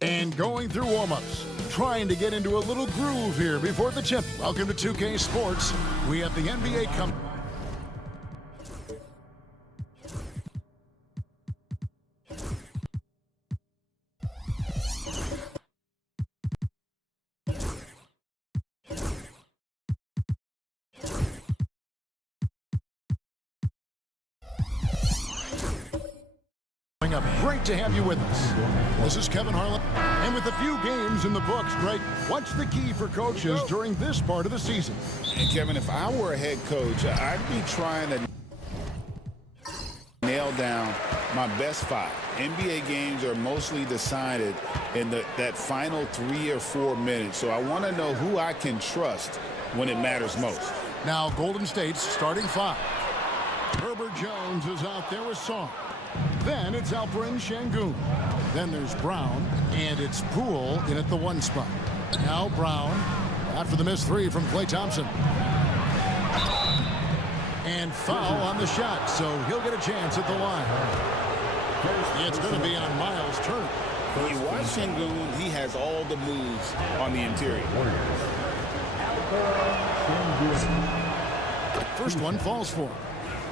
And going through warm-ups, trying to get into a little groove here before the tip. Welcome to 2K Sports. We have the NBA coming up. Great to have you with us. This is Kevin Harlan, and with a few games in the books, Greg, what's the key for coaches during this part of the season? And Kevin, if I were a head coach, I'd be trying to nail down my best five. NBA games are mostly decided in that final 3 or 4 minutes, so I want to know who I can trust when it matters most. Now, Golden State's starting five. Herbert Jones is out there with Song. Then it's Alperen Şengün. Then there's Brown, and it's Poole in at the 1 spot. Now Brown after the missed 3 from Klay Thompson. And foul on the shot, so he'll get a chance at the line. It's going to be on Miles Turner. When you watch Şengün, he has all the moves on the interior. First one falls for him.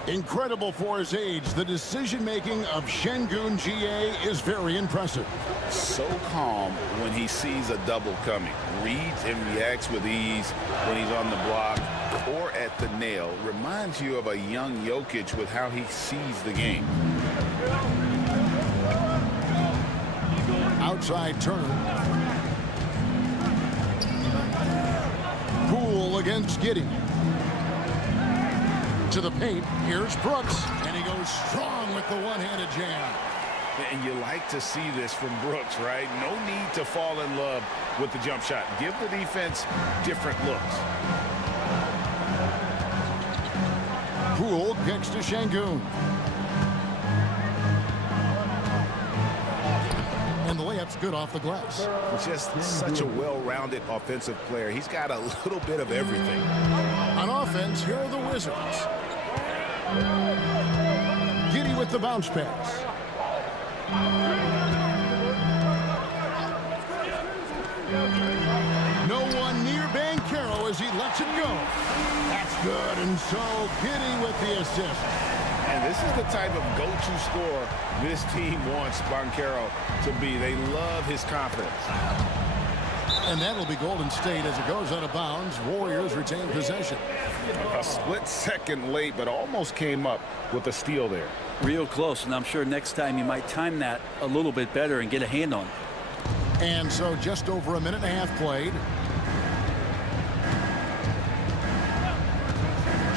Incredible for his age. The decision-making of Şengün GA is very impressive. So calm when he sees a double coming. Reads and reacts with ease when he's on the block or at the nail. Reminds you of a young Jokic with how he sees the game. Outside Turner. Poole against Giddey. To the paint, here's Brooks, and he goes strong with the one-handed jam. And you like to see this from Brooks, right? No need to fall in love with the jump shot. Give the defense different looks. Poole kicks to Şengün. And the layup's good off the glass. Just such a well-rounded offensive player. He's got a little bit of everything. On offense, here are the Wizards. Giddey with the bounce pass. No one near Banchero as he lets it go. That's good, and so Giddey with the assist. And this is the type of go-to scorer this team wants Banchero to be. They love his confidence. And that'll be Golden State as it goes out of bounds. Warriors retain possession. A split second late, but almost came up with a steal there. Real close, and I'm sure next time you might time that a little bit better and get a hand on it. And so just over a minute and a half played.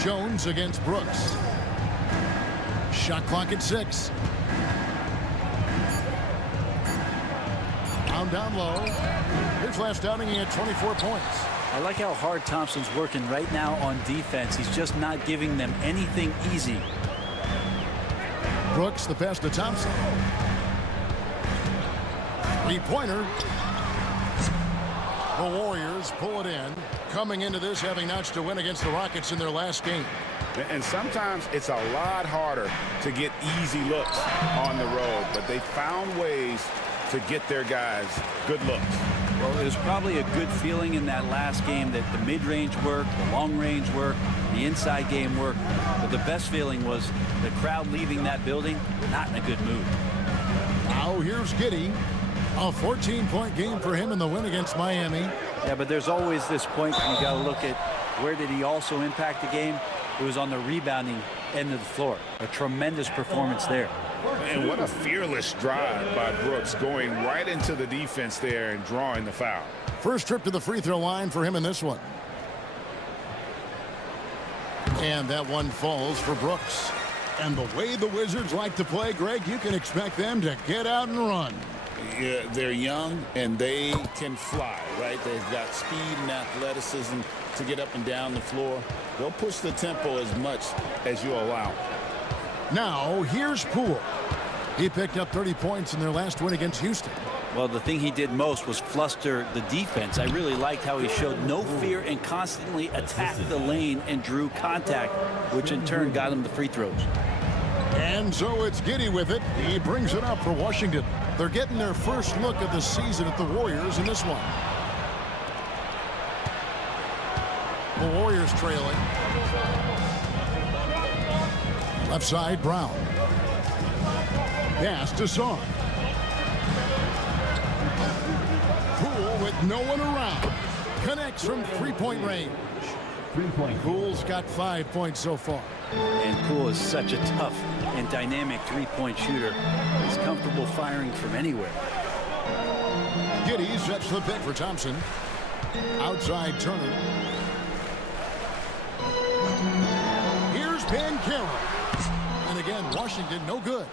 Jones against Brooks. Shot clock at 6. Down low. His last outing, he had 24 points. I like how hard Thompson's working right now on defense. He's just not giving them anything easy. Brooks, the pass to Thompson. Three-pointer. The Warriors pull it in. Coming into this, having notched a win against the Rockets in their last game. And sometimes it's a lot harder to get easy looks on the road, but they found ways to get their guys good looks. Well, it was probably a good feeling in that last game that the mid-range worked, the long-range worked, the inside game worked. But the best feeling was the crowd leaving that building not in a good mood. Now here's Giddey. A 14-point game for him in the win against Miami. Yeah, but there's always this point when you got to look at where did he also impact the game. It was on the rebounding end of the floor. A tremendous performance there. And what a fearless drive by Brooks, going right into the defense there and drawing the foul. First trip to the free throw line for him in this one. And that one falls for Brooks. And the way the Wizards like to play, Greg, you can expect them to get out and run. Yeah, they're young and they can fly, right? They've got speed and athleticism to get up and down the floor. They'll push the tempo as much as you allow. Now, here's Poole. He picked up 30 points in their last win against Houston. Well, the thing he did most was fluster the defense. I really liked how he showed no fear and constantly attacked the lane and drew contact, which in turn got him the free throws. And so it's Giddey with it. He brings it up for Washington. They're getting their first look of the season at the Warriors in this one. The Warriors trailing. Left side, Brown. Pass to Song. Poole with no one around. Connects from three-point range. Poole's got 5 points so far. And Poole is such a tough and dynamic three-point shooter. He's comfortable firing from anywhere. Giddey sets the pick for Thompson. Outside Turner. Here's Banchero. And again, Washington no good.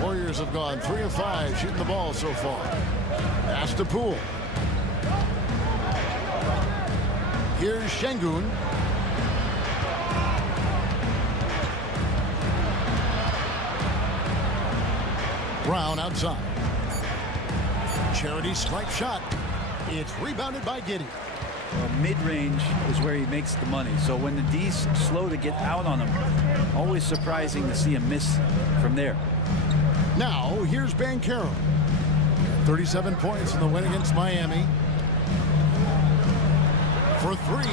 Warriors have gone 3 of 5 shooting the ball so far. Pass to Poole. Here's Şengün. Brown outside. Charity stripe shot. It's rebounded by Giddey. Well, mid-range is where he makes the money. So when the D's slow to get out on him, always surprising to see him miss from there. Now, here's Banchero. 37 points in the win against Miami. For 3.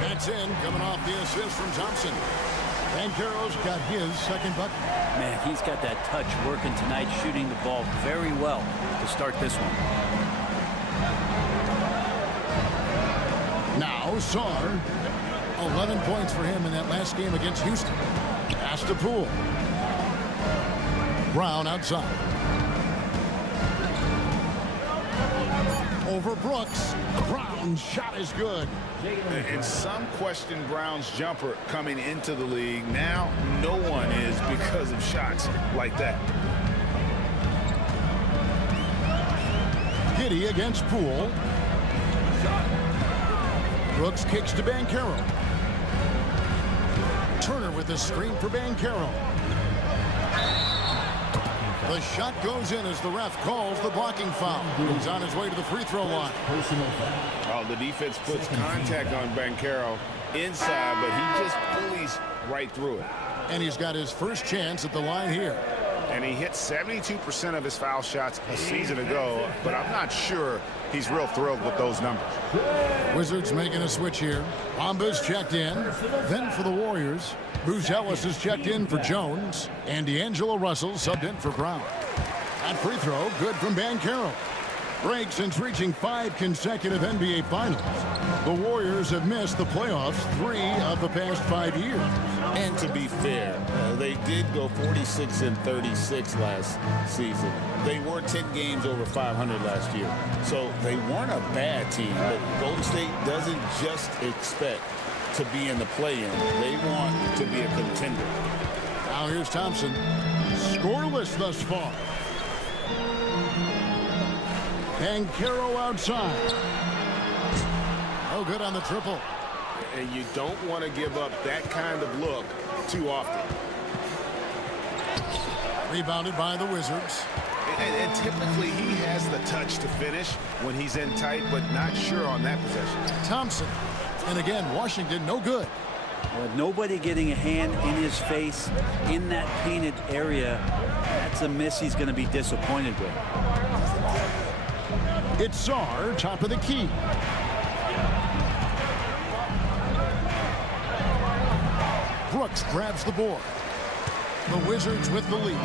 That's in, coming off the assist from Thompson. Banchero's got his second bucket. Man, he's got that touch working tonight, shooting the ball very well to start this one. Now, Sarr. 11 points for him in that last game against Houston. Pass to Poole. Brown outside. Over Brooks. Brown's shot is good. And some question Brown's jumper coming into the league. Now no one is because of shots like that. Giddey against Poole. Brooks kicks to Banchero. Turner with the screen for Banchero. The shot goes in as the ref calls the blocking foul. He's on his way to the free throw line. Oh, the defense puts contact on Banchero inside, but he just bullies right through it. And he's got his first chance at the line here. And he hit 72% of his foul shots a season ago, but I'm not sure he's real thrilled with those numbers. Wizards making a switch here. Bamba's checked in. Then for the Warriors, Bruce Ellis is checked in for Jones. And D'Angelo Russell subbed in for Brown. That free throw, good from Banchero. Break since reaching 5 consecutive NBA Finals. The Warriors have missed the playoffs 3 of the past 5 years. And to be fair, they did go 46-36 last season. They were 10 games over 500 last year. So they weren't a bad team, but Golden State doesn't just expect to be in the play-in. They want to be a contender. Now here's Thompson. Scoreless thus far. Banchero outside. Oh, good on the triple. And you don't want to give up that kind of look too often. Rebounded by the Wizards. And typically he has the touch to finish when he's in tight, but not sure on that possession. Thompson. And again, Washington no good. Well, nobody getting a hand in his face in that painted area. That's a miss he's going to be disappointed with. It's Sarr, top of the key. Brooks grabs the board. The Wizards with the lead.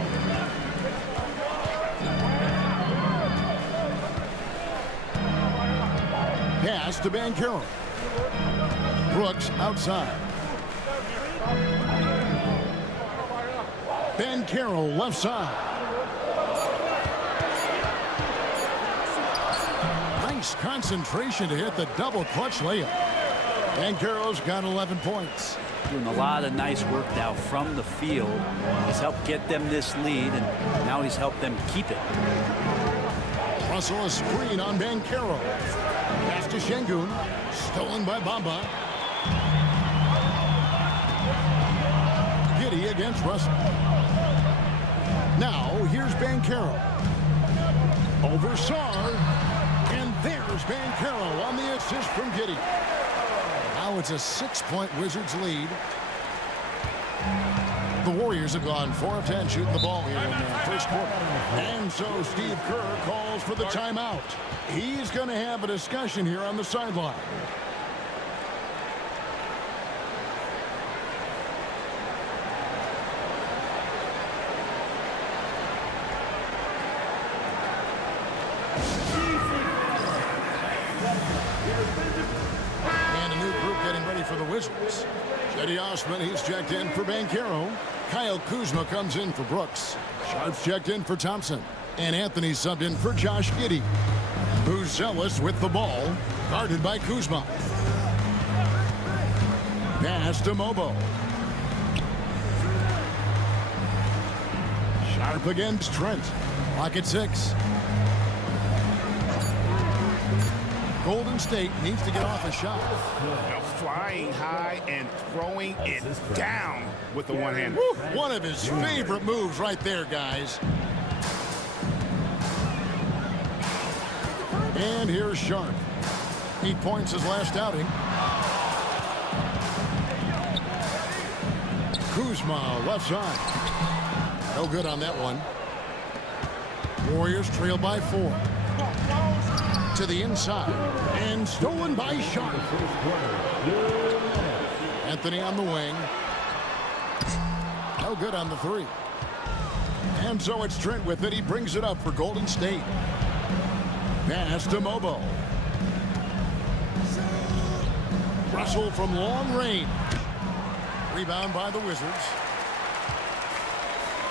Pass to Banchero. Brooks outside. Banchero left side. Nice concentration to hit the double clutch layup. Banchero's got 11 points. Doing a lot of nice work now from the field. He's helped get them this lead, and now he's helped them keep it. Russell a screen on Banchero. Pass to Şengün. Stolen by Bamba. Giddey against Russell. Now here's Banchero. Over Sarr. And there's Banchero on the assist from Giddey. Now it's a 6-point Wizards lead. The Warriors have gone 4 of 10 shooting the ball here in the first quarter. And so Steve Kerr calls for the timeout. He's going to have a discussion here on the sideline. And a new group getting ready for the Wizards. Cedi Osman, he's checked in for Banchero. Kyle Kuzma comes in for Brooks. Sharp's checked in for Thompson. And Anthony subbed in for Josh Giddey. Buzelis with the ball, guarded by Kuzma. Pass to Mobo. Sharp against Trent. Clock at 6. Golden State needs to get off a shot. Flying high and throwing it down with the one-hander. One of his favorite moves right there, guys. And here's Sharp. 8 points his last outing. Kuzma, left side. No good on that one. Warriors trail by 4. To the inside. And stolen by Sharp. Anthony on the wing. No good on the 3. And so it's Trent with it. He brings it up for Golden State. Pass to Mobo. Russell from long range. Rebound by the Wizards.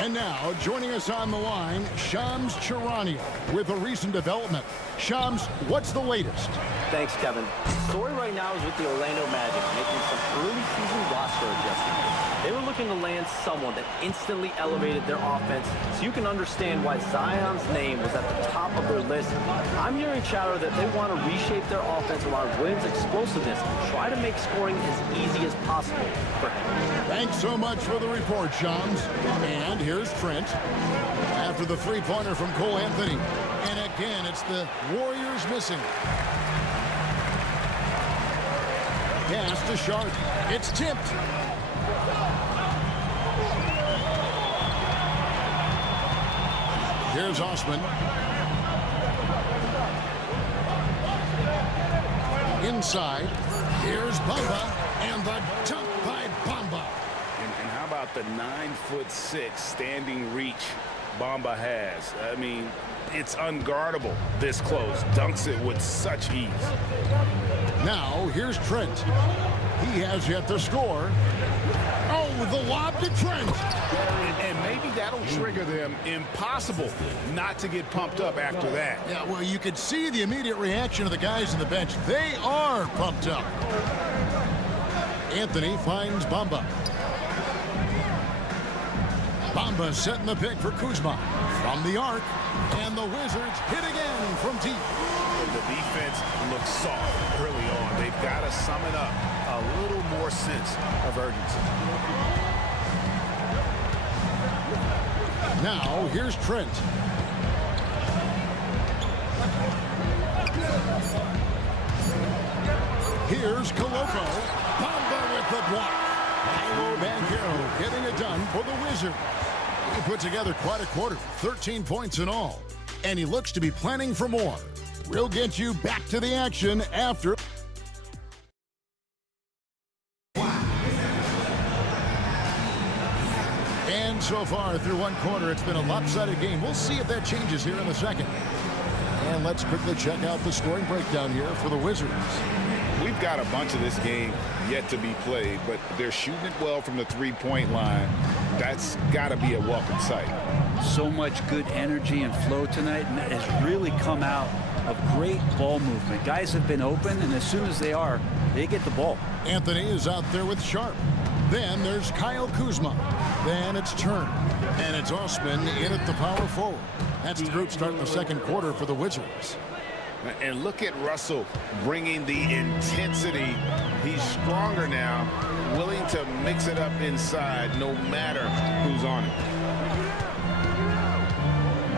And now, joining us on the line, Shams Charania with a recent development. Shams, what's the latest? Thanks, Kevin. The story right now is with the Orlando Magic making some early season roster adjustments. They were looking to land someone that instantly elevated their offense, so you can understand why Zion's name was at the top of their list. I'm hearing chatter that they want to reshape their offense around Williams' explosiveness and try to make scoring as easy as possible for him. Thanks so much for the report, Shams. And here's Trent after the three-pointer from Cole Anthony. And again, it's the Warriors missing. Pass to Sharp. It's tipped. Here's Osman. Inside. Here's Bamba. And the dunk by Bamba. And how about the 9'6" standing reach Bamba has? I mean, it's unguardable this close. Dunks it with such ease. Now, here's Trent. He has yet to score. Oh, the lob to Trent. And maybe that'll trigger them. Impossible not to get pumped up after that. Yeah, well, you could see the immediate reaction of the guys on the bench. They are pumped up. Anthony finds Bamba. Bamba setting the pick for Kuzma. From the arc. And the Wizards hit again from deep. The defense looks soft early on. They've got to sum it up. A little more sense of urgency. Now, here's Trent. Here's Koloko. Bamba with the block. Banchero getting it done for the Wizards. He put together quite a quarter, 13 points in all. And he looks to be planning for more. We'll get you back to the action after. And so far through one quarter, it's been a lopsided game. We'll see if that changes here in the second. And let's quickly check out the scoring breakdown here for the Wizards. We've got a bunch of this game yet to be played, but they're shooting it well from the three-point line. That's got to be a welcome sight. So much good energy and flow tonight, and that has really come out of great ball movement. Guys have been open, and as soon as they are, they get the ball. Anthony is out there with Sharp. Then there's Kyle Kuzma. Then it's Turn. And it's Osman in at the power forward. That's the group starting the second quarter for the Wizards. And look at Russell bringing the intensity. He's stronger now, willing to mix it up inside no matter who's on it.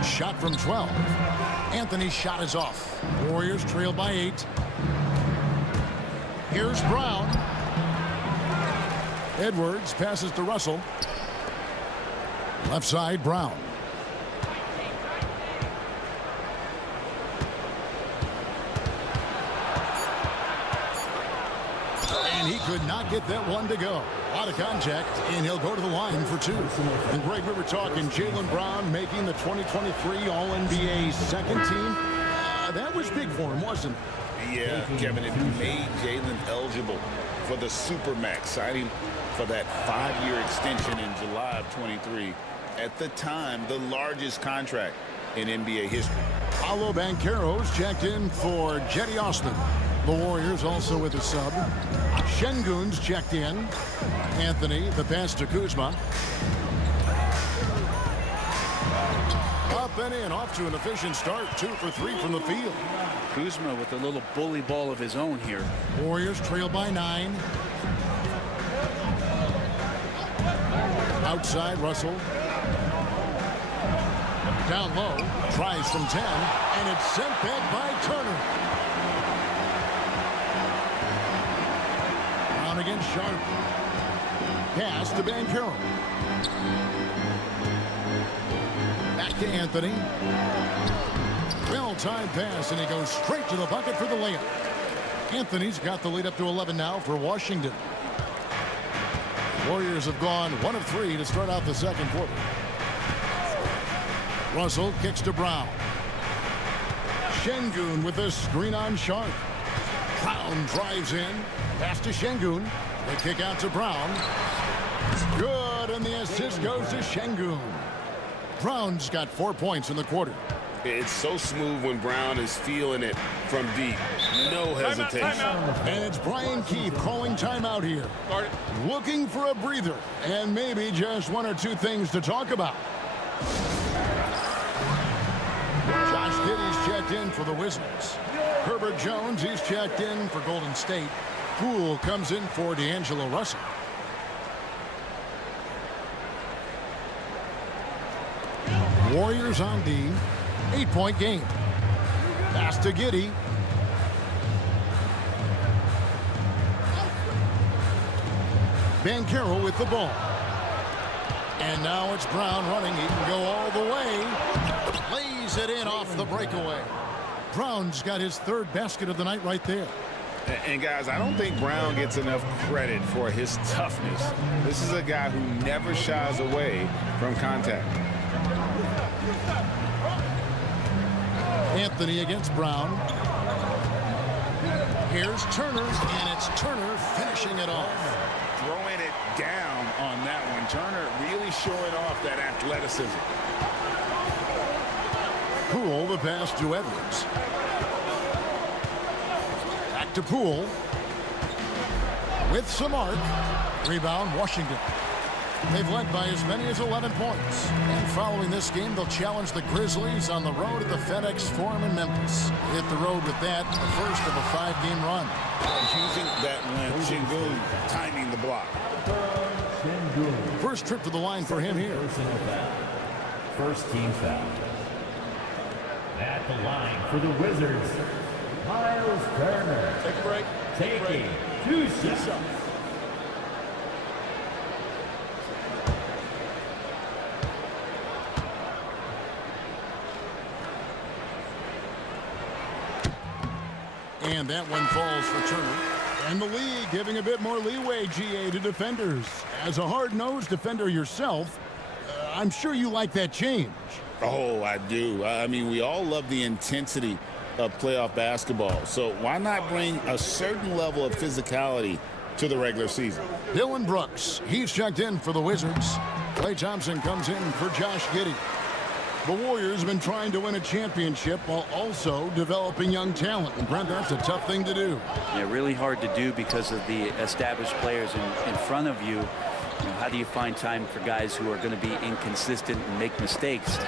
Shot from 12. Anthony's shot is off. Warriors trail by 8. Here's Brown. Edwards passes to Russell. Left side, Brown. And he could not get that one to go. A lot of contact, and he'll go to the line for 2. And Greg, we were talking Jaylen Brown making the 2023 All-NBA second team. That was big for him, wasn't it? Yeah, Kevin, it made Jaylen eligible for the Supermax, signing for that 5-year extension in July of 23. At the time, the largest contract in NBA history. Paolo Banchero's checked in for Jetty Osman. The Warriors also with a sub. Şengün's checked in. Anthony, the pass to Kuzma. Up and in, off to an efficient start. 2 for 3 from the field. Kuzma with a little bully ball of his own here. Warriors trail by 9. Outside, Russell. Down low, tries from 10, and it's sent back by Turner. Brown against Sharp. Pass to Banchero. Back to Anthony. Well-timed pass, and he goes straight to the bucket for the layup. Anthony's got the lead up to 11 now for Washington. Warriors have gone 1 of 3 to start out the second quarter. Russell kicks to Brown. Şengün with a screen on Sharp. Brown drives in. Pass to Şengün. They kick out to Brown. Good, and the assist goes to Şengün. Brown's got 4 points in the quarter. It's so smooth when Brown is feeling it from deep. No hesitation. Timeout. And it's Brian Keefe calling timeout here. Looking for a breather and maybe just 1 or 2 things to talk about. Josh Giddey's checked in for the Wizards. Herbert Jones, he's checked in for Golden State. Poole comes in for D'Angelo Russell. Warriors on D. 8-point game. Pass to Giddey. Banchero with the ball. And now it's Brown running. He can go all the way. Lays it in off the breakaway. Brown's got his 3rd basket of the night right there. And guys, I don't think Brown gets enough credit for his toughness. This is a guy who never shies away from contact. Anthony against Brown. Here's Turner, and it's Turner finishing it off. Throwing it down on that one. Turner really showing off that athleticism. Poole, the pass to Edwards. Back to Poole. With some arc. Rebound, Washington. They've led by as many as 11 points. And following this game, they'll challenge the Grizzlies on the road at the FedEx Forum in Memphis. Hit the road with that, the first of a 5-game run. Using that length, Şengün timing the block. First trip to the line for him here. First team foul. At the line for the Wizards, Miles Turner. Take a break. Taking 2 shots. And that one falls for Turner. And the league giving a bit more leeway, GA, to defenders. As a hard-nosed defender yourself, I'm sure you like that change. Oh, I do. I mean, we all love the intensity of playoff basketball. So why not bring a certain level of physicality to the regular season? Dylan Brooks, he's checked in for the Wizards. Klay Thompson comes in for Josh Giddey. The Warriors have been trying to win a championship while also developing young talent. And Brent, that's a tough thing to do. Yeah, really hard to do because of the established players in front of you. How do you find time for guys who are going to be inconsistent and make mistakes?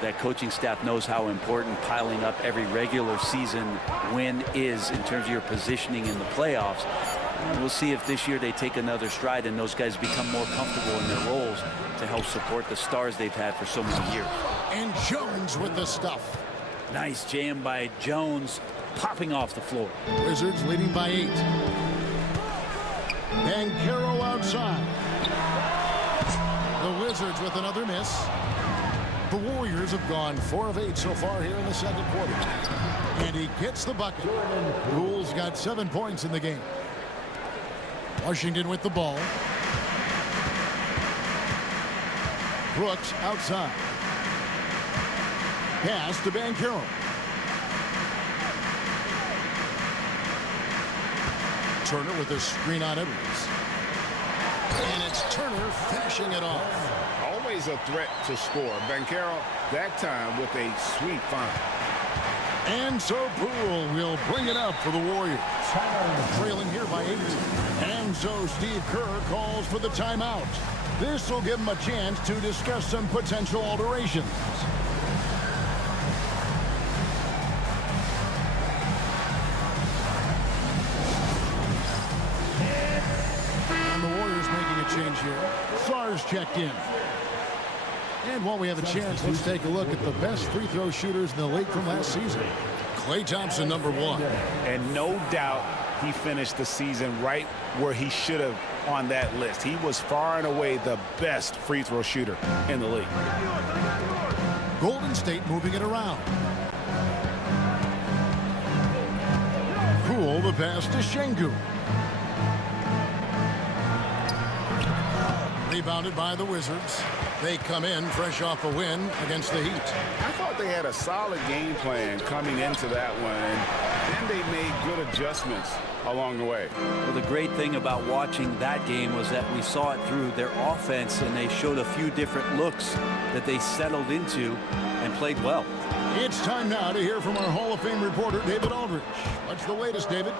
That coaching staff knows how important piling up every regular season win is in terms of your positioning in the playoffs. And we'll see if this year they take another stride and those guys become more comfortable in their roles to help support the stars they've had for so many years. And Jones with the stuff. Nice jam by Jones, popping off the floor. Wizards leading by 8. Banchero outside. The Wizards with another miss. The Warriors have gone 4 of 8 so far here in the second quarter. And he gets the bucket. Poole's got 7 points in the game. Washington with the ball. Brooks outside. Pass to Banchero. Turner with a screen on Edwards. And it's Turner finishing it off. Always a threat to score. Banchero that time with a sweet find. And so Poole will bring it up for the Warriors. Trailing here by 8. And so Steve Kerr calls for the timeout. This will give him a chance to discuss some potential alterations. And the Warriors making a change here. Sar's checked in. And while we have a chance, let's take a look at the best free throw shooters in the league from last season. Klay Thompson, number 1. And no doubt he finished the season right where he should have on that list. He was far and away the best free throw shooter in the league. Golden State moving it around. Poole, the pass to Şengün. Rebounded by the Wizards. They come in fresh off a win against the Heat. I thought they had a solid game plan coming into that one, and then they made good adjustments along the way. Well, the great thing about watching that game was that we saw it through their offense, and they showed a few different looks that they settled into and played well. It's time now to hear from our Hall of Fame reporter, David Aldridge. What's the latest, David?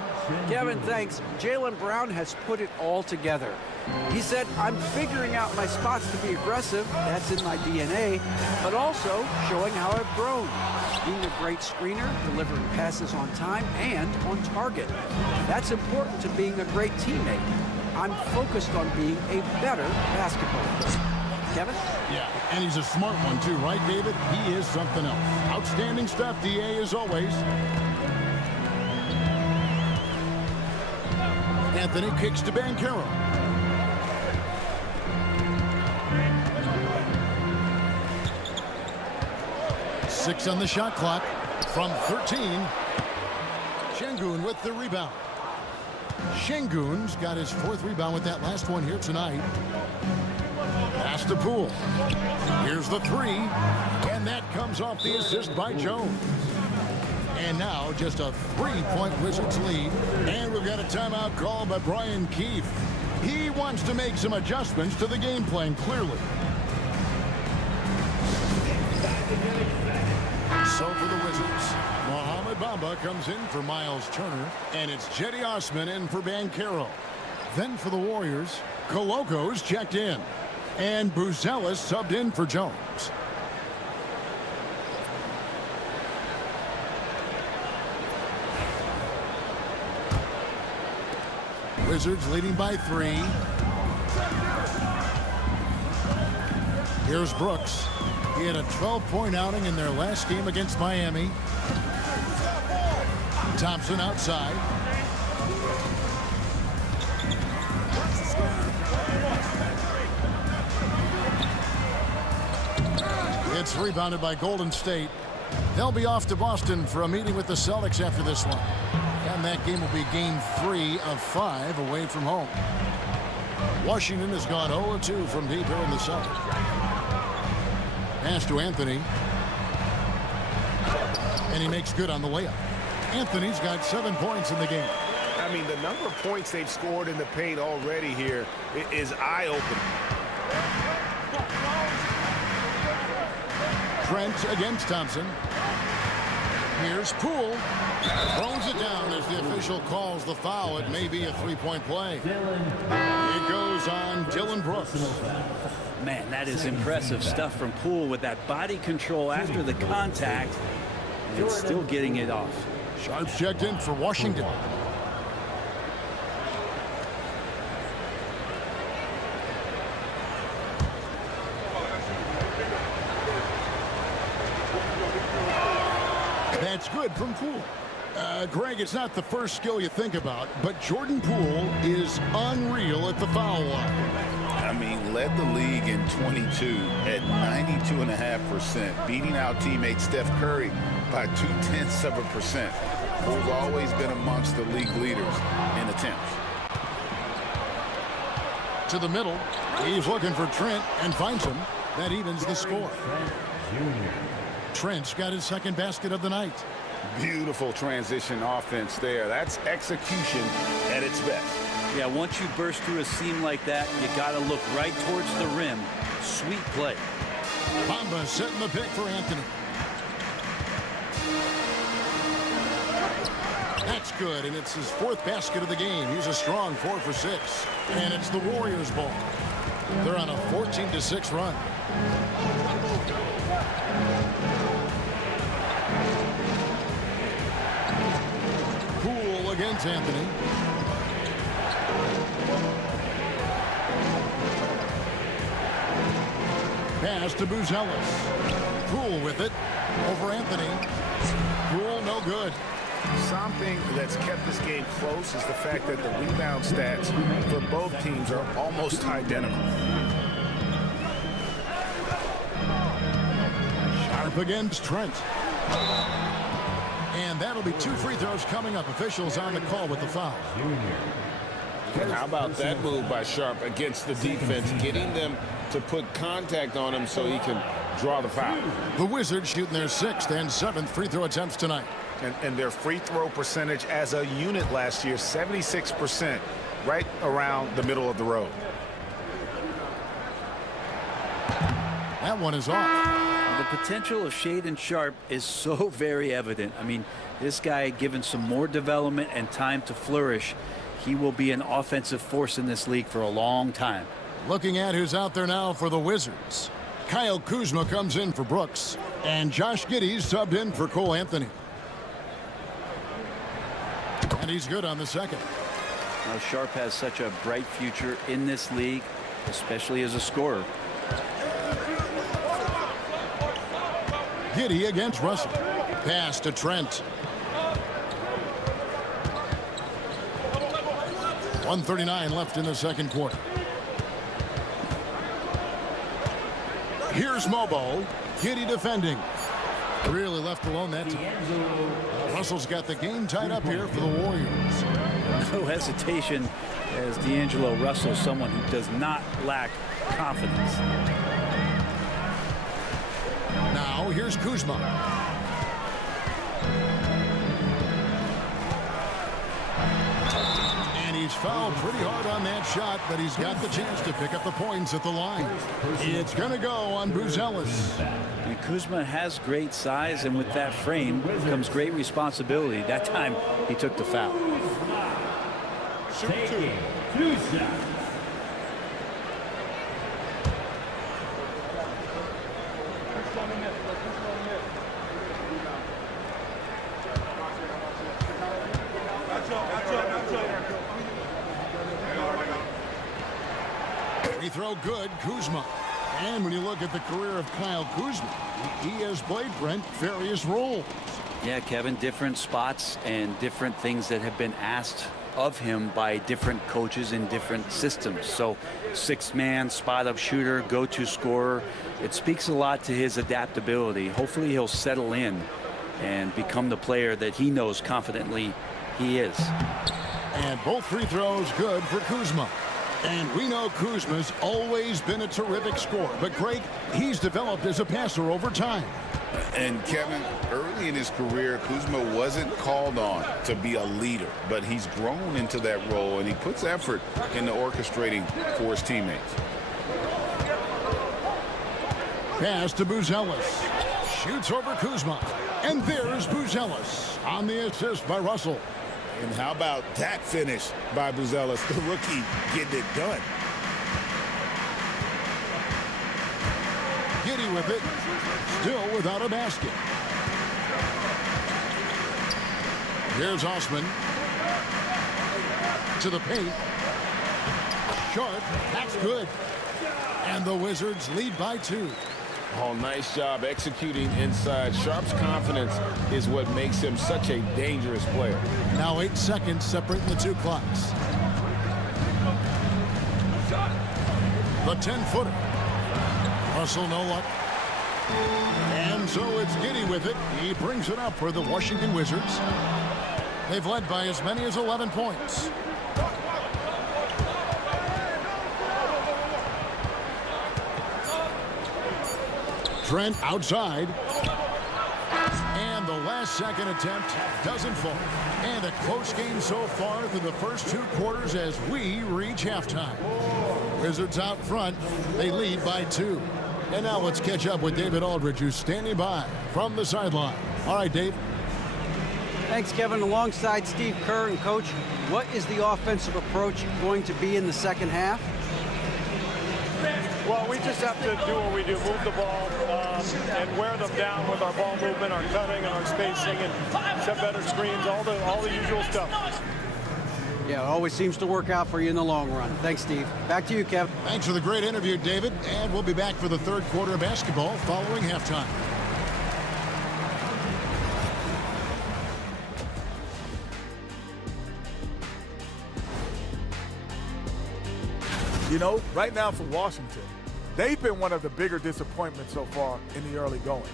Kevin, thanks. Jaylen Brown has put it all together. He said, I'm figuring out my spots to be aggressive. That's in my DNA. But also showing how I've grown. Being a great screener, delivering passes on time and on target. That's important to being a great teammate. I'm focused on being a better basketball player. Kevin? Yeah, and he's a smart one too, right, David? He is something else. Outstanding stuff, DA, as always. Anthony kicks to Banchero. Six on the shot clock from 13. Şengün with the rebound. Şengün's got his 4th rebound with that last one here tonight. Pass to Poole. Here's the 3. And that comes off the assist by Jones. And now just a 3-point Wizards lead. And we've got a timeout called by Brian Keefe. He wants to make some adjustments to the game plan, clearly. So for the Wizards, Mohamed Bamba comes in for Miles Turner. And it's Cedi Osman in for Banchero. Then for the Warriors, Koloko's checked in. And Buzelis subbed in for Jones. Wizards leading by 3. Here's Brooks. He had a 12-point outing in their last game against Miami. Thompson outside. It's rebounded by Golden State. They'll be off to Boston for a meeting with the Celtics after this one. And that game will be game 3 of 5 away from home. Washington has gone 0-2 from deep here in the Celtics. Pass to Anthony. And he makes good on the layup. Anthony's got 7 points in the game. I mean, the number of points they've scored in the paint already here is eye-opening. Trent against Thompson. Here's Poole. Throws it down as the official calls the foul. It may be a 3-point play. It goes on Dylan Brooks. Man, that is impressive stuff from Poole with that body control after the contact and still getting it off. Sharp's checked in for Washington. That's good from Poole. Greg, it's not the first skill you think about, but Jordan Poole is unreal at the foul line. I mean, led the league in 22 at 92.5%, beating out teammate Steph Curry by 0.2%, who's always been amongst the league leaders in attempts. To the middle. He's looking for Trent and finds him. That evens the score. Trent's got his second basket of the night. Beautiful transition offense there. That's execution at its best. Yeah, once you burst through a seam like that, you got to look right towards the rim. Sweet play. Bamba setting the pick for Anthony. That's good, and it's his fourth basket of the game. He's a strong 4 for 6. And it's the Warriors' ball. They're on a 14-6 run. Poole against Anthony. Pass to Buzelis. Poole with it. Over Anthony. Poole no good. Something that's kept this game close is the fact that the rebound stats for both teams are almost identical. Sharp against Trent. And that'll be 2 free throws coming up. Officials on the call with the foul. And how about that move by Sharp against the defense, getting them to put contact on him so he can draw the foul. The Wizards shooting their 6th and 7th free throw attempts tonight. And their free throw percentage as a unit last year, 76%, right around the middle of the road. That one is off. The potential of Shaedon Sharpe is so very evident. I mean, this guy, given some more development and time to flourish, he will be an offensive force in this league for a long time. Looking at who's out there now for the Wizards. Kyle Kuzma comes in for Brooks. And Josh Giddey's subbed in for Cole Anthony. And he's good on the second. Now, Sharpe has such a bright future in this league, especially as a scorer. Giddey against Russell. Pass to Trent. 1:39 left in the second quarter. Here's Mobo. Giddey defending. Really left alone that time. Russell's got the game tied up here for the Warriors. No hesitation, as D'Angelo Russell, someone who does not lack confidence. Now here's Kuzma. And he's fouled pretty hard on that shot, but he's got the chance to pick up the points at the line. It's going to go on Buzelis. And Kuzma has great size, and with that frame comes great responsibility. That time he took the foul. Taking 2 shots. Free throw good, Kuzma. And when you look at the career of Kyle Kuzma, he has played, Brent, various roles. Yeah, Kevin, different spots and different things that have been asked of him by different coaches in different systems. So 6-man, spot-up shooter, go-to scorer. It speaks a lot to his adaptability. Hopefully he'll settle in and become the player that he knows confidently he is. And both free throws good for Kuzma. And we know Kuzma's always been a terrific scorer. But, Greg, he's developed as a passer over time. And, Kevin, early in his career, Kuzma wasn't called on to be a leader, but he's grown into that role, and he puts effort into orchestrating for his teammates. Pass to Buzelis. Shoots over Kuzma. And there's Buzelis on the assist by Russell. And how about that finish by Buzelis, the rookie, getting it done. Giddey with it. Still without a basket. Here's Osman. To the paint. Sharp. That's good. And the Wizards lead by 2. Oh, nice job executing inside. Sharp's confidence is what makes him such a dangerous player. Now 8 seconds separating the two clocks. The 10-footer. Russell, no luck. And so it's Giddey with it. He brings it up for the Washington Wizards. They've led by as many as 11 points. Trent outside. And the last-second attempt doesn't fall. And a close game so far through the first 2 quarters as we reach halftime. Wizards out front. They lead by 2. And now let's catch up with David Aldridge, who's standing by from the sideline. All right, Dave. Thanks, Kevin. Alongside Steve Kerr and Coach, what is the offensive approach going to be in the second half? Well, we just have to do what we do, move the ball and wear them down with our ball movement, our cutting, and our spacing, and set better screens, all the usual stuff. Yeah, it always seems to work out for you in the long run. Thanks, Steve. Back to you, Kev. Thanks for the great interview, David. And we'll be back for the third quarter of basketball following halftime. You know, right now for Washington, they've been one of the bigger disappointments so far in the early goings.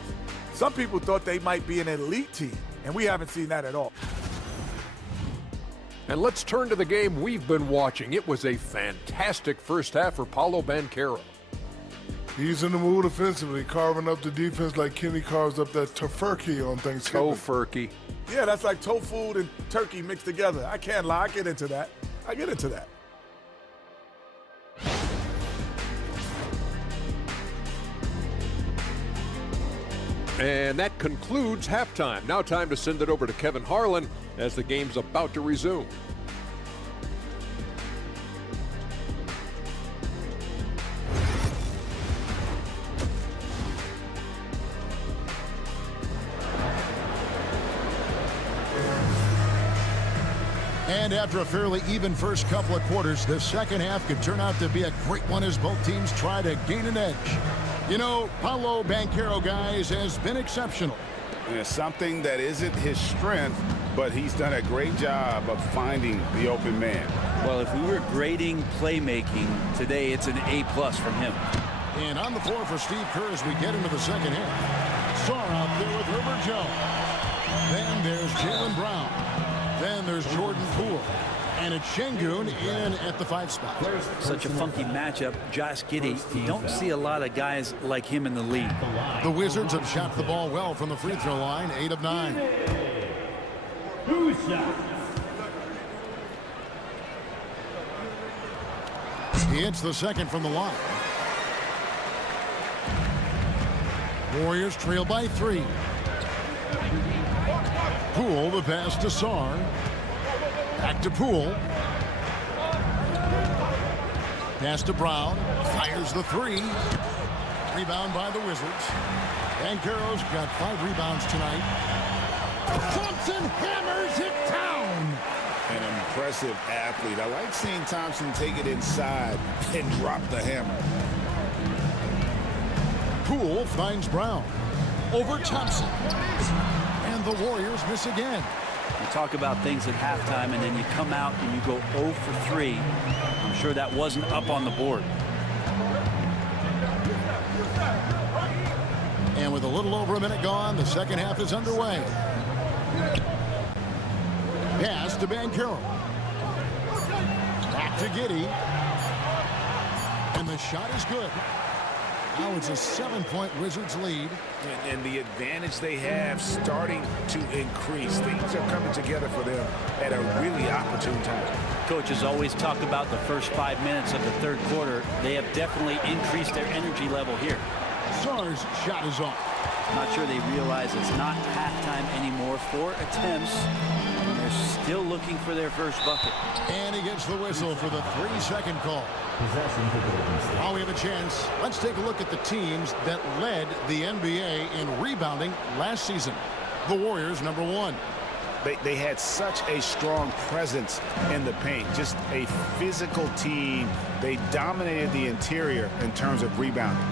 Some people thought they might be an elite team, and we haven't seen that at all. And let's turn to the game we've been watching. It was a fantastic first half for Paolo Banchero. He's in the mood offensively, carving up the defense like Kenny carves up that tofurkey on Thanksgiving. Tofurkey. Yeah, that's like tofu and turkey mixed together. I can't lie, I get into that. And that concludes halftime. Now time to send it over to Kevin Harlan as the game's about to resume. And after a fairly even first couple of quarters, the second half could turn out to be a great one as both teams try to gain an edge. You know, Paolo Banchero, guys, has been exceptional. It's something that isn't his strength, but he's done a great job of finding the open man. Well, if we were grading playmaking today, it's an A+ from him. And on the floor for Steve Kerr as we get into the second half. Sarr out there with Herbert Jones. Then there's Jaylen Brown. Then there's Jordan Poole. And it's Şengün in at the 5 spot. Such a funky matchup. Josh Giddey, you don't see a lot of guys like him in the league. The Wizards have shot the ball well from the free throw line, 8 of 9. He hits the second from the line. Warriors trail by 3. Poole, the pass to Sarr. Back to Poole. Pass to Brown. Fires the 3. Rebound by the Wizards. Banchero's got 5 rebounds tonight. Thompson hammers it down. An impressive athlete. I like seeing Thompson take it inside and drop the hammer. Poole finds Brown. Over Thompson. And the Warriors miss again. You talk about things at halftime, and then you come out and you go 0 for 3. I'm sure that wasn't up on the board. And with a little over a minute gone, the second half is underway. Pass to Banchero. Back to Giddey. And the shot is good. Now it's a 7-point Wizards lead. And the advantage they have starting to increase. Things are coming together for them at a really opportune time. Coaches always talk about the first 5 minutes of the third quarter. They have definitely increased their energy level here. Sarr's shot is off. I'm not sure they realize it's not halftime anymore. 4 attempts. And they're still looking for their first bucket. And he gets the whistle for the 3-second call. While we have a chance, let's take a look at the teams that led the NBA in rebounding last season. The Warriors, number 1. They had such a strong presence in the paint, just a physical team. They dominated the interior in terms of rebounding.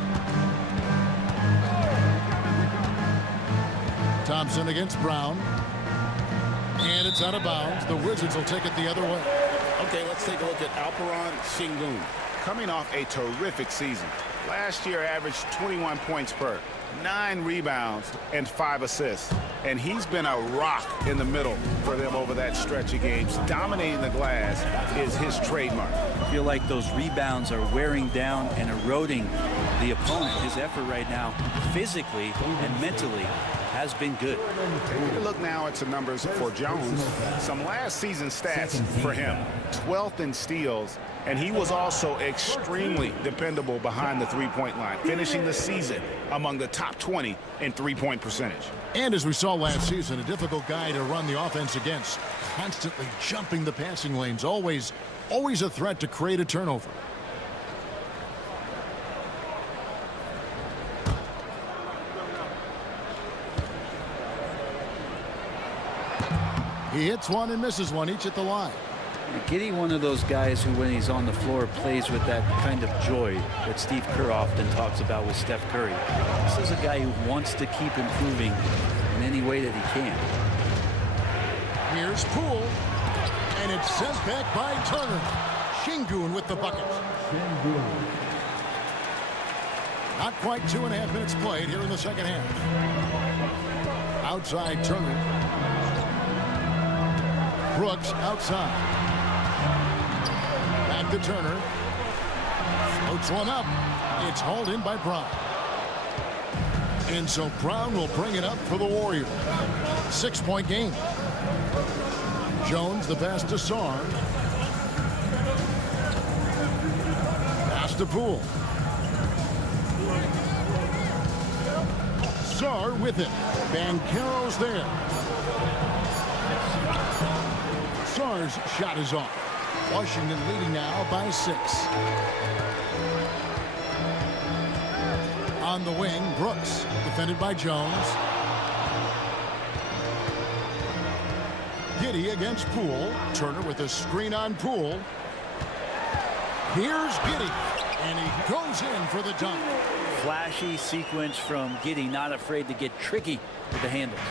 Thompson against Brown. And it's out of bounds. The Wizards will take it the other way. Okay, let's take a look at Alperen Şengün. coming off a terrific season. Last year averaged 21 points per, 9 rebounds, and 5 assists. And he's been a rock in the middle for them over that stretch of games. Dominating the glass is his trademark. I feel like those rebounds are wearing down and eroding the opponent. His effort right now, physically and mentally, has been good. Take a look now at some numbers for Jones. Some last season stats for him. 12th in steals, and he was also extremely dependable behind the three-point line, finishing the season among the top 20 in three-point percentage. And as we saw last season, a difficult guy to run the offense against. Constantly jumping the passing lanes, always a threat to create a turnover. He hits one and misses one, each at the line. Giddey, one of those guys who, when he's on the floor, plays with that kind of joy that Steve Kerr often talks about with Steph Curry. This is a guy who wants to keep improving in any way that he can. Here's Poole, and it's sent back by Turner. Şengün with the bucket. Not quite 2.5 minutes played here in the second half. Outside Turner. Brooks outside. Back to Turner. Floats one up. It's hauled in by Brown. And so Brown will bring it up for the Warriors. 6-point game. Jones the pass to Sarr. Pass to Poole. Sarr with it. Banchero's there. Sarr's shot is off. Washington leading now by 6. On the wing, Brooks, defended by Jones. Giddey against Poole. Turner with a screen on Poole. Here's Giddey, and he goes in for the dunk. Flashy sequence from Giddey, not afraid to get tricky with the handles.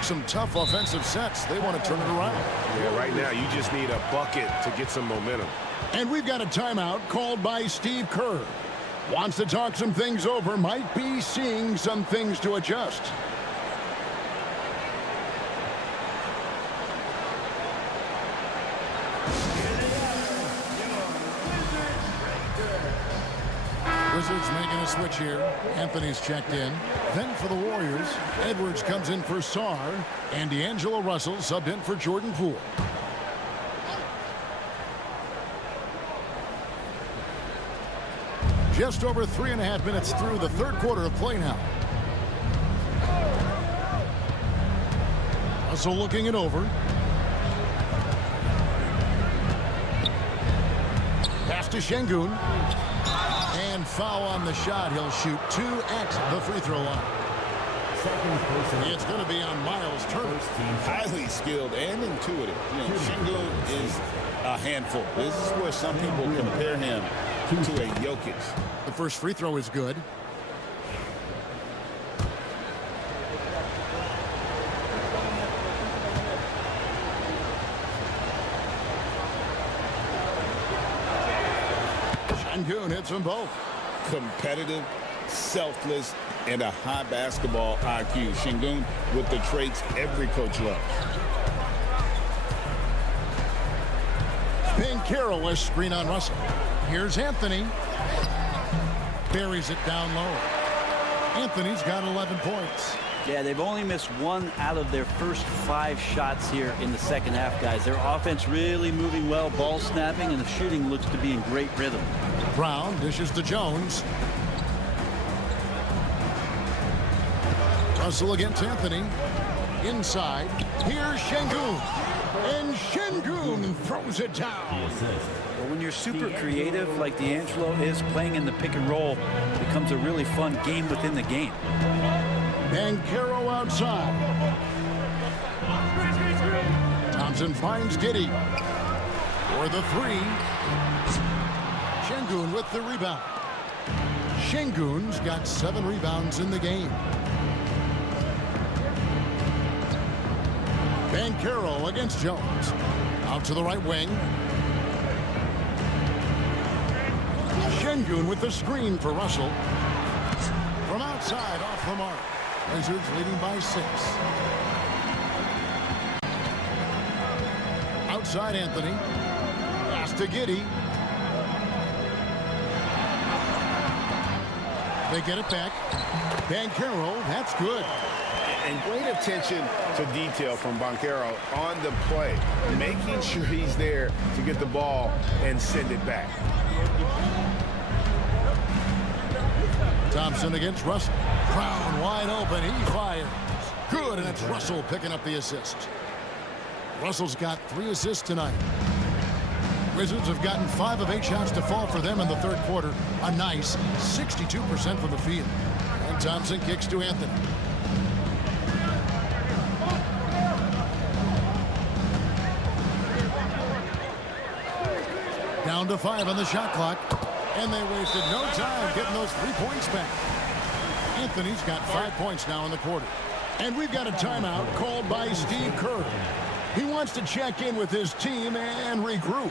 Some tough offensive sets. They want to turn it around. Yeah, right now you just need a bucket to get some momentum. And we've got a timeout called by Steve Kerr. Wants to talk some things over, might be seeing some things to adjust. Wizards making a switch here. Anthony's checked in. Then for the Warriors, Edwards comes in for Sarr, and D'Angelo Russell subbed in for Jordan Poole. Just over 3.5 minutes through the third quarter of play now. Russell looking it over. Pass to Şengün. And foul on the shot. He'll shoot 2 at the free throw line. It's going to be on Miles Turner. Highly skilled and intuitive. You know, Şengün is a handful. This is where some people compare him to a Jokic. The first free throw is good. Şengün hits them both. Competitive, selfless, and a high basketball IQ. Şengün with the traits every coach loves. Banchero, a screen on Russell. Here's Anthony. Buries it down low. Anthony's got 11 points. Yeah, they've only missed 1 out of their first 5 shots here in the second half, guys. Their offense really moving well, ball snapping, and the shooting looks to be in great rhythm. Brown dishes to Jones. Russell against Anthony. Inside. Here's Şengün. And Şengün throws it down. But when you're super creative like D'Angelo is, playing in the pick and roll becomes a really fun game within the game. Banchero outside. Thompson finds Giddey for the 3. Şengün with the rebound. Şengün's got 7 rebounds in the game. Banchero against Jones. Out to the right wing. Şengün with the screen for Russell. From outside, off the mark. Wizards leading by 6. Outside Anthony. Pass to Giddey. They get it back. Banchero, that's good. And great attention to detail from Banchero on the play, making sure he's there to get the ball and send it back. Thompson against Russell. Brown wide open. He fires. Good, and it's Russell picking up the assist. Russell's got 3 assists tonight. Wizards have gotten 5 of 8 shots to fall for them in the third quarter. A nice 62% from the field. And Thompson kicks to Anthony. Down to 5 on the shot clock. And they wasted no time getting those 3 points back. Anthony's got 5 points now in the quarter. And we've got a timeout called by Steve Kerr. He wants to check in with his team and regroup.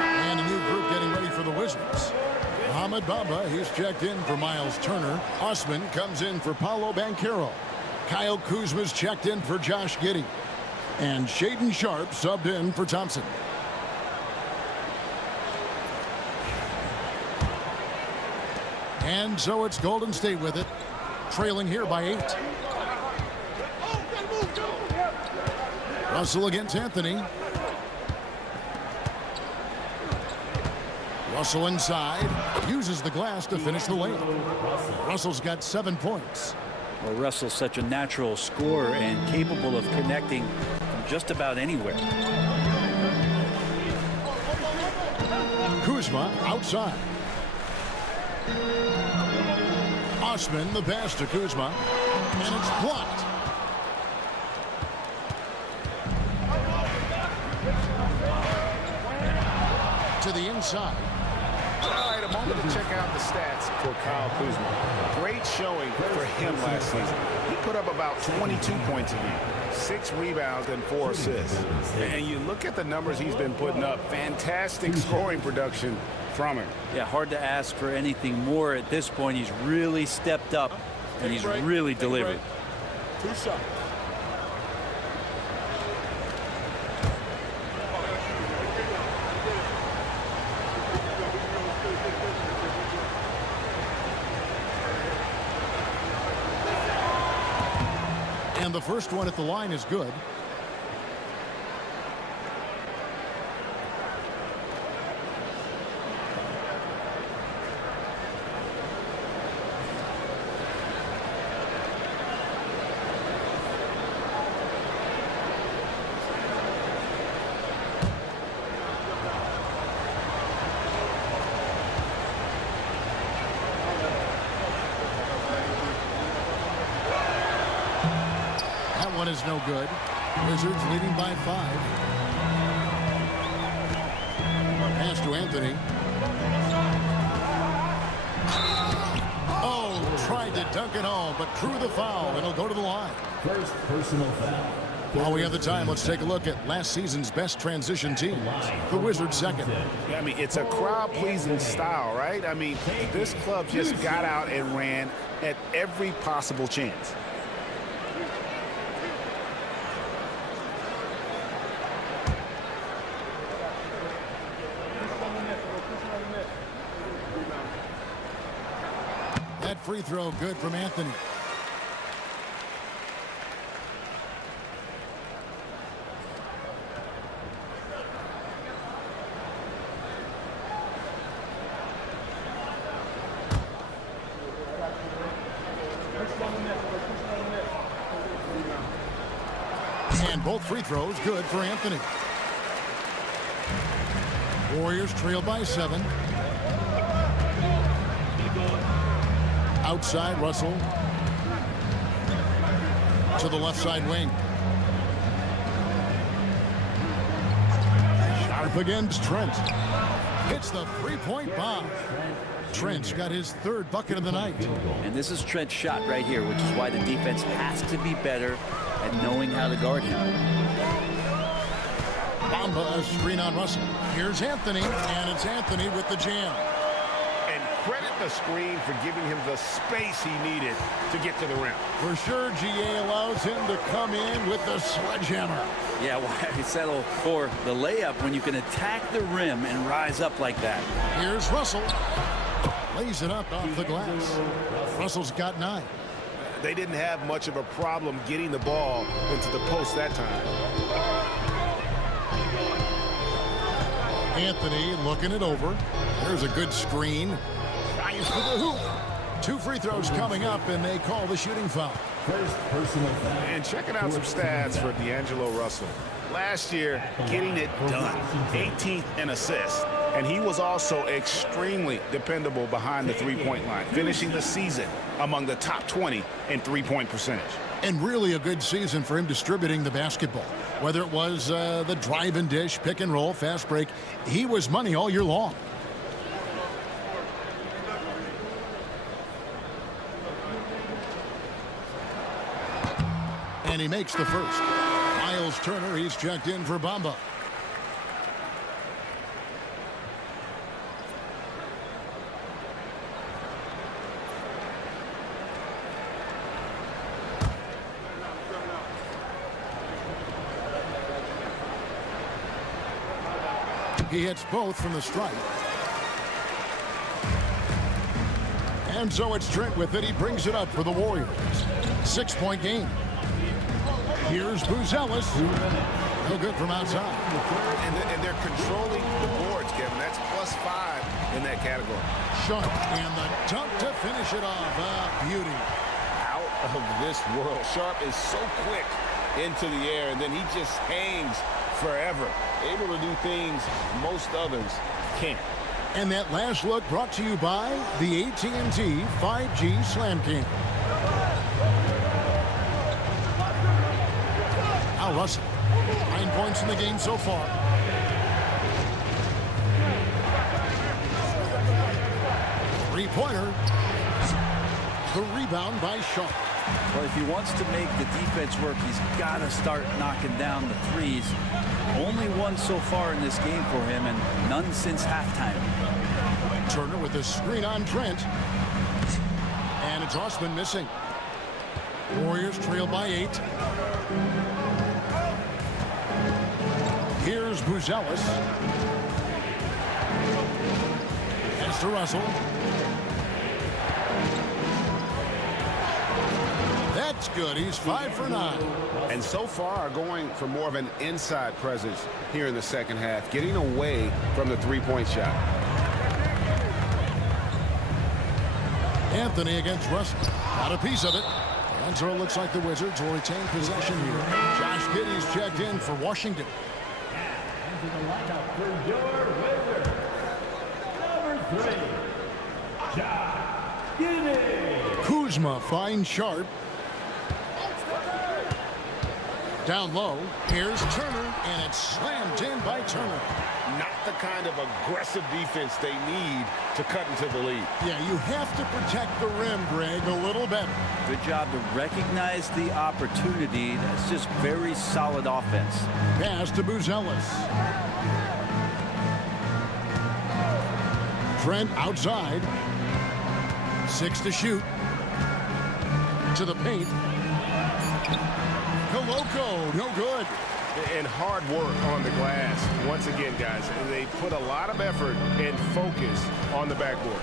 And a new group getting ready for the Wizards. Mohamed Bamba, he's checked in for Miles Turner. Osman comes in for Paolo Banchero. Kyle Kuzma's checked in for Josh Giddey. And Shaedon Sharpe subbed in for Thompson. And so it's Golden State with it, trailing here by 8. Russell against Anthony. Russell inside, uses the glass to finish the layup. Russell's got 7 points. Well, Russell's such a natural scorer and capable of connecting from just about anywhere. Kuzma outside. Osman the pass to Kuzma, and it's blocked. To the inside. All right, a moment to check out the stats for Kyle Kuzma. Great showing for him last season. He put up about 22 points a game, 6 rebounds and 4 assists. And you look at the numbers he's been putting up, fantastic scoring production from him. Yeah, hard to ask for anything more at this point. He's really stepped up, and he's really delivered. 2 shots. And the first one at the line is good. One is no good. Wizards leading by 5. Pass to Anthony. Oh, tried to dunk it home, but drew the foul, and he'll go to the line. First personal foul. While we have the time, let's take a look at last season's best transition team. The Wizards second. Yeah, I mean, it's a crowd-pleasing style, right? I mean, this club just got out and ran at every possible chance. That free throw good from Anthony. And both free throws good for Anthony. Warriors trail by 7. Outside, Russell to the left side wing. Sharp against Trent. Hits the three-point bomb. Trent's got his 3rd bucket of the night. And this is Trent's shot right here, which is why the defense has to be better at knowing how to guard him. Bamba, a screen on Russell. Here's Anthony, and it's Anthony with the jam. And credit the screen for giving him the space he needed to get to the rim. For sure, GA allows him to come in with the sledgehammer. Yeah, why settle for the layup when you can attack the rim and rise up like that? Here's Russell. Lays it up off the glass. Russell's got 9. They didn't have much of a problem getting the ball into the post that time. Anthony looking it over. There's a good screen. Tries for the hoop. 2 free throws coming up, and they call the shooting foul. First personal foul. And checking out some stats for D'Angelo Russell. Last year, getting it done. 18th in assists. And he was also extremely dependable behind the three-point line, finishing the season among the top 20 in three-point percentage. And really a good season for him distributing the basketball. Whether it was the drive and dish, pick and roll, fast break, he was money all year long. And he makes the first. Miles Turner, he's checked in for Bamba. He hits both from the stripe. And so it's Trent with it. He brings it up for the Warriors. 6-point game. Here's Buzelis. No good from outside. And they're controlling the boards, Kevin. That's +5 in that category. Sharp, and the dunk to finish it off. Beauty. Out of this world. Sharp is so quick into the air, and then he just hangs forever. Able to do things most others can't. And that last look brought to you by the AT&T 5G Slam Cam. Al Russell, 9 points in the game so far. Three-pointer. The rebound by Sharp. Well, if he wants to make the defense work, he's got to start knocking down the threes. Only one so far in this game for him, and none since halftime. Turner with a screen on Trent. And it's Osman missing. Warriors trail by 8. Here's Buzelis. Pass to Russell. That's good. He's 5 for 9. And so far going for more of an inside presence here in the second half, getting away from the three-point shot. Anthony against Russell. Got a piece of it. And so it looks like the Wizards will retain possession here. Josh Giddey's checked in for Washington. Into the lineup for your Wizards, number 3, Josh Giddey. Kuzma finds Sharp. Down low, here's Turner, and it's slammed in by Turner. Not the kind of aggressive defense they need to cut into the lead. Yeah, you have to protect the rim, Greg, a little better. Good job to recognize the opportunity. That's just very solid offense. Pass to Buzelis. Trent outside. 6 to shoot. To the paint. Koloko, no good. And hard work on the glass. Once again, guys, they put a lot of effort and focus on the backboard.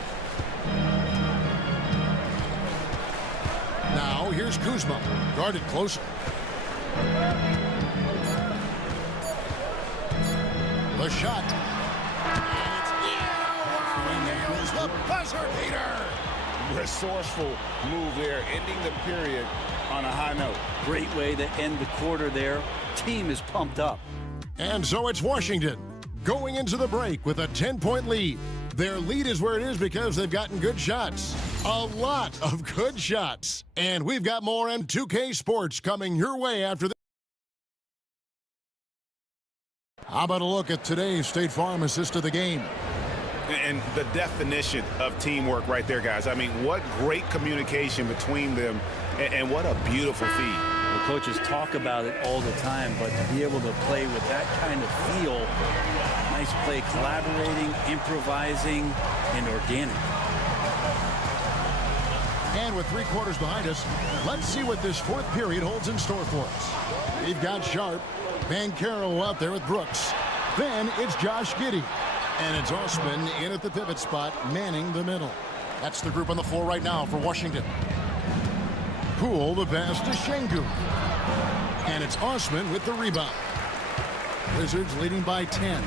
Now here's Kuzma, guarded closer. The shot. And it's in. Nails the buzzer beater. Resourceful move there, ending the period on a high note. Great way to end the quarter there. Team is pumped up. And so it's Washington going into the break with a 10-point lead. Their lead is where it is because they've gotten good shots. A lot of good shots. And we've got more M2K Sports coming your way after this. How about a look at today's State Farm assist of the game? And the definition of teamwork right there, guys. I mean, what great communication between them, and what a beautiful feed. The coaches talk about it all the time, but to be able to play with that kind of feel, nice play, collaborating, improvising, and organic. And with 3 quarters behind us, let's see what this 4th period holds in store for us. We've got Sharp, Bancaro out there with Brooks. Then it's Josh Giddey. And it's Osman in at the pivot spot, manning the middle. That's the group on the floor right now for Washington. Poole, the pass to Şengün. And it's Osman with the rebound. Wizards leading by 10.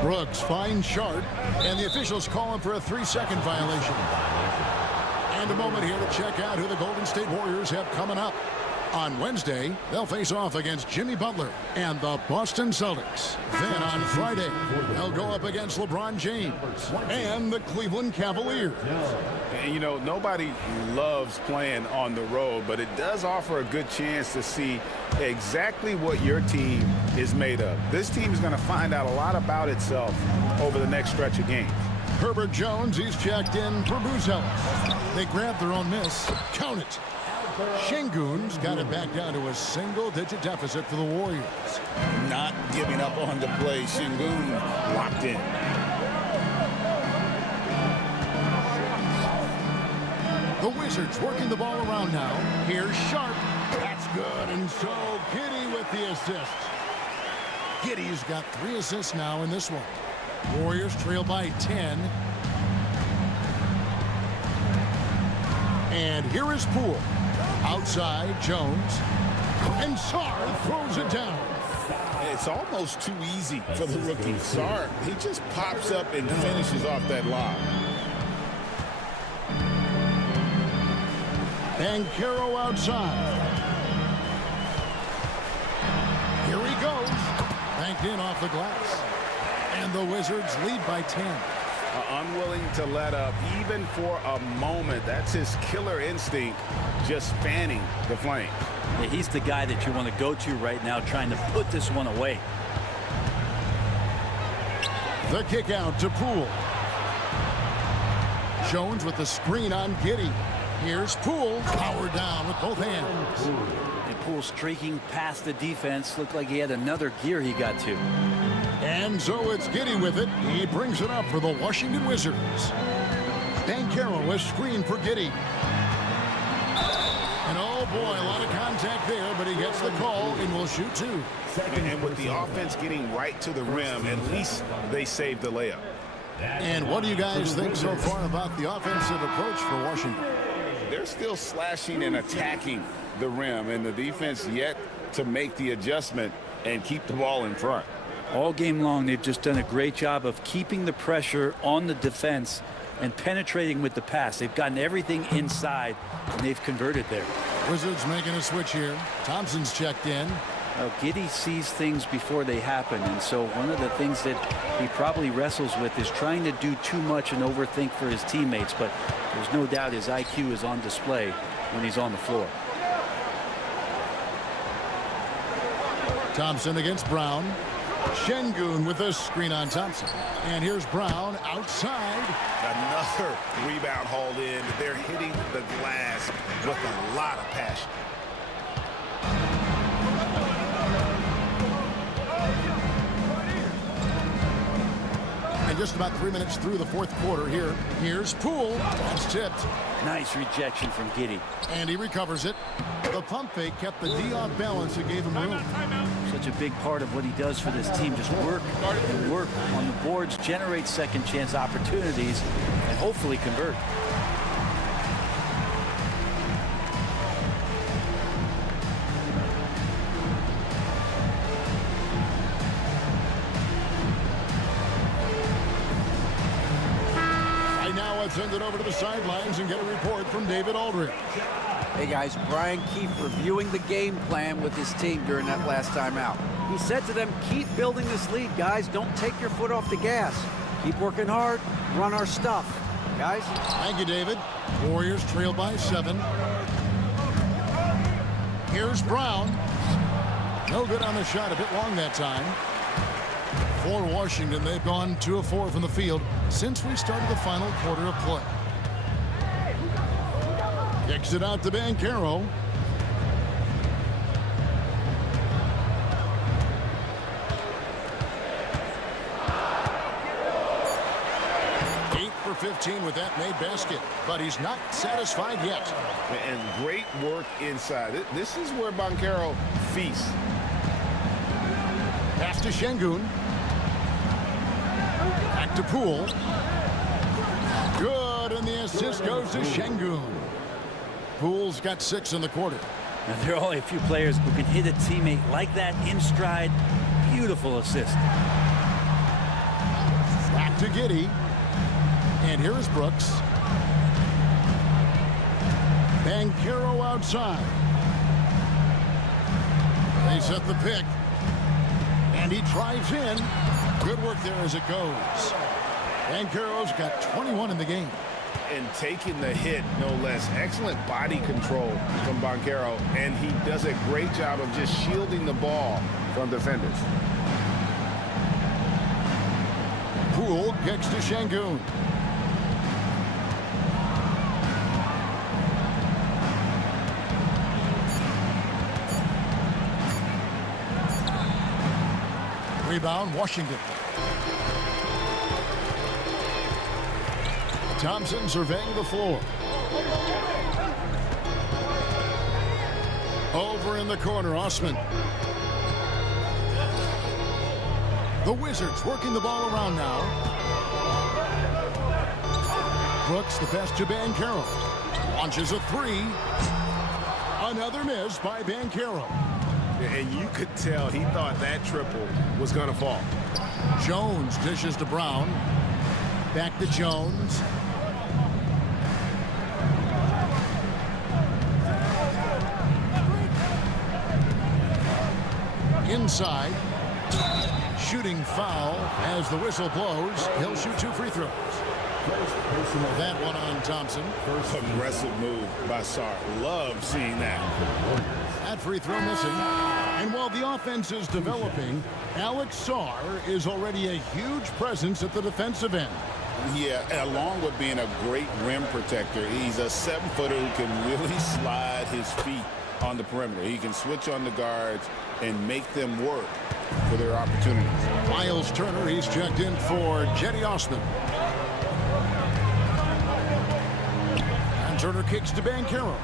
Brooks finds Sharp, and the officials call him for a 3-second violation. And a moment here to check out who the Golden State Warriors have coming up. On Wednesday, they'll face off against Jimmy Butler and the Boston Celtics. Then on Friday, they'll go up against LeBron James and the Cleveland Cavaliers. And, you know, nobody loves playing on the road, but it does offer a good chance to see exactly what your team is made of. This team is going to find out a lot about itself over the next stretch of games. Herbert Jones, he's checked in for Buzelis. They grabbed their own miss. Count it. Şengün's got it back down to a single-digit deficit for the Warriors. Not giving up on the play. Şengün locked in. The Wizards working the ball around now. Here's Sharp. That's good. And so Giddey with the assist. Giddey's got 3 assists now in this one. Warriors trail by 10. And here is Poole. Outside, Jones. And Sarr throws it down. It's almost too easy for the rookie. Sarr, he just pops up and finishes off that lob. And Caro outside. Here he goes. Banked in off the glass. And the Wizards lead by 10. Unwilling to let up even for a moment. That's his killer instinct, just fanning the flame. Yeah, he's the guy that you want to go to right now, trying to put this one away. The kick out to Poole. Jones with the screen on Giddey. Here's Poole, powered down with both hands. And Poole streaking past the defense. Looked like he had another gear he got to. And so it's Giddey with it. He brings it up for the Washington Wizards. Bancaro is screen for Giddey. And oh boy, a lot of contact there, but he gets the call and will shoot 2. And with the offense getting right to the rim, at least they saved the layup. And what do you guys think so far about the offensive approach for Washington? They're still slashing and attacking the rim, and the defense yet to make the adjustment and keep the ball in front. All game long, they've just done a great job of keeping the pressure on the defense and penetrating with the pass. They've gotten everything inside, and they've converted there. Wizards making a switch here. Thompson's checked in. Giddey sees things before they happen, and so one of the things that he probably wrestles with is trying to do too much and overthink for his teammates, but there's no doubt his IQ is on display when he's on the floor. Thompson against Brown. Şengün with a screen on Thompson. And here's Brown outside. Another rebound hauled in. They're hitting the glass with a lot of passion. And just about 3 minutes through the fourth quarter here. Here's Poole. That's tipped. Nice rejection from Giddey. And he recovers it. The pump fake kept the D off balance and gave him room. Such a big part of what he does for this team. Just work and work on the boards, generate second chance opportunities, and hopefully convert. Send it over to the sidelines and get a report from David Aldridge. Hey guys, Brian Keefe reviewing the game plan with his team during that last timeout. He said to them, keep building this lead, guys. Don't take your foot off the gas. Keep working hard. Run our stuff. Guys? Thank you, David. Warriors trail by 7. Here's Brown. No good on the shot. A bit long that time. For Washington, they've gone 2 of 4 from the field since we started the final quarter of play. Kicks it out to Banchero. For 15 with that made basket, but he's not satisfied yet. And great work inside. This is where Banchero feasts. Pass to Şengün. Back to Poole. Good, and the assist goes to Şengün. Poole's got 6 in the quarter. Now, there are only a few players who can hit a teammate like that in stride. Beautiful assist. Back to Giddey. And here's Brooks. Banchero outside. They set the pick. And he drives in. Good work there as it goes. Banchero's got 21 in the game. And taking the hit, no less. Excellent body control from Banchero. And he does a great job of just shielding the ball from defenders. Poole kicks to Şengün. Rebound, Washington. Thompson surveying the floor. Over in the corner, Osman. The Wizards working the ball around now. Brooks, the pass to Banchero. Launches a 3. Another miss by Banchero. And you could tell he thought that triple was going to fall. Jones dishes to Brown. Back to Jones. Inside. Shooting foul as the whistle blows. He'll shoot 2 free throws. That one on Thompson. Aggressive move by Sarr. Love seeing that. That free throw missing. And while the offense is developing, Alex Sarr is already a huge presence at the defensive end. Yeah, along with being a great rim protector, he's a 7-footer who can really slide his feet on the perimeter. He can switch on the guards and make them work for their opportunities. Miles Turner, he's checked in for Jetty Osman. And Turner kicks to Banchero.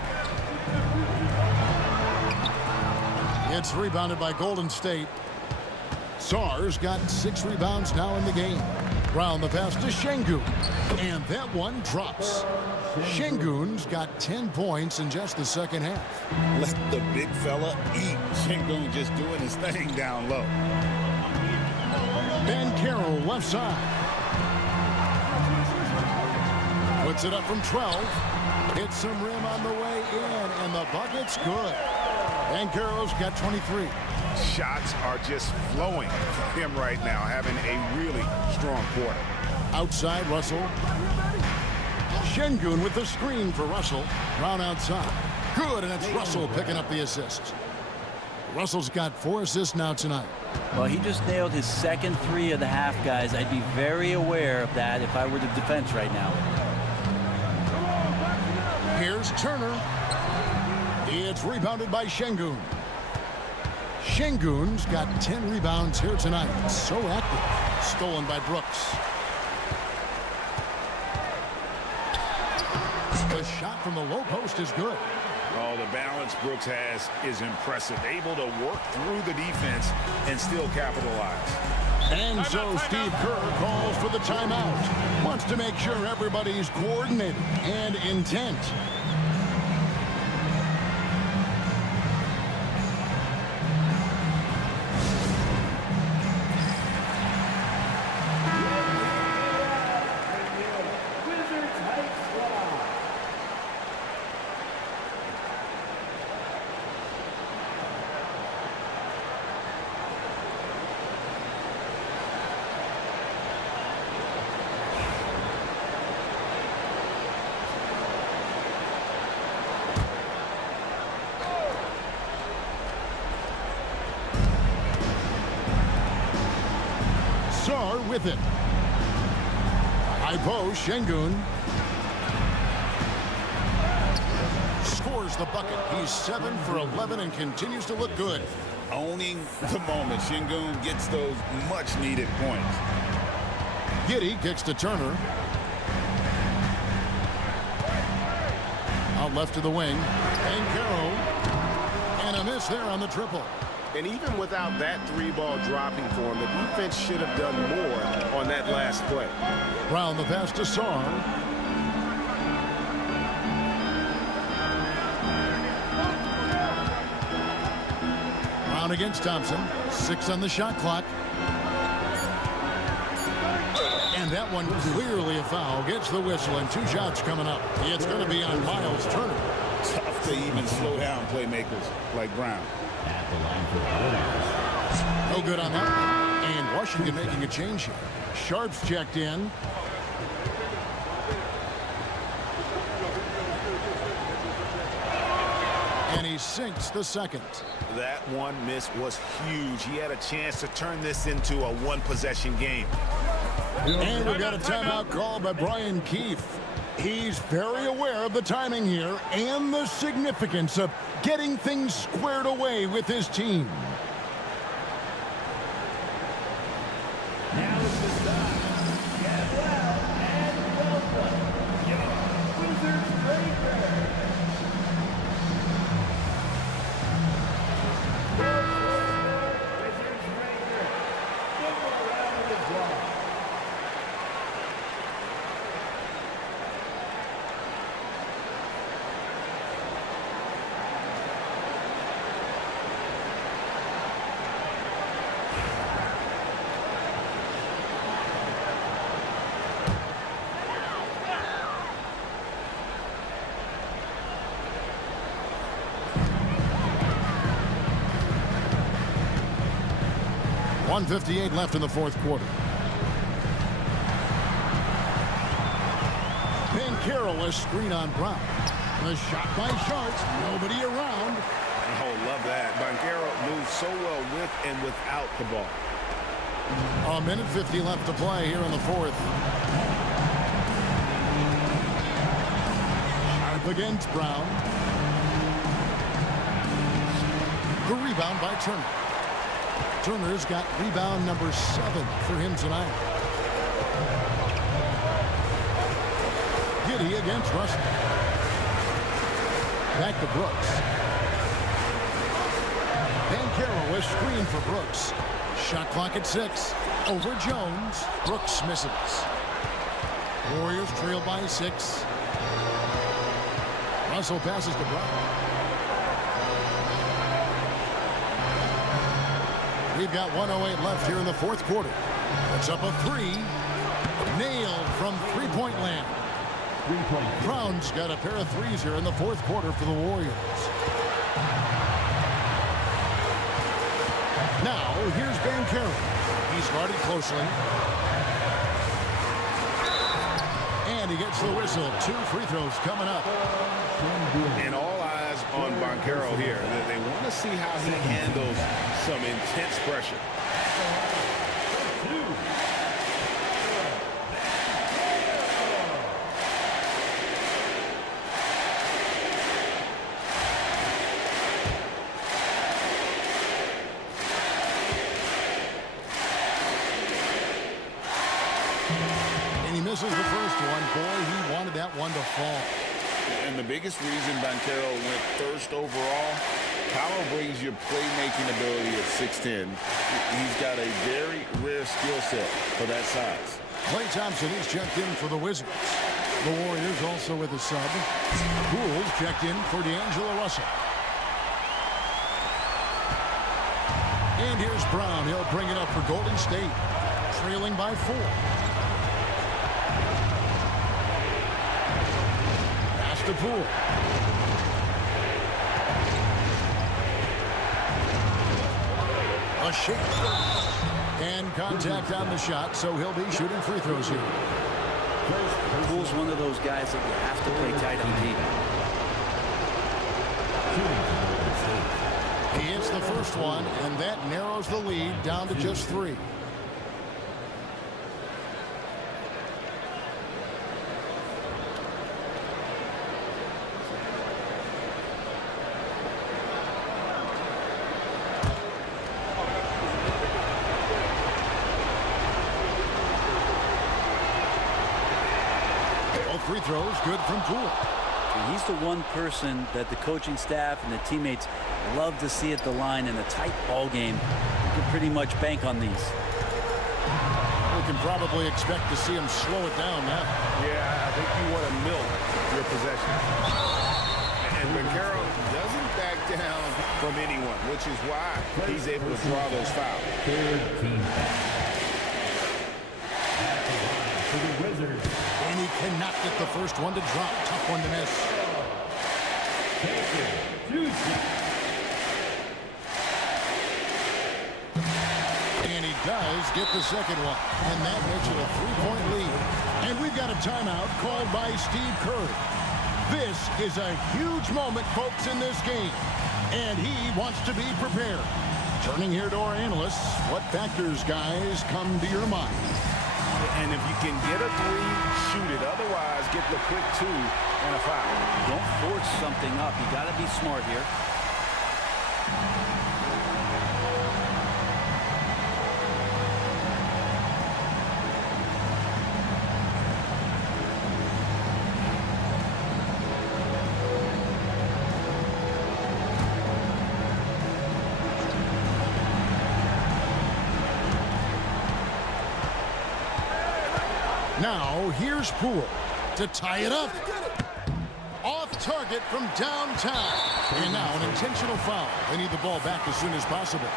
It's rebounded by Golden State. Sarr's got 6 rebounds now in the game. Brown the pass to Şengün. And that one drops. Şengün's got 10 points in just the second half. Let the big fella eat. Şengün just doing his thing down low. Banchero left side. Puts it up from 12. Hits some rim on the way in, and the bucket's good. Banchero's got 23. Shots are just flowing for him right now, having a really strong quarter. Outside, Russell. Şengün with the screen for Russell. Brown outside. Good, and it's Russell picking up the assist. Russell's got 4 assists now tonight. Well, he just nailed his second 3 of the half, guys. I'd be very aware of that if I were the defense right now. Here's Turner. It's rebounded by Şengün. Şengün's got 10 rebounds here tonight. So active. Stolen by Brooks. The shot from the low post is good. Oh, the balance Brooks has is impressive. Able to work through the defense and still capitalize. And so Steve Kerr calls for the timeout. Wants to make sure everybody's coordinated and intent. With it. High post, Şengün scores the bucket. He's 7 for 11 and continues to look good. Owning the moment. Şengün gets those much-needed points. Giddey kicks to Turner. Out left to the wing. Banchero. And a miss there on the triple. And even without that 3-ball dropping for him, the defense should have done more on that last play. Brown the pass to Sarr. Brown against Thompson. 6 on the shot clock. And that one clearly a foul. Gets the whistle and 2 shots coming up. It's going to be on Miles Turner. Tough to even slow down playmakers like Brown. At the line for no good on that. And Washington making a change here. Sharp's checked in. And he sinks the second. That one miss was huge. He had a chance to turn this into a one-possession game. And we've got a timeout called by Brian Keefe. He's very aware of the timing here and the significance of getting things squared away with his team. Now it's the time. Get well and welcome. Your Wizards Breaker. Wizards Breaker. Give them a round of applause. .158 left in the fourth quarter. Banchero, a screen on Brown. The shot by Sharp. Nobody around. Oh, love that. Banchero moves so well with and without the ball. A minute 50 left to play here in the fourth. Sharp against Brown. The rebound by Turner. Turner's got rebound number 7 for him tonight. Giddey against Russell. Back to Brooks. Banchero, a screen for Brooks. Shot clock at 6. Over Jones. Brooks misses. Warriors trail by 6. Russell passes to Brown. We've got 1:08 left here in the fourth quarter. It's up a 3. Nailed from three-point land. Brown's got a pair of threes here in the fourth quarter for the Warriors. Now, here's Banchero. He's guarded closely. And he gets the whistle. 2 free throws coming up. And all eyes on Banchero here. They want to see how he handles some intense pressure. And he misses the first one. Boy, he wanted that one to fall. And the biggest reason Banchero went first overall, Powell brings you playmaking ability at 6'10". He's got a very rare skill set for that size. Klay Thompson is checked in for the Wizards. The Warriors also with a sub. Poole's checked in for D'Angelo Russell. And here's Brown. He'll bring it up for Golden State, trailing by 4. Pass to Poole. A shake. And contact on the shot, so he'll be shooting free throws here. Poole's one of those guys that you have to play tight on deep. He hits the first one, and that narrows the lead down to just 3. Free throws good from Poole. And he's the one person that the coaching staff and the teammates love to see at the line in a tight ball game. You can pretty much bank on these. We can probably expect to see him slow it down now. Yeah, I think you want to milk your possession. And Banchero doesn't back down from anyone, which is why he's able to draw those fouls. For the Wizards. And he cannot get the first one to drop. Tough one to miss. And he does get the second one. And that makes it a 3-point lead. And we've got a timeout called by Steve Kerr. This is a huge moment, folks, in this game. And he wants to be prepared. Turning here to our analysts, what factors, guys, come to your mind? And if you can get a 3, shoot it. Otherwise, get the quick 2 and a foul. Don't force something up. You got to be smart here. Now, here's Poole to tie it up. Off target from downtown. And now an intentional foul. They need the ball back as soon as possible.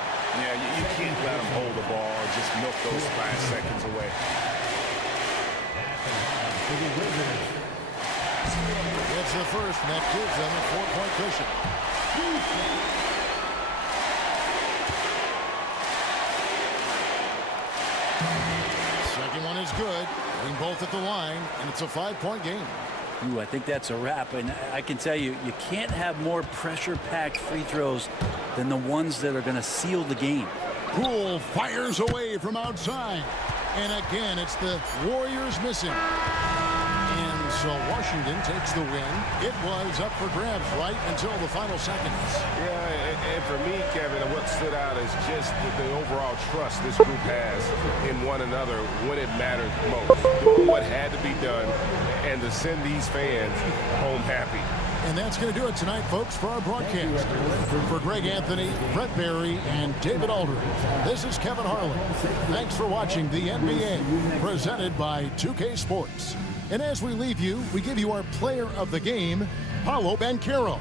Yeah, you can't let them hold the ball or just milk those 5 seconds away. It's the first, and that gives them a 4-point cushion. Second one is good. Getting both at the line, and it's a 5-point game. Ooh, I think that's a wrap. And I can tell you, you can't have more pressure-packed free throws than the ones that are going to seal the game. Poole fires away from outside. And again, it's the Warriors missing. And so Washington takes the win. It was up for grabs right until the final seconds. Yeah, and for me, Kevin, what stood out is just the overall trust this group has in one another when it mattered most. Doing what had to be done and to send these fans home happy. And that's going to do it tonight, folks, for our broadcast. For Greg Anthony, Brett Barry, and David Aldridge, this is Kevin Harlan. Thanks for watching the NBA, presented by 2K Sports. And as we leave you, we give you our player of the game, Paolo Banchero.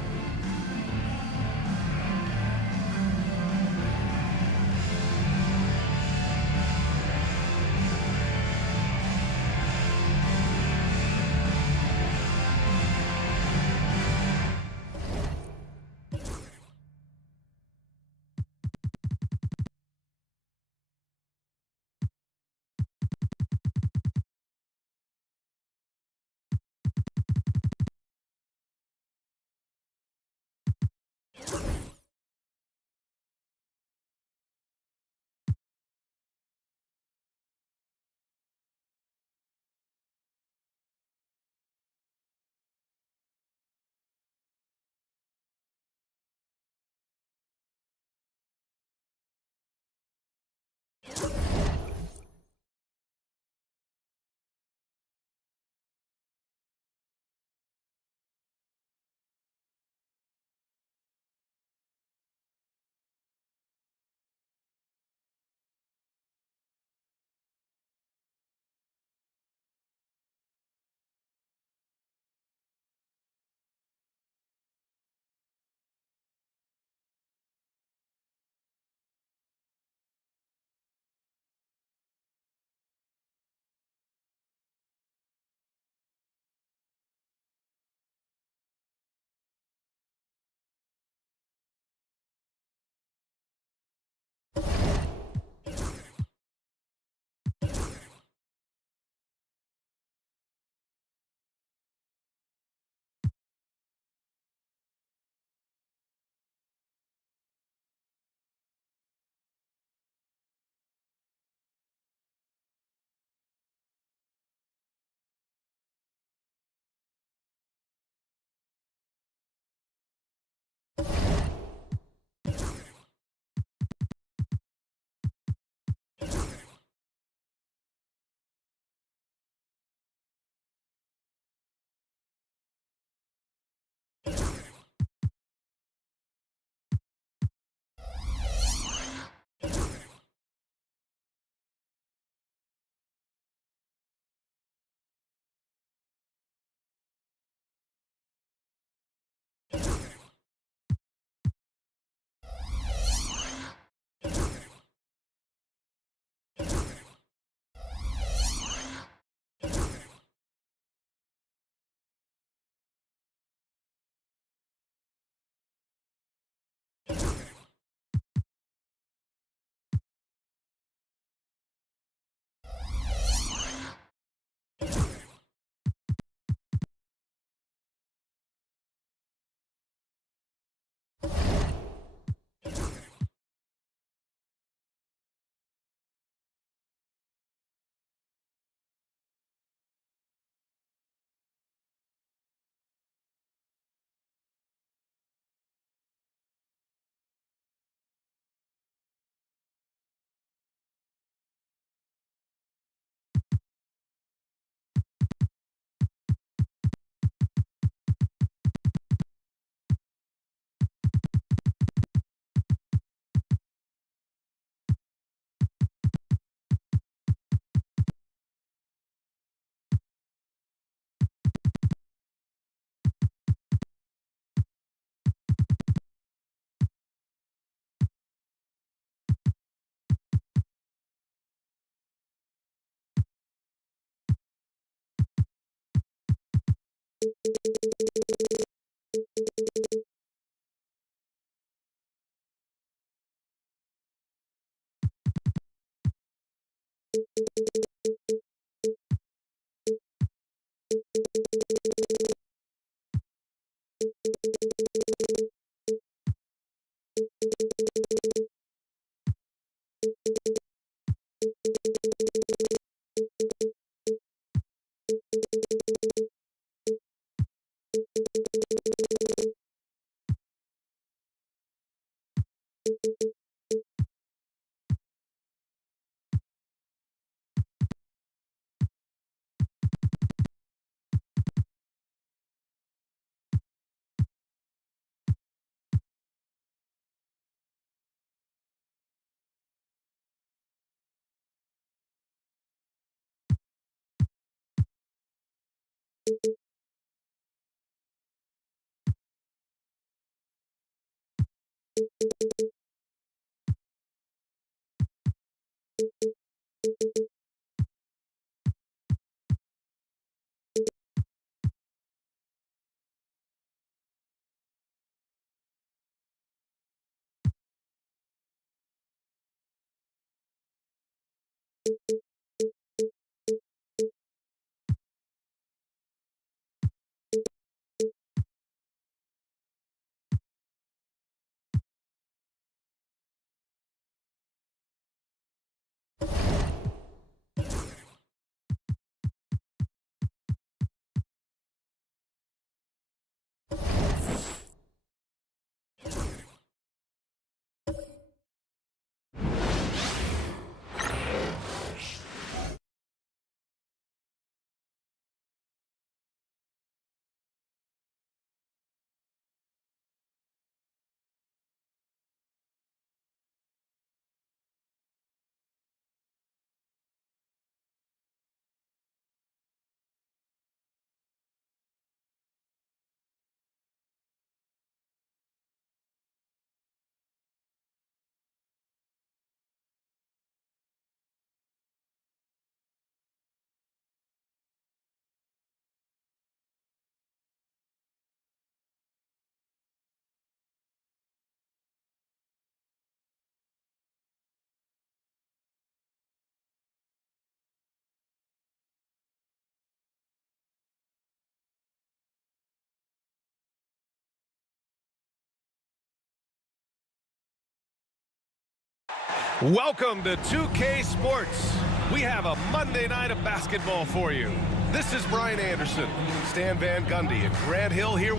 Welcome to 2K Sports. We have a Monday night of basketball for you. This is Brian Anderson, Stan Van Gundy, and Grant Hill here.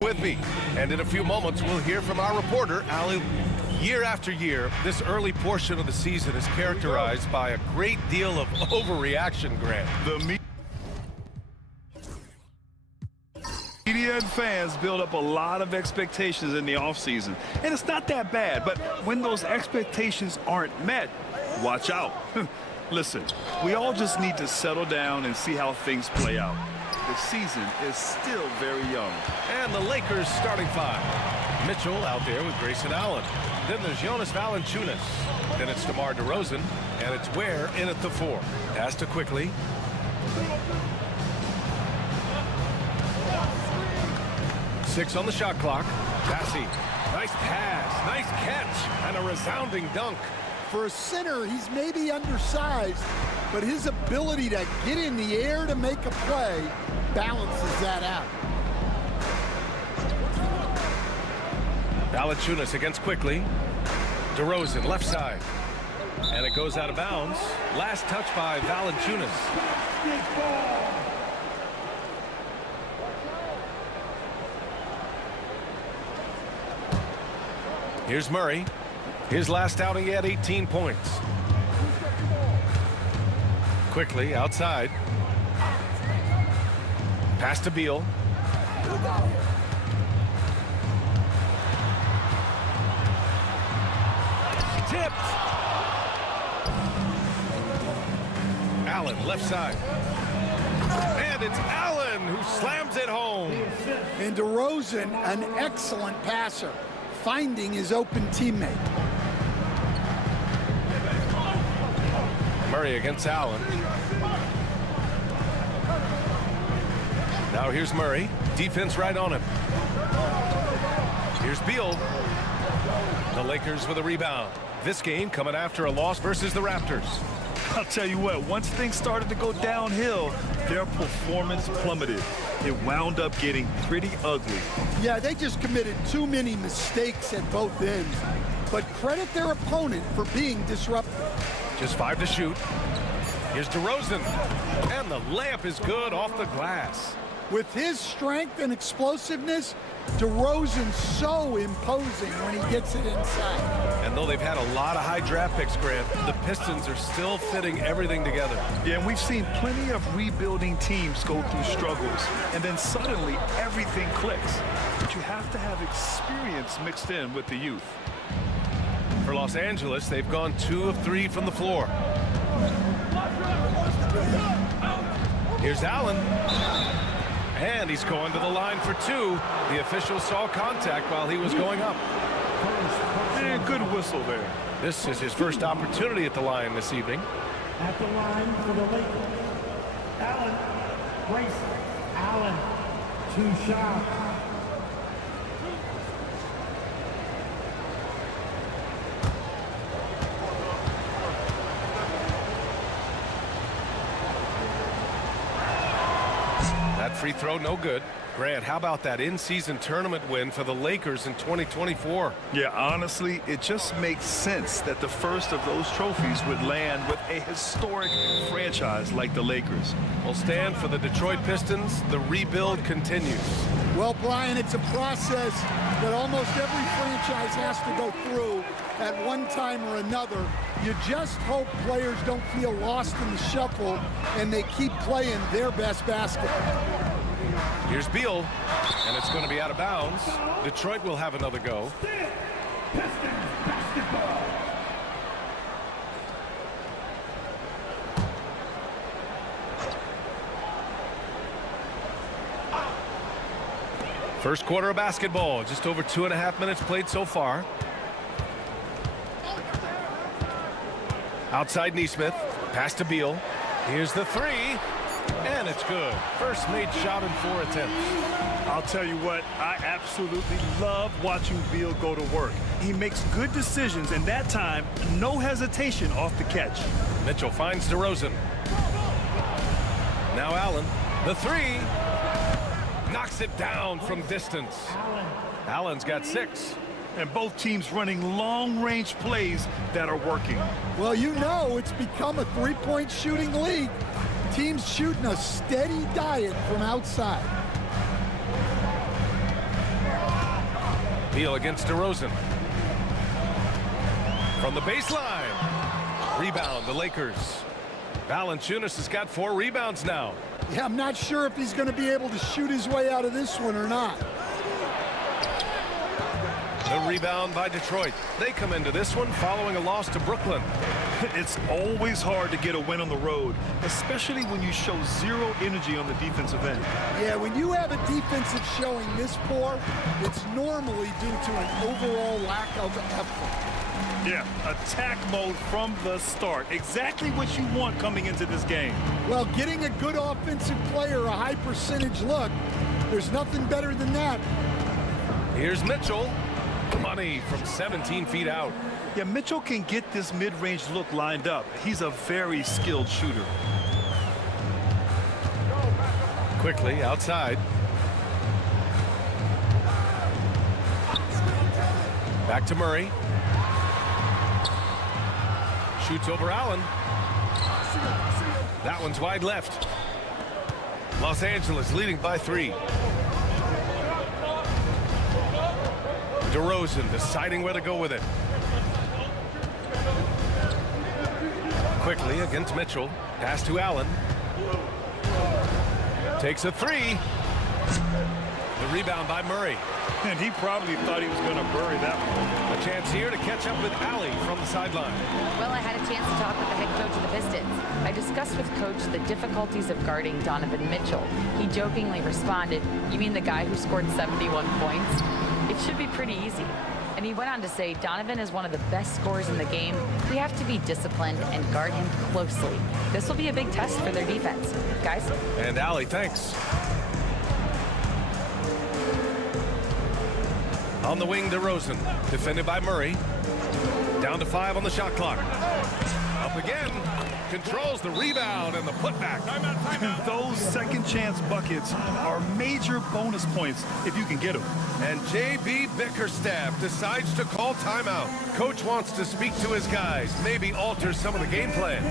With me, and in a few moments we'll hear from our reporter, Ali. Year after year, this early portion of the season is characterized by a great deal of overreaction, Grant. The media and fans build up a lot of expectations in the offseason, and it's not that bad, but when those expectations aren't met, watch out. Listen, we all just need to settle down and see how things play out. The season is still very young. And the Lakers starting five. Mitchell out there with Grayson Allen. Then there's Jonas Valanciunas. Then it's DeMar DeRozan. And it's Ware in at the 4. Pass to Quickly. Six on the shot clock. Bassey. Nice pass. Nice catch. And a resounding dunk. For a center, he's maybe undersized, but his ability to get in the air to make a play balances that out. Valanciunas against Quickly. DeRozan left side. And it goes out of bounds. Last touch by Valanciunas. Here's Murray. His last outing, he had 18 points. Quickly outside. Pass to Beal. Tipped. Allen left side. And it's Allen who slams it home. And DeRozan, an excellent passer, finding his open teammate. Murray against Allen. Now here's Murray. Defense right on him. Here's Beal. The Lakers with a rebound. This game coming after a loss versus the Raptors. I'll tell you what, once things started to go downhill, their performance plummeted. It wound up getting pretty ugly. Yeah, they just committed too many mistakes at both ends. But credit their opponent for being disruptive. Just 5 to shoot. Here's DeRozan. And the layup is good off the glass. With his strength and explosiveness, DeRozan's so imposing when he gets it inside. And though they've had a lot of high draft picks, Grant, the Pistons are still fitting everything together. Yeah, and we've seen plenty of rebuilding teams go through struggles, and then suddenly everything clicks. But you have to have experience mixed in with the youth. For Los Angeles, they've gone 2 of 3 from the floor. Here's Allen. And he's going to the line for 2. The official saw contact while he was going up. And good whistle there. This is his first opportunity at the line this evening. At the line for the Lakers, Allen, Grayson, Allen, 2 shots. That free throw, no good. Grant, how about that in-season tournament win for the Lakers in 2024? Yeah, honestly, it just makes sense that the first of those trophies would land with a historic franchise like the Lakers. Will stand for the Detroit Pistons. The rebuild continues. Well, Brian, it's a process that almost every franchise has to go through at one time or another. You just hope players don't feel lost in the shuffle and they keep playing their best basketball. Here's Beal, and it's going to be out of bounds. Detroit will have another go. Pistons basketball. First quarter of basketball, just over 2.5 minutes played so far. Outside Neesmith, pass to Beal. Here's the 3, and it's good. First made shot in 4 attempts. I'll tell you what, I absolutely love watching Beal go to work. He makes good decisions, and that time, no hesitation off the catch. Mitchell finds DeRozan. Now Allen, the 3. Knocks it down from distance. Allen's got 6. And both teams running long-range plays that are working. Well, you know it's become a three-point shooting league. Teams shooting a steady diet from outside. Beal against DeRozan. From the baseline. Rebound, the Lakers. Valanciunas has got 4 rebounds now. Yeah, I'm not sure if he's going to be able to shoot his way out of this one or not. The rebound by Detroit. They come into this one following a loss to Brooklyn. It's always hard to get a win on the road, especially when you show zero energy on the defensive end. Yeah, when you have a defensive showing this poor, it's normally due to an overall lack of effort. Yeah, attack mode from the start. Exactly what you want coming into this game. Well, getting a good offensive player a high percentage look, there's nothing better than that. Here's Mitchell. Money from 17 feet out. Yeah, Mitchell can get this mid-range look lined up. He's a very skilled shooter. Quickly outside. Back to Murray. Shoots over Allen. That one's wide left. Los Angeles leading by 3. DeRozan deciding where to go with it. Quickly against Mitchell. Pass to Allen. Takes a 3. The rebound by Murray. And he probably thought he was going to bury that one. A chance here to catch up with Allie from the sideline. Well, I had a chance to talk with the head coach of the Pistons. I discussed with Coach the difficulties of guarding Donovan Mitchell. He jokingly responded, "You mean the guy who scored 71 points? It should be pretty easy." And he went on to say, "Donovan is one of the best scorers in the game. We have to be disciplined and guard him closely. This will be a big test for their defense." Guys? And Allie, thanks. On the wing, DeRozan, defended by Murray. Down to 5 on the shot clock. Up again. controls the rebound and the putback. Those second chance buckets are major bonus points if you can get them. And J.B. Bickerstaff decides to call timeout. Coach wants to speak to his guys, maybe alter some of the game plan.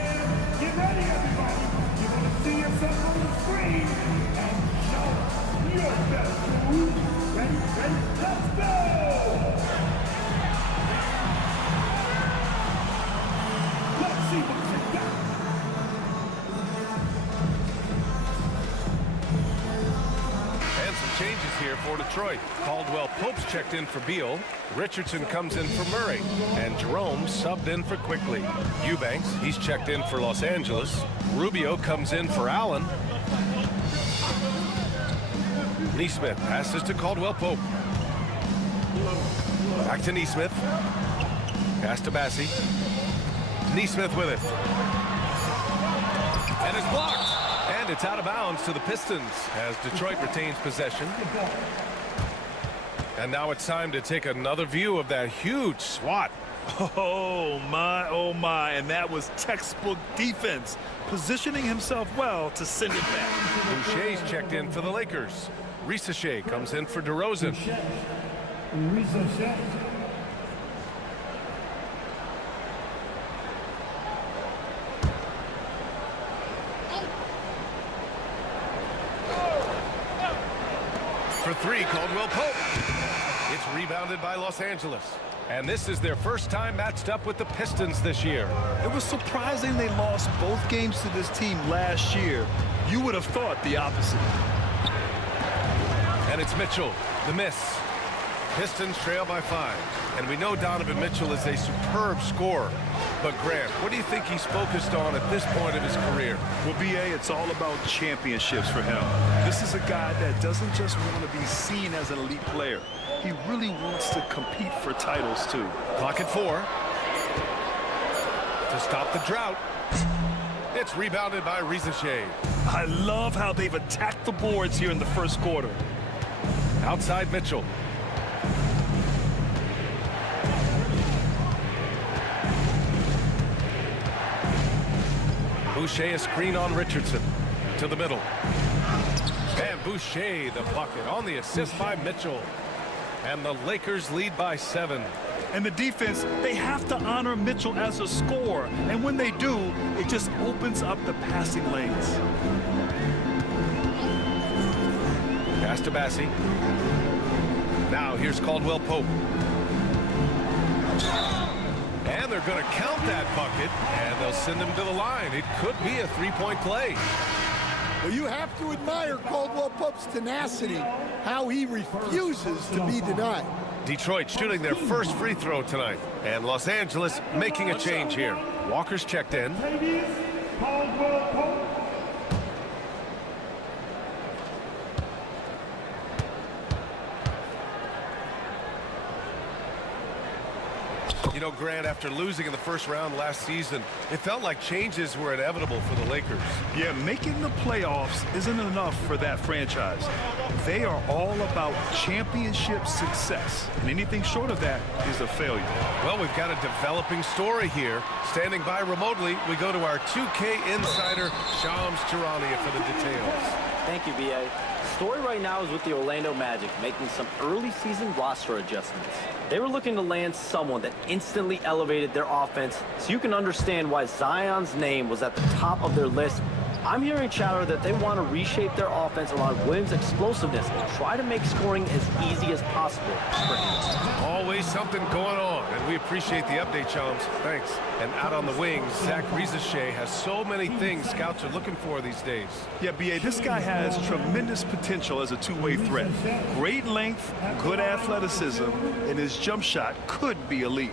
Get ready, everybody. You want to see yourself on the screen and show your best move. Ready, let's go! Let's see what you got. And some changes here for Detroit. Caldwell Pope's checked in for Beal. Richardson comes in for Murray. And Jerome subbed in for Quickly. Eubanks, he's checked in for Los Angeles. Rubio comes in for Allen. Neesmith passes to Caldwell Pope. Back to Neesmith. Pass to Bassie. Neesmith with it. And it's blocked. And it's out of bounds to the Pistons as Detroit retains possession. And now it's time to take another view of that huge swat. Oh my, and that was textbook defense, positioning himself well to send it back. Boucher's checked in for the Lakers. Ricochet comes in for DeRozan. For three, Caldwell Pope. It's rebounded by Los Angeles. And this is their first time matched up with the Pistons this year. It was surprising they lost both games to this team last year. You would have thought the opposite. And it's Mitchell, the miss. Pistons trail by 5. And we know Donovan Mitchell is a superb scorer. But Grant, what do you think he's focused on at this point of his career? Well, B.A., it's all about championships for him. This is a guy that doesn't just want to be seen as an elite player. He really wants to compete for titles, too. Clock at 4. To stop the drought. It's rebounded by Ricochet. I love how they've attacked the boards here in the first quarter. Outside Mitchell. Boucher a screen on Richardson. To the middle. And Boucher the bucket on the assist by Mitchell. And the Lakers lead by 7. And the defense, they have to honor Mitchell as a scorer. And when they do, it just opens up the passing lanes. Pass to Bassie. Now here's Caldwell Pope. And they're going to count that bucket, and they'll send him to the line. It could be a three-point play. Well, you have to admire Caldwell Pope's tenacity, how he refuses to be denied. Detroit shooting their first free throw tonight, and Los Angeles making a change here. Walker's checked in. Caldwell Pope. You know, Grant, after losing in the first round last season, it felt like changes were inevitable for the Lakers. Yeah, making the playoffs isn't enough for that franchise. They are all about championship success, and anything short of that is a failure. Well, we've got a developing story here. Standing by remotely, we go to our 2K insider, Shams Charania, for the details. Thank you, B.A. The story right now is with the Orlando Magic making some early season roster adjustments. They were looking to land someone that instantly elevated their offense, so you can understand why Zion's name was at the top of their list. I'm hearing chatter that they want to reshape their offense around Williams' explosiveness and try to make scoring as easy as possible for him. Always something going on, and we appreciate the update, Shams. Thanks. And out on the wings, Zach Ricochet has so many things scouts are looking for these days. Yeah, B.A., this guy has tremendous potential as a two-way threat. Great length, good athleticism, and his jump shot could be elite.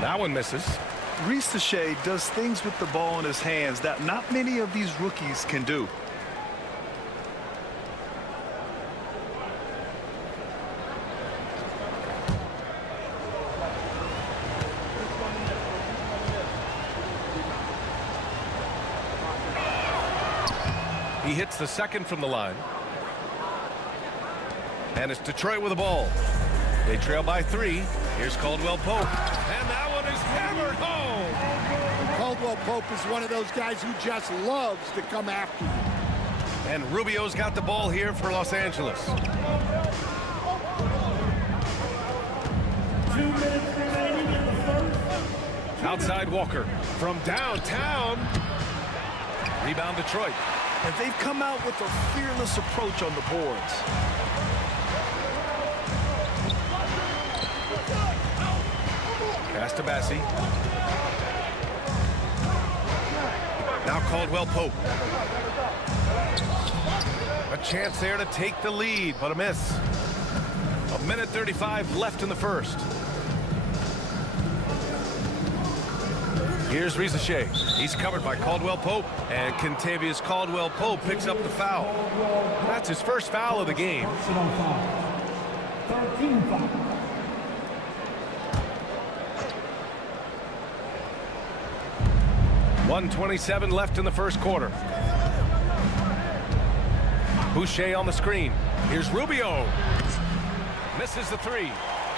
That one misses. Ricochet does things with the ball in his hands that not many of these rookies can do. He hits the second from the line. And it's Detroit with the ball. They trail by 3. Here's Caldwell Pope. And that one is hammered home. Caldwell Pope is one of those guys who just loves to come after you. And Rubio's got the ball here for Los Angeles. 2 minutes remaining in the first. Outside Walker from downtown. Rebound Detroit. And they've come out with a fearless approach on the boards. Pass to Bassi. Now Caldwell Pope. A chance there to take the lead, but a miss. 1:35 left in the first. Here's Rizachet. He's covered by Caldwell Pope. And Kentavious Caldwell Pope picks up the foul. That's his first foul of the game. 13 foul. .127 left in the first quarter. Boucher on the screen. Here's Rubio. Misses the 3.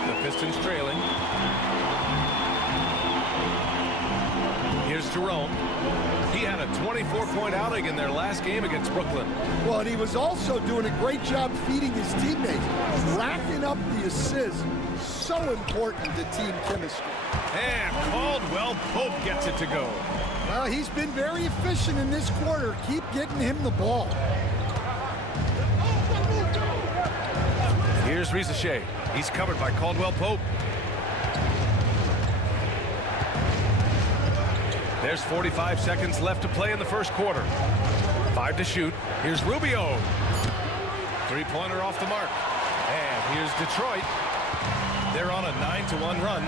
The Pistons trailing. Here's Jerome. He had a 24-point outing in their last game against Brooklyn. Well, and he was also doing a great job feeding his teammates, racking up the assists. So important to team chemistry. And Caldwell Pope gets it to go. Well, he's been very efficient in this quarter. Keep getting him the ball. Here's Rizachet. He's covered by Caldwell Pope. There's 45 seconds left to play in the first quarter. 5 to shoot. Here's Rubio. 3-pointer off the mark. And here's Detroit. They're on a 9-1 run.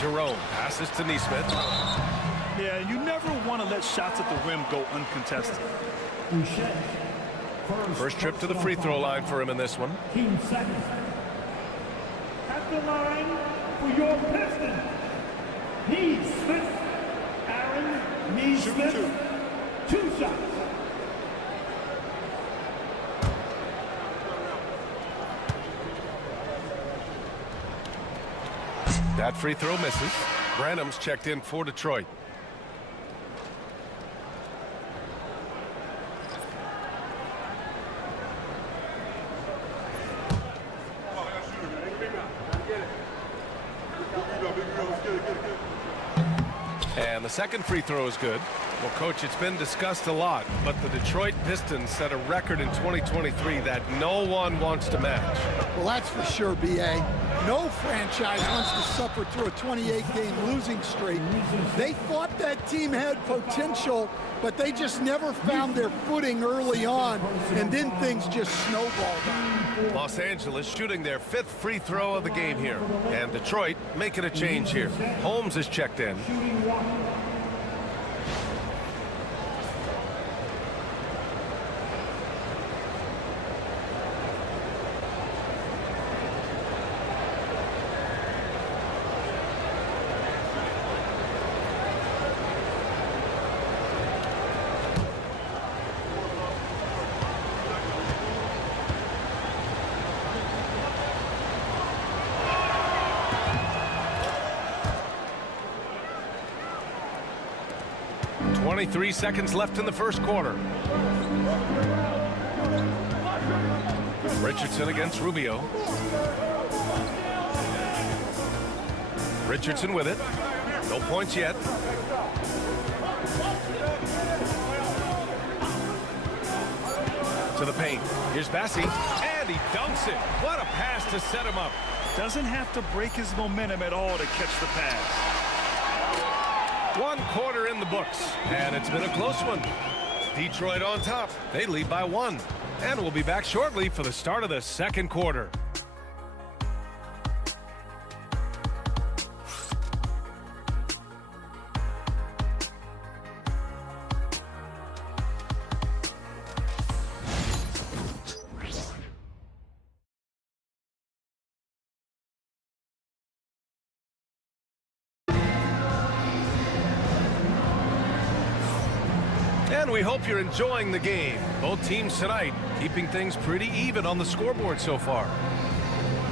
Jerome passes to Nesmith. Yeah, you never want to let shots at the rim go uncontested. First trip to the free throw line for him in this one. 15 seconds. At the line for your Pistons, Nesmith. Aaron Nesmith. 2 shots. That free throw misses. Branham's checked in for Detroit. And the second free throw is good. Well, Coach, it's been discussed a lot, but the Detroit Pistons set a record in 2023 that no one wants to match. Well, that's for sure, B.A. No franchise wants to suffer through a 28-game losing streak. They thought that team had potential, but they just never found their footing early on, and then things just snowballed. Los Angeles shooting their 5th free throw of the game here. And Detroit making a change here. Holmes is checked in. .23 seconds left in the first quarter. Richardson against Rubio. Richardson with it. No points yet. To the paint. Here's Bassi. And he dunks it. What a pass to set him up. Doesn't have to break his momentum at all to catch the pass. 1 quarter in the books, and it's been a close one. Detroit on top. They lead by 1. And we'll be back shortly for the start of the second quarter. we hope you're enjoying the game. Both teams tonight keeping things pretty even on the scoreboard so far.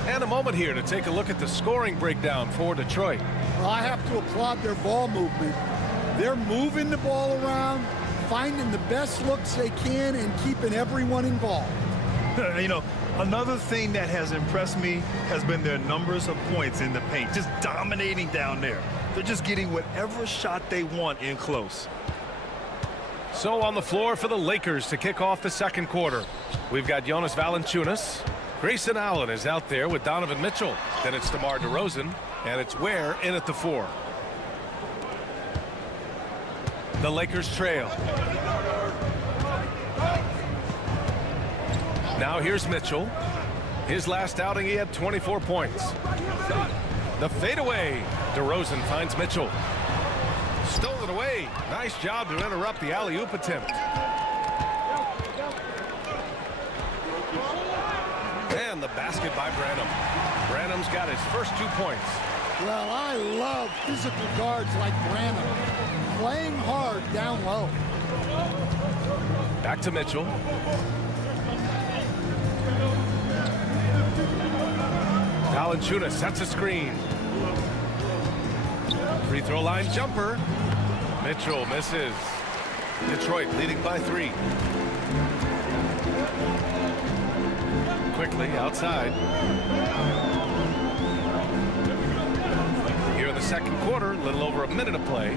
And a moment here to take a look at the scoring breakdown for Detroit. Well, I have to applaud their ball movement. They're moving the ball around, finding the best looks they can, and keeping everyone involved. You know, another thing that has impressed me has been their numbers of points in the paint, just dominating down there. They're just getting whatever shot they want in close. So on the floor for the Lakers to kick off the second quarter, we've got Jonas Valanciunas. Grayson Allen is out there with Donovan Mitchell. Then it's DeMar DeRozan, and it's Ware in at the 4. The Lakers trail. Now here's Mitchell. His last outing, he had 24 points. The fadeaway. DeRozan finds Mitchell. Stolen away. Nice job to interrupt the alley-oop attempt. And the basket by Branham. Branham's got his first 2 points. Well, I love physical guards like Branham, playing hard down low. Back to Mitchell. Valanciunas sets a screen. Free throw line jumper. Mitchell misses. Detroit leading by 3. Quickly outside. Here in the second quarter, a little over a minute of play.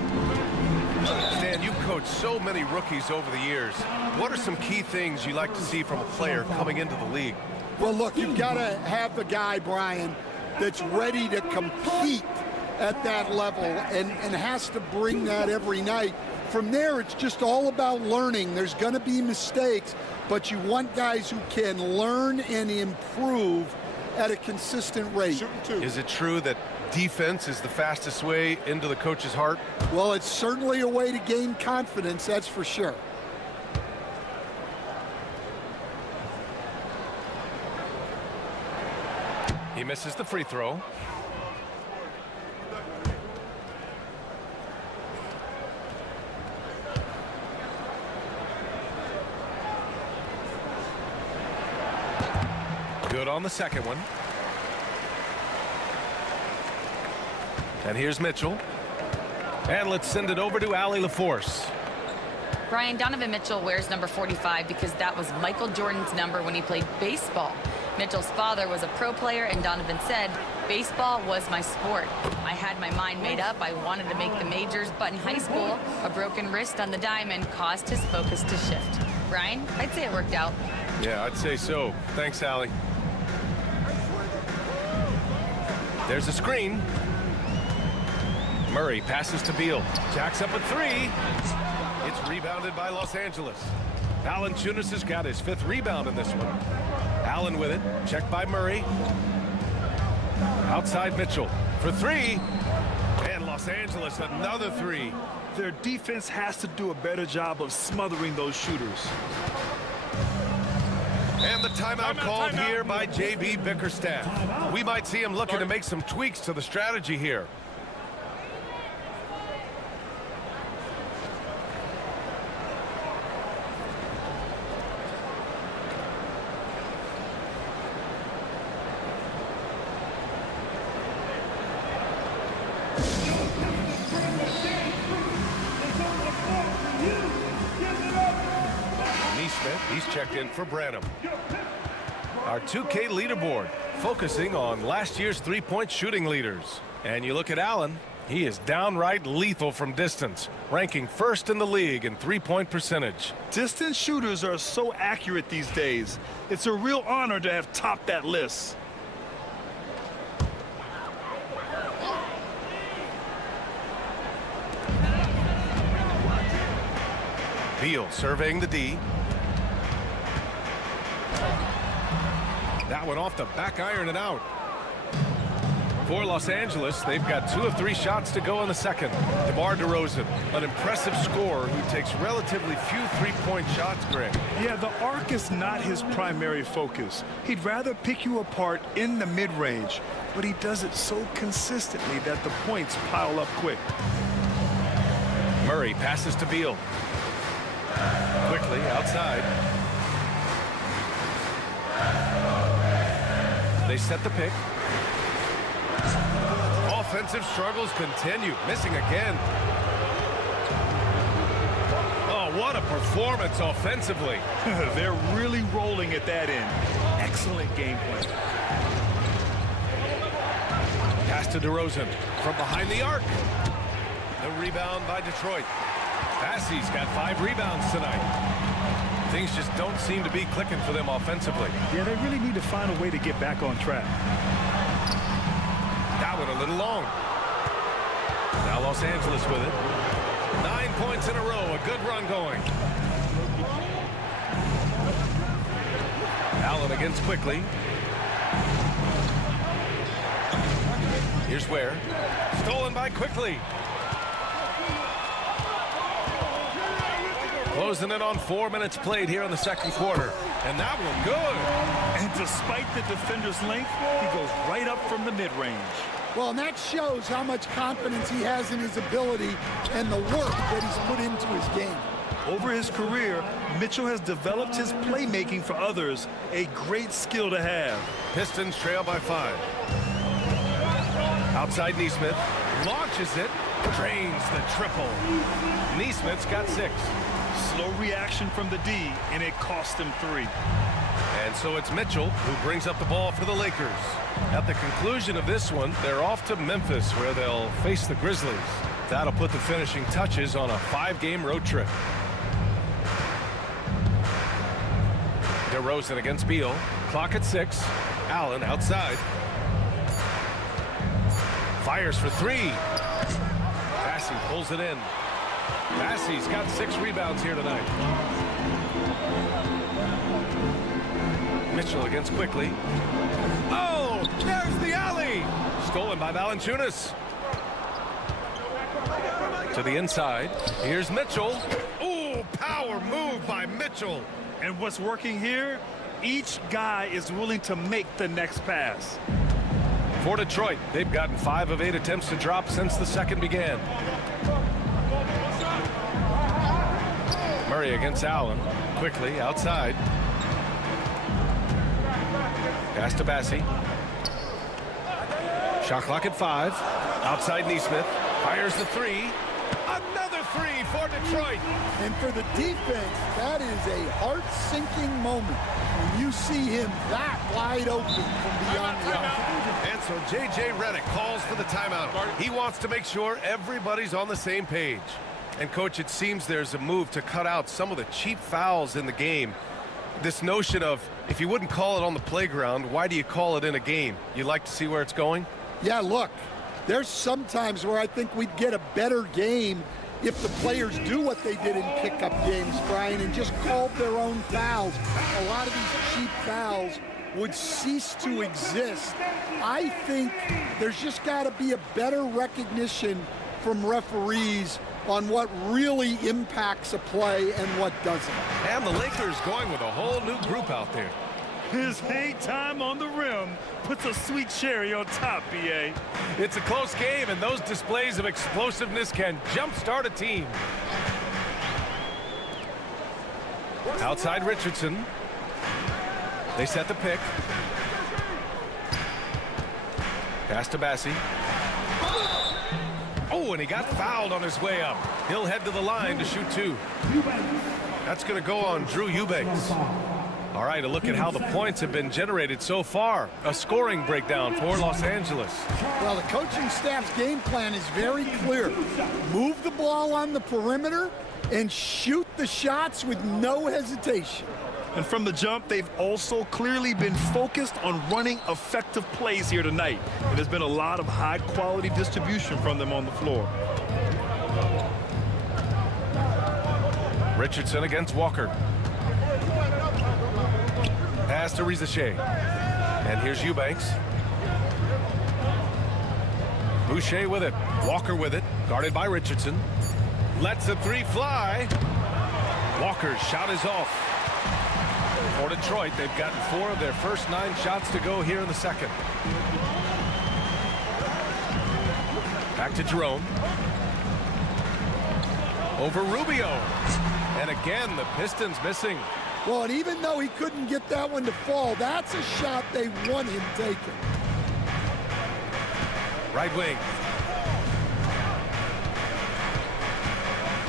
Stan, you've coached so many rookies over the years. What are some key things you like to see from a player coming into the league? Well, look, you've got to have the guy, Brian, that's ready to compete at that level and has to bring that every night. From there, it's just all about learning. There's going to be mistakes, but you want guys who can learn and improve at a consistent rate. Is it true that defense is the fastest way into the coach's heart? Well, it's certainly a way to gain confidence, that's for sure. He misses the free throw. Good on the second one. And here's Mitchell. And let's send it over to Allie LaForce. Brian, Donovan Mitchell wears number 45 because that was Michael Jordan's number when he played baseball. Mitchell's father was a pro player, and Donovan said, baseball was my sport. I had my mind made up. I wanted to make the majors, but in high school, a broken wrist on the diamond caused his focus to shift. Brian, I'd say it worked out. Yeah, I'd say so. Thanks, Allie. There's a screen. Murray passes to Beal. Jacks up a 3. It's rebounded by Los Angeles. Valanciunas has got his 5th rebound in this one. Allen with it. Checked by Murray. Outside Mitchell for 3. And Los Angeles another 3. Their defense has to do a better job of smothering those shooters. And the timeout called here by J.B. Bickerstaff. We might see him looking to make some tweaks to the strategy here. He's checked in for Branham. Our 2K leaderboard focusing on last year's three-point shooting leaders. And you look at Allen, he is downright lethal from distance, ranking 1st in the league in three-point percentage. Distance shooters are so accurate these days. It's a real honor to have topped that list. Beal surveying the D. That one off the back iron and out. For Los Angeles, they've got 2 of 3 shots to go in the second. DeMar DeRozan, an impressive scorer who takes relatively few three-point shots, Greg. Yeah, the arc is not his primary focus. He'd rather pick you apart in the mid-range, but he does it so consistently that the points pile up quick. Murray passes to Beal. Quickly outside. They set the pick. Offensive struggles continue. Missing again. Oh, what a performance offensively. They're really rolling at that end. Excellent game plan. Pass to DeRozan from behind the arc. The rebound by Detroit. Bassey's got 5 rebounds tonight. Things just don't seem to be clicking for them offensively. Yeah, they really need to find a way to get back on track. That one a little long. Now Los Angeles with it. 9 points in a row. A good run going. Allen against Quickly. Here's Ware. Stolen by Quickly. Closing in on 4 minutes played here in the second quarter. And that one good. And despite the defender's length, he goes right up from the mid-range. Well, and that shows how much confidence he has in his ability and the work that he's put into his game. Over his career, Mitchell has developed his playmaking for others, a great skill to have. Pistons trail by 5. Outside Neesmith. Launches it. Drains the triple. Neesmith's got 6. Slow reaction from the D, and it cost him 3. And so it's Mitchell who brings up the ball for the Lakers. At the conclusion of this one, they're off to Memphis where they'll face the Grizzlies. That'll put the finishing touches on a 5-game road trip. DeRozan against Beal. Clock at 6. Allen outside. Fires for 3. Bassey pulls it in. Bassey's got 6 rebounds here tonight. Mitchell against Quickly. Oh, there's the alley. Stolen by Valanciunas. To the inside. Here's Mitchell. Ooh, power move by Mitchell. And what's working here? Each guy is willing to make the next pass. For Detroit, they've gotten 5 of 8 attempts to drop since the second began. Murray against Allen. Quickly outside. Pass to Bassey. Shot clock at 5. Outside Neesmith. Fires the 3. Another 3 for Detroit. And for the defense, that is a heart-sinking moment when you see him that wide open from beyond the arc. And so J.J. Redick calls for the timeout. He wants to make sure everybody's on the same page. And, Coach, it seems there's a move to cut out some of the cheap fouls in the game. This notion of, if you wouldn't call it on the playground, why do you call it in a game? You like to see where it's going? Yeah, look, there's some times where I think we'd get a better game if the players do what they did in pickup games, Brian, and just called their own fouls. A lot of these cheap fouls would cease to exist. I think there's just got to be a better recognition from referees on what really impacts a play and what doesn't. And the Lakers going with a whole new group out there. His hang time on the rim puts a sweet cherry on top, B.A. It's a close game, and those displays of explosiveness can jumpstart a team. Outside Richardson. They set the pick. Pass to Bassey. Oh, and he got fouled on his way up. He'll head to the line to shoot 2. That's going to go on Drew Eubanks. All right, a look at how the points have been generated so far. A scoring breakdown for Los Angeles. Well, the coaching staff's game plan is very clear. Move the ball on the perimeter and shoot the shots with no hesitation. And from the jump, they've also clearly been focused on running effective plays here tonight. And there's been a lot of high-quality distribution from them on the floor. Richardson against Walker. Pass to Rizachet. And here's Eubanks. Boucher with it. Walker with it. Guarded by Richardson. Lets the 3 fly. Walker's shot is off. For Detroit, they've gotten 4 of their first 9 shots to go here in the second. Back to Jerome. Over Rubio. And again, the Pistons missing. Well, and even though he couldn't get that one to fall, that's a shot they want him taking. Right wing.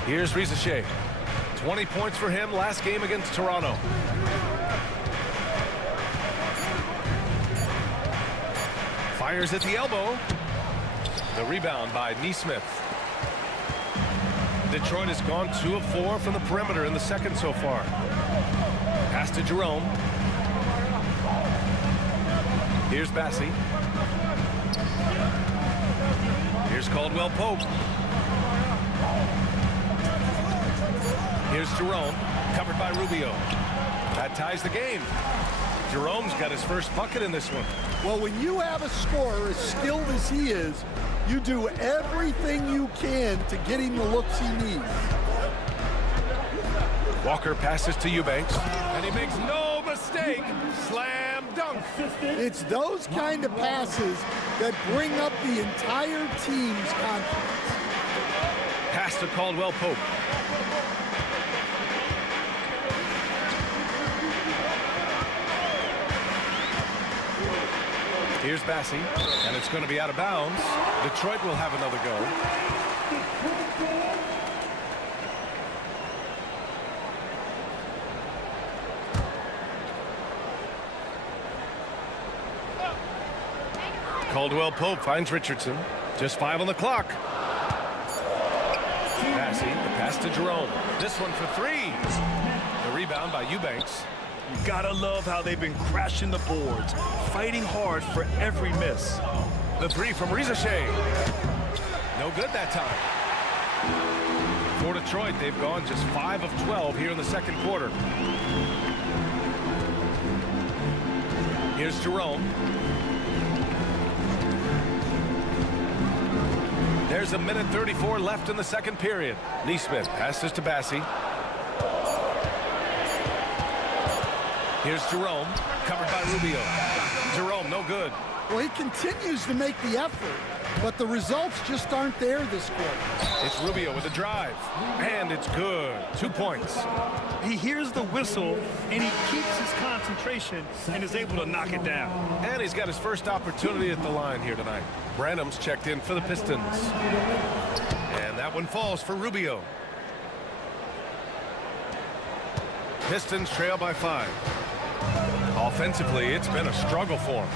Here's Rizachet. 20 points for him last game against Toronto. Fires at the elbow. The rebound by Nesmith. Detroit has gone 2 of 4 from the perimeter in the second so far. Pass to Jerome. Here's Bassey. Here's Caldwell Pope. Here's Jerome, covered by Rubio. That ties the game. Jerome's got his first bucket in this one. Well, when you have a scorer as skilled as he is, you do everything you can to get him the looks he needs. Walker passes to Eubanks, and he makes no mistake. Slam dunk. It's those kind of passes that bring up the entire team's confidence. Pass to Caldwell Pope. Here's Bassey, and it's going to be out of bounds. Detroit will have another go. Caldwell Pope finds Richardson. Just 5 on the clock. Bassey, the pass to Jerome. This one for 3. The rebound by Eubanks. You gotta love how they've been crashing the boards, fighting hard for every miss. The 3 from Rizachet. No good that time. For Detroit, they've gone just 5 of 12 here in the second quarter. Here's Jerome. There's a minute 34 left in the second period. Nesmith passes to Bassey. Here's Jerome, covered by Rubio. Jerome, no good. Well, he continues to make the effort, but the results just aren't there this quarter. It's Rubio with a drive, and it's good. 2 points. He hears the whistle, and he keeps his concentration and is able to knock it down. And he's got his first opportunity at the line here tonight. Branham's checked in for the Pistons. And that one falls for Rubio. Pistons trail by 5. Offensively, it's been a struggle for them.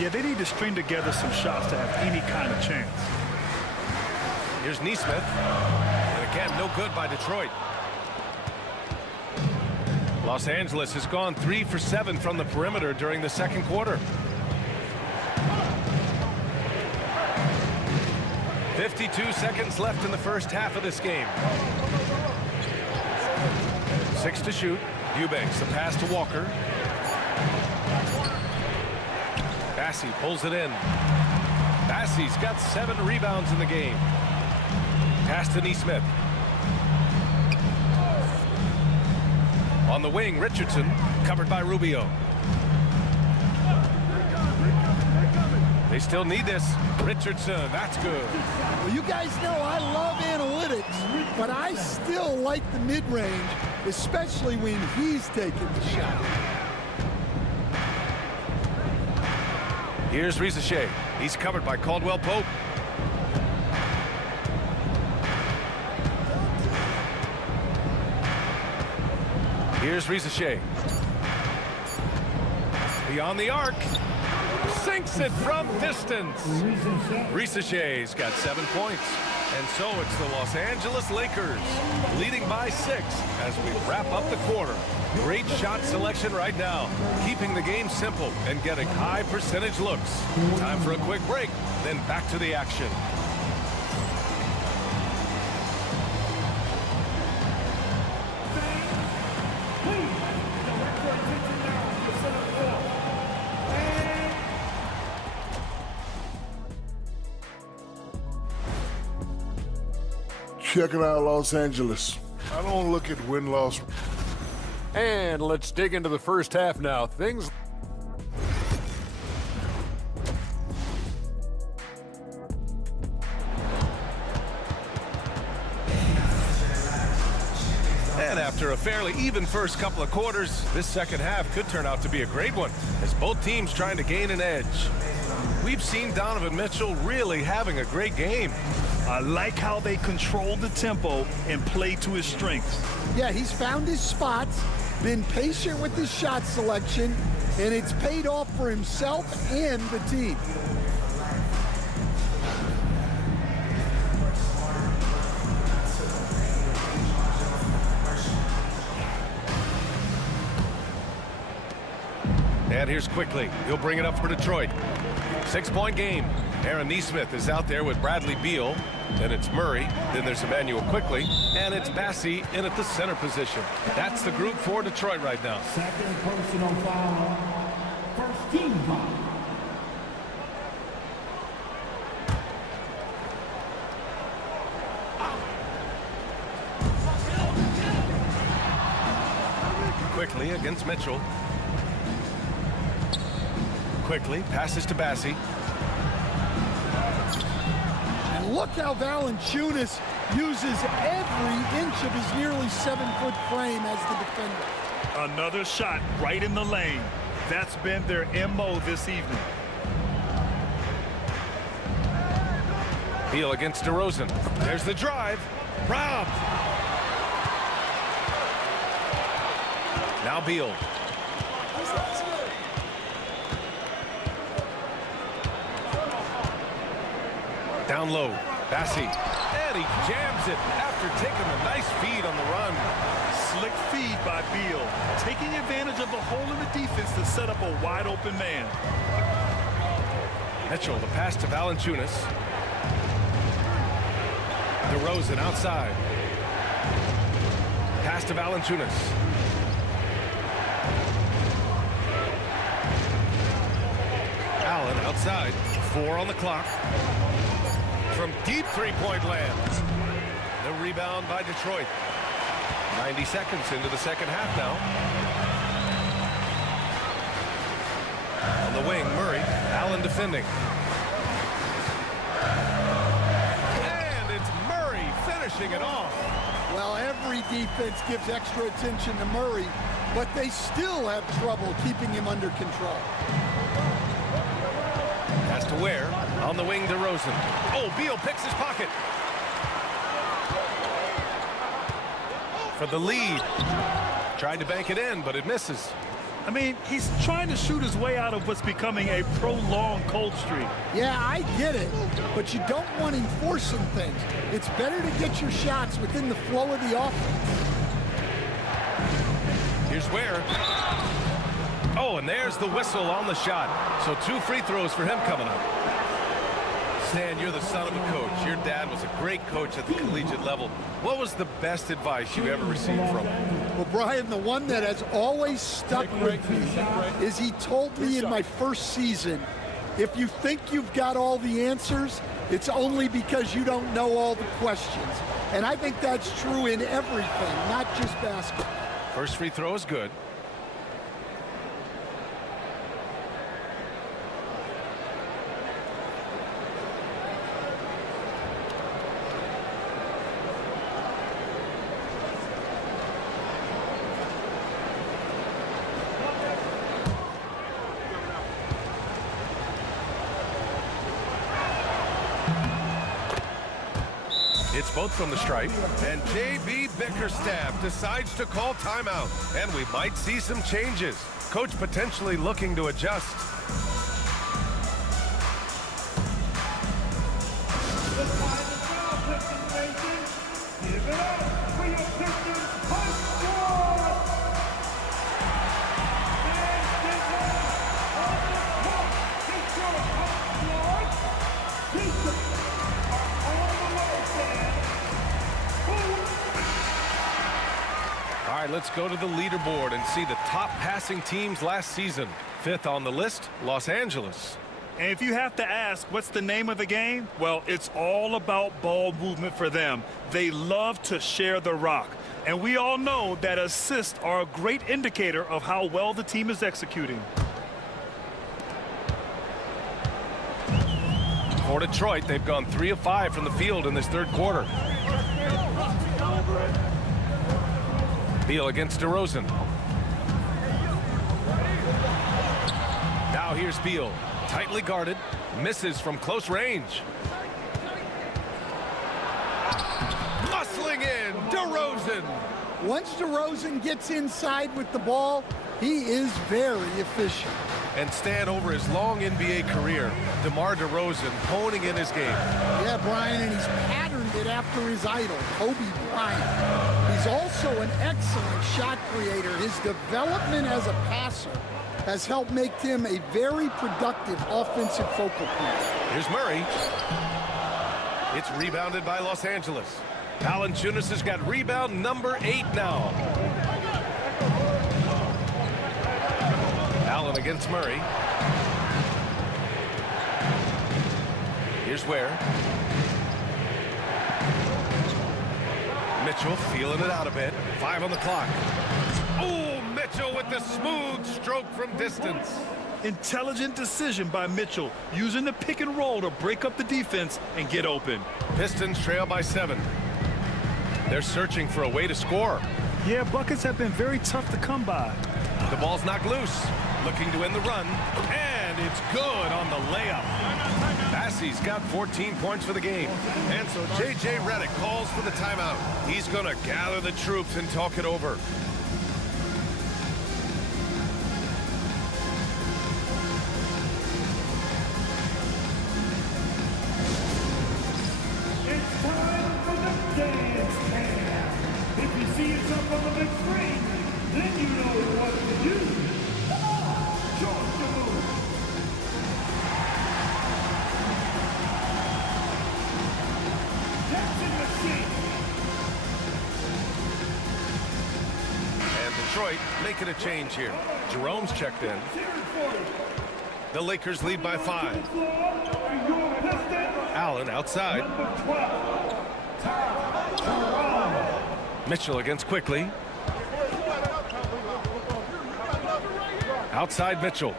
Yeah, they need to string together some shots to have any kind of chance. Here's Nesmith. And again, no good by Detroit. Los Angeles has gone 3 for 7 from the perimeter during the second quarter. 52 seconds left in the first half of this game. 6 to shoot. Eubanks, the pass to Walker. Bassey pulls it in. Bassey's got 7 rebounds in the game. Pass to Nesmith. On the wing, Richardson, covered by Rubio. They still need this. Richardson, that's good. Well, you guys know I love analytics, but I still like the mid-range, especially when he's taking the shot. Here's Rizachet. He's covered by Caldwell Pope. Here's Rizachet. Beyond the arc. Sinks it from distance. Rizachet's got 7 points. And so it's the Los Angeles Lakers leading by 6 as we wrap up the quarter. Great shot selection right now, keeping the game simple and getting high percentage looks. Time for a quick break, then back to the action. Checking out Los Angeles. I don't look at win-loss. And let's dig into the first half now. Things. And after After a fairly even first couple of quarters, this second half could turn out to be a great one as both teams trying to gain an edge. We've seen Donovan Mitchell really having a great game. I like how they control the tempo and play to his strengths. Yeah, he's found his spots, been patient with his shot selection, and it's paid off for himself and the team. And here's Quickly. He'll bring it up for Detroit. 6-point game. Aaron Nesmith is out there with Bradley Beal. Then it's Murray. Then there's Emmanuel Quickly. And it's Bassey in at the center position. That's the group for Detroit right now. Second personal foul. First team foul. Quickly against Mitchell. Quickly passes to Bassey. And look how Valanciunas uses every inch of his nearly 7-foot frame as the defender. Another shot right in the lane. That's been their MO this evening. Beal against DeRozan. There's the drive. Robbed. Now Beal. Down low, Bassey, and he jams it after taking a nice feed on the run. Slick feed by Beal, taking advantage of the hole in the defense to set up a wide open man. Mitchell, the pass to Valanciunas. DeRozan outside. Pass to Valanciunas. Allen outside, 4 on the clock. From deep three-point land. The rebound by Detroit. 90 seconds into the second half now. On the wing, Murray. Allen defending. And it's Murray finishing it off. Well, every defense gives extra attention to Murray, but they still have trouble keeping him under control. Has to Ware. On the wing, DeRozan. Oh, Beal picks his pocket. For the lead. Tried to bank it in, but it misses. I mean, he's trying to shoot his way out of what's becoming a prolonged cold streak. Yeah, I get it, but you don't want him forcing things. It's better to get your shots within the flow of the offense. Here's Ware. Oh, and there's the whistle on the shot. So 2 free throws for him coming up. Stan, you're the son of a coach. Your dad was a great coach at the collegiate level. What was the best advice you ever received from him? Well, Brian, the one that has always stuck with me is he told me in my first season, if you think you've got all the answers, it's only because you don't know all the questions. And I think that's true in everything, not just basketball. First free throw is good. It's both from the stripe, and J.B. Bickerstaff decides to call timeout, and we might see some changes. Coach potentially looking to adjust. Give it up for your Pistons punch squad! All right, let's go to the leaderboard and see the top passing teams last season. 5th on the list, Los Angeles. And if you have to ask, what's the name of the game? Well, it's all about ball movement for them. They love to share the rock. And we all know that assists are a great indicator of how well the team is executing. For Detroit, they've gone 3 of 5 from the field in this third quarter. Beal against DeRozan. Now here's Beal. Tightly guarded. Misses from close range. Muscling in. DeRozan. Once DeRozan gets inside with the ball, he is very efficient. And Stan, over his long NBA career, DeMar DeRozan honing in his game. Yeah, Brian, and he's patterned it after his idol, Kobe Bryant. He's also an excellent shot creator. His development as a passer has helped make him a very productive offensive focal point. Here's Murray. It's rebounded by Los Angeles. Valanciunas has got rebound number 8 now. Allen against Murray. Here's Ware. Mitchell feeling it out a bit. 5 on the clock. Oh, Mitchell with the smooth stroke from distance. Intelligent decision by Mitchell, using the pick and roll to break up the defense and get open. Pistons trail by 7. They're searching for a way to score. Yeah, buckets have been very tough to come by. The ball's knocked loose. Looking to end the run. And it's good on the layup. Bassey's got 14 points for the game. And so J.J. Redick calls for the timeout. He's going to gather the troops and talk it over. It's time for the dance cam. If you see yourself on the big screen, then you know what to do. Come on, join the move. Dancing machine. And Detroit making a change here. Jerome's checked in. The Lakers lead by 5. Allen outside. Mitchell against Quickly. Outside Mitchell.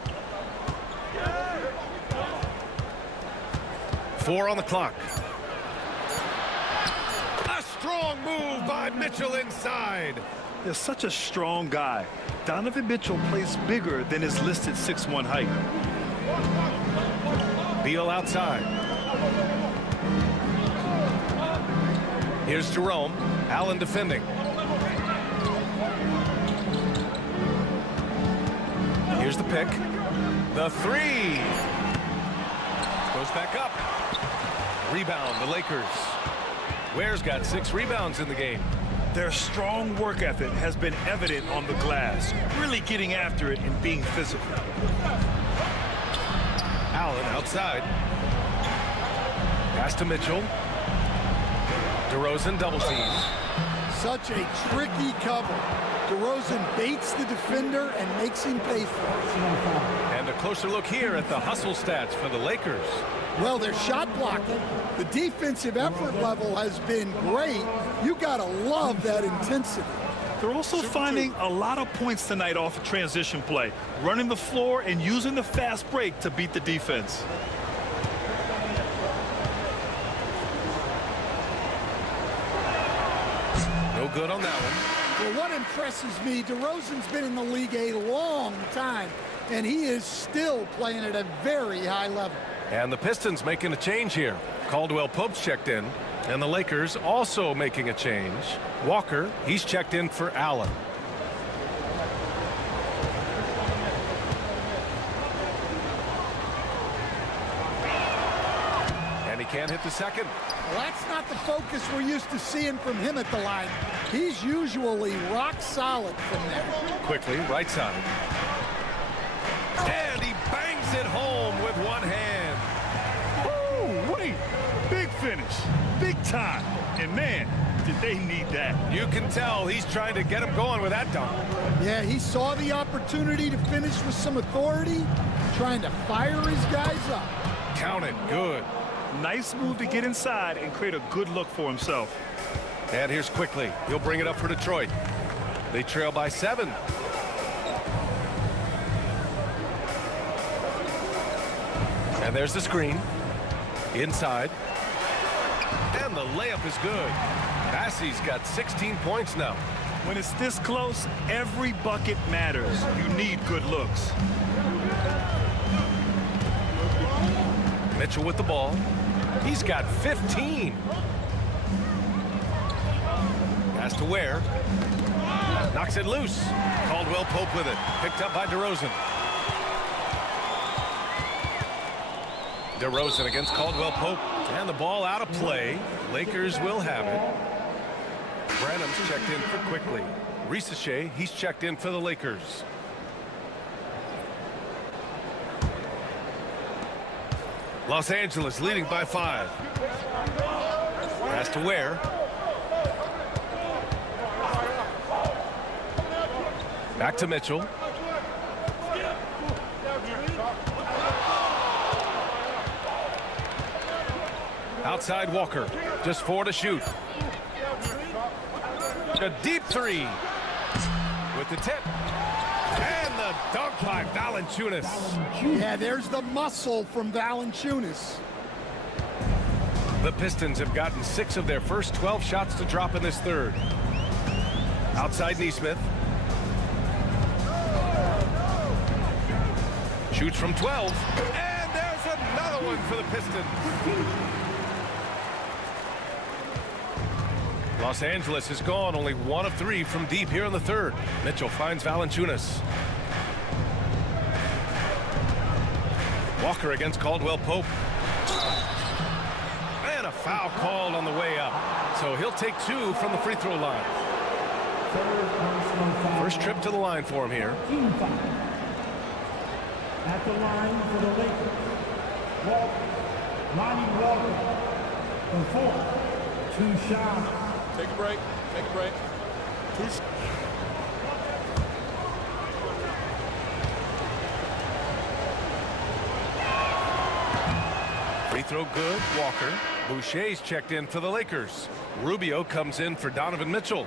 4 on the clock. A strong move by Mitchell inside. They're such a strong guy. Donovan Mitchell plays bigger than his listed 6'1" height. Beal outside. Here's Jerome. Allen defending. Here's the pick. The 3. Goes back up. Rebound, the Lakers. Ware's got 6 rebounds in the game. Their strong work ethic has been evident on the glass, really getting after it and being physical. Allen outside. Pass to Mitchell. DeRozan double team. Such a tricky cover. DeRozan baits the defender and makes him pay for it. And a closer look here at the hustle stats for the Lakers. Well, they're shot blocking. The defensive effort level has been great. You gotta love that intensity. They're also finding a lot of points tonight off of transition play, running the floor and using the fast break to beat the defense. No good on that one. Well, what impresses me, DeRozan's been in the league a long time, and he is still playing at a very high level. And the Pistons making a change here. Caldwell Pope's checked in. And the Lakers also making a change. Walker, he's checked in for Allen. And he can't hit the second. Well, that's not the focus we're used to seeing from him at the line. He's usually rock solid from there. Quickly, right side. And he bangs it home with one hand. Oh, wait. Big finish. Big time. And man, did they need that. You can tell he's trying to get him going with that dunk. Yeah, he saw the opportunity to finish with some authority, trying to fire his guys up. Count it. Good. Nice move to get inside and create a good look for himself. And here's Quickly. He'll bring it up for Detroit. They trail by 7. And there's the screen. Inside. And the layup is good. Bassey's got 16 points now. When it's this close, every bucket matters. You need good looks. Mitchell with the ball. He's got 15. Pass to Ware. Knocks it loose. Caldwell Pope with it. Picked up by DeRozan. DeRozan against Caldwell Pope. And the ball out of play. Lakers will have it. Branham's checked in for quickly. Risache, he's checked in for the Lakers. Los Angeles leading by 5. Pass to Ware. Back to Mitchell. Outside Walker. Just 4 to shoot. A deep 3. With the tip. And the dunk by Valanciunas. Yeah, there's the muscle from Valanciunas. The Pistons have gotten 6 of their first 12 shots to drop in this third. Outside Nesmith. Shoots from 12. And there's another one for the Pistons. Los Angeles has gone only 1 of 3 from deep here in the third. Mitchell finds Valanciunas. Walker against Caldwell Pope. And a foul called on the way up. So he'll take 2 from the free throw line. First trip to the line for him here. At the line for the Lakers, Lonnie Walker, the 4th, 2 shots. Take a break. Take a break. 2 Free throw good, Walker. Boucher's checked in for the Lakers. Rubio comes in for Donovan Mitchell.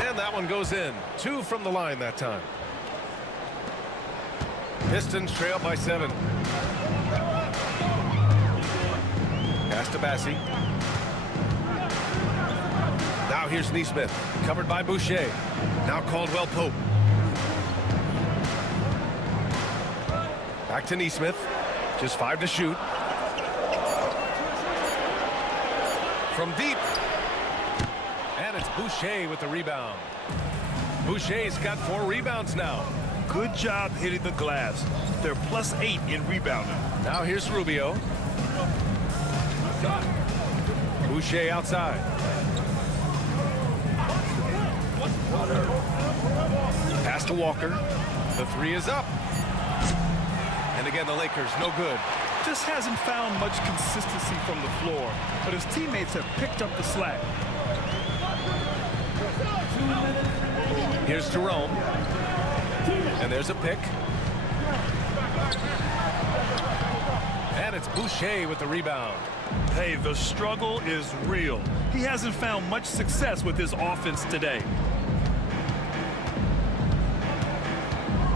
And that one goes in. 2 from the line that time. Pistons trail by 7. Pass to Bassi. Now here's Nesmith, covered by Boucher. Now Caldwell Pope. Back to Nesmith. Just 5 to shoot. From deep. And it's Boucher with the rebound. Boucher's got 4 rebounds now. Good job hitting the glass. They're +8 in rebounding. Now here's Rubio. Boucher outside. Pass to Walker. The 3 is up. And again, the Lakers, no good. Just hasn't found much consistency from the floor, but his teammates have picked up the slack. Here's Jerome. And there's a pick. And it's Boucher with the rebound. Hey, the struggle is real. He hasn't found much success with his offense today.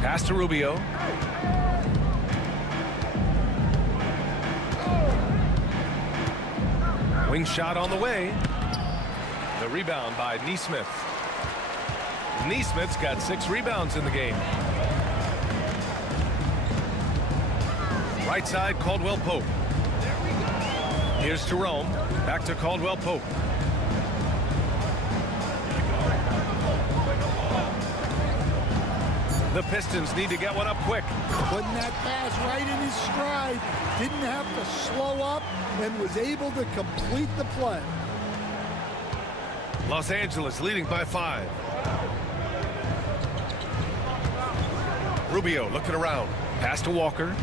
Pass to Rubio. Wing shot on the way. The rebound by Nesmith. Nesmith's got 6 rebounds in the game. Right side, Caldwell Pope. Here's Jerome. Back to Caldwell Pope. The Pistons need to get one up quick. Putting that pass right in his stride. Didn't have to slow up and was able to complete the play. Los Angeles leading by 5. Rubio looking around. Pass to Walker.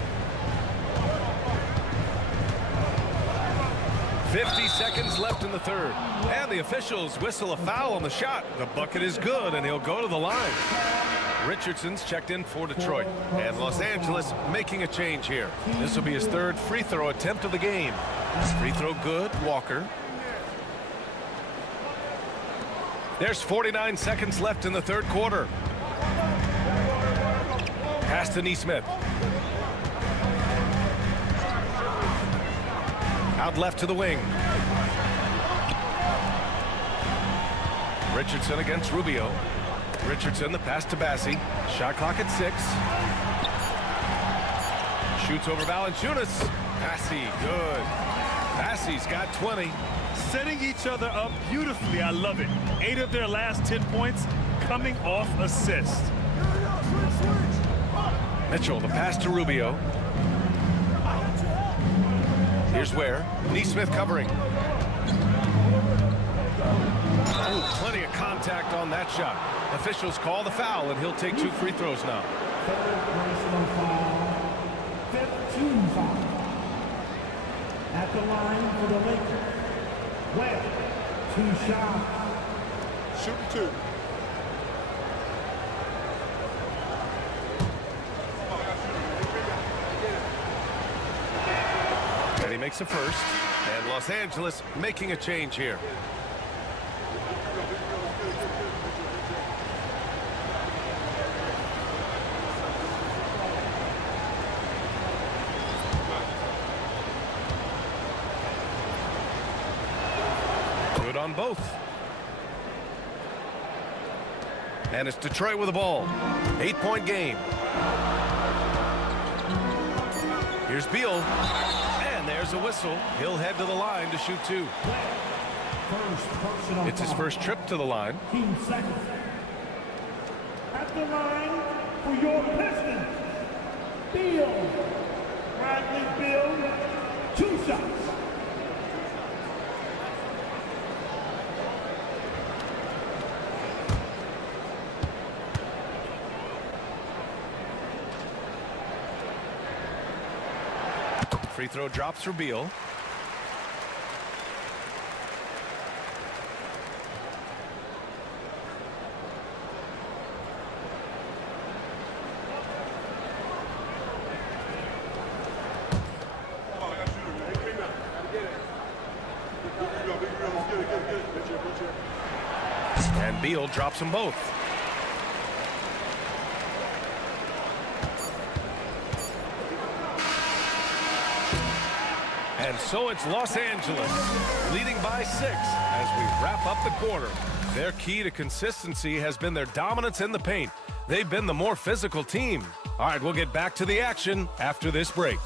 50 seconds left in the third. And the officials whistle a foul on the shot. The bucket is good, and he'll go to the line. Richardson's checked in for Detroit. And Los Angeles making a change here. This will be his 3rd free throw attempt of the game. Free throw good, Walker. There's 49 seconds left in the third quarter. Pass to Neesmith. Out left to the wing. Richardson against Rubio. Richardson, the pass to Bassi. Shot clock at 6. Shoots over Valanciunas. Bassi, good. Bassi's got 20. Setting each other up beautifully. I love it. 8 of their last 10 points coming off assist. Mitchell, the pass to Rubio. Here's where Neesmith covering. Ooh, plenty of contact on that shot. Officials call the foul, and he'll take 2 free throws now. 15 foul. At the line for the Lakers. Well, 2 shots. Shoot 2. And he makes a first. And Los Angeles making a change here. Good on both. And it's Detroit with the ball. 8-point game. Here's Beal. And there's a whistle. He'll head to the line to shoot 2. It's his first trip to the line. 15 seconds. At the line for your Pistons. Beal. Bradley Beal. 2 shots. Free throw drops for Beal. And Beal drops them both. And so it's Los Angeles leading by 6 as we wrap up the quarter. Their key to consistency has been their dominance in the paint. They've been the more physical team. All right, we'll get back to the action after this break.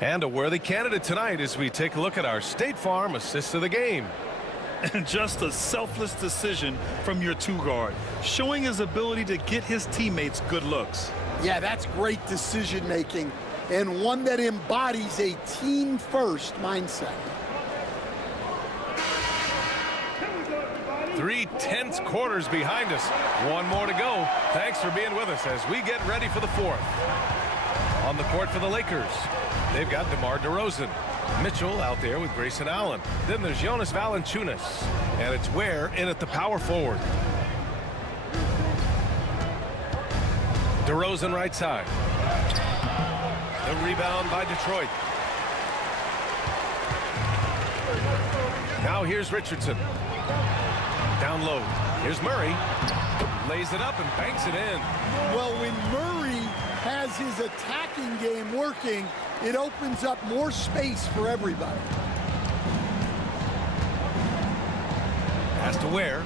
And a worthy candidate tonight as we take a look at our State Farm assist of the game. And just a selfless decision from your 2-guard, showing his ability to get his teammates good looks. Yeah, that's great decision making and one that embodies a team-first mindset. 3 tense quarters behind us. 1 more to go. Thanks for being with us as we get ready for the 4th. On the court for the Lakers, they've got DeMar DeRozan. Mitchell out there with Grayson Allen. Then there's Jonas Valanciunas. And it's Ware in at the power forward. DeRozan right side. The rebound by Detroit. Now here's Richardson. Down low. Here's Murray. Lays it up and banks it in. Well, when Murray has his attacking game working, it opens up more space for everybody. Pass to Ware.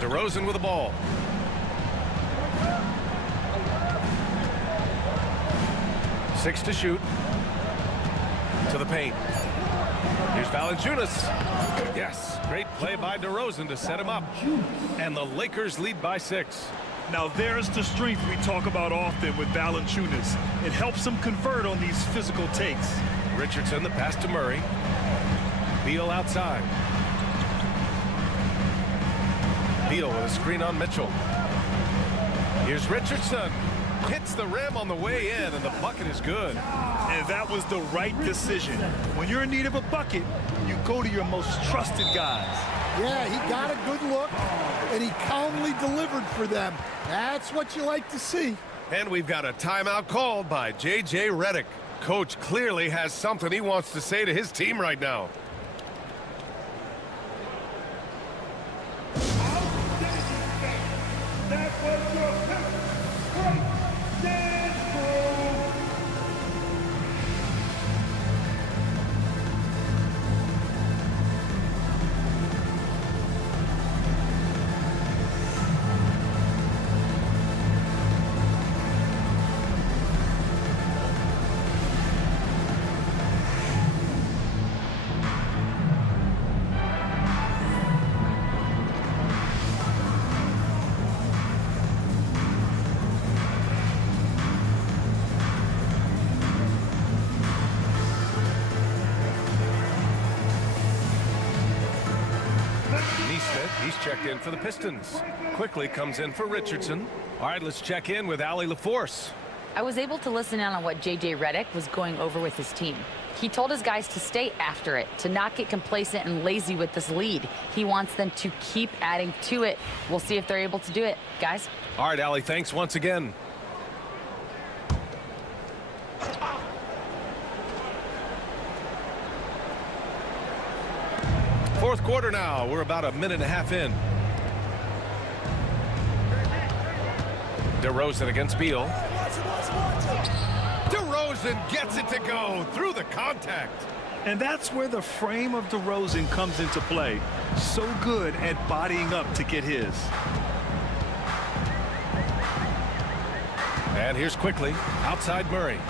DeRozan with the ball. Six to shoot. To the paint. Here's Valanciunas. Yes, great play by DeRozan to set him up. And the Lakers lead by 6. Now there's the strength we talk about often with Valanciunas. It helps him convert on these physical takes. Richardson, the pass to Murray. Beal outside. Beal with a screen on Mitchell. Here's Richardson. Hits the rim on the way in, and the bucket is good. And that was the right decision. When you're in need of a bucket, you go to your most trusted guys. Yeah, he got a good look, and he calmly delivered for them. That's what you like to see. And we've got a timeout called by J.J. Redick. Coach clearly has something he wants to say to his team right now. That was your pick. Great dance move. He's checked in for the Pistons. Quickly comes in for Richardson. All right, let's check in with Allie LaForce. I was able to listen in on what J.J. Redick was going over with his team. He told his guys to stay after it, to not get complacent and lazy with this lead. He wants them to keep adding to it. We'll see if they're able to do it, guys. All right, Allie, thanks once again. Fourth quarter now. We're about a minute and a half in. DeRozan against Beal. DeRozan gets it to go through the contact. And that's where the frame of DeRozan comes into play. So good at bodying up to get his. And here's quickly outside Murray.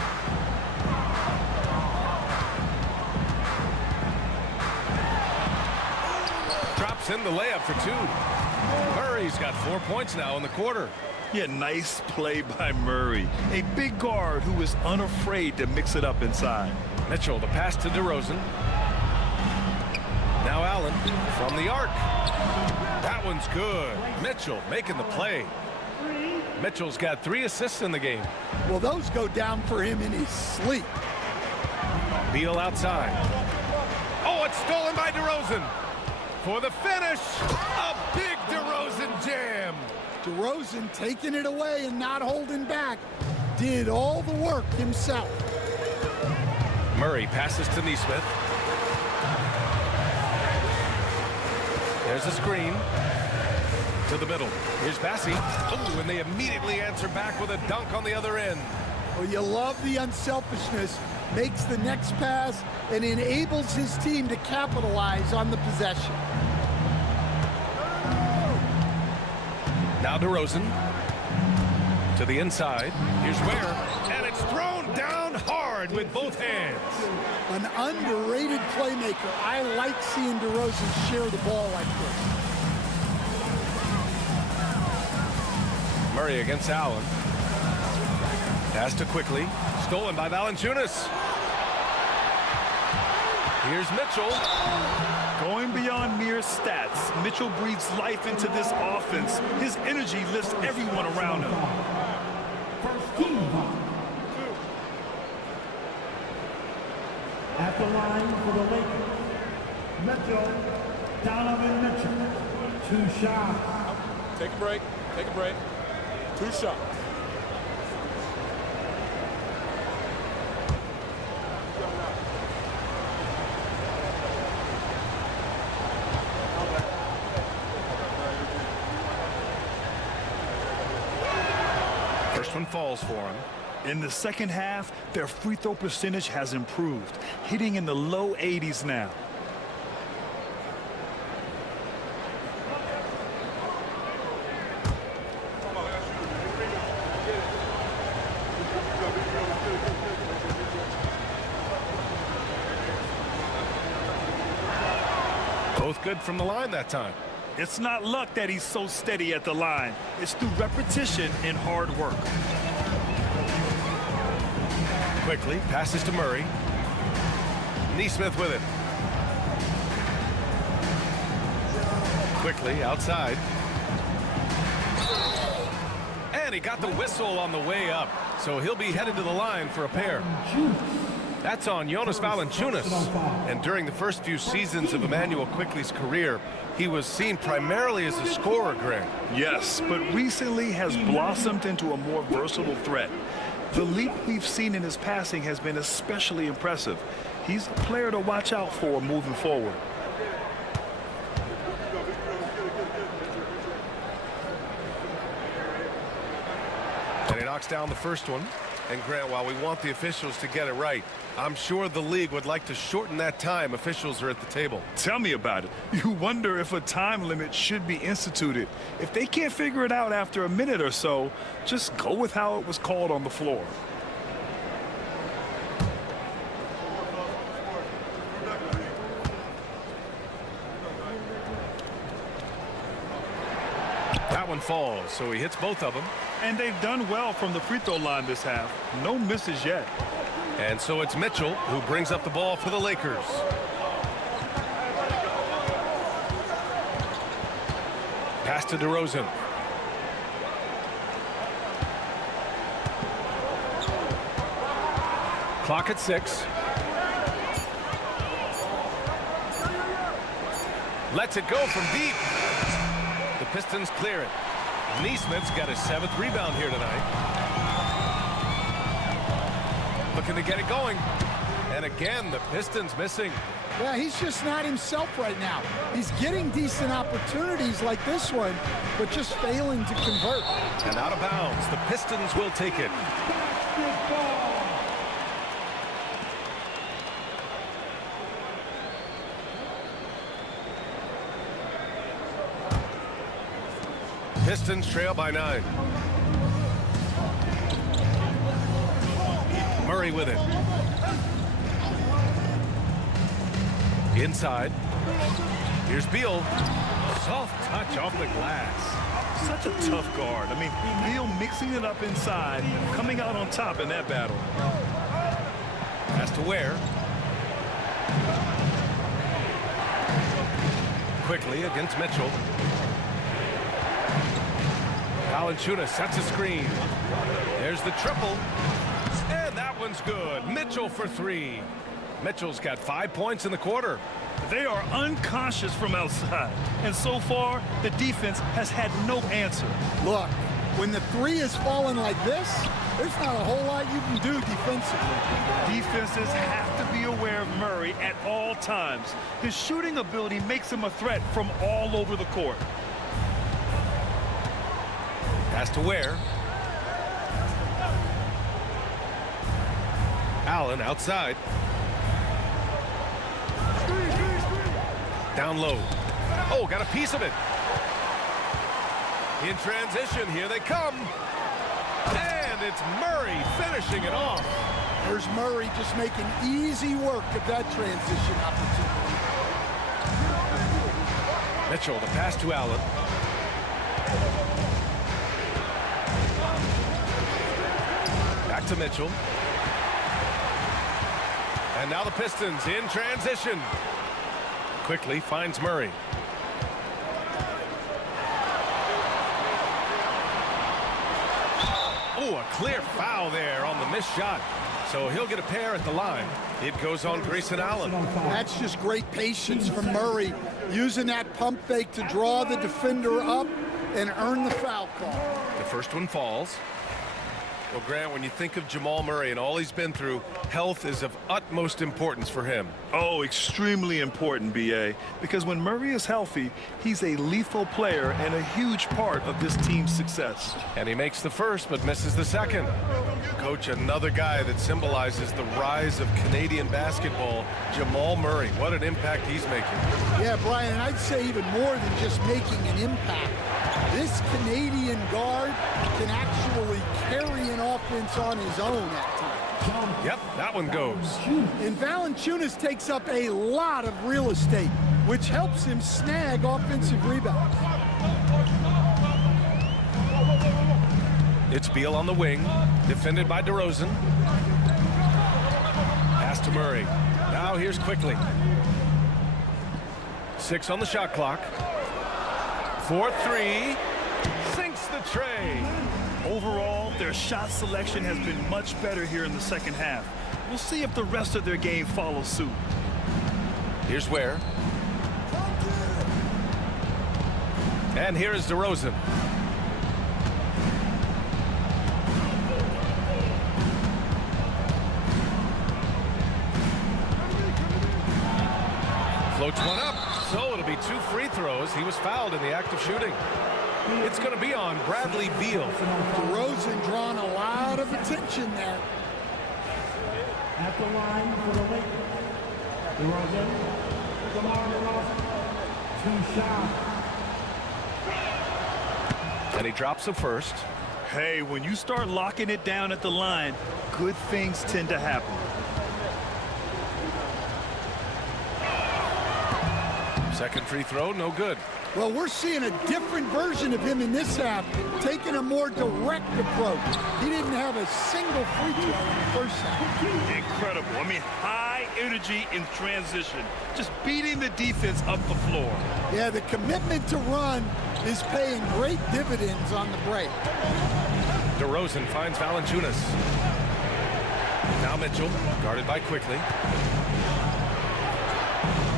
Drops in the layup for two. Murray's got 4 points now in the quarter. Yeah, nice play by Murray. A big guard who is unafraid to mix it up inside. Mitchell, the pass to DeRozan. Now Allen from the arc. That one's good. Mitchell making the play. Mitchell's got 3 assists in the game. Well, those go down for him in his sleep. Beal outside. Oh, it's stolen by DeRozan. For the finish, a big DeRozan jam. DeRozan taking it away and not holding back. Did all the work himself. Murray passes to Nesmith. There's a screen. To the middle. Here's Bassi. Oh, and they immediately answer back with a dunk on the other end. Well, you love the unselfishness. Makes the next pass and enables his team to capitalize on the possession. Now DeRozan to the inside. Here's Ware, and it's thrown down hard with both hands. An underrated playmaker. I like seeing DeRozan share the ball like this. Murray against Allen. Pass to quickly. Stolen by Valanciunas. Here's Mitchell. Going beyond mere stats, Mitchell breathes life into this offense. His energy lifts everyone around him. First team foul. At the line for the Lakers, Mitchell, Donovan Mitchell. 2 shots. Take a break. Take a break. 2 shots. First one falls for him. In the second half, their free throw percentage has improved, hitting in the low 80s now. Both good from the line that time. It's not luck that he's so steady at the line. It's through repetition and hard work. Quickly passes to Murray. Nesmith with it. Quickly outside. And he got the whistle on the way up. So he'll be headed to the line for a pair. That's on Jonas Valanciunas. And during the first few seasons of Emmanuel Quickley's career, he was seen primarily as a scorer, Grant. Yes, but recently has blossomed into a more versatile threat. The leap we've seen in his passing has been especially impressive. He's a player to watch out for moving forward. And he knocks down the first one. And Grant, while we want the officials to get it right, I'm sure the league would like to shorten that time officials are at the table. Tell me about it. You wonder if a time limit should be instituted. If they can't figure it out after a minute or so, just go with how it was called on the floor. That one falls, so he hits both of them. And they've done well from the free throw line this half. No misses yet. And so it's Mitchell who brings up the ball for the Lakers. Pass to DeRozan. Clock at 6. Lets it go from deep. The Pistons clear it. Neesmith's got his 7th rebound here tonight. Looking to get it going. And again, the Pistons missing. Yeah, he's just not himself right now. He's getting decent opportunities like this one, but just failing to convert. And out of bounds, the Pistons will take it. Pistons trail by 9. Murray with it. Inside. Here's Beal. Soft touch off the glass. Such a tough guard. I mean, Beal mixing it up inside, coming out on top in that battle. Has to Ware. Quickly against Mitchell. Valanciunas sets a screen. There's the triple. And that one's good. Mitchell for 3. Mitchell's got 5 points in the quarter. They are unconscious from outside. And so far, the defense has had no answer. Look, when the 3 is falling like this, there's not a whole lot you can do defensively. Defenses have to be aware of Murray at all times. His shooting ability makes him a threat from all over the court. Has to Ware. Allen outside. Down low. Oh, got a piece of it. In transition, here they come. And it's Murray finishing it off. There's Murray just making easy work of that transition opportunity. Mitchell, the pass to Allen. Back to Mitchell. And now the Pistons in transition. Quickly finds Murray. Oh, a clear foul there on the missed shot. So he'll get a pair at the line. It goes on Grayson Allen. That's just great patience from Murray, using that pump fake to draw the defender up and earn the foul call. The first one falls. Well, Grant, when you think of Jamal Murray and all he's been through, health is of utmost importance for him. Oh, extremely important, B.A., because when Murray is healthy, he's a lethal player and a huge part of this team's success. And he makes the first but misses the second. Coach, another guy that symbolizes the rise of Canadian basketball, Jamal Murray. What an impact he's making. Yeah, Brian, I'd say even more than just making an impact. This Canadian guard can actually carry an offense on his own at times. Yep, that one goes. And Valanciunas takes up a lot of real estate, which helps him snag offensive rebounds. It's Beal on the wing, defended by DeRozan. Pass to Murray. Now here's Quickly. 6 on the shot clock. 4-3. Sinks the tray. Overall, their shot selection has been much better here in the second half. We'll see if the rest of their game follows suit. Here's Ware. And here is DeRozan. Floats one up. So it'll be 2 free throws. He was fouled in the act of shooting. It's going to be on Bradley Beal. DeRozan drawing a lot of attention there. At the line for the Lakers. DeRozan. DeMar DeRozan. 2 shots. And he drops the first. Hey, when you start locking it down at the line, good things tend to happen. Second free throw, no good. Well, we're seeing a different version of him in this half, taking a more direct approach. He didn't have a single free throw in the first half. Incredible. I mean, high energy in transition. Just beating the defense up the floor. Yeah, the commitment to run is paying great dividends on the break. DeRozan finds Valanciunas. Now Mitchell, guarded by Quickly.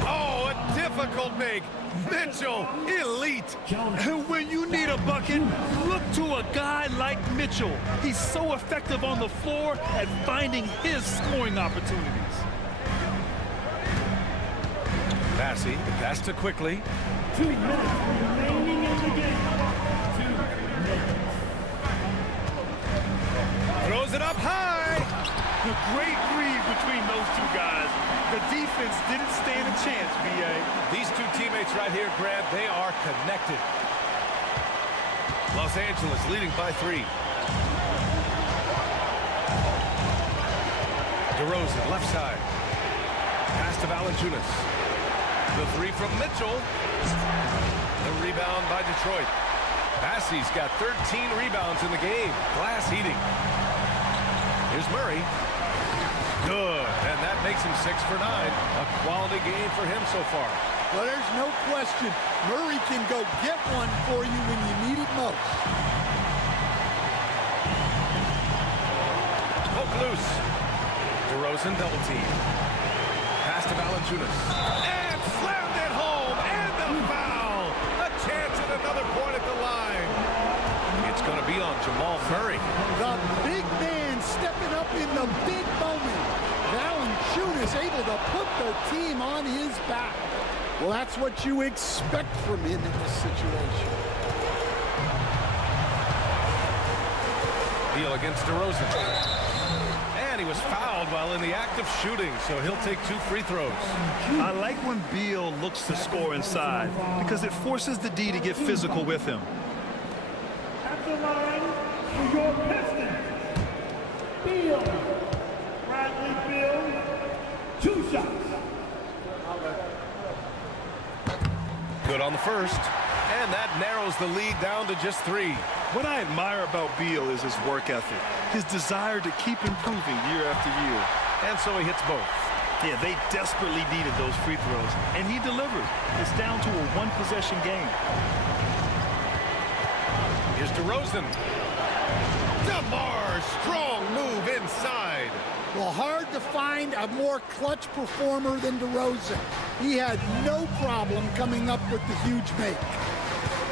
Oh, a difficult make. Mitchell, elite. And when you need a bucket, look to a guy like Mitchell. He's so effective on the floor at finding his scoring opportunities. Massey, pass to Quickly. 2 minutes remaining in the game. 2 minutes. Throws it up high. A great read between those two guys. The defense didn't stand a chance, B.A. These two teammates right here, Grant, they are connected. Los Angeles leading by 3. DeRozan, left side. Pass to Valanciunas. The 3 from Mitchell. The rebound by Detroit. Massey's got 13 rebounds in the game. Glass heating. Here's Murray. Good, and that makes him 6 for 9. A quality game for him so far. Well, there's no question. Murray can go get one for you when you need it most. Poke loose. DeRozan double team. Pass to Valanciunas. And slammed it home, and the foul. A chance at another point at the line. It's going to be on Jamal Murray. The big man stepping up in the big moment. Valanciunas able to put the team on his back. Well, that's what you expect from him in this situation. Beal against DeRozan. And he was fouled while in the act of shooting, so he'll take 2 free throws. I like when Beal looks to score inside because it forces the D to get physical with him. At the line for your Pistons. Beal. Bradley Beal. 2 shots. Good on the first. And that narrows the lead down to just 3. What I admire about Beal is his work ethic, his desire to keep improving year after year. And so he hits both. Yeah, they desperately needed those free throws, and he delivered. It's down to a 1-possession game. Here's DeRozan. DeMar, strong move inside. Well, hard to find a more clutch performer than DeRozan. He had no problem coming up with the huge make.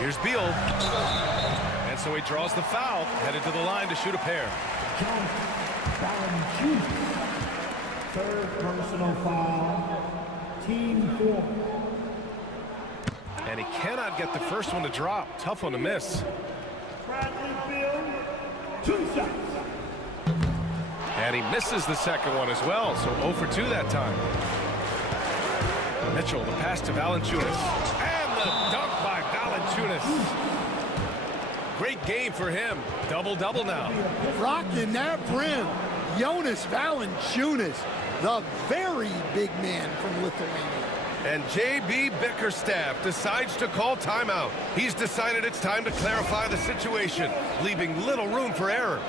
Here's Beal. And so he draws the foul, headed to the line to shoot a pair. Third personal foul. Team 4. And he cannot get the first one to drop. Tough one to miss. Bradley Beal. 2 shots. And he misses the second one as well, so 0 for 2 that time. Mitchell, the pass to Valanciunas. And the dunk by Valanciunas. Great game for him. Double-double now. Rocking that rim. Jonas Valanciunas, the very big man from Lithuania. And J.B. Bickerstaff decides to call timeout. He's decided it's time to clarify the situation, leaving little room for error.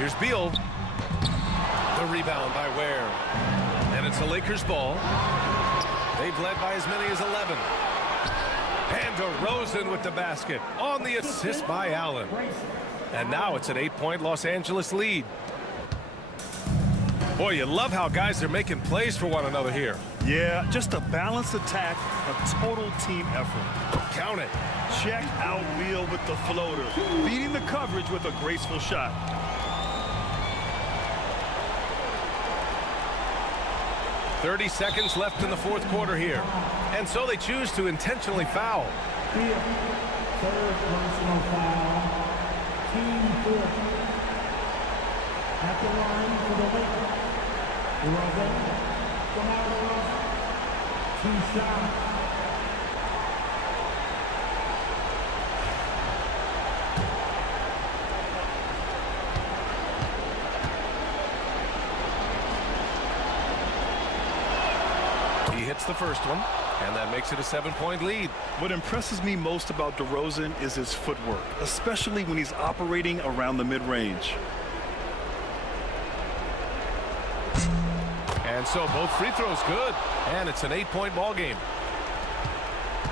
Here's Beal. The rebound by Ware. And it's a Lakers ball. They've led by as many as 11. And DeRozan with the basket on the assist by Allen. And now it's an 8-point Los Angeles lead. Boy, you love how guys are making plays for one another here. Yeah, just a balanced attack, a total team effort. Count it. Check out Beal with the floater, beating the coverage with a graceful shot. .30 seconds left in the fourth quarter here. And so they choose to intentionally foul. Third personal foul. Team 4. At the line for the Lakers. DeRozan. Two shots. He hits the first one, and that makes it a 7-point lead. What impresses me most about DeRozan is his footwork, especially when he's operating around the mid-range. And so both free throws good, and it's an 8-point ball game.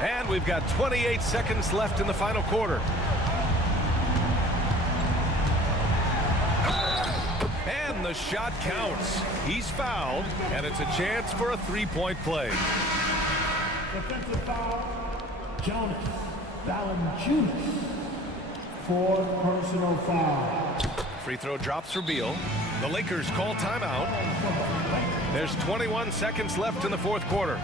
And we've got 28 seconds left in the final quarter. And the shot counts. He's fouled, and it's a chance for a 3-point play. Defensive foul. Jonas Valanciunas. Fourth personal foul. Free throw drops for Beal. The Lakers call timeout. There's 21 seconds left in the fourth quarter.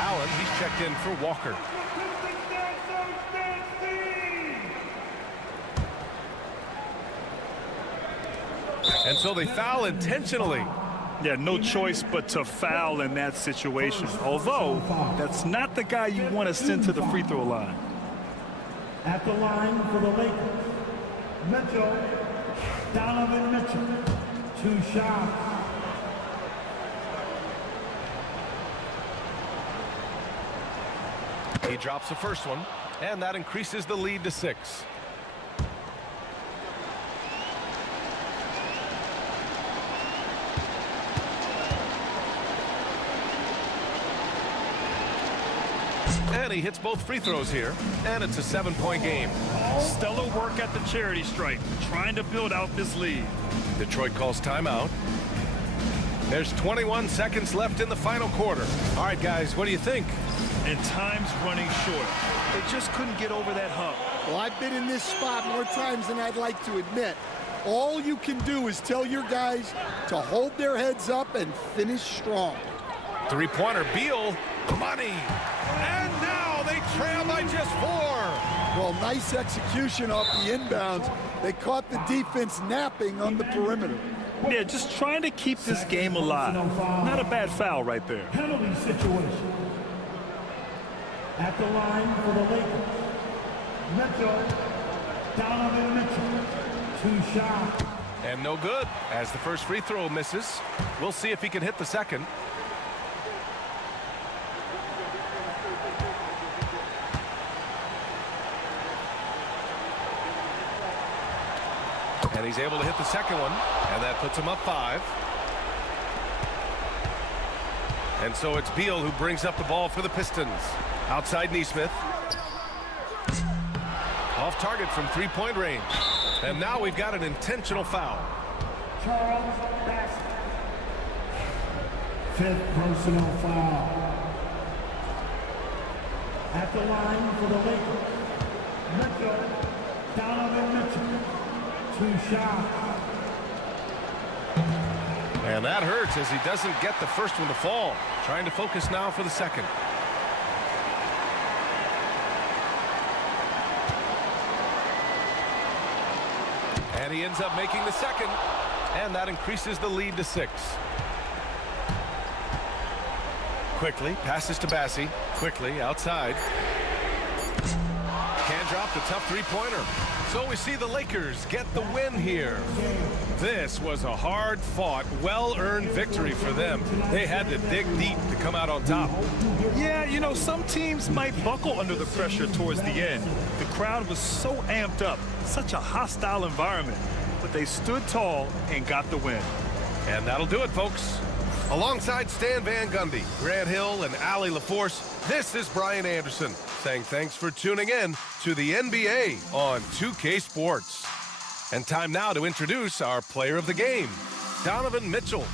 Allen, he's checked in for Walker. And so they foul intentionally. Yeah, no choice but to foul in that situation. Although, that's not the guy you want to send to the free throw line. At the line for the Lakers. Mitchell. Donovan Mitchell. Two shots. He drops the first one, and that increases the lead to 6. And he hits both free throws here, and it's a 7-point game. Stellar work at the charity stripe, trying to build out this lead. Detroit calls timeout. There's 21 seconds left in the final quarter. All right, guys, what do you think? And time's running short. They just couldn't get over that hump. Well, I've been in this spot more times than I'd like to admit. All you can do is tell your guys to hold their heads up and finish strong. Three-pointer, Beal, money. And now they trail by just 4. Well, nice execution off the inbounds. They caught the defense napping on the perimeter. Yeah, just trying to keep this game alive. Not a bad foul right there. Penalty situation. At the line for the Lakers. Mitchell. Donovan Mitchell. Two shots. And no good, as the first free throw misses. We'll see if he can hit the second. And he's able to hit the second one, and that puts him up 5. And so it's Beal who brings up the ball for the Pistons. Outside Nesmith. Off target from 3-point range. And now we've got an intentional foul. Charles Bassett. Fifth personal foul. At the line for the Lakers. Mitchell. Donovan Mitchell. Two shots. And that hurts as he doesn't get the first one to fall. Trying to focus now for the second. And he ends up making the second. And that increases the lead to 6. Quickly passes to Bassie. Quickly outside. Can't dropped a tough three-pointer. So we see the Lakers get the win here. This was a hard-fought, well-earned victory for them. They had to dig deep to come out on top. Yeah, you know, some teams might buckle under the pressure towards the end. The crowd was so amped up, such a hostile environment. But they stood tall and got the win. And that'll do it, folks. Alongside Stan Van Gundy, Grant Hill, and Allie LaForce, this is Brian Anderson saying thanks for tuning in to the NBA on 2K Sports. And time now to introduce our player of the game, Donovan Mitchell.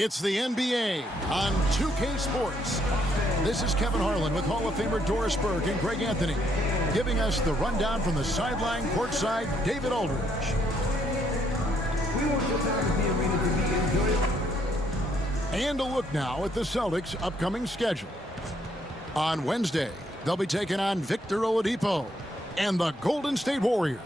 It's the NBA on 2K Sports. This is Kevin Harlan with Hall of Famer Doris Burke and Greg Anthony, giving us the rundown from the sideline courtside, David Aldridge. And a look now at the Celtics' upcoming schedule. On Wednesday, they'll be taking on Victor Oladipo and the Golden State Warriors.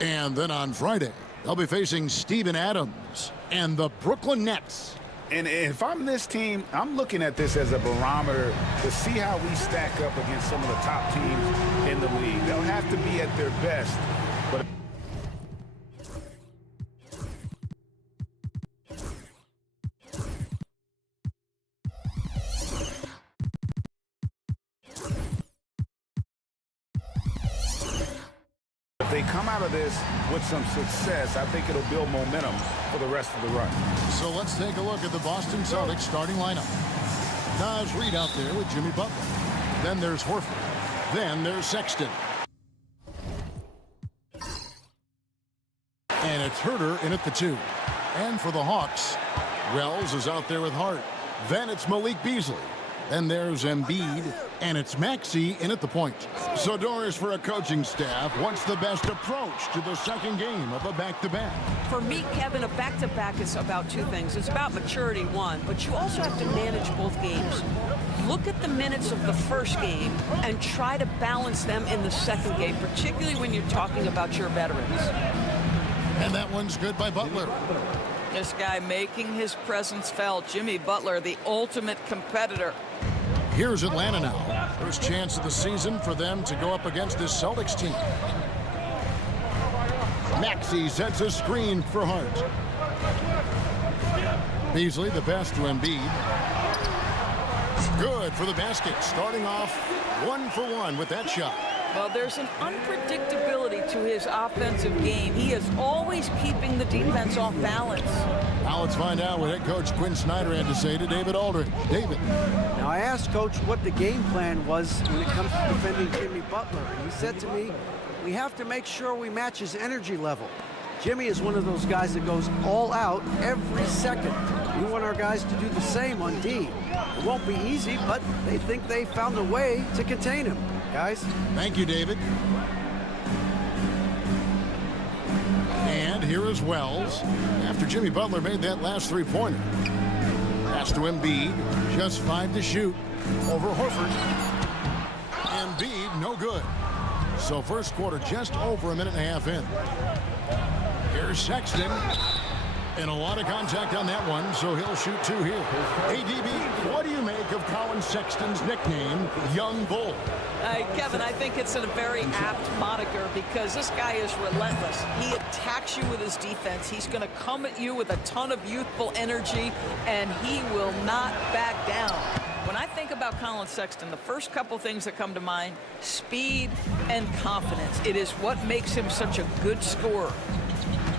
And then on Friday, they'll be facing Steven Adams and the Brooklyn Nets. And if I'm this team, I'm looking at this as a barometer to see how we stack up against some of the top teams in the league. They'll have to be at their best. But if they come out of this with some success, I think it'll build momentum for the rest of the run. So let's take a look at the Boston Celtics starting lineup. Naz Reid out there with Jimmy Butler. Then there's Horford. Then there's Sexton. And it's Herter in at the 2. And for the Hawks, Wells is out there with Hart. Then it's Malik Beasley. Then there's Embiid, and it's Maxey in at the point. So Doris, for a coaching staff, what's the best approach to the second game of a back-to-back? For me, Kevin, a back-to-back is about two things. It's about maturity, one, but you also have to manage both games. Look at the minutes of the first game and try to balance them in the second game, particularly when you're talking about your veterans. And that one's good by Butler. This guy making his presence felt. Jimmy Butler, the ultimate competitor. Here's Atlanta now. First chance of the season for them to go up against this Celtics team. Maxey sets a screen for Hart. Beasley, the pass to Embiid. Good for the basket. Starting off 1 for 1 with that shot. Well, there's an unpredictability to his offensive game. He is always keeping the defense off balance. Now let's find out what head coach Quinn Snyder had to say to David Aldridge. David. Now, I asked Coach what the game plan was when it comes to defending Jimmy Butler. And he said to me, we have to make sure we match his energy level. Jimmy is one of those guys that goes all out every second. We want our guys to do the same on D. It won't be easy, but they think they found a way to contain him. Guys. Thank you, David. And here is Wells after Jimmy Butler made that last three-pointer. Pass to Embiid, just 5 to shoot. Over Horford. Embiid, no good. So first quarter just over a minute and a half in. Here's Sexton. And a lot of contact on that one, so he'll shoot 2 here. Hey, DB, what do you make of Colin Sexton's nickname, Young Bull? Kevin, I think it's a very apt moniker because this guy is relentless. He attacks you with his defense. He's going to come at you with a ton of youthful energy, and he will not back down. When I think about Colin Sexton, the first couple things that come to mind, speed and confidence. It is what makes him such a good scorer.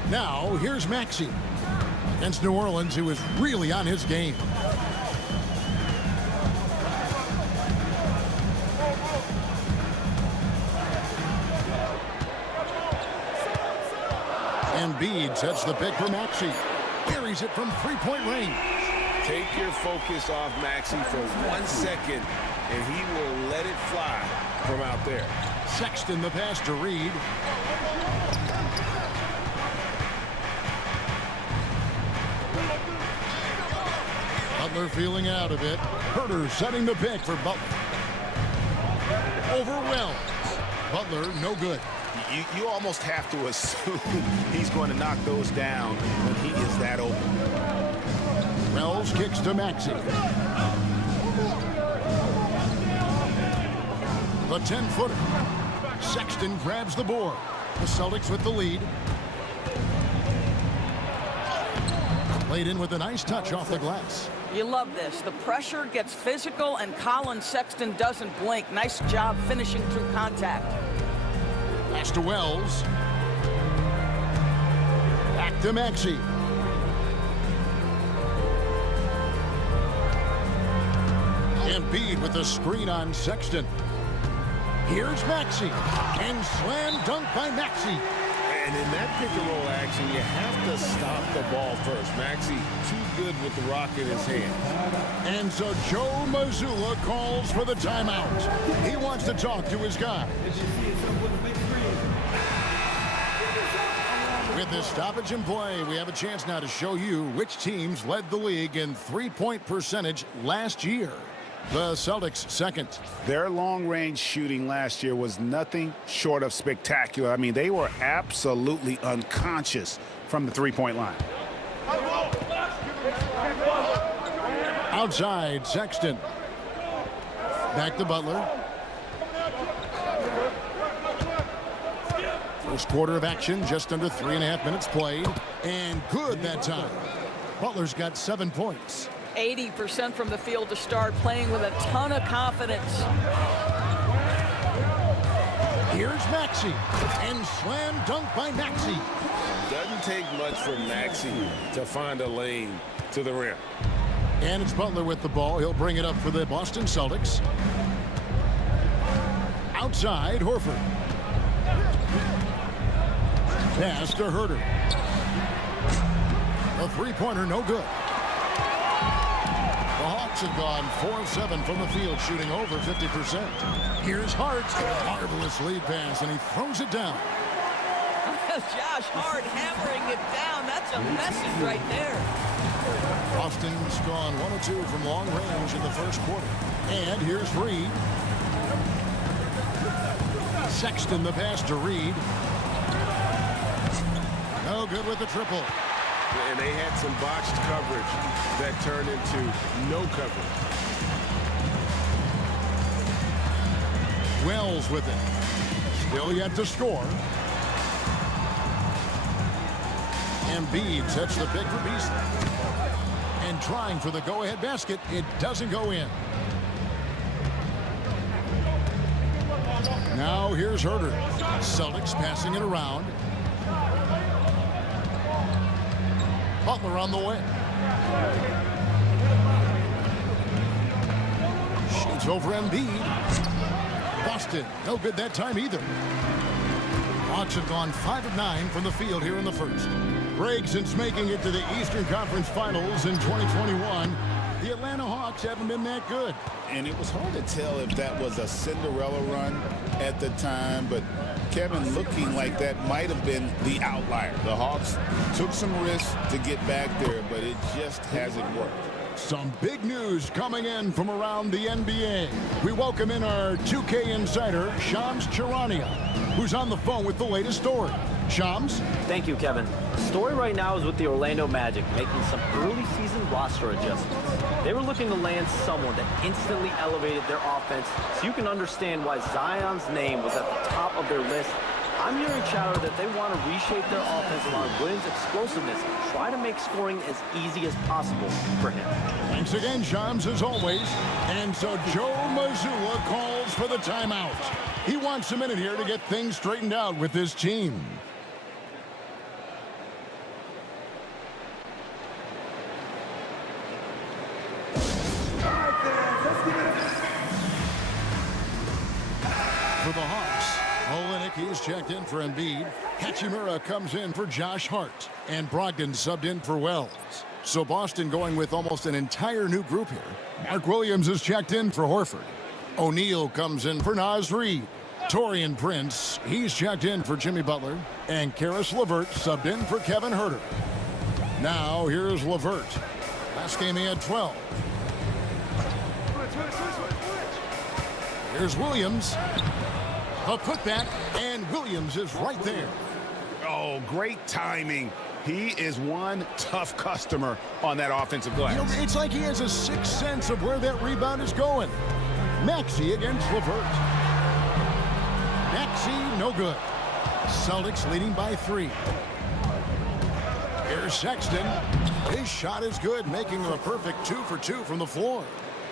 Now, here's Maxey against New Orleans, who is really on his game. Embiid sets the pick for Maxey. Carries it from three-point range. Take your focus off Maxey for 1 second, and he will let it fly from out there. Sexton the pass to Reid. Butler feeling out of it. Herter setting the pick for Butler. Over Wells. Butler, no good. You almost have to assume he's going to knock those down when he is that open. Wells kicks to Maxey. The 10-footer. Sexton grabs the board. The Celtics with the lead. Played in with a nice touch off the glass. You love this. The pressure gets physical, and Colin Sexton doesn't blink. Nice job finishing through contact. Pass to Wells. Back to Maxey. Embiid with the screen on Sexton. Here's Maxey. And slam dunk by Maxey. And in that pick-and-roll action, you have to stop the ball first. Maxey too good with the rock in his hand. And so Joe Mazzulla calls for the timeout. He wants to talk to his guys. With this stoppage in play, we have a chance now to show you which teams led the league in three-point percentage last year. The Celtics second. Their long-range shooting last year was nothing short of spectacular. I mean, they were absolutely unconscious from the three-point line. Outside, Sexton. Back to Butler. First quarter of action, just under 3.5 minutes played. And good that time. Butler's got 7 points. 80% from the field to start, playing with a ton of confidence. Here's Maxey, and slam dunk by Maxey. Doesn't take much for Maxey to find a lane to the rim. And it's Butler with the ball. He'll bring it up for the Boston Celtics. Outside, Horford. Pass to Herter. A three-pointer, no good. The Hawks have gone 4-7 from the field, shooting over 50%. Here's Hart. Marvelous lead pass, and he throws it down. Josh Hart hammering it down. That's a message right there. Boston's gone 1 of 2 from long range in the first quarter. And here's Reed. Sexton the pass to Reed. No good with the triple. And they had some botched coverage that turned into no coverage. Wells with it. Still yet to score. Embiid sets the pick for Beasley. And trying for the go-ahead basket. It doesn't go in. Now here's Herter. Celtics passing it around. Butler on the way. Shades over Embiid. Boston, no good that time either. Hawks have gone 5 of 9 from the field here in the first. Greg, since making it to the Eastern Conference Finals in 2021, the Atlanta Hawks haven't been that good. And it was hard to tell if that was a Cinderella run at the time, but Kevin, looking like that might have been the outlier. The Hawks took some risks to get back there, but it just hasn't worked. Some big news coming in from around the NBA. We welcome in our 2K insider, Shams Charania, who's on the phone with the latest story. Shams? Thank you, Kevin. The story right now is with the Orlando Magic making some early season roster adjustments. They were looking to land someone that instantly elevated their offense, so you can understand why Zion's name was at the top of their list. I'm hearing chatter that they want to reshape their offense around Williams' explosiveness and try to make scoring as easy as possible for him. Thanks again, Shams, as always. And so Joe Mazzulla calls for the timeout. He wants a minute here to get things straightened out with his team. For the Hawks, Olenek is checked in for Embiid. Hachimura comes in for Josh Hart. And Brogdon subbed in for Wells. So Boston going with almost an entire new group here. Mark Williams is checked in for Horford. O'Neal comes in for Naz Reid. Taurean Prince, he's checked in for Jimmy Butler. And Karis LeVert subbed in for Kevin Herter. Now here's LeVert. Last game he had 12. Here's Williams. A putback, and Williams is right there. Oh, great timing. He is one tough customer on that offensive glass. You know, it's like he has a sixth sense of where that rebound is going. Maxey against LeVert. Maxey, no good. Celtics leading by 3. Here's Sexton. His shot is good, making him a perfect 2 for 2 from the floor.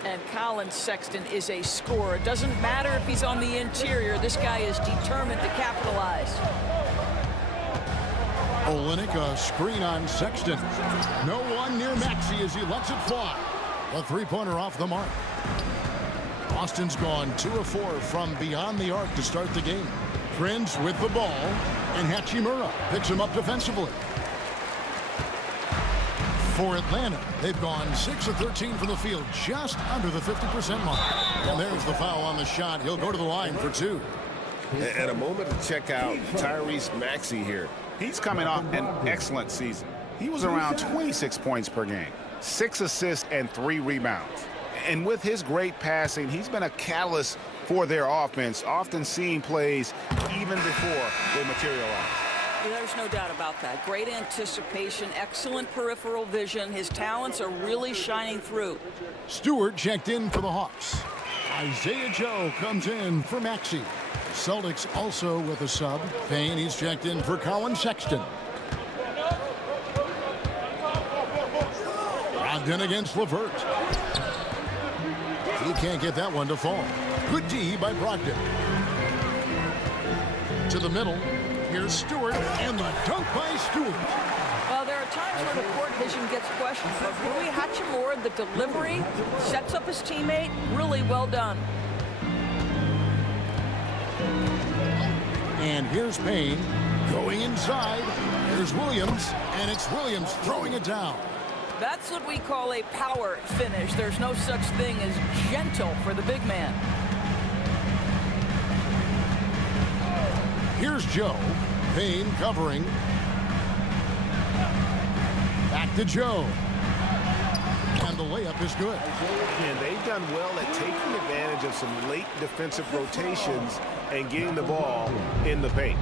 And Colin Sexton is a scorer. It doesn't matter if he's on the interior. This guy is determined to capitalize. Olenek, a screen on Sexton. No one near Maxey as he lets it fly. A three-pointer off the mark. Boston's gone 2 of 4 from beyond the arc to start the game. Prince with the ball, and Hachimura picks him up defensively. For Atlanta, they've gone 6 of 13 from the field, just under the 50% mark. And there's the foul on the shot. He'll go to the line for 2. And a moment to check out Tyrese Maxey here. He's coming off an excellent season. He was around 26 points per game, 6 assists and 3 rebounds. And with his great passing, he's been a catalyst for their offense, often seeing plays even before they materialize. There's no doubt about that. Great anticipation, excellent peripheral vision. His talents are really shining through. Stewart checked in for the Hawks. Isaiah Joe comes in for Maxey. Celtics also with a sub. Payne, he's checked in for Colin Sexton. Brogdon against LeVert. He can't get that one to fall. Good D by Brogdon. To the middle. Here's Stewart, and the dunk by Stewart. Well, there are times where the court vision gets questioned, but Rui Hachimura, the delivery, sets up his teammate, really well done. And here's Payne going inside. Here's Williams, and it's Williams throwing it down. That's what we call a power finish. There's no such thing as gentle for the big man. Here's Joe. Payne covering. Back to Joe. And the layup is good. And they've done well at taking advantage of some late defensive rotations and getting the ball in the paint.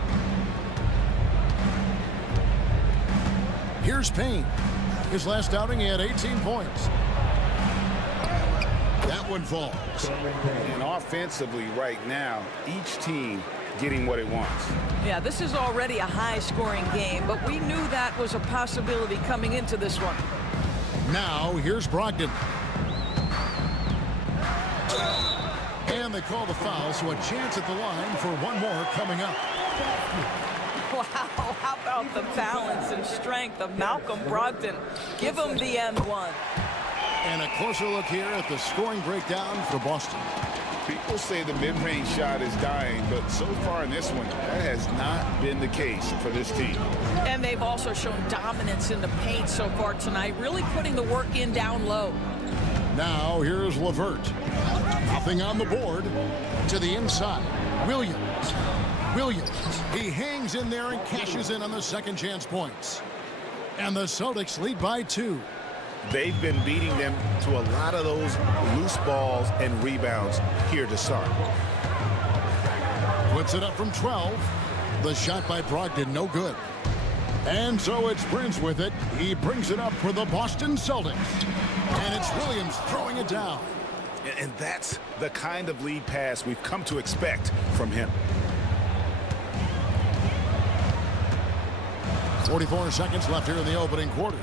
Here's Payne. His last outing, he had 18 points. That one falls. And offensively right now, each team getting what it wants. Yeah, this is already a high-scoring game, but we knew that was a possibility coming into this one. Now, here's Brogdon. And they call the foul, so a chance at the line for one more coming up. Wow, how about the balance and strength of Malcolm Brogdon? Give him the N1. And a closer look here at the scoring breakdown for Boston. People say the mid-range shot is dying, but so far in this one, that has not been the case for this team. And they've also shown dominance in the paint so far tonight, really putting the work in down low. Now here's LeVert. Nothing on the board. To the inside. Williams. He hangs in there and cashes in on the second chance points. And the Celtics lead by 2. They've been beating them to a lot of those loose balls and rebounds here to start. Puts it up from 12. The shot by Brogdon, no good. And so it's Prince with it. He brings it up for the Boston Celtics. And it's Williams throwing it down. And that's the kind of lead pass we've come to expect from him. 44 seconds left here in the opening quarter.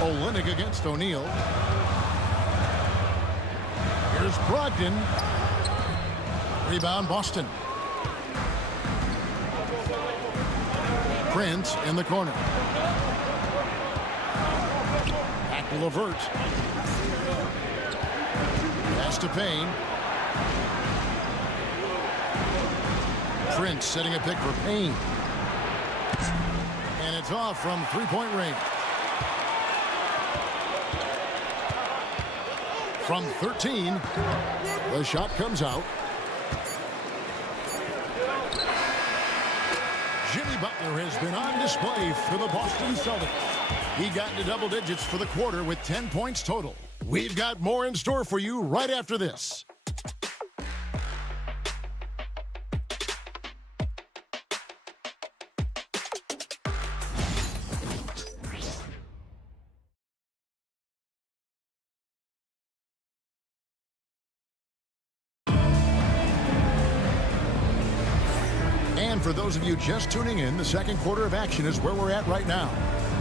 Olynyk against O'Neal. Here's Brogdon. Rebound Boston. Prince in the corner. Back to LeVert. Pass to Payne. Prince setting a pick for Payne. And it's off from three-point range. From 13, the shot comes out. Jimmy Butler has been on display for the Boston Celtics. He got into double digits for the quarter with 10 points total. We've got more in store for you right after this. And for those of you just tuning in, the second quarter of action is where we're at right now.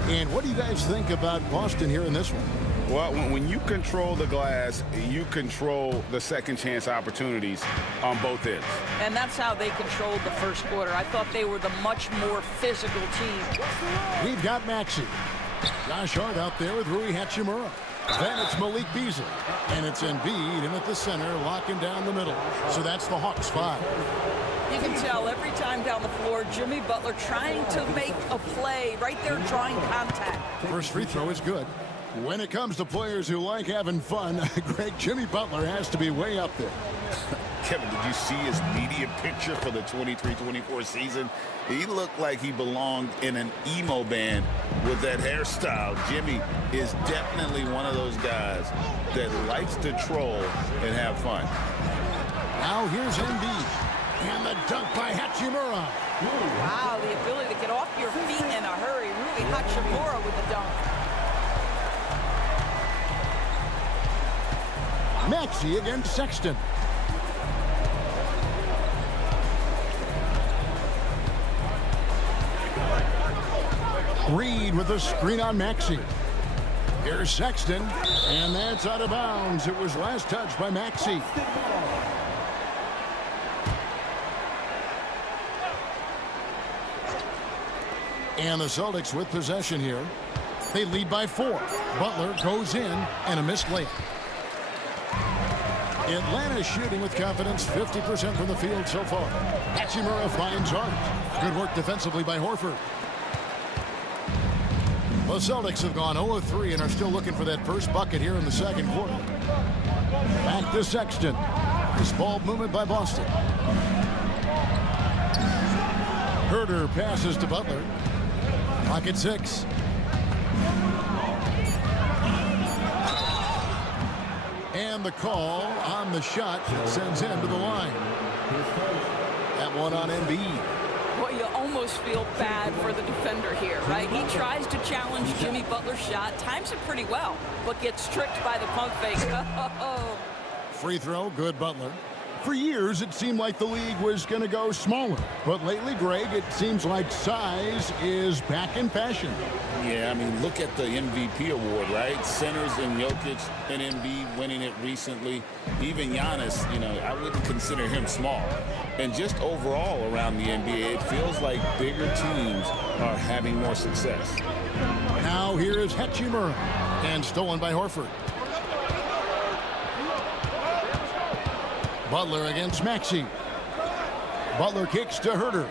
And what do you guys think about Boston here in this one? Well, when you control the glass, you control the second chance opportunities on both ends. And that's how they controlled the first quarter. I thought they were the much more physical team. We've got Maxey. Josh Hart out there with Rui Hachimura. Then it's Malik Beasley. And it's Embiid in at the center, locking down the middle. So that's the Hawks 5. You can tell every time down the floor, Jimmy Butler trying to make a play right there, drawing contact. First free throw is good. When it comes to players who like having fun, Greg, Jimmy Butler has to be way up there. Kevin, did you see his media picture for the 23-24 season? He looked like he belonged in an emo band with that hairstyle. Jimmy is definitely one of those guys that likes to troll and have fun. Now here's Embiid. And the dunk by Hachimura. Wow, the ability to get off your feet in a hurry. Rui Hachimura with the dunk. Maxey against Sexton. Reed with a screen on Maxey. Here's Sexton, and that's out of bounds. It was last touched by Maxey. And the Celtics with possession here. They lead by 4. Butler goes in, and a missed layup. Atlanta shooting with confidence, 50% from the field so far. Hachimura finds Hart. Good work defensively by Horford. The Celtics have gone 0 of 3 and are still looking for that first bucket here in the second quarter. Back to Sexton. This ball movement by Boston. Herter passes to Butler. Pocket 6. And the call on the shot sends him to the line. That one on Embiid. Well, you almost feel bad for the defender here, right? He tries to challenge Jimmy Butler's shot, times it pretty well, but gets tricked by the pump fake. Free throw, good Butler. For years, it seemed like the league was going to go smaller. But lately, Greg, it seems like size is back in fashion. Yeah, I mean, look at the MVP award, right? Centers and Jokic and Embiid winning it recently. Even Giannis, you know, I wouldn't consider him small. And just overall around the NBA, it feels like bigger teams are having more success. Now here is Hachimura, and stolen by Horford. Butler against Maxey. Butler kicks to Herter.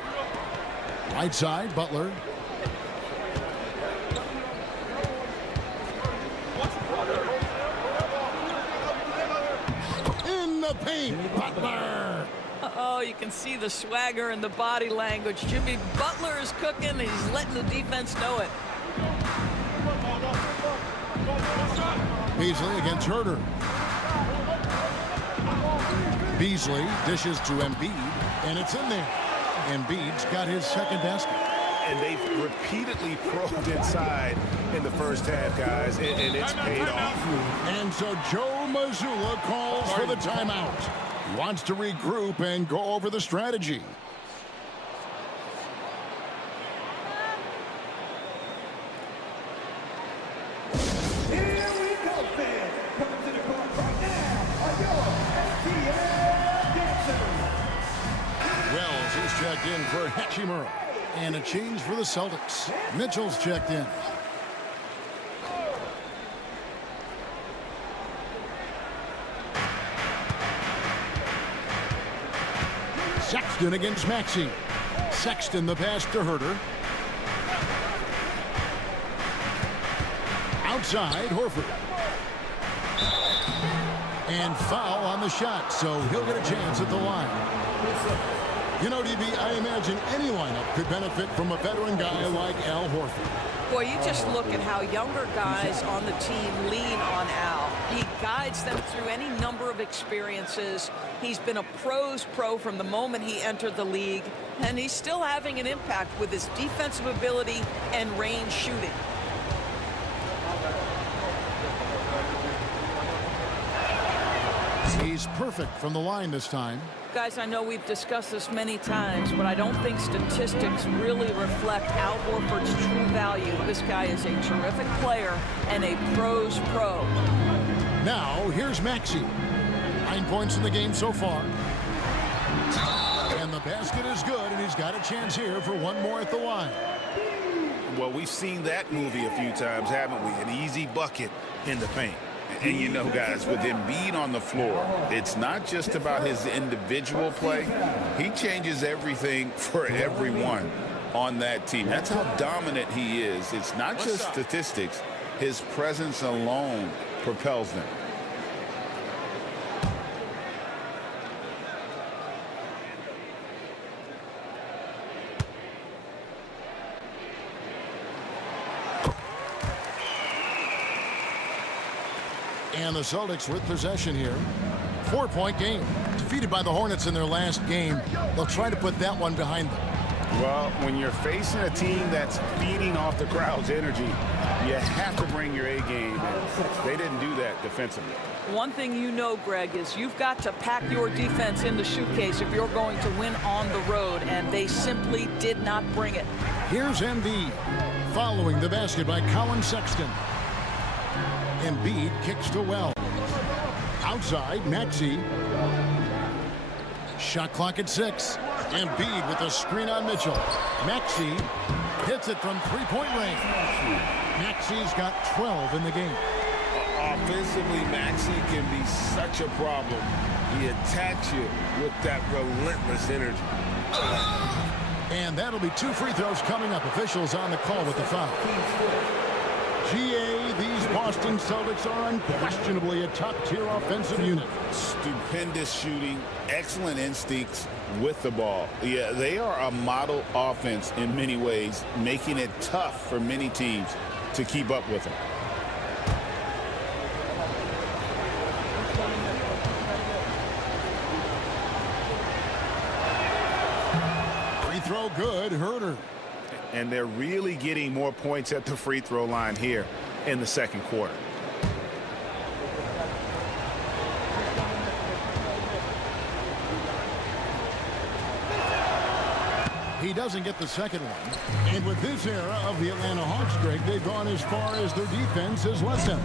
Right side, Butler. In the paint, Butler. Oh, you can see the swagger and the body language. Jimmy Butler is cooking. He's letting the defense know it. Beasley against Herter. Beasley dishes to Embiid, and it's in there. Embiid's got his second basket. And they've repeatedly probed inside in the first half, guys, and it's paid off. And so Joe Mazzulla calls for the timeout. He wants to regroup and go over the strategy. Checked in for Hachimura. And a change for the Celtics. Mitchell's checked in. Sexton against Maxey. Sexton the pass to Herter. Outside, Horford. And foul on the shot, so he'll get a chance at the line. You know, DB, I imagine any lineup could benefit from a veteran guy like Al Horford. Boy, you just look at how younger guys on the team lean on Al. He guides them through any number of experiences. He's been a pro's pro from the moment he entered the league, and he's still having an impact with his defensive ability and range shooting. He's perfect from the line this time. Guys, I know we've discussed this many times, but I don't think statistics really reflect Al Horford's true value. This guy is a terrific player and a pro's pro. Now, here's Maxey. 9 points in the game so far. And the basket is good, and he's got a chance here for one more at the line. Well, we've seen that movie a few times, haven't we? An easy bucket in the paint. And you know, guys, with Embiid on the floor, it's not just about his individual play. He changes everything for everyone on that team. That's how dominant he is. It's not just statistics. His presence alone propels them. And the Celtics with possession here. 4-point game. Defeated by the Hornets in their last game. They'll try to put that one behind them. Well, when you're facing a team that's feeding off the crowd's energy, you have to bring your A game, and they didn't do that defensively. One thing you know, Greg, is you've got to pack your defense in the suitcase if you're going to win on the road, and they simply did not bring it. Here's Embiid following the basket by Colin Sexton. Embiid kicks to Wells. Outside, Maxey. Shot clock at 6. Embiid with a screen on Mitchell. Maxey hits it from three-point range. Maxey's got 12 in the game. Offensively, Maxey can be such a problem. He attacks you with that relentless energy. And that'll be 2 free throws coming up. Officials on the call with the foul. GA, these Boston Celtics are unquestionably a top-tier offensive unit. Stupendous shooting, excellent instincts with the ball. Yeah, they are a model offense in many ways, making it tough for many teams to keep up with them. Free throw good, Herter. And they're really getting more points at the free throw line here in the second quarter. He doesn't get the second one. And with this era of the Atlanta Hawks, Greg, they've gone as far as their defense has let them.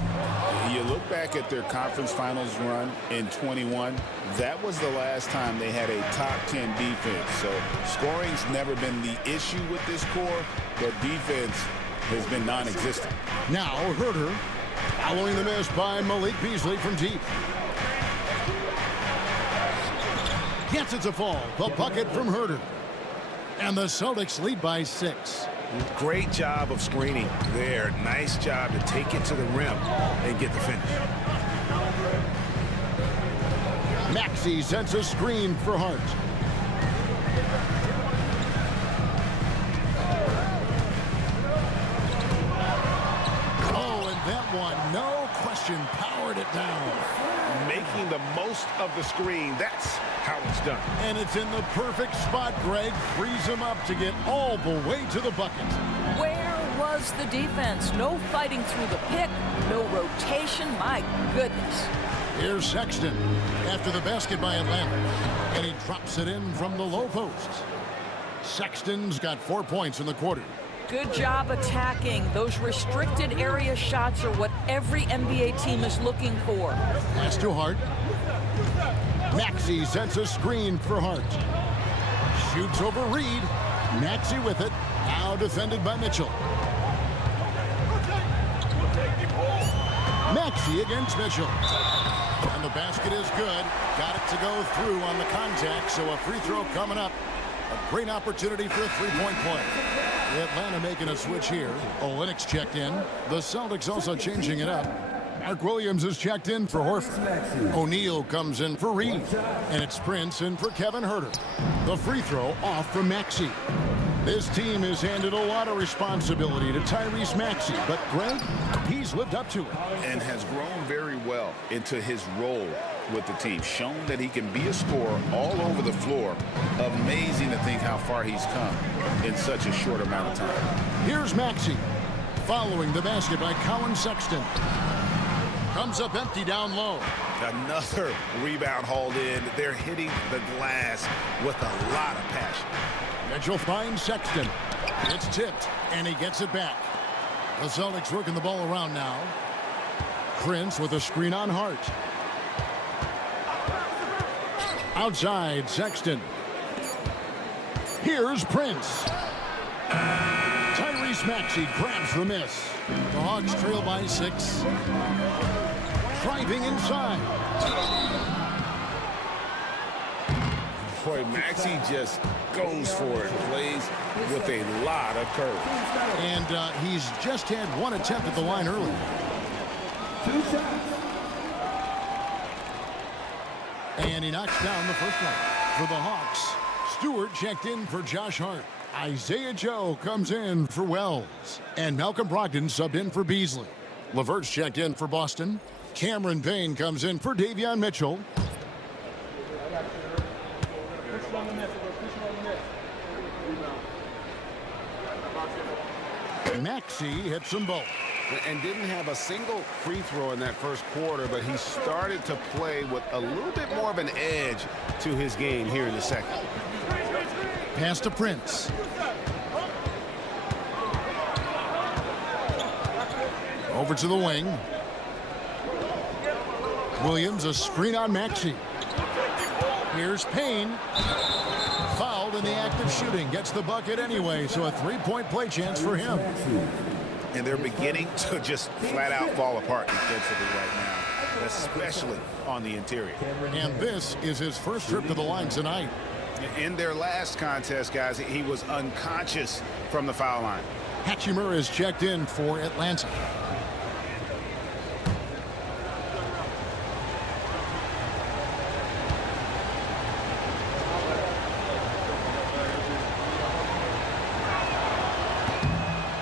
You look back at their conference finals run in 21, that was the last time they had a top 10 defense. So scoring's never been the issue with this core, but defense has been non-existent. Now Herter following the miss by Malik Beasley from deep. Gets it to fall. The bucket from Herter. And the Celtics lead by 6. Great job of screening there. Nice job to take it to the rim and get the finish. Maxey sends a screen for Hart. Oh, and that one, no question, powered it down. Making the most of the screen. That's how it's done. And it's in the perfect spot. Greg frees him up to get all the way to the bucket. Where was the defense? No fighting through the pick, no rotation. My goodness. Here's Sexton after the basket by Atlanta. And he drops it in from the low post. Sexton's got 4 points in the quarter. Good job attacking. Those restricted area shots are what every NBA team is looking for. Pass to Hart. Maxey sends a screen for Hart. Shoots over Reed. Maxey with it. Now defended by Mitchell. Maxey against Mitchell. And the basket is good. Got it to go through on the contact, so a free throw coming up. A great opportunity for a three-point play. Atlanta making a switch here. Olynyk checked in. The Celtics also changing it up. Mark Williams is checked in for Horford. O'Neal comes in for Reed. And it's Prince in for Kevin Herter. The free throw off from Maxey. This team has handed a lot of responsibility to Tyrese Maxey, but Greg, he's lived up to it. And has grown very well into his role with the team. Shown that he can be a scorer all over the floor. Amazing to think how far he's come in such a short amount of time. Here's Maxey following the basket by Colin Sexton. Comes up empty down low. Another rebound hauled in. They're hitting the glass with a lot of passion. Mitchell finds Sexton. It's tipped, and he gets it back. The Celtics working the ball around now. Prince with a screen on Hart. Outside, Sexton. Here's Prince. Tyrese Tyrese Maxey grabs the miss. The Hawks trail by 6. Driving inside. Boy, Maxey just goes for it. Plays with a lot of courage. And he's just had one attempt at the line early. 2 shots. And he knocks down the first one. For the Hawks, Stewart checked in for Josh Hart. Isaiah Joe comes in for Wells. And Malcolm Brogdon subbed in for Beasley. LeVert's checked in for Boston. Cameron Payne comes in for Davion Mitchell. Maxey hits them both. And didn't have a single free throw in that first quarter, but he started to play with a little bit more of an edge to his game here in the second. Pass to Prince. Over to the wing. Williams, a screen on Maxey. Here's Payne. Fouled in the act of shooting. Gets the bucket anyway, so a three-point play chance for him. And they're beginning to just flat out fall apart defensively right now, especially on the interior. And this is his first trip to the line tonight. In their last contest, guys, he was unconscious from the foul line. Hachimura is checked in for Atlanta.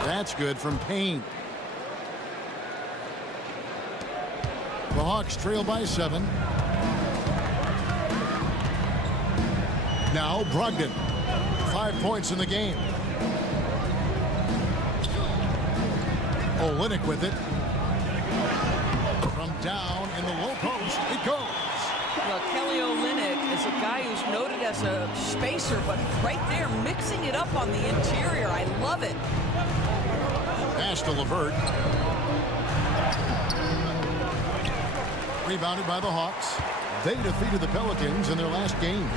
That's good from Payne. The Hawks trail by 7. Now Brogdon. 5 points in the game. Olynyk with it. From down in the low post, it goes. Well, Kelly Olynyk is a guy who's noted as a spacer, but right there mixing it up on the interior. I love it. Pass to LeVert. Rebounded by the Hawks. They defeated the Pelicans in their last game.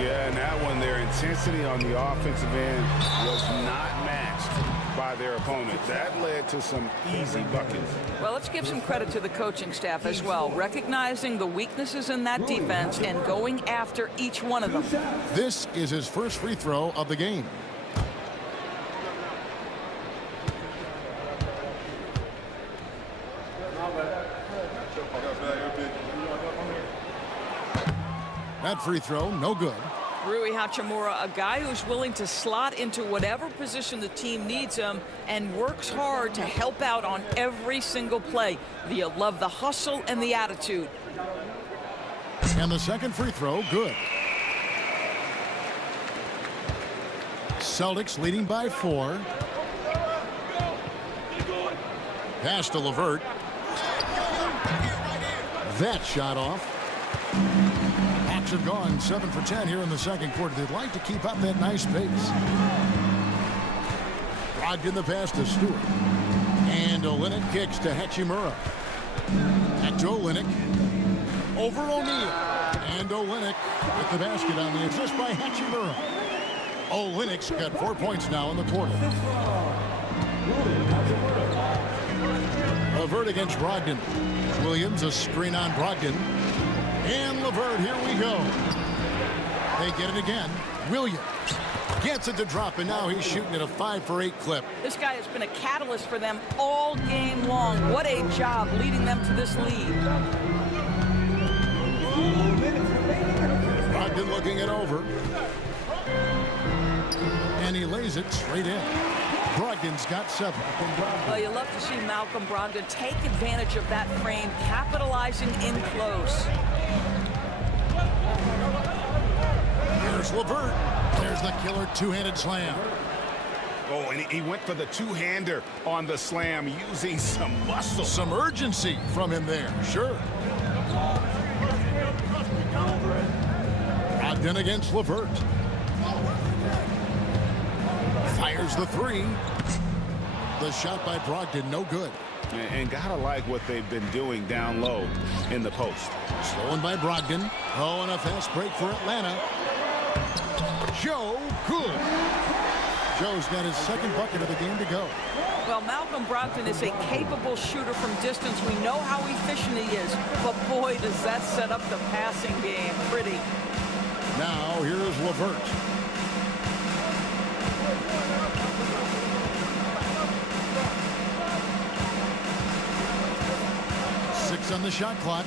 Yeah, and that one, their intensity on the offensive end was not matched by their opponent. That led to some easy buckets. Well, let's give some credit to the coaching staff as well, recognizing the weaknesses in that defense and going after each one of them. This is his first free throw of the game. That free throw, no good. Rui Hachimura, a guy who's willing to slot into whatever position the team needs him and works hard to help out on every single play. You love the hustle and the attitude. And the second free throw, good. Celtics leading by 4. Pass to LeVert. That shot off. Hawks have gone 7 for 10 here in the second quarter. They'd like to keep up that nice pace. Brogdon the pass to Stewart. And Olynyk kicks to Hachimura. Back to Olynyk. Over O'Neal. And Olynyk with the basket on the assist by Hachimura. Olynyk's got 4 points now in the quarter. LeVert against Brogdon. Williams, a screen on Brogdon. And LeVert, here we go. They get it again. Williams gets it to drop, and now he's shooting at a 5 for 8 clip. This guy has been a catalyst for them all game long. What a job leading them to this lead. Brogdon looking it over. And he lays it straight in. Brogdon's got 7. Well, you love to see Malcolm Brogdon take advantage of that frame, capitalizing in close. Here's LeVert. There's the killer two-handed slam. Oh, and he went for the two-hander on the slam, using some muscle. Some urgency from him there, sure. Brogdon against LeVert. Fires the 3. The shot by Brogdon, no good. And gotta like what they've been doing down low in the post. Stolen by Brogdon. Oh, and a fast break for Atlanta. Joe, good. Joe's got his second bucket of the game to go. Well, Malcolm Brogdon is a capable shooter from distance. We know how efficient he is, but boy, does that set up the passing game pretty. Now here's LeVert. Six on the shot clock.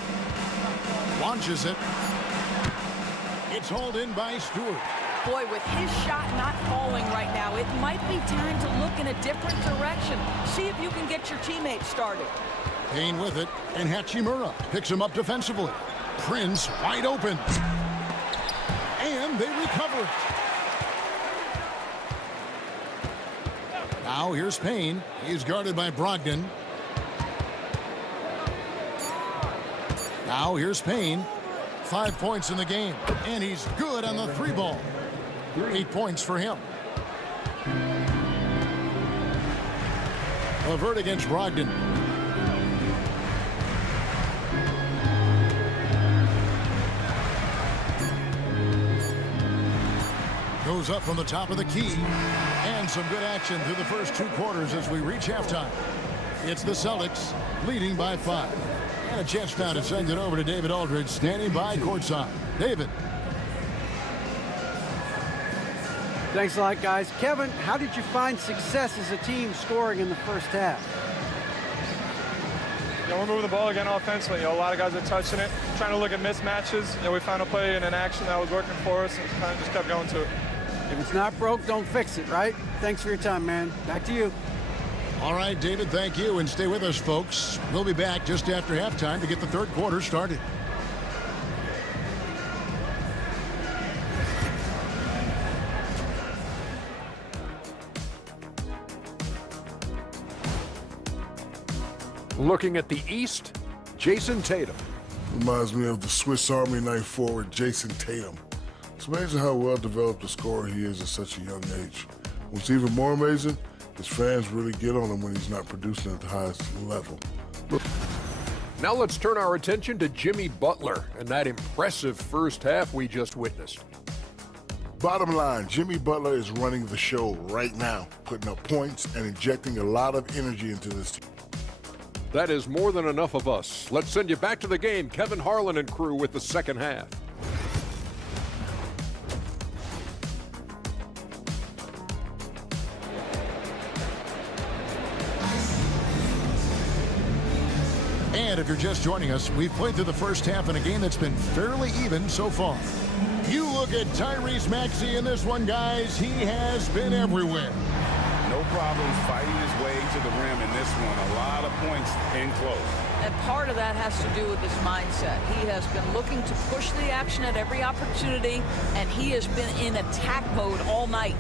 Launches it. It's hauled in by Stewart. Boy, with his shot not falling right now, it might be time to look in a different direction. See if you can get your teammates started. Payne with it, and Hachimura picks him up defensively. Prince wide open. And they recover it. Now here's Payne. He's guarded by Brogdon. Now here's Payne. 5 points in the game, and he's good on the 3 ball. 8 points for him. LeVert against Brogdon. Goes up from the top of the key. And some good action through the first 2 quarters as we reach halftime. It's the Celtics leading by 5. And a chance now to send it over to David Aldridge, standing by courtside. David. Thanks a lot, guys. Kevin, how did you find success as a team scoring in the first half? We're moving the ball again offensively. A lot of guys are touching it, trying to look at mismatches. We found a play in an action that was working for us and kind of just kept going to it. If it's not broke, don't fix it, right? Thanks for your time, man. Back to you. All right, David, thank you. And stay with us, folks. We'll be back just after halftime to get the third quarter started. Looking at the East, Jason Tatum. Reminds me of the Swiss Army knife forward, Jason Tatum. It's amazing how well developed a scorer he is at such a young age. What's even more amazing, his fans really get on him when he's not producing at the highest level. Now let's turn our attention to Jimmy Butler and that impressive first half we just witnessed. Bottom line, Jimmy Butler is running the show right now, putting up points and injecting a lot of energy into this team. That is more than enough of us. Let's send you back to the game. Kevin Harlan and crew with the second half. And if you're just joining us, we've played through the first half in a game that's been fairly even so far. You look at Tyrese Maxey in this one, guys. He has been everywhere. No problems fighting his way to the rim in this one. A lot of points in close. And part of that has to do with his mindset. He has been looking to push the action at every opportunity, and he has been in attack mode all night.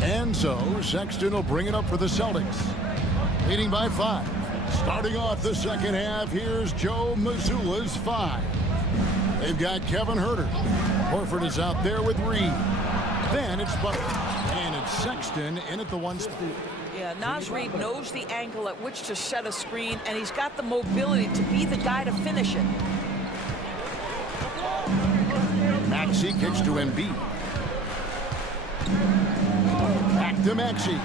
And so Sexton will bring it up for the Celtics, leading by 5. Starting off the second half, here's Joe Mazzulla's 5. They've got Kevin Huerter. Horford is out there with Reed. Then it's Butler, and it's Sexton in at the 1 spot. Yeah, Naz Reid knows the angle at which to set a screen, and he's got the mobility to be the guy to finish it. Maxey kicks to Embiid. Back to Maxey.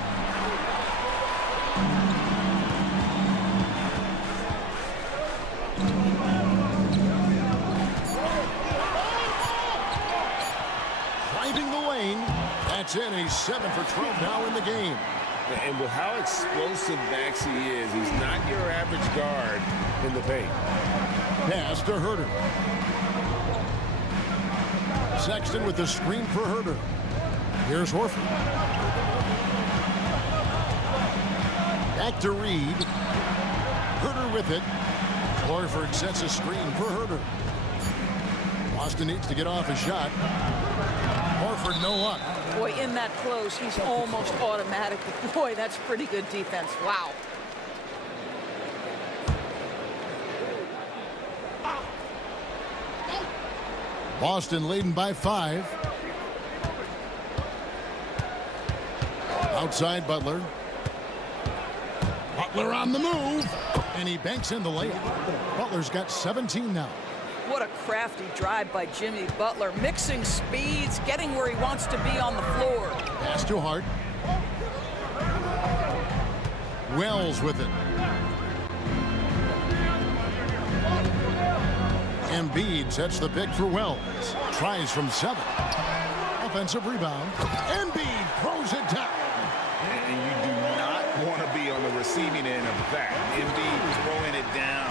Driving the lane. That's in. He's 7 for 12 now in the game. And with how explosive Maxey is, he's not your average guard in the paint. Pass to Huerter. Sexton with the screen for Huerter. Here's Horford. Back to Reed. Huerter with it. Horford sets a screen for Huerter. Boston needs to get off his shot. Horford no luck. Boy, in that close, he's almost automatic. Boy, that's pretty good defense. Wow. Boston leading by 5. Outside Butler. Butler on the move. And he banks in the layup. Butler's got 17 now. What a crafty drive by Jimmy Butler. Mixing speeds, getting where he wants to be on the floor. Pass to Hart. Wells with it. Embiid sets the pick for Wells. Tries from 7. Offensive rebound. Embiid throws it down. And you do not want to be on the receiving end of that. Embiid throwing it down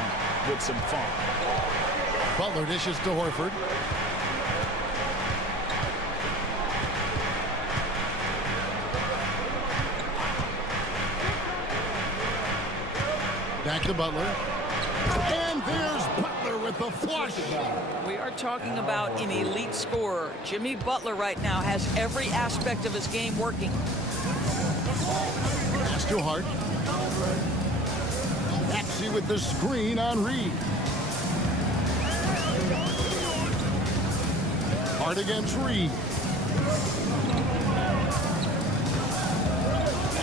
with some funk. Butler dishes to Horford. Back to Butler. And there's Butler with the flush. We are talking about an elite scorer. Jimmy Butler right now has every aspect of his game working. Pass to Hart. Maxey with the screen on Reed. Hart against Reed.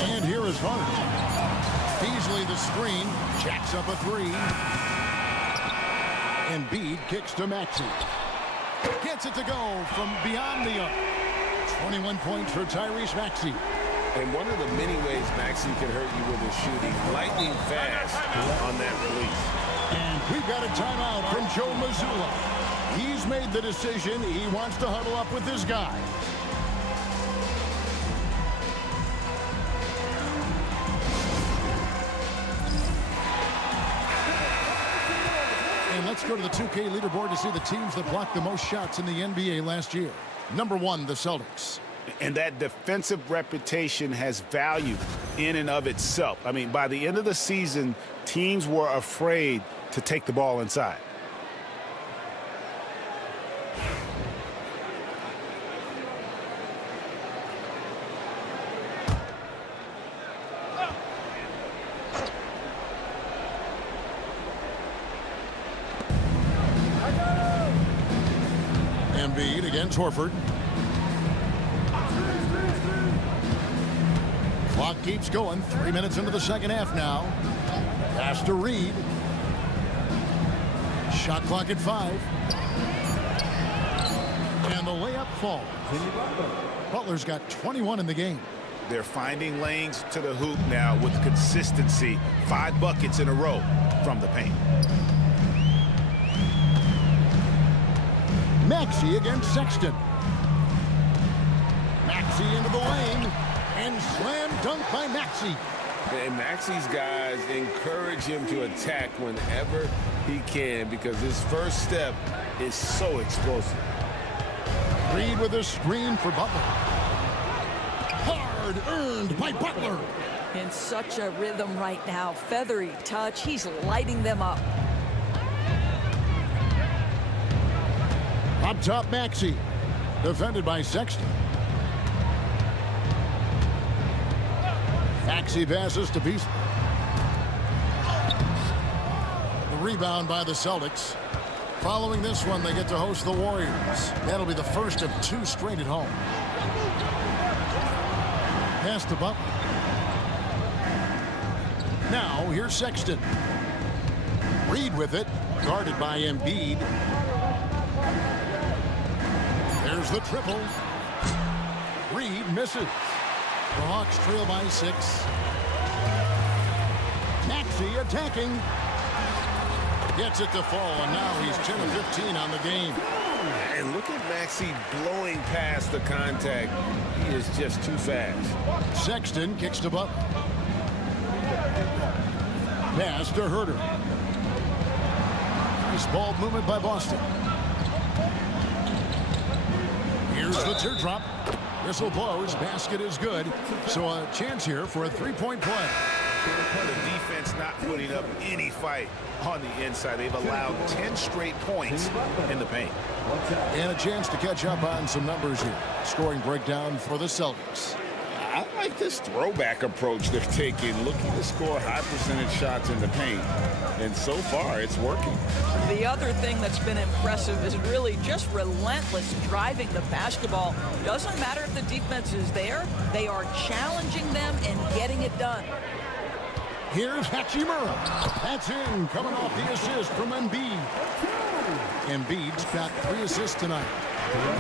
And here is Hart. Beasley the screen. Jacks up a 3. Embiid kicks to Maxey. Gets it to go from beyond the arc. 21 points for Tyrese Maxey. And one of the many ways Maxey can hurt you with his shooting, lightning fast on that release. And we've got a timeout from Joe Mazzulla. He's made the decision. He wants to huddle up with his guys. And let's go to the 2K leaderboard to see the teams that blocked the most shots in the NBA last year. Number 1, the Celtics. And that defensive reputation has value in and of itself. I mean, by the end of the season, teams were afraid to take the ball inside. Embiid against Horford. Clock keeps going. 3 minutes into the second half now. Pass to Reed. Shot clock at 5. And the layup falls. Butler's got 21 in the game. They're finding lanes to the hoop now with consistency. 5 buckets in a row from the paint. Maxey against Sexton. Maxey into the lane. And slam dunk by Maxey. And Maxey's guys encourage him to attack whenever he can because his first step is so explosive. Reed with a screen for Butler. Hard earned by Butler. In such a rhythm right now. Feathery touch. He's lighting them up. Up top, Maxey. Defended by Sexton. Maxey passes to Beasley. The rebound by the Celtics. Following this one, they get to host the Warriors. That'll be the first of 2 straight at home. Pass to Butler. Now, here's Sexton. Reed with it. Guarded by Embiid. There's the triple. Reed misses. The Hawks trail by 6. Maxey attacking. Gets it to fall, and now he's 10 of 15 on the game. And look at Maxey blowing past the contact. He is just too fast. Sexton kicks to Butler. Pass to Herter. Nice ball movement by Boston. Here's the teardrop. Whistle blows. Basket is good. So a chance here for a 3-point play. The defense not putting up any fight on the inside. They've allowed 10 straight points in the paint. And a chance to catch up on some numbers here. Scoring breakdown for the Celtics. I like this throwback approach they're taking, looking to score high percentage shots in the paint. And so far, it's working. The other thing that's been impressive is really just relentless driving the basketball. Doesn't matter if the defense is there, they are challenging them and getting it done. Here's Hachimura. That's in, coming off the assist from Embiid. Embiid's got 3 assists tonight.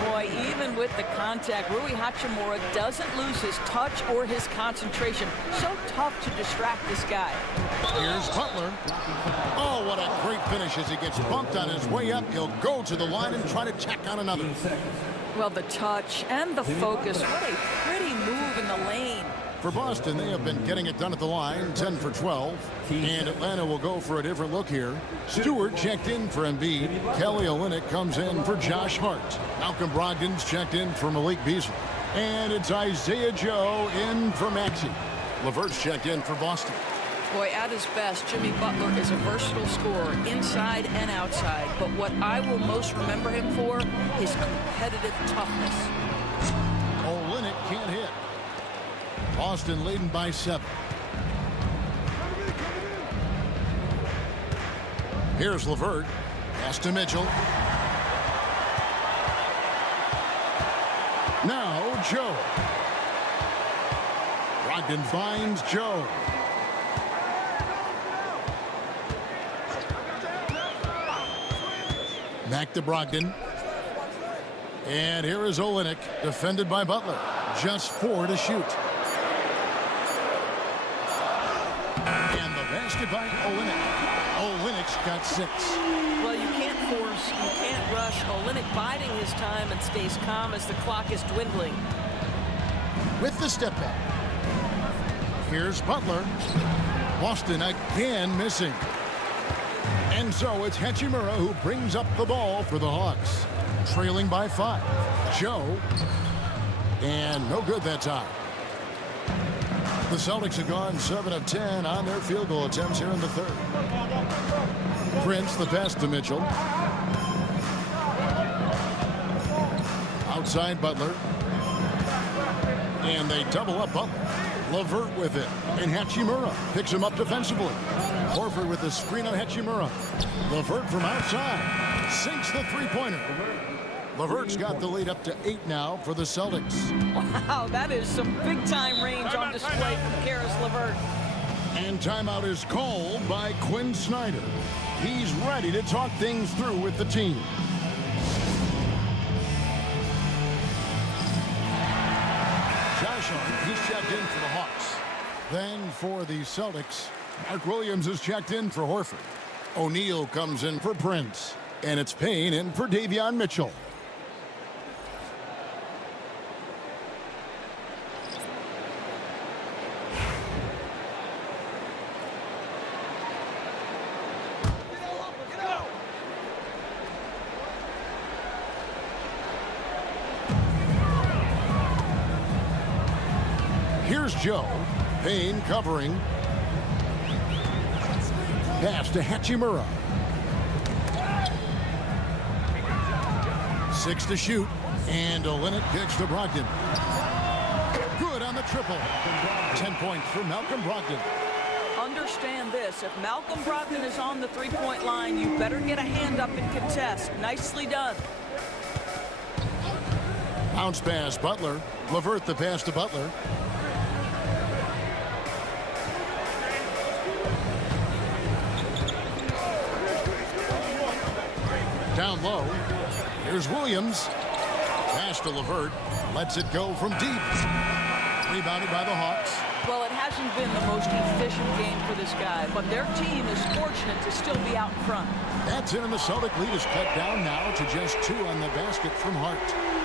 Boy, even with the contact, Rui Hachimura doesn't lose his touch or his concentration. So tough to distract this guy. Here's Butler. Oh, what a great finish as he gets bumped on his way up. He'll go to the line and try to tack on another. Well, the touch and the focus. What a pretty move in the lane. For Boston, they have been getting it done at the line, 10 for 12. And Atlanta will go for a different look here. Stewart checked in for Embiid. Kelly Olynyk comes in for Josh Hart. Malcolm Brogdon's checked in for Malik Beasley. And it's Isaiah Joe in for Maxey. LeVert's checked in for Boston. Boy, at his best, Jimmy Butler is a versatile scorer inside and outside. But what I will most remember him for is competitive toughness. Olynyk can't hit. Boston leading by 7. Here's LeVert. Pass to Mitchell. Now Joe. Brogdon finds Joe. Back to Brogdon. And here is Olynyk, defended by Butler. Just 4 to shoot. And the basket by Olynyk. Olynyk's got 6. Well, you can't force, you can't rush. Olynyk biding his time and stays calm as the clock is dwindling. With the step back. Here's Butler. Boston again missing. And so it's Hachimura who brings up the ball for the Hawks. Trailing by 5. Joe. And no good that time. The Celtics have gone 7 of 10 on their field goal attempts here in the third. Prince, the pass to Mitchell. Outside Butler. And they double up Butler. LeVert with it. And Hachimura picks him up defensively. Horford with the screen on Hachimura. LeVert from outside. Sinks the three-pointer. LeVert's got the lead up to 8 now for the Celtics. Wow, that is some big-time range on display from Karis LeVert. And timeout is called by Quinn Snyder. He's ready to talk things through with the team. Josh Hart, he's checked in for the Hawks. Then for the Celtics, Mark Williams is checked in for Horford. O'Neal comes in for Prince. And it's Payne in for Davion Mitchell. Here's Joe. Payne covering. Pass to Hachimura. 6 to shoot. And Olynyk kicks to Brogdon. Good on the triple. 10 points for Malcolm Brogdon. Understand this. If Malcolm Brogdon is on the three-point line, you better get a hand up and contest. Nicely done. Bounce pass, Butler. LeVert the pass to Butler. Down low. Here's Williams. Pass to LeVert. Lets it go from deep. Rebounded by the Hawks. Well, it hasn't been the most efficient game for this guy, but their team is fortunate to still be out in front. That's it, and the Celtic lead is cut down now to just 2 on the basket from Hart.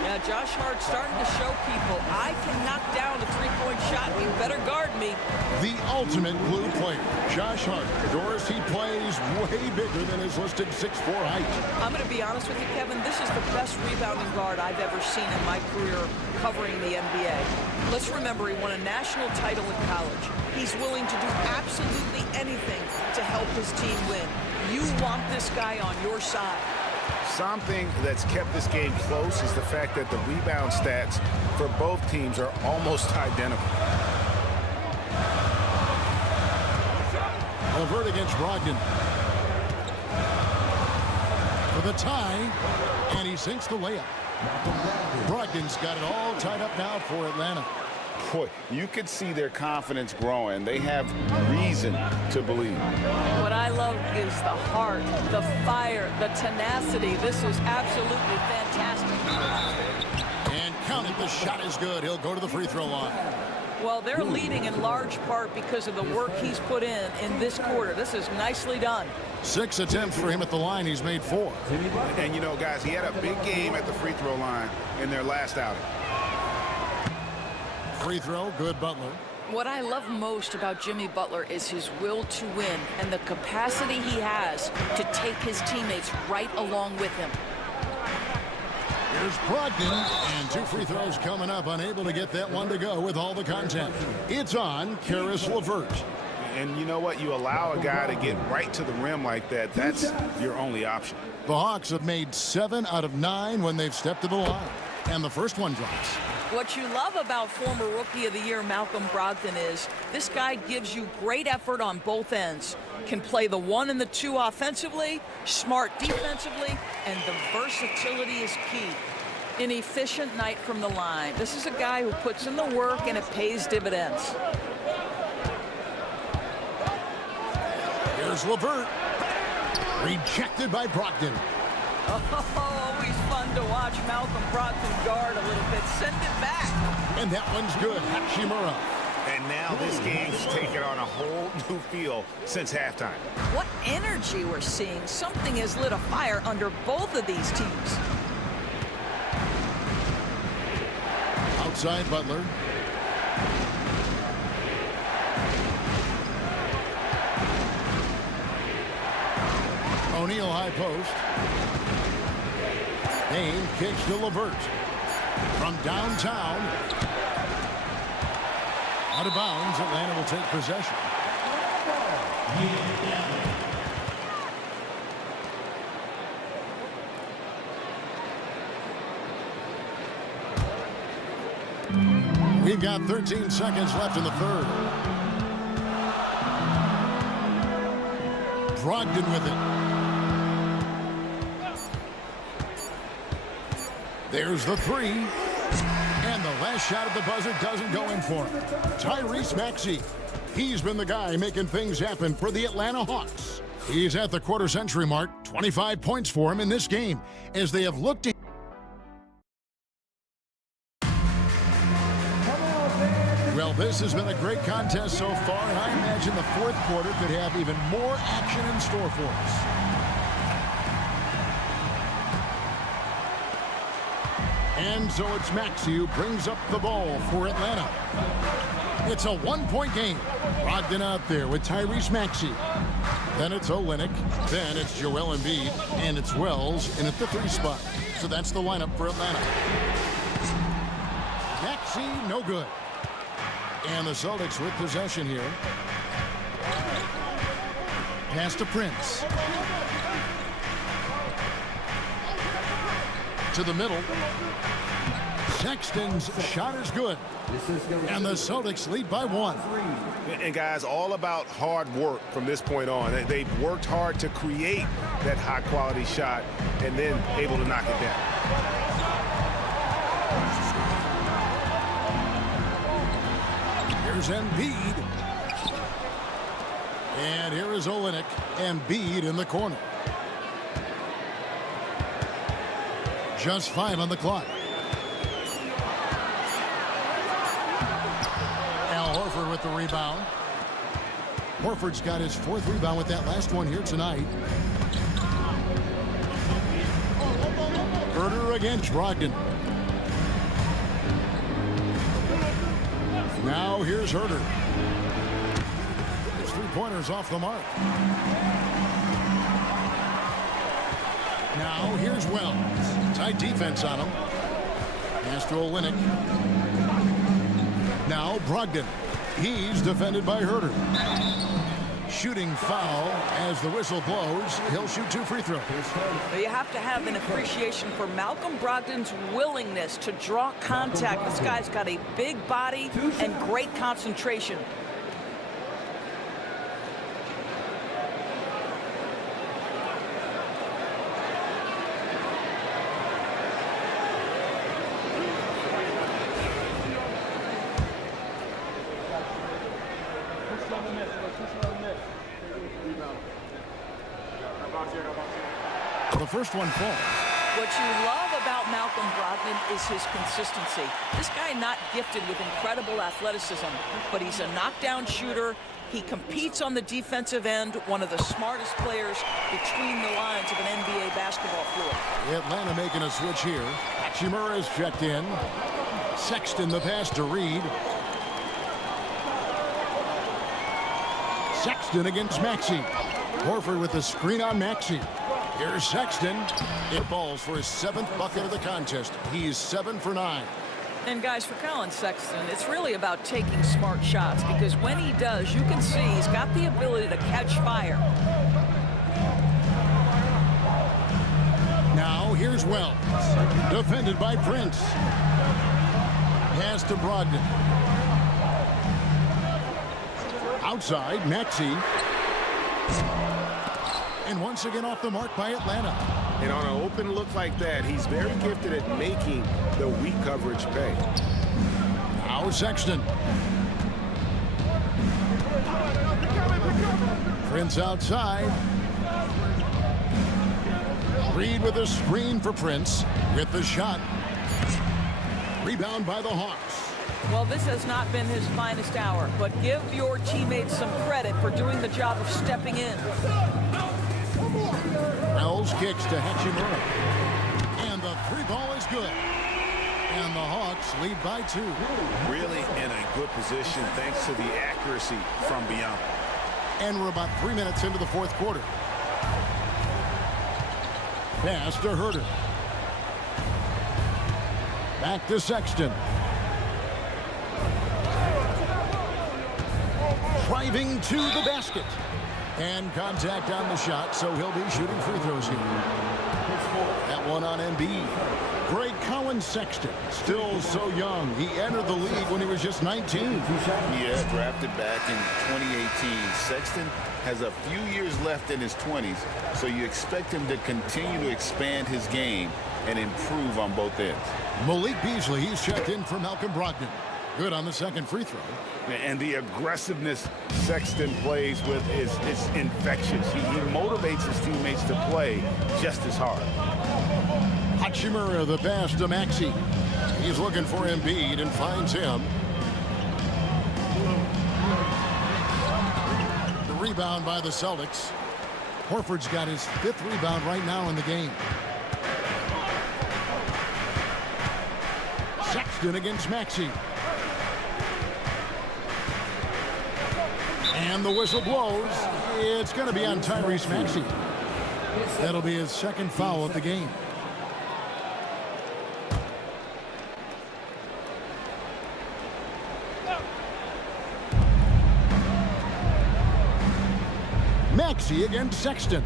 Yeah, Josh Hart's starting to show people, I can knock down a three-point shot. You better guard me. The ultimate glue player, Josh Hart. Doris, he plays way bigger than his listed 6'4" height. I'm going to be honest with you, Kevin. This is the best rebounding guard I've ever seen in my career covering the NBA. Let's remember, he won a national title in college. He's willing to do absolutely anything to help his team win. You want this guy on your side. Something that's kept this game close is the fact that the rebound stats for both teams are almost identical. Levert against Brogdon. For the tie, and he sinks the layup. Brogdon's got it all tied up now for Atlanta. Boy, you could see their confidence growing. They have reason to believe. What I love is the heart, the fire, the tenacity. This is absolutely fantastic. And count it, the shot is good. He'll go to the free throw line. Well, they're leading in large part because of the work he's put in this quarter. This is nicely done. 6 attempts for him at the line. He's made 4. And, you know, guys, he had a big game at the free throw line in their last outing. Free throw, good, Butler. What I love most about Jimmy Butler is his will to win and the capacity he has to take his teammates right along with him. Here's Brogdon, and 2 free throws coming up, unable to get that one to go with all the contact. It's on Caris LeVert. And you know what? You allow a guy to get right to the rim like that, that's your only option. The Hawks have made 7 out of 9 when they've stepped to the line, and the first one drops. What you love about former Rookie of the Year Malcolm Brogdon is this guy gives you great effort on both ends. Can play the 1 and the 2 offensively, smart defensively, and the versatility is key. An efficient night from the line. This is a guy who puts in the work and it pays dividends. Here's LeVert. Rejected by Brogdon. Oh, always fun to watch Malcolm Brogdon guard a little bit. Send it back. And that one's good. Hachimura. And now this game's taken on a whole new feel since halftime. What energy we're seeing. Something has lit a fire under both of these teams. Outside Butler. O'Neal high post. Payne kicks to LeVert. From downtown. Out of bounds, Atlanta will take possession. We've got 13 seconds left in the third. Brogdon with it. There's the 3. And the last shot at the buzzer doesn't go in for him. Tyrese Maxey. He's been the guy making things happen for the Atlanta Hawks. He's at the quarter-century mark. 25 points for him in this game as they have looked at. Well, this has been a great contest so far, and I imagine the fourth quarter could have even more action in store for us. And so it's Maxey who brings up the ball for Atlanta. It's a 1-point game. Brogdon out there with Tyrese Maxey. Then it's Olynyk. Then it's Joel Embiid. And it's Wells in at the 3 spot. So that's the lineup for Atlanta. Maxey, no good. And the Celtics with possession here. Pass to Prince. To the middle. Sexton's shot is good. And the Celtics lead by 1. And guys, all about hard work from this point on. They've worked hard to create that high-quality shot and then able to knock it down. Here's Embiid. And here is Olynyk. Embiid in the corner. Just 5 on the clock. Al Horford with the rebound. Horford's got his 4th rebound with that last one here tonight. Herter against Brogdon. Now here's Herter. His 3-pointers off the mark. Now here's Wells. Tight defense on him. Pass to Olynyk. Now Brogdon. He's defended by Herter. shooting foul as the whistle blows. He'll shoot 2 free throws. But you have to have an appreciation for Malcolm Brogdon's willingness to draw contact. This guy's got a big body and great concentration. The first one falls. What you love about Malcolm Brogdon is his consistency. This guy not gifted with incredible athleticism, but he's a knockdown shooter. He competes on the defensive end, one of the smartest players between the lines of an NBA basketball floor. Atlanta making a switch here. Hachimura is checked in. Sexton the pass to Reed. Sexton against Maxey. Horford with the screen on Maxey. Here's Sexton. It falls for his 7th bucket of the contest. He's 7 for 9. And guys, for Colin Sexton, it's really about taking smart shots, because when he does, you can see he's got the ability to catch fire. Now here's Wells. Defended by Prince. Pass to Brogdon. Outside, Maxey. And once again off the mark by Atlanta. And on an open look like that, he's very gifted at making the weak coverage pay. Now Sexton. Prince outside. Reed with a screen for Prince. With the shot. Rebound by the Hawks. Well, this has not been his finest hour, but give your teammates some credit for doing the job of stepping in. Wells kicks to Hachimura. And the 3-ball is good. And the Hawks lead by 2. Really in a good position thanks to the accuracy from beyond. And we're about 3 minutes into the 4th quarter. Pass to Herter. Back to Sexton. Driving to the basket. And contact on the shot, so he'll be shooting free throws here. That one on Embiid. Great Colin Sexton, still so young. He entered the league when he was just 19. Yeah, drafted back in 2018. Sexton has a few years left in his 20s, so you expect him to continue to expand his game and improve on both ends. Malik Beasley, he's checked in for Malcolm Brogdon. Good on the second free throw. And the aggressiveness Sexton plays with is infectious. He motivates his teammates to play just as hard. Hachimura, the pass to Maxey. He's looking for Embiid and finds him. The rebound by the Celtics. Horford's got his 5th rebound right now in the game. Sexton against Maxey. And the whistle blows. It's going to be on Tyrese Maxey. That'll be his 2nd foul of the game. Maxey against Sexton.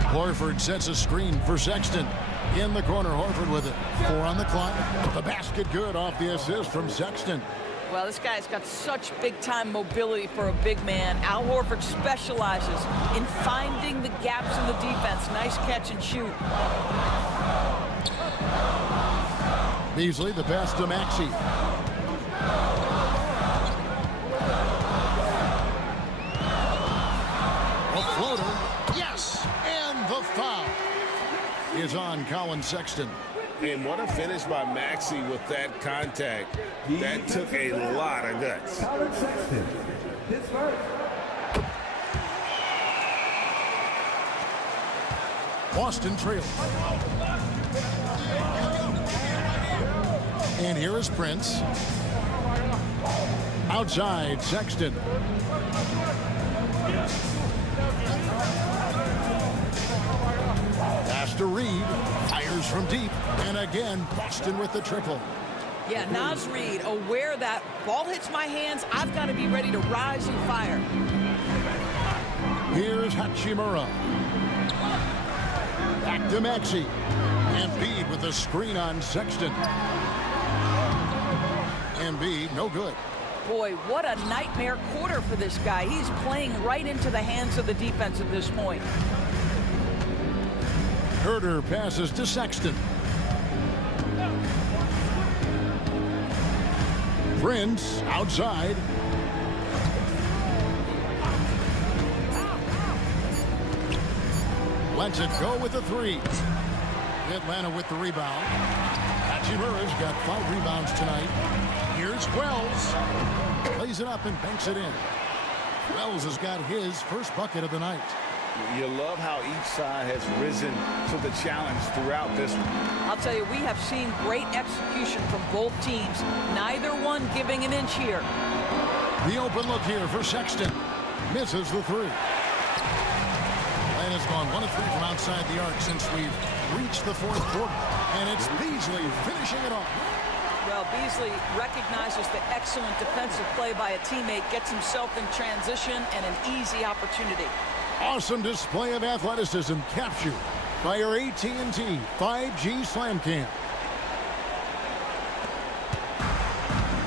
Horford sets a screen for Sexton. In the corner, Horford with it. 4 on the clock. The basket good off the assist from Sexton. Well, this guy's got such big-time mobility for a big man. Al Horford specializes in finding the gaps in the defense. Nice catch and shoot. Beasley, the pass to Maxey. A floater. Yes! And the foul is on Colin Sexton. And what a finish by Maxey with that contact. That took a lot of guts. Boston trails. And here is Prince. Outside, Sexton. Pass to Reed. Fires from deep. And again, Boston with the triple. Yeah, Naz Reid, aware that ball hits my hands, I've got to be ready to rise and fire. Here's Hachimura. Back to Maxey. Embiid with a screen on Sexton. Embiid, no good. Boy, what a nightmare quarter for this guy. He's playing right into the hands of the defense at this point. Herter passes to Sexton. Prince outside. Lets it go with the three. Atlanta with the rebound. Hachimura's got 5 rebounds tonight. Here's Wells. Plays it up and banks it in. Wells has got his first bucket of the night. You love how each side has risen to the challenge throughout this one. I'll tell you, we have seen great execution from both teams. Neither one giving an inch here. The open look here for Sexton. Misses the three. Atlanta's gone 1 of 3 from outside the arc since we've reached the fourth quarter. And it's Beasley finishing it off. Well, Beasley recognizes the excellent defensive play by a teammate, gets himself in transition, and an easy opportunity. Awesome display of athleticism captured by our AT&T 5G Slam Cam.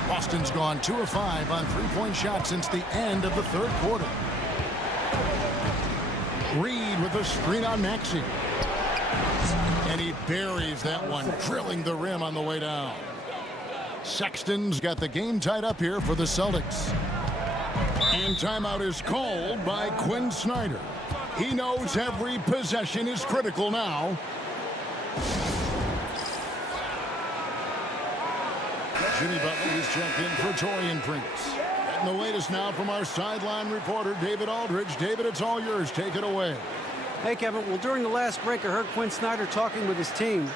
Boston's gone 2 of 5 on 3-point shots since the end of the third quarter. Reed with a screen on Maxey. And he buries that one, drilling the rim on the way down. Sexton's got the game tied up here for the Celtics. And timeout is called by Quinn Snyder. He knows every possession is critical now. Jimmy Butler is checked in for Taurean Prince. And the latest now from our sideline reporter, David Aldridge. David, it's all yours. Take it away. Hey, Kevin. Well, during the last break, I heard Quinn Snyder talking with his team.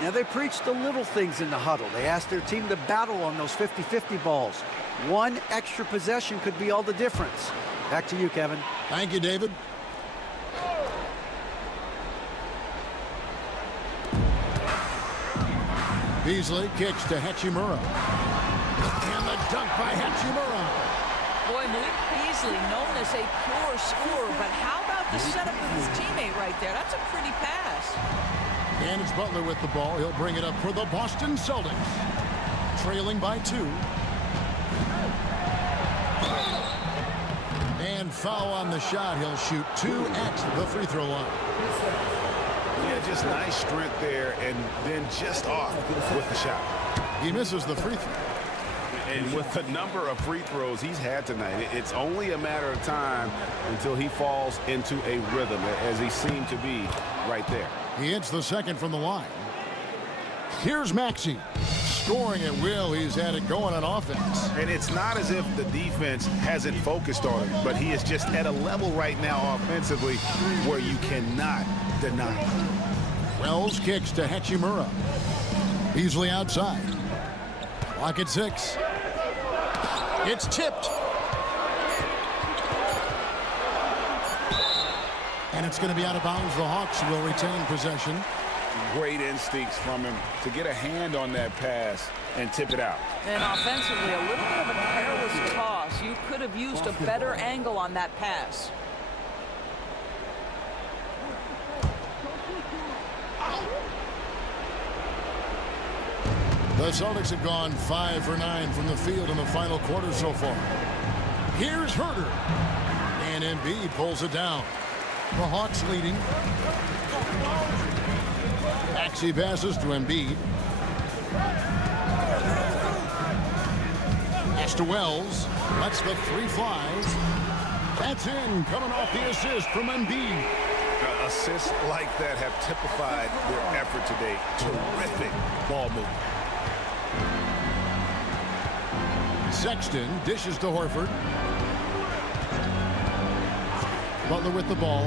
Now, they preached the little things in the huddle. They asked their team to battle on those 50-50 balls. One extra possession could be all the difference. Back to you, Kevin. Thank you, David. Beasley kicks to Hachimura. And the dunk by Hachimura. Boy, Malik Beasley known as a pure scorer, but how about the setup of his teammate right there? That's a pretty pass. And it's Butler with the ball. He'll bring it up for the Boston Celtics. Trailing by 2. And foul on the shot. He'll shoot 2 at the free throw line. Yeah, just nice strength there, and then just off with the shot. He misses the free throw. And with the number of free throws he's had tonight, it's only a matter of time until he falls into a rhythm, as he seemed to be right there. He hits the second from the line. Here's Maxey. Scoring at will. He's had it going on offense. And it's not as if the defense hasn't focused on him, but he is just at a level right now offensively where you cannot deny it. Wells kicks to Hachimura. Beasley outside. Clock at 6. It's tipped. And it's going to be out of bounds. The Hawks will retain possession. Great instincts from him to get a hand on that pass and tip it out. And offensively, a little bit of a careless toss. You could have used a better angle on that pass. The Celtics have gone 5 for 9 from the field in the final quarter so far. Here's Herter. And Embiid pulls it down. The Hawks leading. Maxey passes to Embiid. Pass to Wells. Lets the 3 fly. That's in. Coming off the assist from Embiid. Assists like that have typified their effort today. Terrific ball movement. Sexton dishes to Horford. Butler with the ball.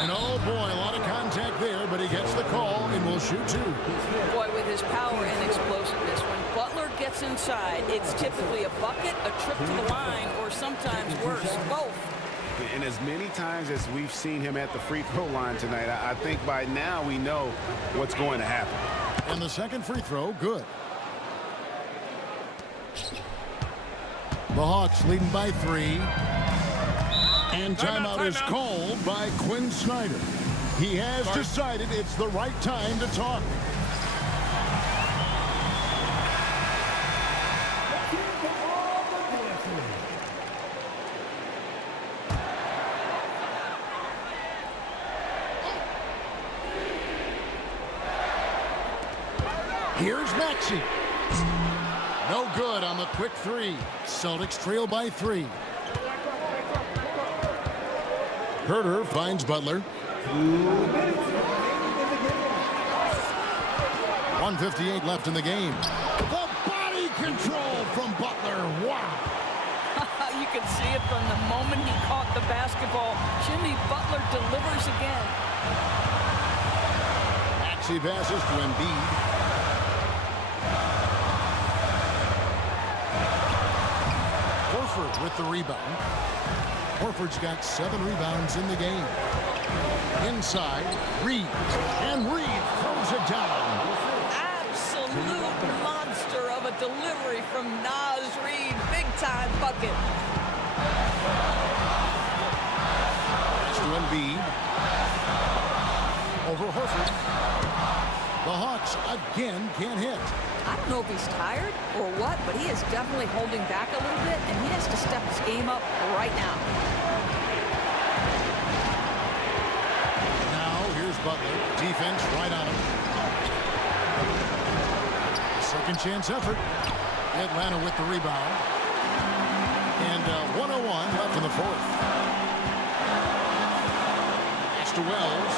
And oh boy, a lot of contact there, but he gets the call and will shoot 2. Boy, with his power and explosiveness, when Butler gets inside, it's typically a bucket, a trip to the line, or sometimes worse, both. And as many times as we've seen him at the free throw line tonight, I think by now we know what's going to happen. And the second free throw, good. The Hawks leading by 3. And timeout is called by Quinn Snyder. He has decided it's the right time to talk. Here's Maxey. No good on the quick 3. Celtics trail by 3. Herter finds Butler. 1:58 left in the game. The body control from Butler. Wow. You can see it from the moment he caught the basketball. Jimmy Butler delivers again. Maxey passes to Embiid. Horford with the rebound. Horford's got 7 rebounds in the game. Inside, Reed. And Reed throws it down. Absolute monster of a delivery from Naz Reid. Big time bucket. Pass to Embiid. Over Horford. The Hawks again can't hit. I don't know if he's tired or what, but he is definitely holding back a little bit, and he has to step his game up right now. Now, here's Butler. Defense right on him. Second chance effort. Atlanta with the rebound. And 1:01 left in the fourth. Pass to Wells.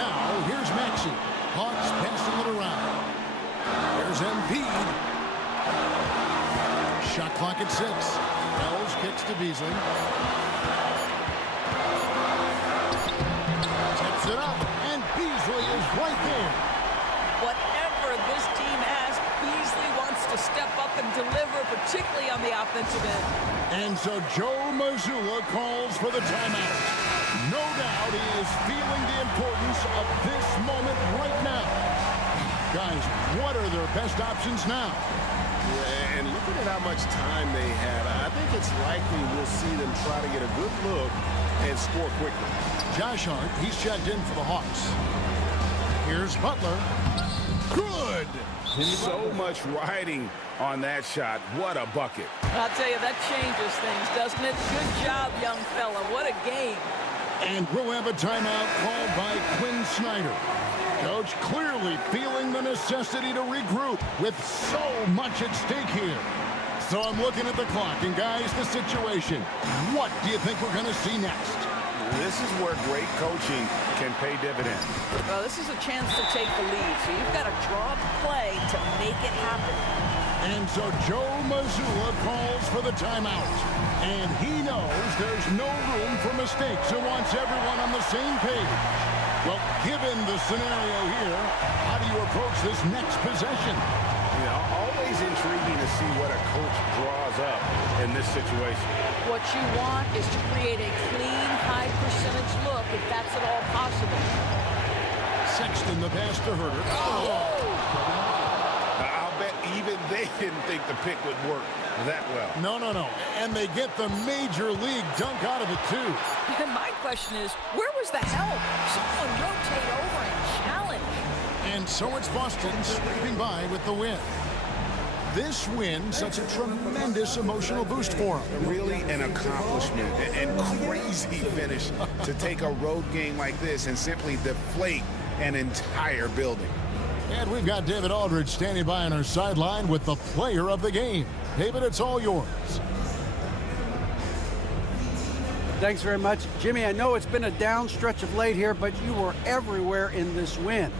Now, here's Maxey. Hawks passing it around. There's Embiid. Shot clock at 6. Wells kicks to Beasley. Tips it up, and Beasley is right there. Whatever this team has, Beasley wants to step up and deliver, particularly on the offensive end. And so Joe Mazzulla calls for the timeout. No doubt he is feeling the importance of this moment right now. Guys, what are their best options now? Yeah, and looking at how much time they have, I think it's likely we'll see them try to get a good look and score quickly. Josh Hart, he's checked in for the Hawks. Here's Butler. Good! So much riding on that shot. What a bucket. I'll tell you, that changes things, doesn't it? Good job, young fella. What a game. And we'll have a timeout called by Quinn Snyder. Coach clearly feeling the necessity to regroup with so much at stake here. So I'm looking at the clock, and guys, the situation. What do you think we're going to see next? This is where great coaching can pay dividends. Well, this is a chance to take the lead, so you've got to draw the play to make it happen. And so Joe Mazzulla calls for the timeout. And he knows there's no room for mistakes and wants everyone on the same page. Well, given the scenario here, how do you approach this next possession? You know, always intriguing to see what a coach draws up in this situation. What you want is to create a clean, high-percentage look, if that's at all possible. Sexton, the pass to Herter. Oh! I'll bet even they didn't think the pick would work that well. No. And they get the major league dunk out of it, too. And my question is, where was the help? Someone rotate over and challenge. And so it's Boston scraping by with the win. This win such a tremendous emotional boost for them. Really an accomplishment and crazy finish to take a road game like this and simply deflate an entire building. And we've got David Aldridge standing by on our sideline with the player of the game. David, it's all yours. Thanks very much. Jimmy, I know it's been a down stretch of late here, but you were everywhere in this win.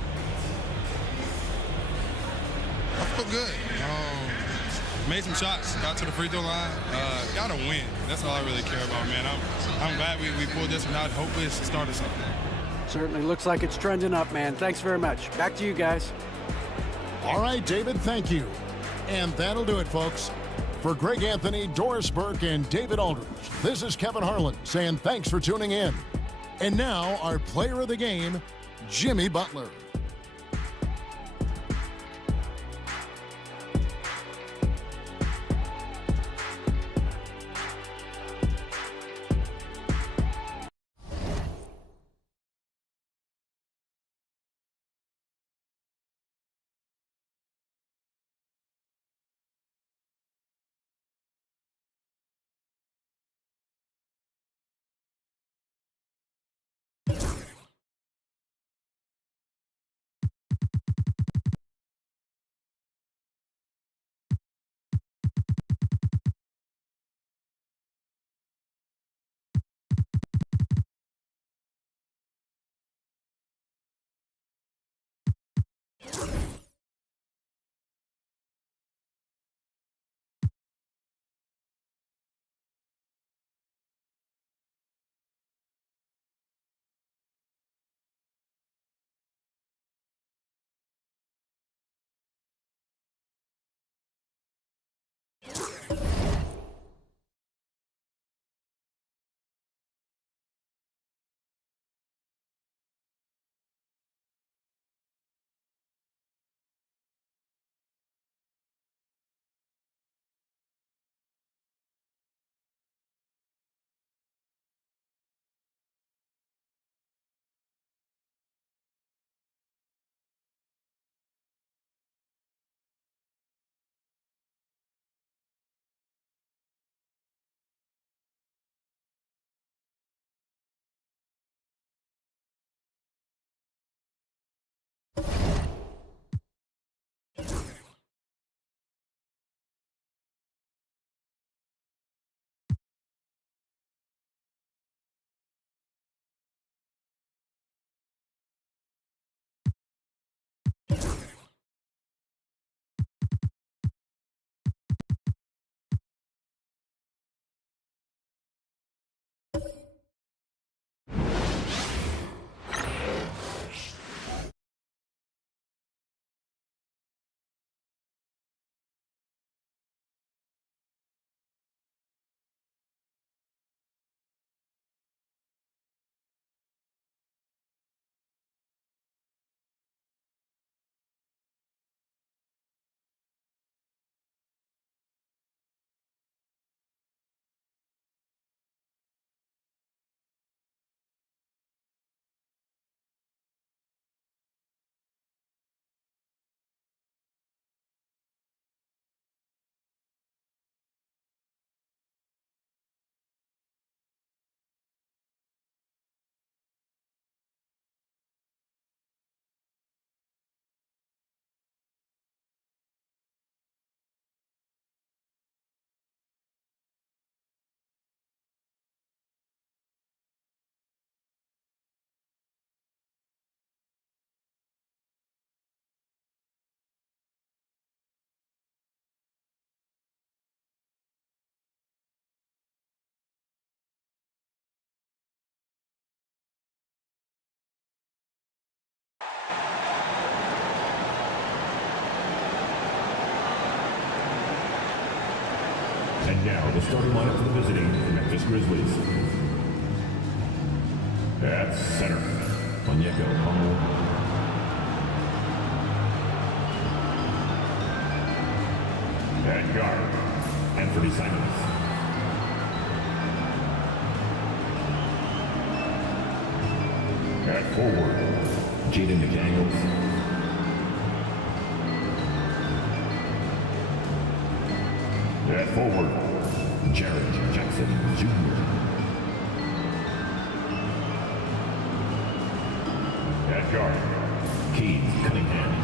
I feel good. Made some shots, got to the free throw line, got a win. That's all I really care about, man. I'm glad we pulled this one out. Hopefully it's the start of something. Certainly looks like it's trending up, man. Thanks very much. Back to you guys. All right, David, thank you. And that'll do it, folks. For Greg Anthony, Doris Burke, and David Aldridge, this is Kevin Harlan saying thanks for tuning in. And now, our player of the game, Jimmy Butler. starting lineup for the visiting Memphis Grizzlies. At center, Onyeka Okongwu. At guard, Anthony Simons. At forward, Jaden McDaniels. At forward, Jared Jackson Jr. At guard, Keith Cunningham.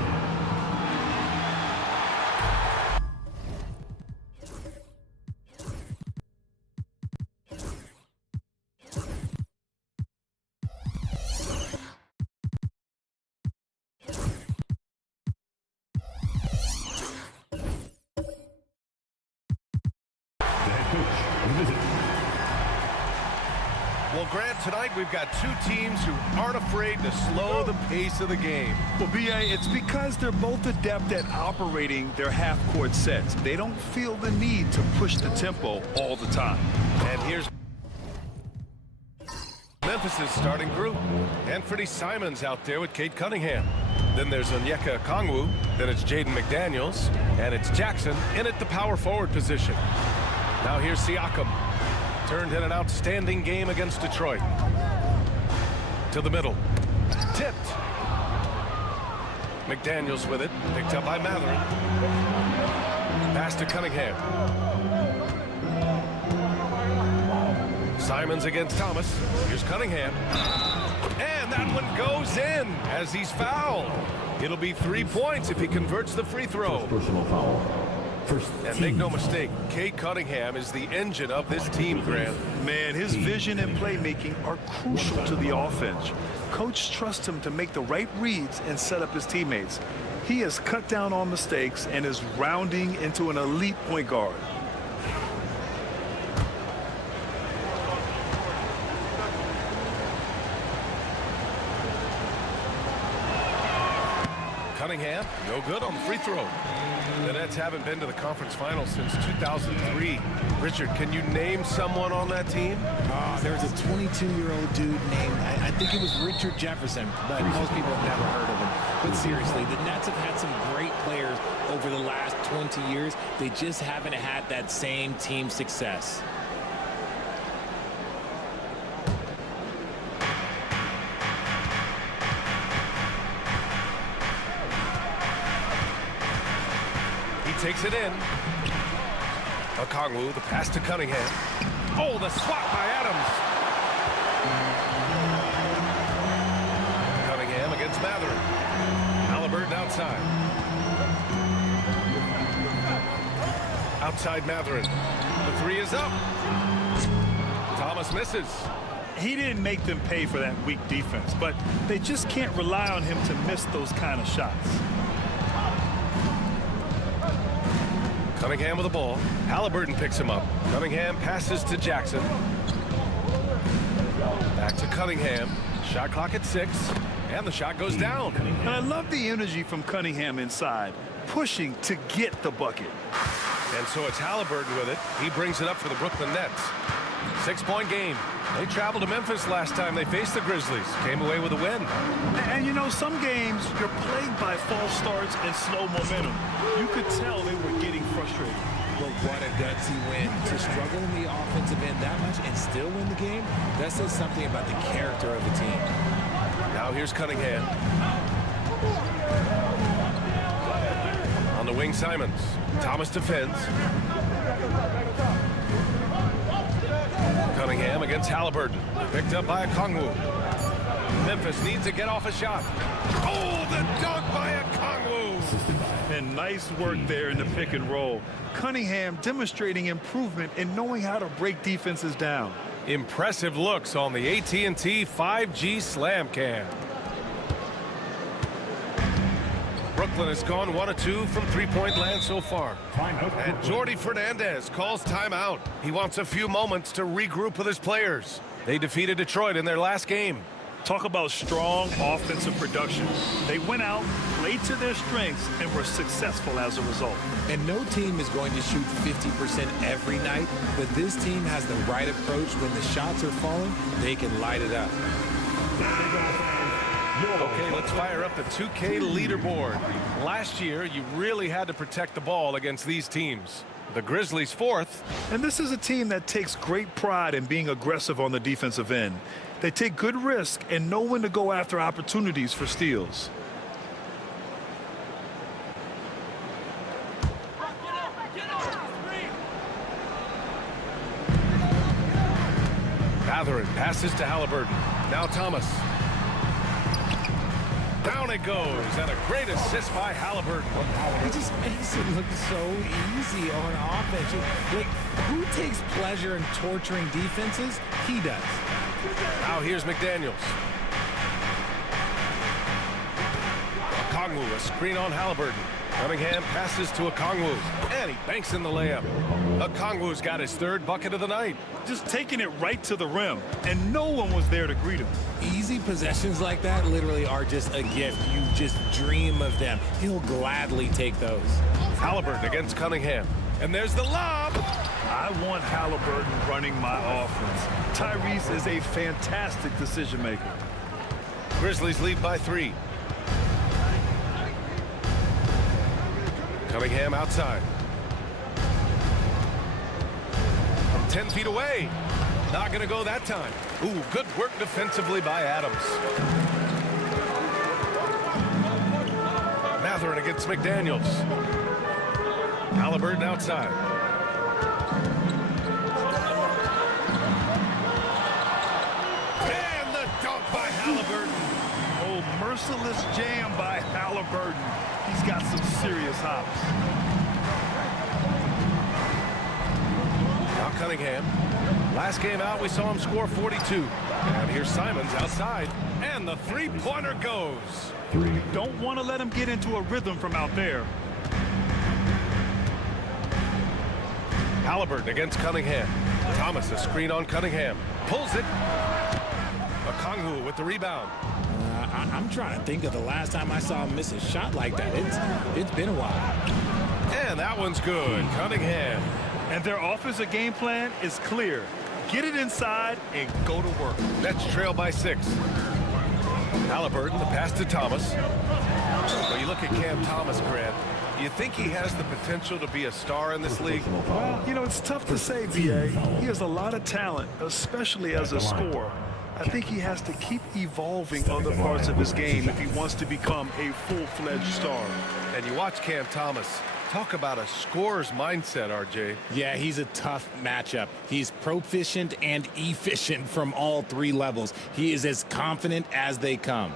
Well, Grant, tonight we've got two teams who aren't afraid to slow the pace of the game. Well, B.A., it's because they're both adept at operating their half-court sets. They don't feel the need to push the tempo all the time. And here's Memphis' starting group. Anthony Simons out there with Cade Cunningham. Then there's Onyeka Okongwu. Then it's Jaden McDaniels. And it's Jackson in at the power forward position. Now here's Siakam. Turned in an outstanding game against Detroit. To the middle. Tipped. McDaniels with it. Picked up by Matherin. Pass to Cunningham. Simons against Thomas. Here's Cunningham. And that one goes in as he's fouled. It'll be 3 points if he converts the free throw. Personal foul. And make no mistake, Cade Cunningham is the engine of this team, Grant. Man, his vision and playmaking are crucial to the offense. Coach trusts him to make the right reads and set up his teammates. He has cut down on mistakes and is rounding into an elite point guard. Cunningham, no good on the free throw. The Nets haven't been to the conference finals since 2003. Richard, can you name someone on that team? There's a 22-year-old dude named, I think it was Richard Jefferson, but most people have never heard of him. But seriously, the Nets have had some great players over the last 20 years. They just haven't had that same team success. Takes it in. Okongwu, the pass to Cunningham. Oh, the swat by Adams. Cunningham against Matherin. Halliburton outside. Outside Matherin. The three is up. Thomas misses. He didn't make them pay for that weak defense, but they just can't rely on him to miss those kind of shots. Cunningham with the ball. Halliburton picks him up. Cunningham passes to Jackson. Back to Cunningham. Shot clock at 6. And the shot goes down. And I love the energy from Cunningham inside, pushing to get the bucket. And so it's Halliburton with it. He brings it up for the Brooklyn Nets. 6-point game. They traveled to Memphis last time they faced the Grizzlies. Came away with a win. And you know, some games you're plagued by false starts and slow momentum. You could tell they were getting frustrated. But what a gutsy win. To struggle in the offensive end that much and still win the game, that says something about the character of the team. Now here's Cunningham. On the wing, Simons. Thomas defends. Cunningham against Halliburton. Picked up by Okongwu. Memphis needs to get off a shot. Oh, the dunk by Okongwu. And nice work there in the pick and roll. Cunningham demonstrating improvement in knowing how to break defenses down. Impressive looks on the AT&T 5G Slam Cam. Brooklyn has gone 1 of 2 from three-point land so far. And Jordi Fernandez calls timeout. He wants a few moments to regroup with his players. They defeated Detroit in their last game. Talk about strong offensive production. They went out, played to their strengths, and were successful as a result. And no team is going to shoot 50% every night, but this team has the right approach. When the shots are falling, they can light it up. Okay, let's fire up the 2K leaderboard. Last year, you really had to protect the ball against these teams. The Grizzlies 4th. And this is a team that takes great pride in being aggressive on the defensive end. They take good risk and know when to go after opportunities for steals. Mathurin passes to Halliburton. Now Thomas. Down it goes, and a great assist by Halliburton. He just makes it look so easy on offense. Like, who takes pleasure in torturing defenses? He does. Now here's McDaniels. Okongwu, a screen on Halliburton. Cunningham passes to Okongwu, and he banks in the layup. Okongwu's got his 3rd bucket of the night. Just taking it right to the rim, and no one was there to greet him. Easy possessions like that literally are just a gift. You just dream of them. He'll gladly take those. Halliburton against Cunningham, and there's the lob. I want Halliburton running my offense. Tyrese is a fantastic decision maker. Grizzlies lead by 3. Cunningham outside. From 10 feet away. Not going to go that time. Ooh, good work defensively by Adams. Mathurin against McDaniels. Halliburton outside. And the dunk by Halliburton. Oh, merciless jam by Halliburton. He's got some serious hops. Now Cunningham. Last game out, we saw him score 42. And here's Simons outside. And the three-pointer goes. Don't want to let him get into a rhythm from out there. Halliburton against Cunningham. Thomas, a screen on Cunningham. Pulls it. Okongwu with the rebound. I'm trying to think of the last time I saw him miss a shot like that. It's been a while. And that one's good. Cunningham. And their offensive game plan is clear. Get it inside and go to work. Nets trail by 6. Halliburton, the pass to Thomas. When you look at Cam Thomas, Grant, you think he has the potential to be a star in this league? Well, you know, it's tough to say, B.A. He has a lot of talent, especially as a scorer. I think he has to keep evolving other parts of his game if he wants to become a full-fledged star. And you watch Cam Thomas. Talk about a scorer's mindset, RJ. Yeah, he's a tough matchup. He's proficient and efficient from all 3 levels. He is as confident as they come.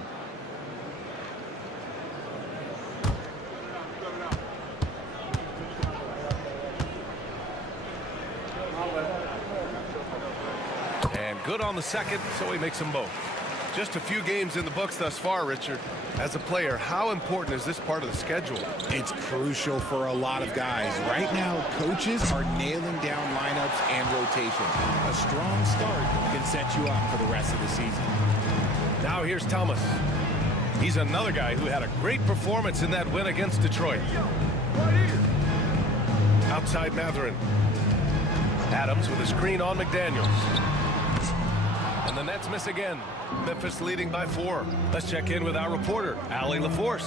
And good on the second, so he makes them both. Just a few games in the books thus far, Richard. As a player, how important is this part of the schedule? It's crucial for a lot of guys. Right now, coaches are nailing down lineups and rotation. A strong start can set you up for the rest of the season. Now here's Thomas. He's another guy who had a great performance in that win against Detroit. Outside Mathurin. Adams with a screen on McDaniels. And the Nets miss again. Memphis leading by 4. Let's check in with our reporter, Allie LaForce.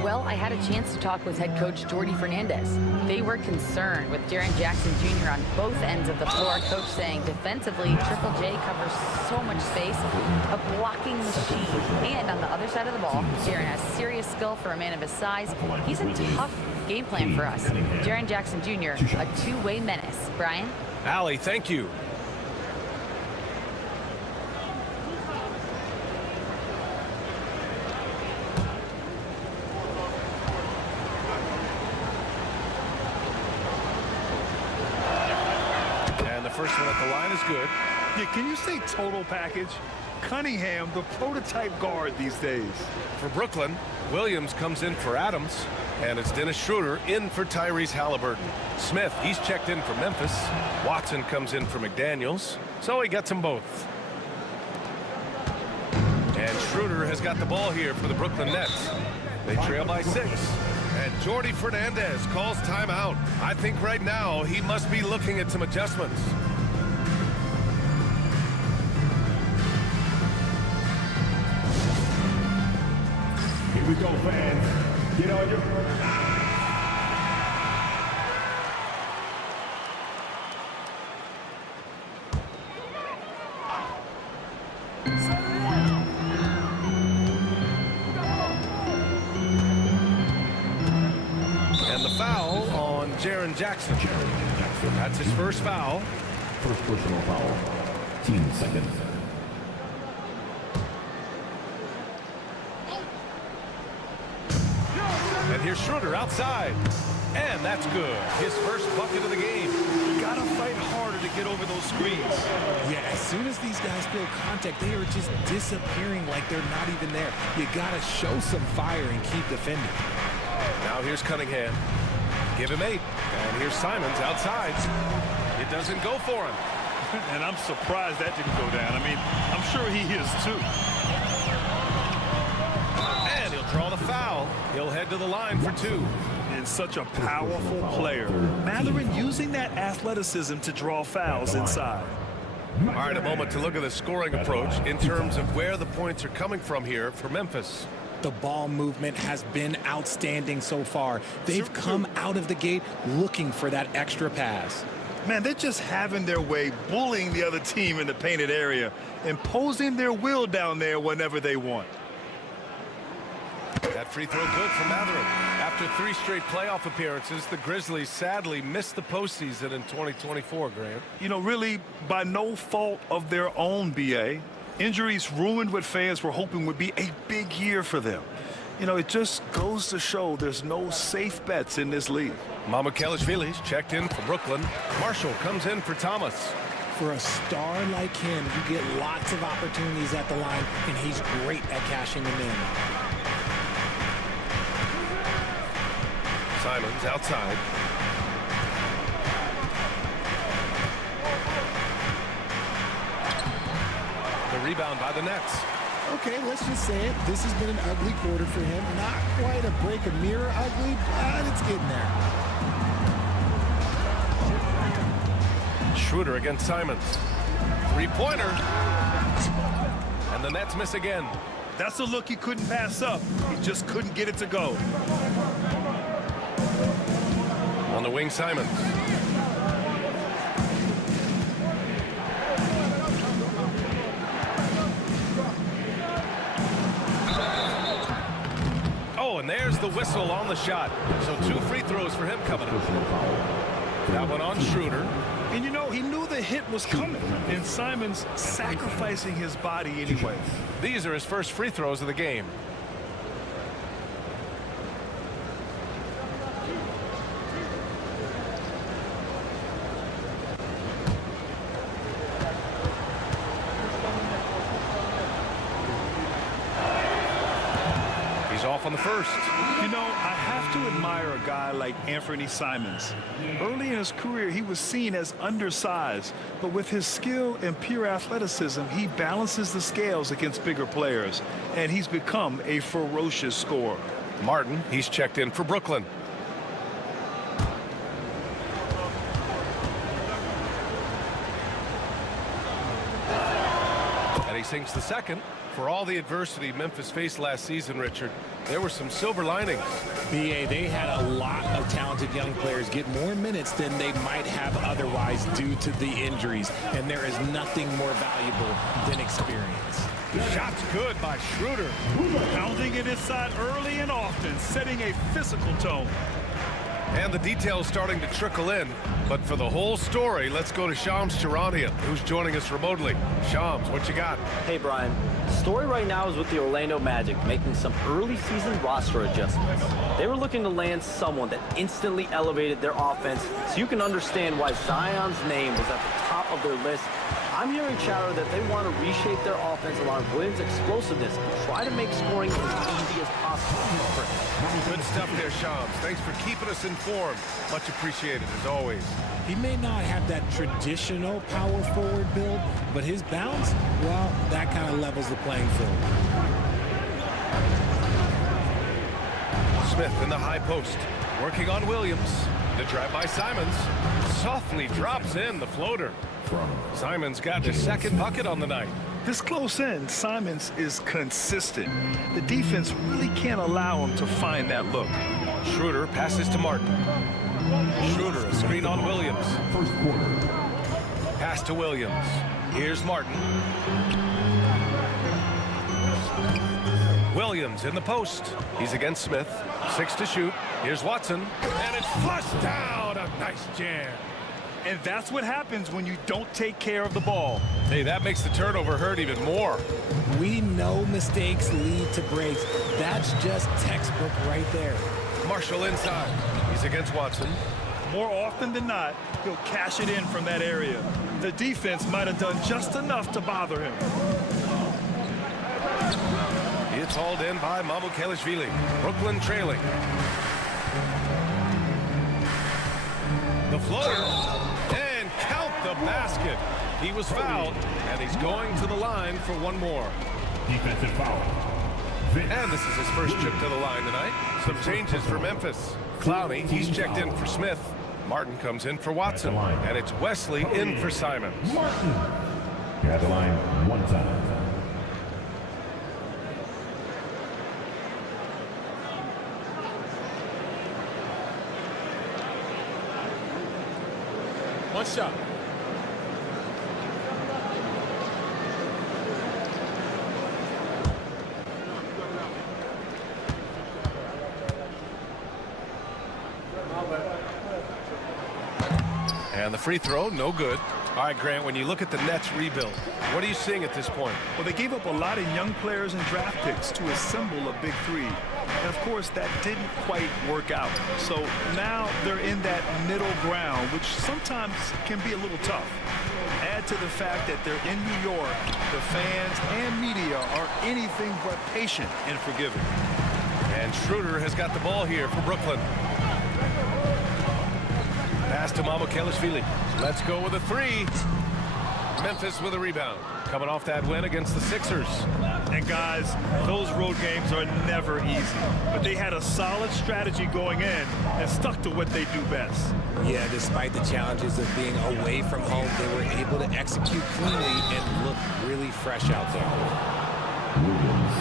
Well, I had a chance to talk with head coach Jordy Fernandez. They were concerned with Jaren Jackson Jr. on both ends of the floor. Coach saying defensively, Triple J covers so much space, a blocking machine. And on the other side of the ball, Jaren has serious skill for a man of his size. He's a tough game plan for us. Jaren Jackson Jr., a two-way menace. Brian? Allie, thank you. First one at the line is good. Yeah, can you say total package? Cunningham, the prototype guard these days. For Brooklyn, Williams comes in for Adams, and it's Dennis Schroeder in for Tyrese Halliburton. Smith, he's checked in for Memphis. Watson comes in for McDaniels, so he gets them both. And Schroeder has got the ball here for the Brooklyn Nets. They trail by 6. And Jordi Fernandez calls timeout. I think right now he must be looking at some adjustments. Here we go, fans. Get on your... And the foul on Jaren Jackson. That's his first foul. First personal foul. Team second. And here's Schroeder outside. And that's good. His first bucket of the game. You gotta fight harder to get over those screens. Yeah, as soon as these guys feel contact, they are just disappearing like they're not even there. You gotta show some fire and keep defending. Now here's Cunningham. Give him 8. And here's Simons outside. It doesn't go for him. And I'm surprised that didn't go down. I mean, I'm sure he is too. And he'll draw the foul. He'll head to the line for 2. And such a powerful player. Mathurin using that athleticism to draw fouls inside. All right, a moment to look at the scoring approach in terms of where the points are coming from here for Memphis. The ball movement has been outstanding so far. They've come out of the gate looking for that extra pass. Man, they're just having their way, bullying the other team in the painted area, imposing their will down there whenever they want. That free throw good for Mathurin. After 3 straight playoff appearances, the Grizzlies sadly missed the postseason in 2024, Grant. You know, really by no fault of their own, B.A. Injuries ruined what fans were hoping would be a big year for them. You know, it just goes to show there's no safe bets in this league. Mamukelashvili's checked in for Brooklyn. Marshall comes in for Thomas. For a star like him, you get lots of opportunities at the line, and he's great at cashing them in. Simons outside. The rebound by the Nets. Okay, let's just say it. This has been an ugly quarter for him. Not quite a break a mirror ugly, but it's getting there. Schroeder against Simons. 3-pointer. And the Nets miss again. That's a look he couldn't pass up. He just couldn't get it to go. On the wing, Simons. Oh, and there's the whistle on the shot. So 2 free throws for him coming up. That one on Schroeder. And you know, he knew the hit was coming. And Simons sacrificing his body anyway. These are his first free throws of the game. Off on the first. You know, I have to admire a guy like Anthony Simons. Early in his career, he was seen as undersized, but with his skill and pure athleticism, he balances the scales against bigger players, and he's become a ferocious scorer. Martin, he's checked in for Brooklyn. And he sinks the second. For all the adversity Memphis faced last season, Richard, there were some silver linings. BA, they had a lot of talented young players get more minutes than they might have otherwise due to the injuries, and there is nothing more valuable than experience. The shot's good by Schroeder. Pounding it inside early and often, setting a physical tone. And the details starting to trickle in. But for the whole story, let's go to Shams Charania, who's joining us remotely. Shams, what you got? Hey, Brian. The story right now is with the Orlando Magic making some early season roster adjustments. They were looking to land someone that instantly elevated their offense, so you can understand why Zion's name was at the top of their list. I'm hearing chatter that they want to reshape their offense along Williams' explosiveness and try to make scoring as easy as possible. Good stuff there, Shams. Thanks for keeping us informed. Much appreciated, as always. He may not have that traditional power forward build, but his bounce, well, that kind of levels the playing field. Smith in the high post, working on Williams. The drive by Simons. Softly drops in the floater. Simons got his second bucket on the night. This close in, Simons is consistent. The defense really can't allow him to find that look. Schroeder passes to Martin. Schroeder, a screen on Williams. First quarter. Pass to Williams. Here's Martin. Williams in the post. He's against Smith. 6 to shoot. Here's Watson. And it's flushed down. A nice jam. And that's what happens when you don't take care of the ball. Hey, that makes the turnover hurt even more. We know mistakes lead to breaks. That's just textbook right there. Marshall inside. He's against Watson. More often than not, he'll cash it in from that area. The defense might have done just enough to bother him. It's hauled in by Mamukelishvili. Brooklyn trailing. The floater. And count the basket. He was fouled, and he's going to the line for one more. Defensive foul. And this is his first trip to the line tonight. Some changes for Memphis. Clowney, he's checked in for Smith. Martin comes in for Watson. And it's Wesley in for Simons. Martin. You're at the line one time. One shot. And the free throw, no good. All right, Grant, when you look at the Nets rebuild, what are you seeing at this point? Well, they gave up a lot of young players and draft picks to assemble a big three. And, of course, that didn't quite work out. So now they're in that middle ground, which sometimes can be a little tough. Add to the fact that they're in New York, the fans and media are anything but patient and forgiving. And Schroeder has got the ball here for Brooklyn. Pass to Mamukelishvili. Let's go with a three. Memphis with a rebound. Coming off that win against the Sixers. And guys, those road games are never easy. But they had a solid strategy going in and stuck to what they do best. Yeah, despite the challenges of being away from home, they were able to execute cleanly and look really fresh out there. Williams.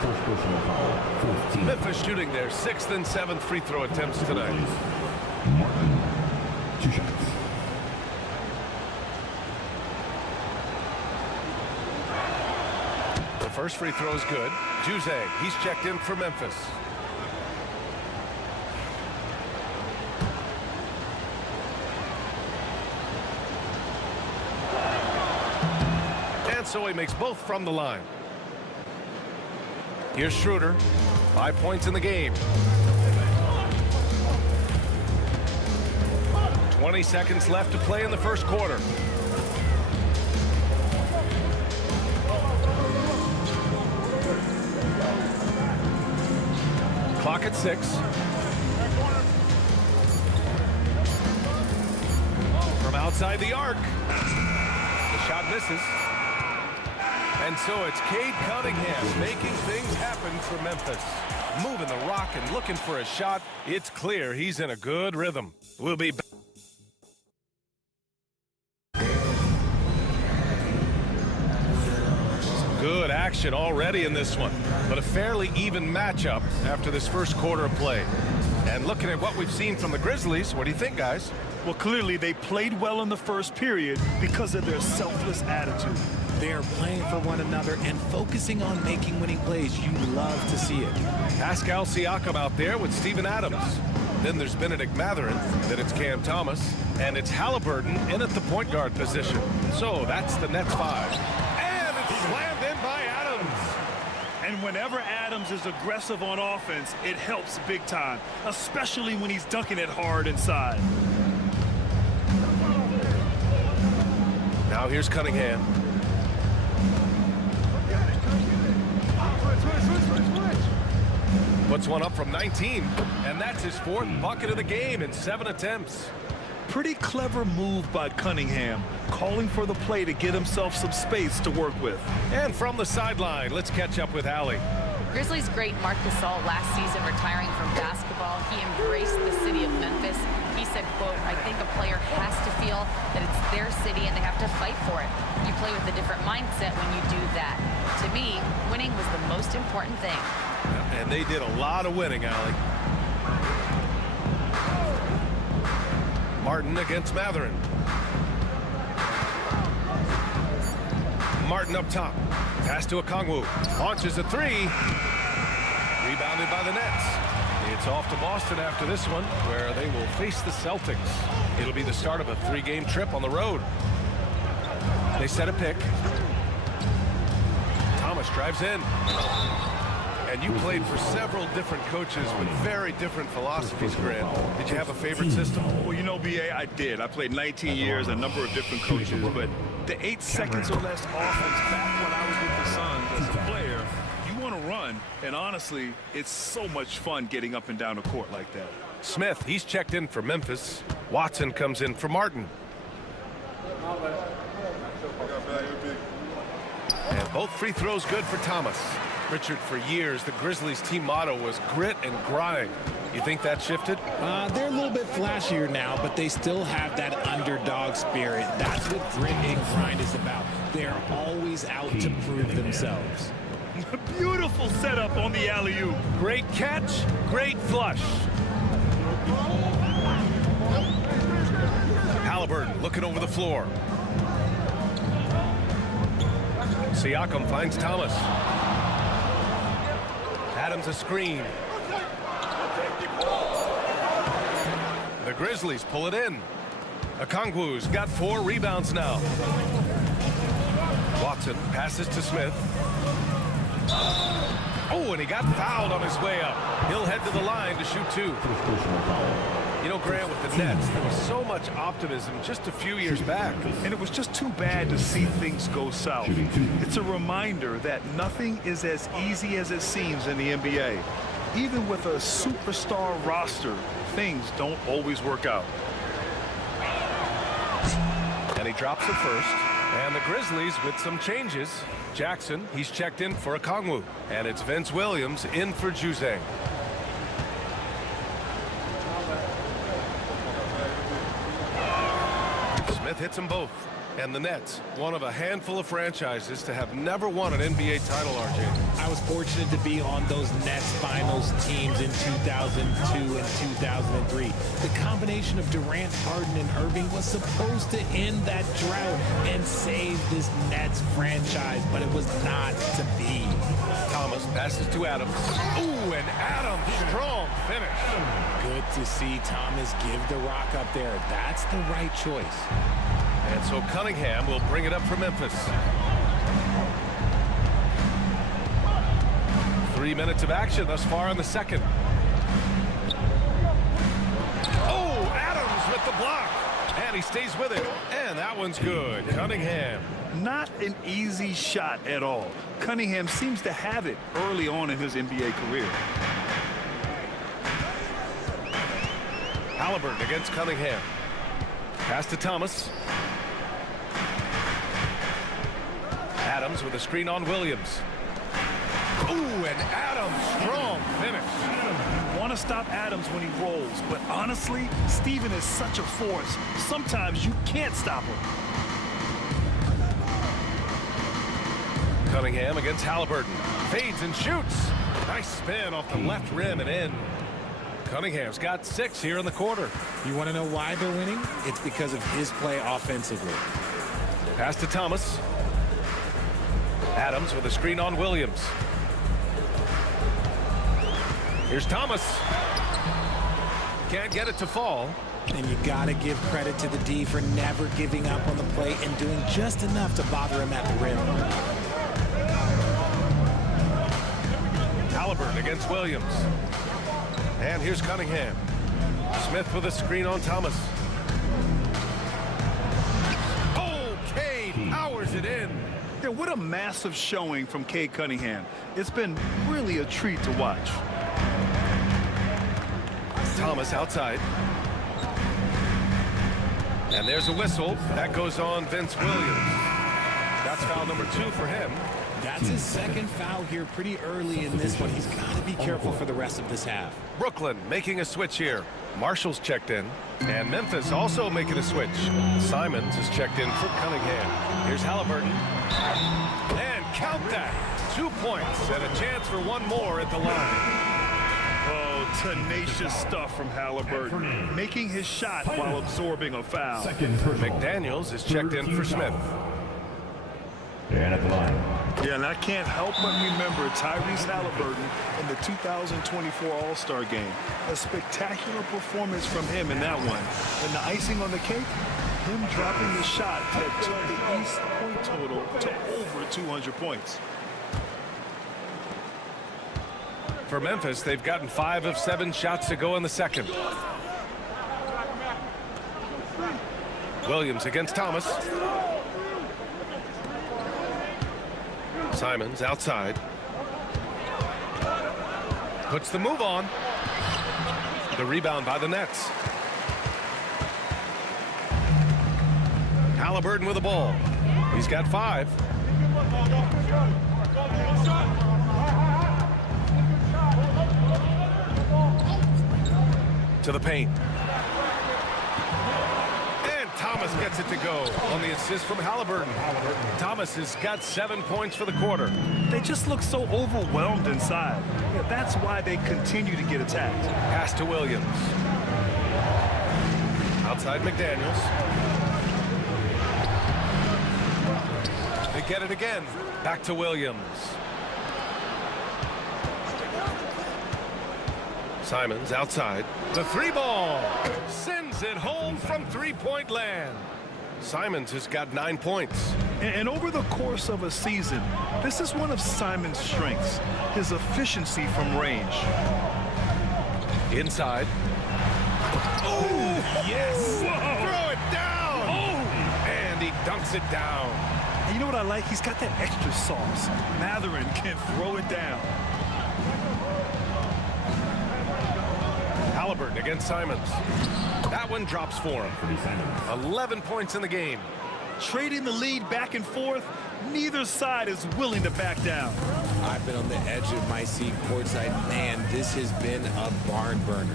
First personal foul. 14. Memphis shooting their 6th and 7th free throw attempts tonight. Martin. 2 shots. The first free throw is good. Juzang, he's checked in for Memphis. And so he makes both from the line. Here's Schroeder. 5 points in the game. 20 seconds left to play in the first quarter. Clock at 6. From outside the arc. The shot misses. And so it's Cade Cunningham making things happen for Memphis. Moving the rock and looking for a shot. It's clear he's in a good rhythm. We'll be back. Good action already in this one, but a fairly even matchup after this first quarter of play. And looking at what we've seen from the Grizzlies, what do you think, guys? Well, clearly they played well in the first period because of their selfless attitude. They are playing for one another and focusing on making winning plays. You love to see it. Pascal Siakam out there with Steven Adams. Then there's Benedict Mathurin, then it's Cam Thomas, and it's Halliburton in at the point guard position. So that's the Nets 5. And it's slammed in by Adams. And whenever Adams is aggressive on offense, it helps big time, especially when he's dunking it hard inside. Now here's Cunningham. Puts one up from 19, and that's his 4th bucket of the game in 7 attempts. Pretty clever move by Cunningham, calling for the play to get himself some space to work with. And from the sideline, let's catch up with Allie. Grizzlies great Marc Gasol last season retiring from basketball. He embraced the city of Memphis. He said, quote, "I think a player has to feel that it's their city and they have to fight for it. You play with a different mindset when you do that. To me, winning was the most important thing." And they did a lot of winning, Allie. Martin against Matherin. Martin up top. Pass to Okongwu. Launches a 3. Rebounded by the Nets. It's off to Boston after this one, where they will face the Celtics. It'll be the start of a 3-game trip on the road. They set a pick. Thomas drives in. And you played for several different coaches with very different philosophies, Grant. Did you have a favorite system? Well, you know, B.A., I did. I played 19 years, a number of different coaches, but the 8 seconds or less offense back when I was with the Suns as a player, you want to run, and honestly, it's so much fun getting up and down the court like that. Smith, he's checked in for Memphis. Watson comes in for Martin. And both free throws good for Thomas. Richard, for years, the Grizzlies' team motto was grit and grind. You think that shifted? They're a little bit flashier now, but they still have that underdog spirit. That's what grit and grind is about. They're always out to prove themselves. Beautiful setup on the alley-oop. Great catch, great flush. Halliburton looking over the floor. Siakam finds Thomas. Adams a screen. The Grizzlies pull it in. Okongwu's got 4 rebounds now. Watson passes to Smith. Oh, and he got fouled on his way up. He'll head to the line to shoot 2. You know, Grant, with the Nets, there was so much optimism just a few years back. And it was just too bad to see things go south. It's a reminder that nothing is as easy as it seems in the NBA. Even with a superstar roster, things don't always work out. And he drops it first. And the Grizzlies with some changes. Jackson, he's checked in for Okongwu. And it's Vince Williams in for Juzang. Smith hits them both. And the Nets, one of a handful of franchises to have never won an NBA title, RJ. I was fortunate to be on those Nets finals teams in 2002 and 2003. The combination of Durant, Harden, and Irving was supposed to end that drought and save this Nets franchise, but it was not to be. Thomas passes to Adams. Ooh, and Adams, strong finish. Good to see Thomas give the rock up there. That's the right choice. And so Cunningham will bring it up for Memphis. 3 minutes of action thus far in the second. Oh, Adams with the block. And he stays with it. And that one's good. Cunningham. Not an easy shot at all. Cunningham seems to have it early on in his NBA career. Halliburton against Cunningham. Pass to Thomas. Adams with a screen on Williams. Ooh, and Adams, strong finish. You want to stop Adams when he rolls, but honestly, Steven is such a force. Sometimes you can't stop him. Cunningham against Halliburton. Fades and shoots. Nice spin off the left rim and in. Cunningham's got 6 here in the quarter. You want to know why they're winning? It's because of his play offensively. Pass to Thomas. Adams with a screen on Williams. Here's Thomas. Can't get it to fall. And you got to give credit to the D for never giving up on the play and doing just enough to bother him at the rim. Halliburton against Williams. And here's Cunningham. Smith with a screen on Thomas. Okay, Yeah, what a massive showing from Cade Cunningham. It's been really a treat to watch. Thomas outside. And there's a whistle. That goes on Vince Williams. That's foul number 2 for him. That's his second foul here pretty early in this one. He's got to be careful for the rest of this half. Brooklyn making a switch here. Marshall's checked in. And Memphis also making a switch. Simons is checked in for Cunningham. Here's Halliburton. And count that. 2 points and a chance for one more at the line. Oh, tenacious stuff from Halliburton. Making his shot while absorbing a foul. McDaniels is checked in for Smith. And at the line. Yeah, and I can't help but remember Tyrese Halliburton in the 2024 All-Star Game. A spectacular performance from him in that one. And the icing on the cake, him dropping the shot that took the East point total to over 200 points. For Memphis, they've gotten 5 of 7 shots to go in the second. Williams against Thomas. Simons outside. Puts the move on. The rebound by the Nets. Halliburton with the ball. He's got 5. To the paint. Thomas gets it to go on the assist from Halliburton. Thomas has got 7 points for the quarter. They just look so overwhelmed inside. Yeah, that's why they continue to get attacked. Pass to Williams. Outside McDaniels. They get it again. Back to Williams. Simons outside. The 3 ball. Sends it home from 3-point land. Simons has got 9 points. And over the course of a season, this is one of Simons' strengths, his efficiency from range. Inside. Oh, yes. Whoa. Throw it down. Oh. And he dunks it down. And you know what I like? He's got that extra sauce. Matherin can throw it down. Halliburton against Simons. That one drops for him. 11 points in the game. Trading the lead back and forth, neither side is willing to back down. I've been on the edge of my seat courtside. Man, this has been a barn burner.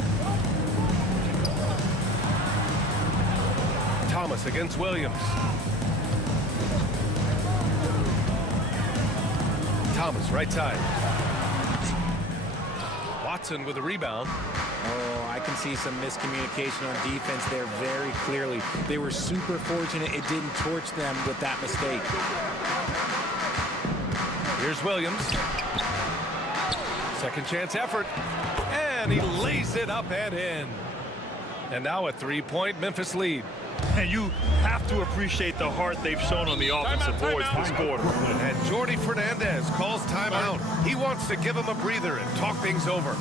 Thomas against Williams. Thomas right side. Watson with a rebound. Oh, I can see some miscommunication on defense there very clearly. They were super fortunate it didn't torch them with that mistake. Here's Williams. Second chance effort. And he lays it up and in. And now a 3-point Memphis lead. And you have to appreciate the heart they've shown on the offensive boards this quarter. And Jordi Fernandez calls timeout. He wants to give him a breather and talk things over.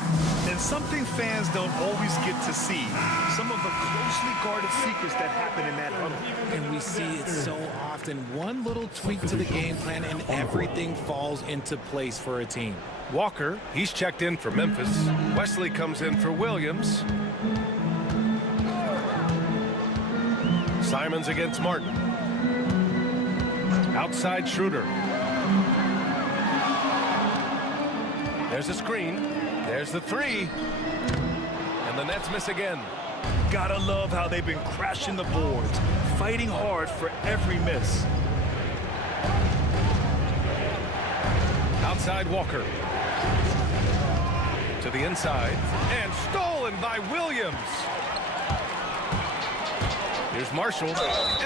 And something fans don't always get to see, some of the closely guarded secrets that happen in that huddle. And we see it so often. One little tweak to the game plan and everything falls into place for a team. Walker, he's checked in for Memphis. Wesley comes in for Williams. Simons against Martin. Outside Schroeder. There's a screen. There's the 3. And the Nets miss again. Gotta love how they've been crashing the boards, fighting hard for every miss. Outside Walker. To the inside. And stolen by Williams. Here's Marshall,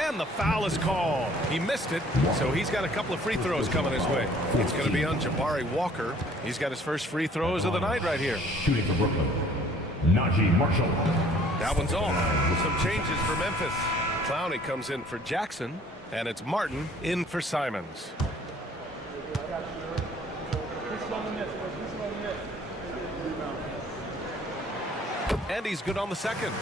and the foul is called. He missed it, so he's got a couple of free throws coming his way. It's going to be on Jabari Walker. He's got his first free throws of the night right here. Shooting for Brooklyn, Najee Marshall. That one's off. Some changes for Memphis. Clowney comes in for Jackson, and it's Martin in for Simons. And he's good on the second.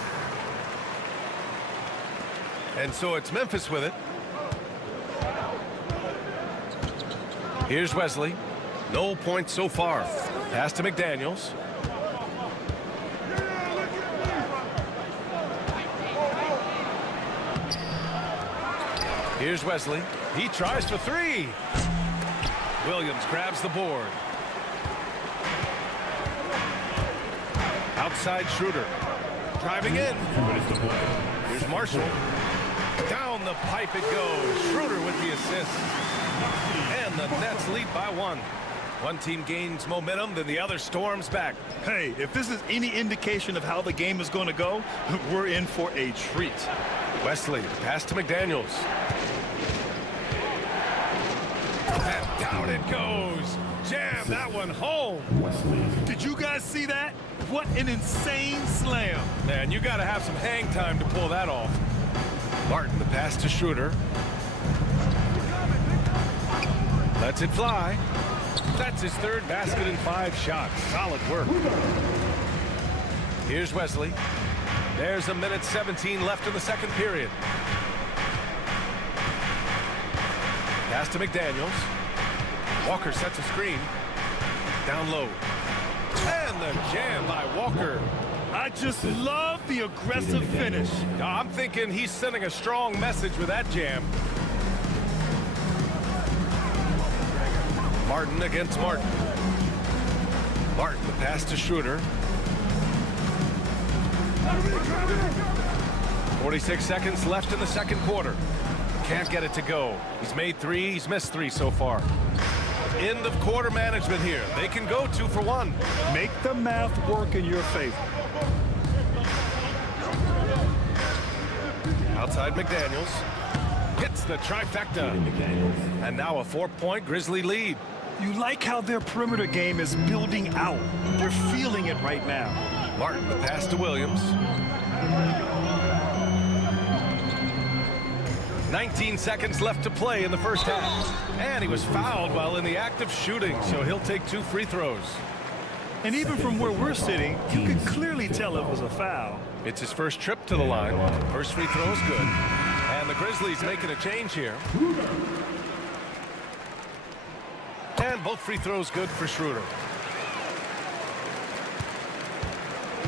And so it's Memphis with it. Here's Wesley. No points so far. Pass to McDaniels. Here's Wesley. He tries for three. Williams grabs the board. Outside Schroeder. Driving in. Here's Marshall. Down the pipe it goes. Schroeder with the assist. And the Nets lead by one. One team gains momentum, then the other storms back. Hey, if this is any indication of how the game is going to go, we're in for a treat. Wesley, pass to McDaniels. And down it goes. Jam that one home. Did you guys see that? What an insane slam. Man, you got to have some hang time to pull that off. Martin, the pass to Schroeder. Lets it fly. That's his third basket in 5 shots. Solid work. Here's Wesley. There's a minute 17 left in the second period. Pass to McDaniels. Walker sets a screen. Down low. And the jam by Walker. I just love the aggressive finish. I'm thinking he's sending a strong message with that jam. Martin against Martin. Martin, the pass to Schroeder. 46 seconds left in the second quarter. Can't get it to go. He's made 3. He's missed 3 so far. End of quarter management here. They can go 2 for 1. Make the math work in your favor. Outside McDaniels. Hits the trifecta. And now a 4-point Grizzly lead. You like how their perimeter game is building out. They're feeling it right now. Martin, the pass to Williams. 19 seconds left to play in the first half. And he was fouled while in the act of shooting, so he'll take 2 free throws. And even from where we're sitting, you can clearly tell it was a foul. It's his first trip to the line. First free throw is good. And the Grizzlies making a change here. And both free throws good for Schroeder.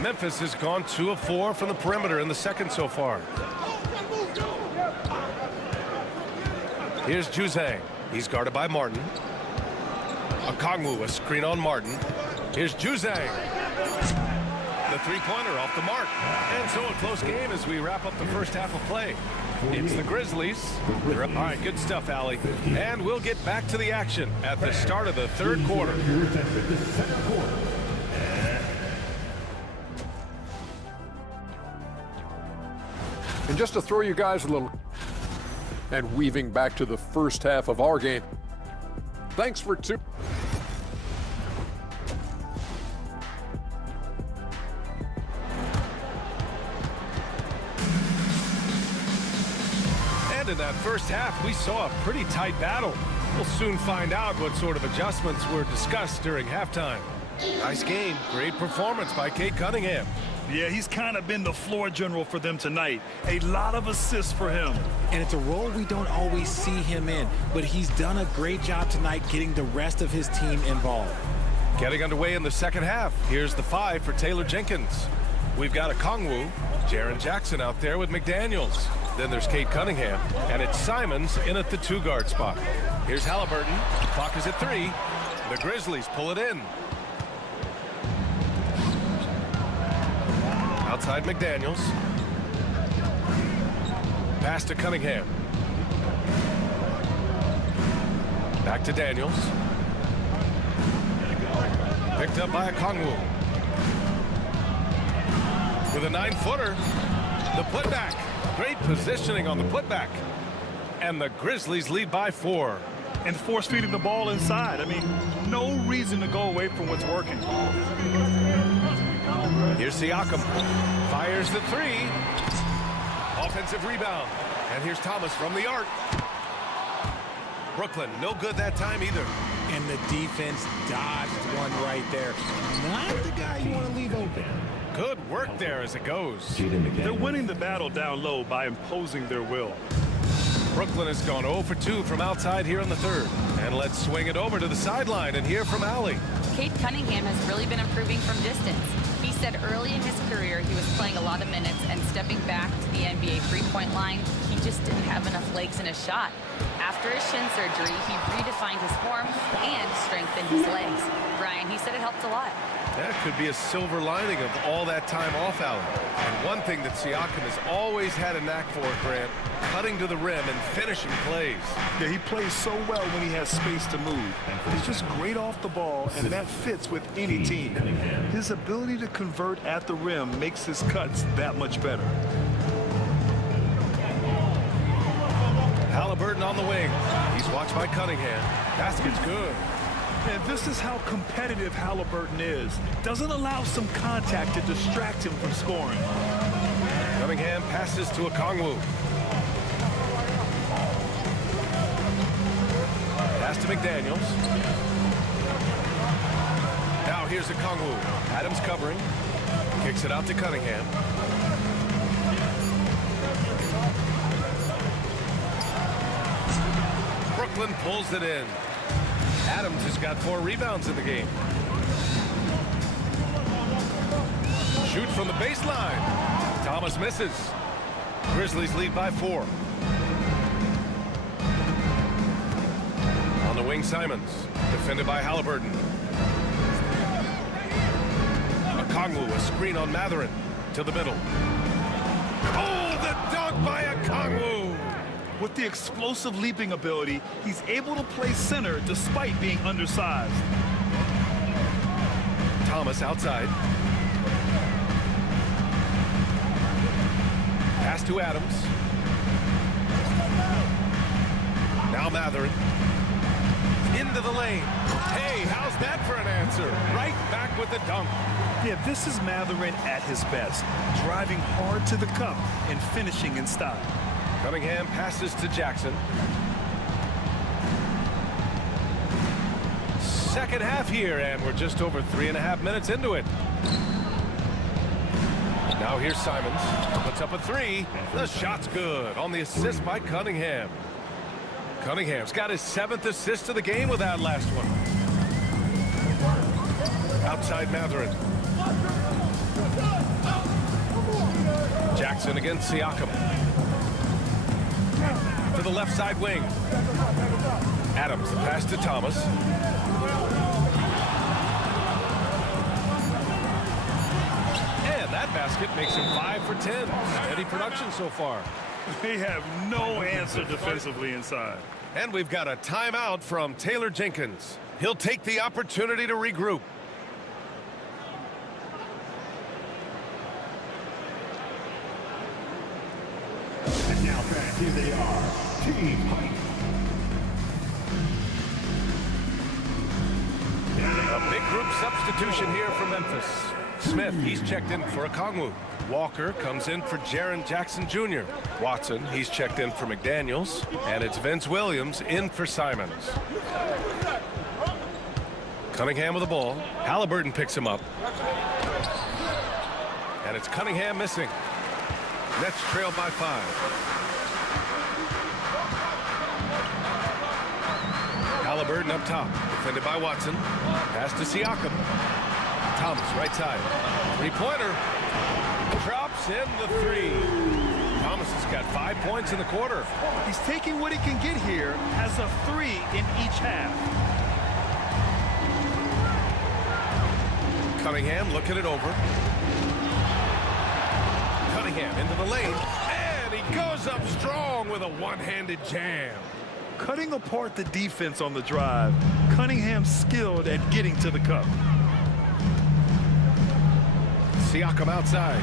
Memphis has gone 2 of 4 from the perimeter in the second so far. Here's Juzang. He's guarded by Martin. Okongwu, a screen on Martin. Here's Juzang. The three-pointer off the mark. And so a close game as we wrap up the first half of play. It's the Grizzlies. They're up. All right, good stuff, Allie. And we'll get back to the action at the start of the third quarter. And just to throw you guys a little, and weaving back to the first half of our game. Thanks for tuning. And in that first half, we saw a pretty tight battle. We'll soon find out what sort of adjustments were discussed during halftime. Nice game. Great performance by Cade Cunningham. Yeah, he's kind of been the floor general for them tonight. A lot of assists for him. And it's a role we don't always see him in, but he's done a great job tonight getting the rest of his team involved. Getting underway in the second half. Here's the 5 for Taylor Jenkins. We've got Okongwu, Jaren Jackson out there with McDaniels. Then there's Cade Cunningham, and it's Simons in at the 2-guard spot. Here's Halliburton. Clock is at 3. The Grizzlies pull it in. Outside McDaniels. Pass to Cunningham. Back to Daniels. Picked up by Okongwu. With a 9-footer. The putback. Great positioning on the putback. And the Grizzlies lead by 4. And force-feeding the ball inside. I mean, no reason to go away from what's working. Here's Siakam. Fires the 3. Offensive rebound. And here's Thomas from the arc. Brooklyn, no good that time either. And the defense dodged one right there. Not the guy you want to leave open. Good work there as it goes. They're winning the battle down low by imposing their will. Brooklyn has gone 0 for 2 from outside here in the third. And let's swing it over to the sideline and hear from Allie. Cade Cunningham has really been improving from distance. He said early in his career he was playing a lot of minutes and stepping back to the NBA three-point line, he just didn't have enough legs in his shot. After his shin surgery, he redefined his form and strengthened his legs. Brian, he said it helped a lot. That could be a silver lining of all that time off, Allen. And one thing that Siakam has always had a knack for, Grant, cutting to the rim and finishing plays. Yeah, he plays so well when he has space to move. He's just great off the ball, and that fits with any team. His ability to convert at the rim makes his cuts that much better. Halliburton on the wing. He's watched by Cunningham. Basket's good. And this is how competitive Halliburton is. Doesn't allow some contact to distract him from scoring. Cunningham passes to Okongwu. Pass to McDaniels. Now here's Okongwu. Adams covering. Kicks it out to Cunningham. Brooklyn pulls it in. Adams has got 4 rebounds in the game. Shoot from the baseline. Thomas misses. Grizzlies lead by 4. On the wing, Simons. Defended by Halliburton. Okongwu, a screen on Matherin. To the middle. Oh, the dunk by Okongwu! With the explosive leaping ability, he's able to play center despite being undersized. Thomas outside. Pass to Adams. Now Matherin. Into the lane. Hey, how's that for an answer? Right back with the dunk. Yeah, this is Matherin at his best. Driving hard to the cup and finishing in style. Cunningham passes to Jackson. Second half here, and we're just over 3.5 minutes into it. Now here's Simons. Puts up a 3. The shot's good on the assist by Cunningham. Cunningham's got his 7th assist of the game with that last one. Outside Matherin. Jackson against Siakam. To the left side wing. Adams, the pass to Thomas. And that basket makes him 5 for 10. Steady production so far. They have no answer defensively inside. And we've got a timeout from Taylor Jenkins. He'll take the opportunity to regroup. And now, fans, here they are. Team Height. A big group substitution here for Memphis. Smith, he's checked in for Okongwu. Walker comes in for Jaren Jackson Jr. Watson, he's checked in for McDaniels. And it's Vince Williams in for Simons. Cunningham with the ball. Halliburton picks him up. And it's Cunningham missing. Nets trailed by 5. Halliburton up top. Defended by Watson. Pass to Siakam. Thomas, right side. Three-pointer. Drops in the 3. Thomas has got 5 points in the quarter. He's taking what he can get here as a 3 in each half. Cunningham looking it over. Cunningham into the lane. And he goes up strong with a one-handed jam. Cutting apart the defense on the drive. Cunningham's skilled at getting to the cup. Siakam outside.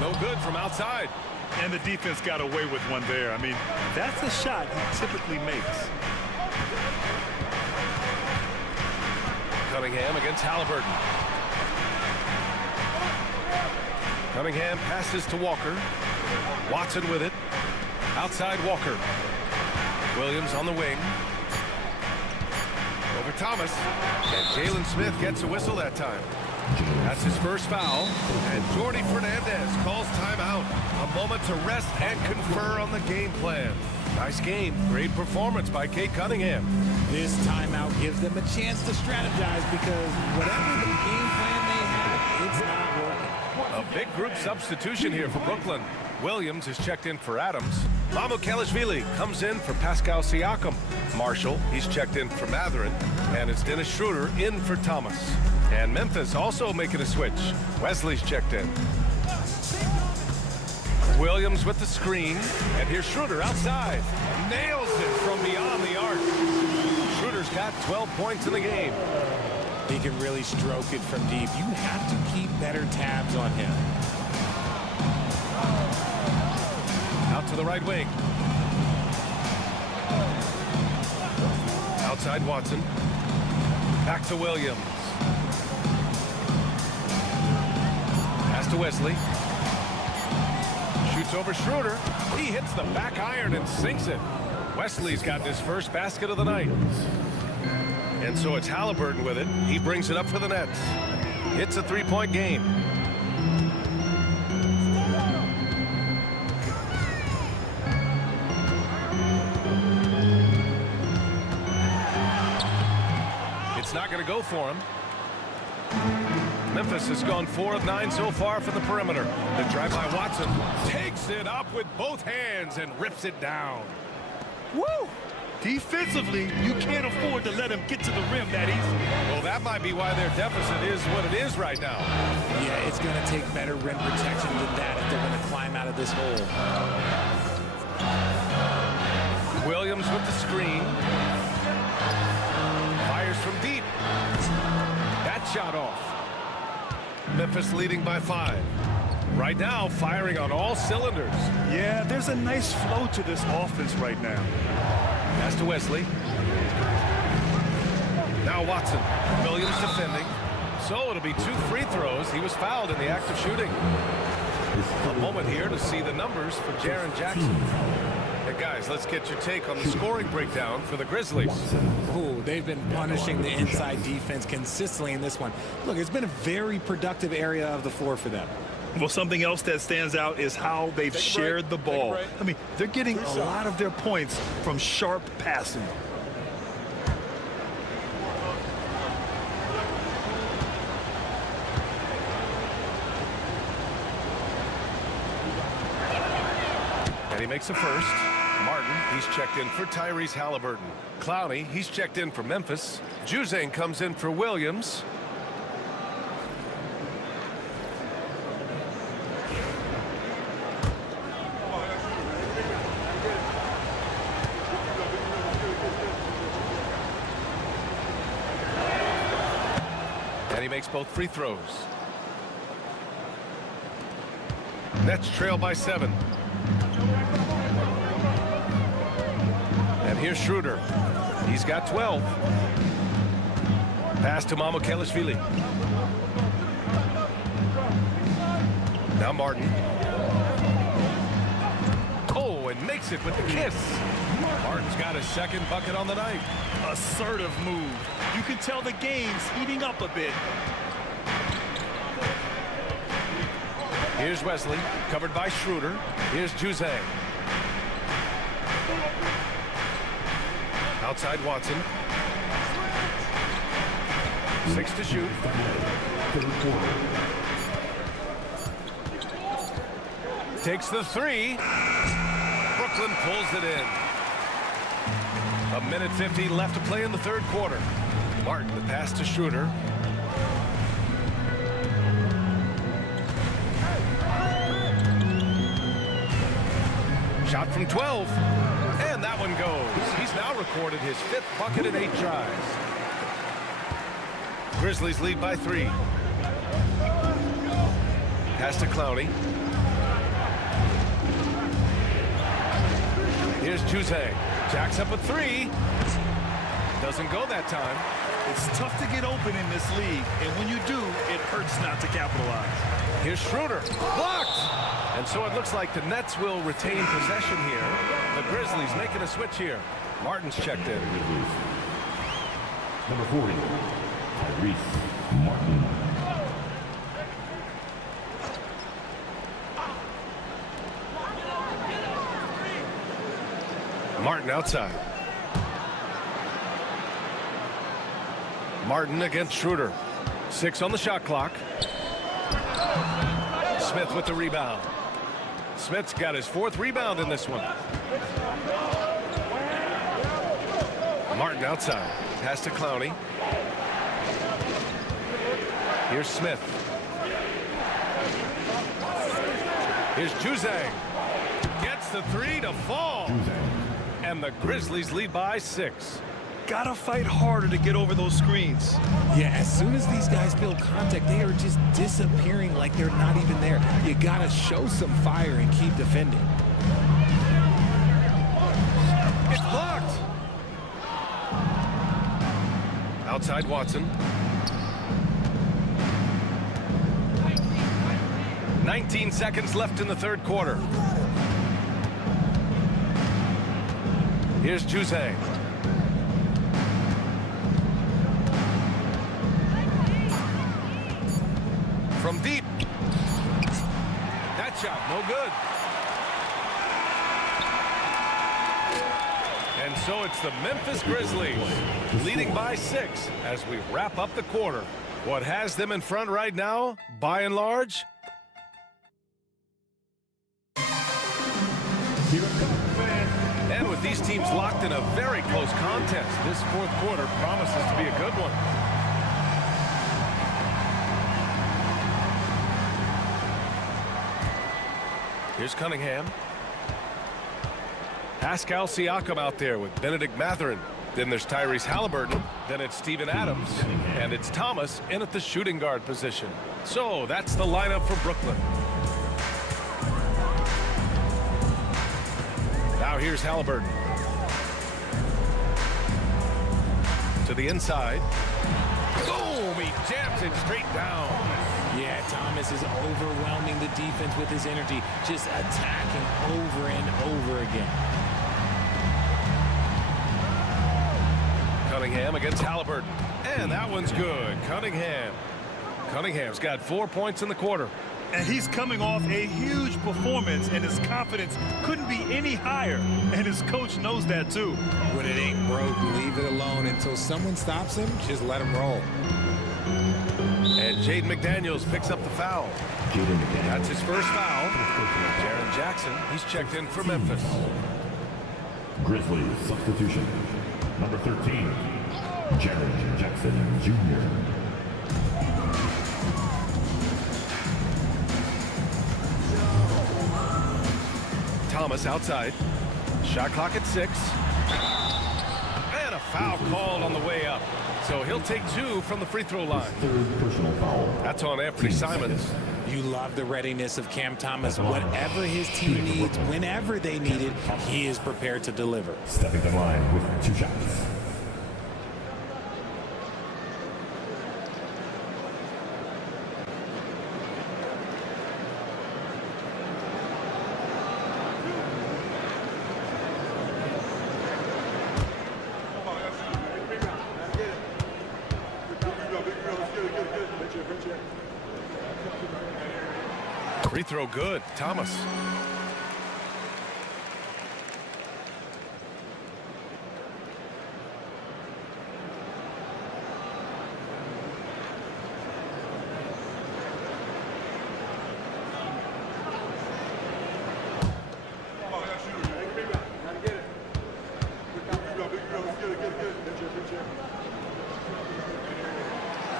No good from outside. And the defense got away with one there. I mean, that's a shot he typically makes. Cunningham against Halliburton. Cunningham passes to Walker. Watson with it. Outside Walker. Williams on the wing. Over Thomas. And Jalen Smith gets a whistle that time. That's his first foul. And Jordi Fernandez calls timeout. A moment to rest and confer on the game plan. Nice game. Great performance by Kate Cunningham. This timeout gives them a chance to strategize because whatever the game plan they have, it's not working. A big group substitution here for Brooklyn. Williams is checked in for Adams. Mamukelashvili comes in for Pascal Siakam. Marshall, he's checked in for Matherin. And it's Dennis Schroeder in for Thomas. And Memphis also making a switch. Wesley's checked in. Williams with the screen. And here's Schroeder outside. Nails it from beyond the arc. Schroeder's got 12 points in the game. He can really stroke it from deep. You have to keep better tabs on him. Out to the right wing. Outside Watson. Back to Williams. Pass to Wesley. Shoots over Schroeder. He hits the back iron and sinks it. Wesley's got his first basket of the night. And so it's Halliburton with it. He brings it up for the Nets. It's a three-point game. It's not going to go for him. Memphis has gone 4 of 9 so far from the perimeter. The drive by Watson takes it up with both hands and rips it down. Woo! Defensively, you can't afford to let him get to the rim that easy. Well, that might be why their deficit is what it is right now. Yeah, it's going to take better rim protection than that if they're going to climb out of this hole. Williams with the screen. Fires from deep. That shot off. Memphis leading by 5. Right now, firing on all cylinders. Yeah, there's a nice flow to this offense right now. Pass to Wesley. Now Watson. Williams defending. So it'll be 2 free throws. He was fouled in the act of shooting. A moment here to see the numbers for Jaren Jackson. Hey guys, let's get your take on the scoring breakdown for the Grizzlies. Ooh, they've been punishing the inside defense consistently in this one. Look, it's been a very productive area of the floor for them. Well, something else that stands out is how they've shared the ball. I mean, they're getting a lot of their points from sharp passing. And he makes a first. Martin, he's checked in for Tyrese Halliburton. Clowney, he's checked in for Memphis. Juzang comes in for Williams. And he makes both free throws. Nets trail by 7. And here's Schroeder. He's got 12. Pass to Mamukelashvili. Now Martin. Oh, and makes it with the kiss. Martin's got his second bucket on the night. Assertive move. You can tell the game's heating up a bit. Here's Wesley, covered by Schroeder. Here's Juzang. Outside Watson. 6 to shoot. Takes the 3. Brooklyn pulls it in. 1:50 left to play in the third quarter. Martin, the pass to Schroeder. Shot from 12. And that one goes. He's now recorded his 5th bucket in 8 tries. Grizzlies lead by 3. Pass to Clowney. Here's Juzang. Jacks up a 3. Doesn't go that time. It's tough to get open in this league, and when you do, it hurts not to capitalize. Here's Schroeder. Blocked! And so it looks like the Nets will retain possession here. The Grizzlies making a switch here. Martin's checked in. Number 40, Tyrese Martin. Martin outside. Martin against Schroeder. 6 on the shot clock. Smith with the rebound. Smith's got his 4th rebound in this one. Martin outside. Pass to Clowney. Here's Smith. Here's Juzang. Gets the 3 to fall. And the Grizzlies lead by 6. Gotta fight harder to get over those screens. Yeah, as soon as these guys feel contact, they are just disappearing like they're not even there. You gotta show some fire and keep defending. It's blocked. Outside Watson. 19 seconds left in the 3rd quarter. Here's Juzang. From deep. That shot, no good. And so it's the Memphis Grizzlies leading by 6 as we wrap up the quarter. What has them in front right now, by and large? And with these teams locked in a very close contest, this 4th quarter promises to be a good one. Here's Cunningham. Pascal Siakam out there with Benedict Mathurin. Then there's Tyrese Halliburton. Then it's Steven Adams. And it's Thomas in at the shooting guard position. So that's the lineup for Brooklyn. Now here's Halliburton. To the inside. Boom! He jams it straight down. Yeah, Thomas is overwhelming the defense with his energy, just attacking over and over again. Cunningham against Halliburton. And that one's good. Cunningham's got 4 points in the quarter. And he's coming off a huge performance, and his confidence couldn't be any higher. And his coach knows that, too. When it ain't broke, leave it alone until someone stops him. Just let him roll. And Jaden McDaniels picks up the foul. That's his first foul. Jaren Jackson, he's checked in for Memphis. Grizzlies substitution. Number 13, Jaren Jackson Jr. Thomas outside. Shot clock at 6. And a foul called on the way up. So he'll take 2 from the free throw line. That's on Anthony Simons. You love the readiness of Cam Thomas. Whatever his team needs, whenever they need it, he is prepared to deliver. Stepping the line with 2 shots. Free throw good. Thomas.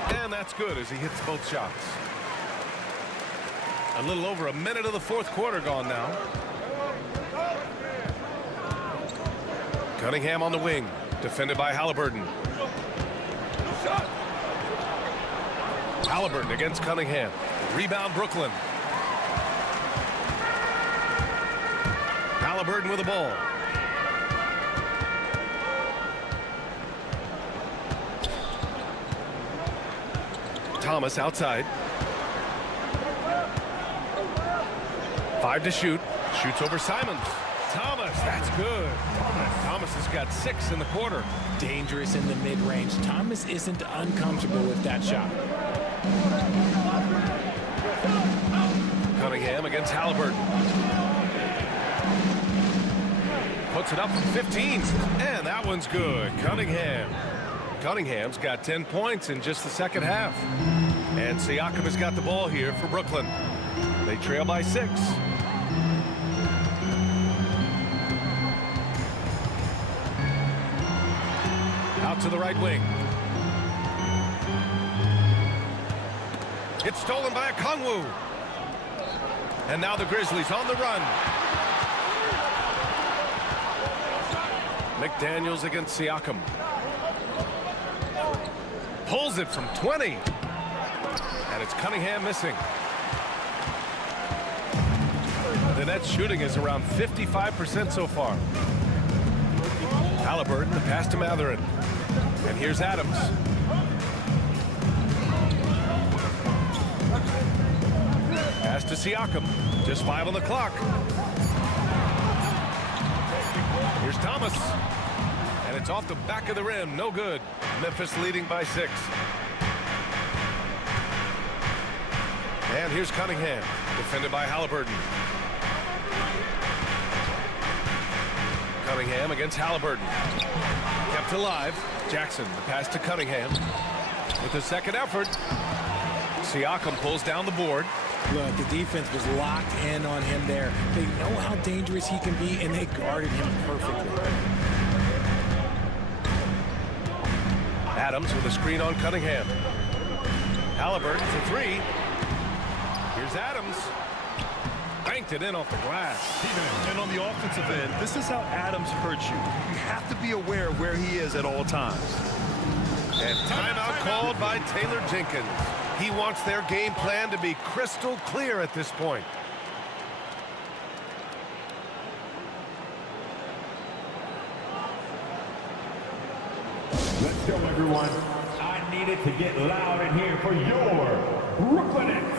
And that's good as he hits both shots. A little over a minute of the 4th quarter gone now. Cunningham on the wing, defended by Halliburton. Halliburton against Cunningham. Rebound Brooklyn. Halliburton with the ball. Thomas outside. 5 to shoot. Shoots over Simons. Thomas, that's good. Thomas has got 6 in the quarter. Dangerous in the mid-range. Thomas isn't uncomfortable with that shot. Cunningham against Halliburton. puts it up from 15, and that one's good. Cunningham's got 10 points in just the second half. And Siakam has got the ball here for Brooklyn. They trail by 6. Out to the right wing. It's stolen by Okongwu. And now the Grizzlies on the run. McDaniels against Siakam. Pulls it from 20. And it's Cunningham missing. The Nets shooting is around 55% so far. Halliburton, the pass to Mathurin. And here's Adams. Pass to Siakam. Just 5 on the clock. Here's Thomas. And it's off the back of the rim. No good. Memphis leading by 6. And here's Cunningham. Defended by Halliburton. Cunningham against Halliburton. Kept alive. Jackson, the pass to Cunningham. With the second effort. Siakam pulls down the board. Look, the defense was locked in on him there. They know how dangerous he can be, and they guarded him perfectly. Adams with a screen on Cunningham. Halliburton for 3. Here's Adams. Banked it in off the glass. And on the offensive end, this is how Adams hurts you. You have to be aware of where he is at all times. And timeout called by Taylor Jenkins. He wants their game plan to be crystal clear at this point. Let's go, everyone. I need it to get loud in here for your Brooklyn Nets.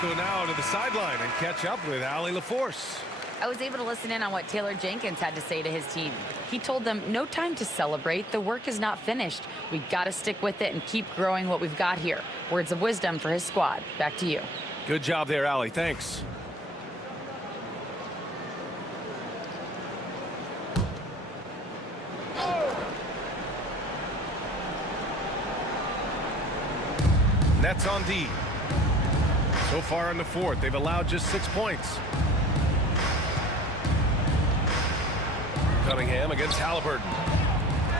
Go now to the sideline and catch up with Allie LaForce. I was able to listen in on what Taylor Jenkins had to say to his team. He told them, no time to celebrate. The work is not finished. We got to stick with it and keep growing what we've got here. Words of wisdom for his squad. Back to you. Good job there, Allie. Thanks. Nets on D. So far in the fourth, they've allowed just 6 points. Cunningham against Halliburton.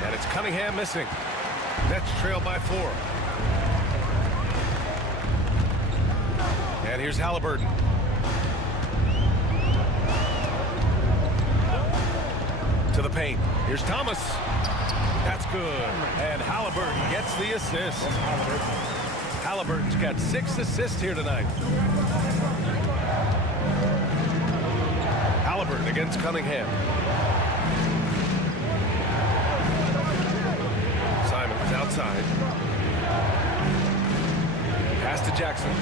And it's Cunningham missing. Nets trail by 4. And here's Halliburton. To the paint. Here's Thomas. That's good. And Halliburton gets the assist. Halliburton's got 6 assists here tonight. Halliburton against Cunningham. Simon's outside. Pass to Jackson.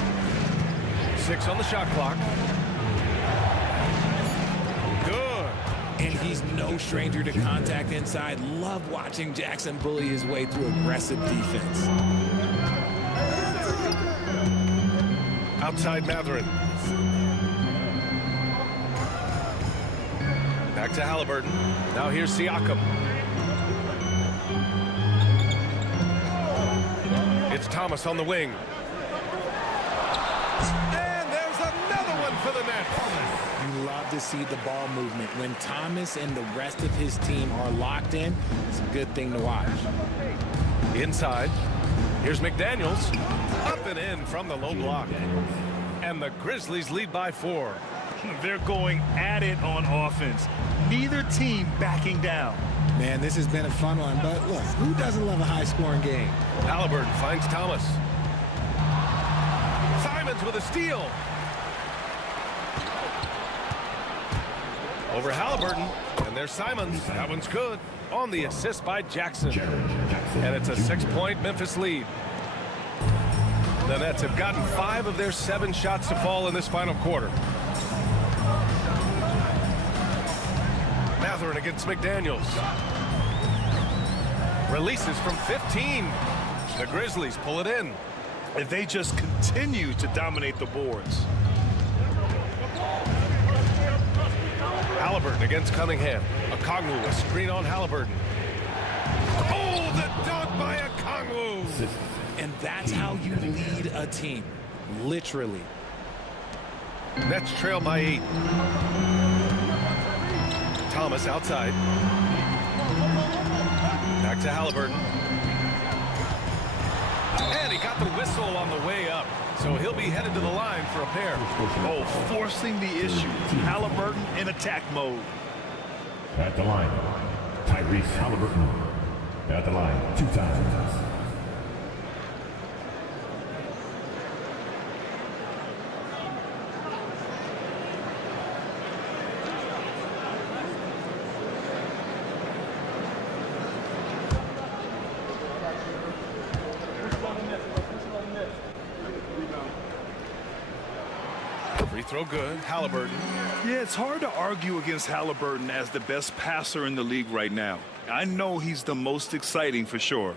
6 on the shot clock. Good. And he's no stranger to contact inside. Love watching Jackson bully his way through aggressive defense. Outside Mathurin. Back to Halliburton. Now here's Siakam. It's Thomas on the wing. And there's another one for the Nets. You love to see the ball movement. When Thomas and the rest of his team are locked in, it's a good thing to watch. Inside. Here's McDaniels. Up and in from the low block. And the Grizzlies lead by 4. They're going at it on offense. Neither team backing down. Man, this has been a fun one, but look, who doesn't love a high-scoring game? Halliburton finds Thomas. Simons with a steal. Over Halliburton, and there's Simons. That one's good. On the assist by Jackson. And it's a 6-point Memphis lead. The Nets have gotten 5 of their 7 shots to fall in this final quarter. Mathurin against McDaniels. Releases from 15. The Grizzlies pull it in. And they just continue to dominate the boards. Halliburton against Cunningham. Okongwu, a screen on Halliburton. Oh, the dunk by Okongwu. And that's how you lead a team, literally. Nets trail by 8. Thomas outside. Back to Halliburton. And he got the whistle on the way up. So he'll be headed to the line for a pair. Oh, forcing the issue. Halliburton in attack mode. At the line, Tyrese Halliburton. At the line, 2 times. Free throw good. Halliburton. Yeah, it's hard to argue against Halliburton as the best passer in the league right now. I know he's the most exciting for sure.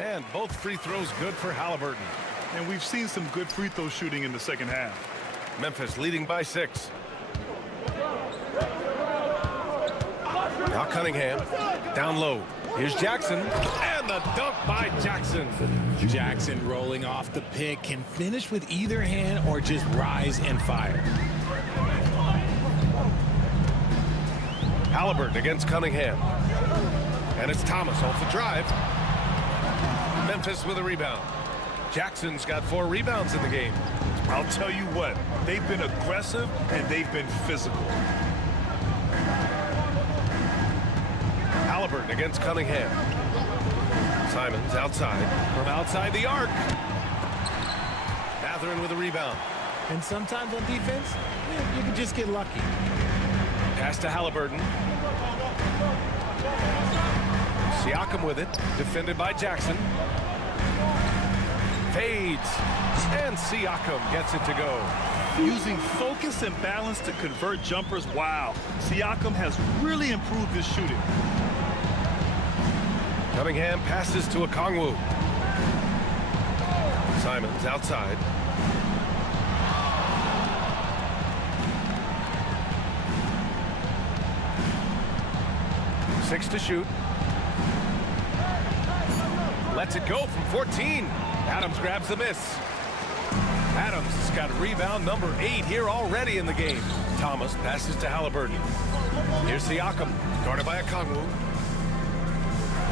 And both free throws good for Halliburton. And we've seen some good free throw shooting in the second half. Memphis leading by 6. Now Cunningham down low. Here's Jackson. And the dunk by Jackson. Jackson rolling off the pick can finish with either hand or just rise and fire. Halliburton against Cunningham. And it's Thomas off the drive. Memphis with a rebound. Jackson's got 4 rebounds in the game. I'll tell you what, they've been aggressive and they've been physical. Halliburton against Cunningham. Simons outside. From outside the arc. Mathurin with a rebound. And sometimes on defense, you can just get lucky. Pass to Halliburton. Siakam with it. Defended by Jackson. Fades. And Siakam gets it to go. Using focus and balance to convert jumpers. Wow. Siakam has really improved his shooting. Cunningham passes to Okongwu. Simons outside. Six to shoot. Lets it go from 14. Adams grabs the miss. Adams has got rebound number 8 here already in the game. Thomas passes to Halliburton. Here's Siakam, guarded by Okongwu.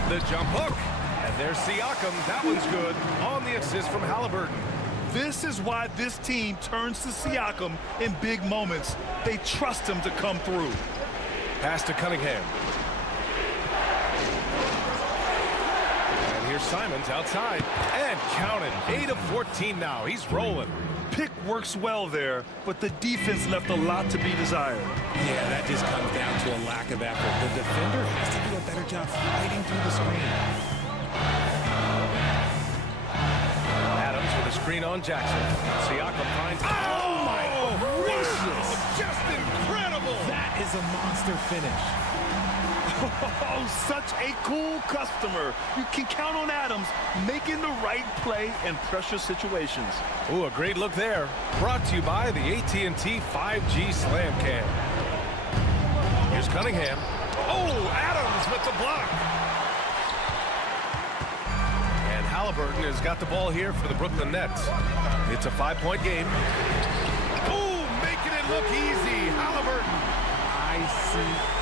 The jump hook. And there's Siakam. That one's good on the assist from Halliburton. This is why this team turns to Siakam in big moments. They trust him to come through. Pass to Cunningham. And here's Simons outside. And counted. 8 of 14 now. He's rolling. Pick works well there, but the defense left a lot to be desired. Yeah, that just comes down to a lack of effort. The defender has to do a better job fighting through the screen. Adams with a screen on Jackson. Siakam finds... Oh my gracious! Just incredible! That is a monster finish. Oh, such a cool customer. You can count on Adams making the right play in pressure situations. Ooh, a great look there. Brought to you by the AT&T 5G Slam Cam. Here's Cunningham. Oh, Adams with the block. And Halliburton has got the ball here for the Brooklyn Nets. It's a 5-point game. Oh, making it look easy. Halliburton. ICE.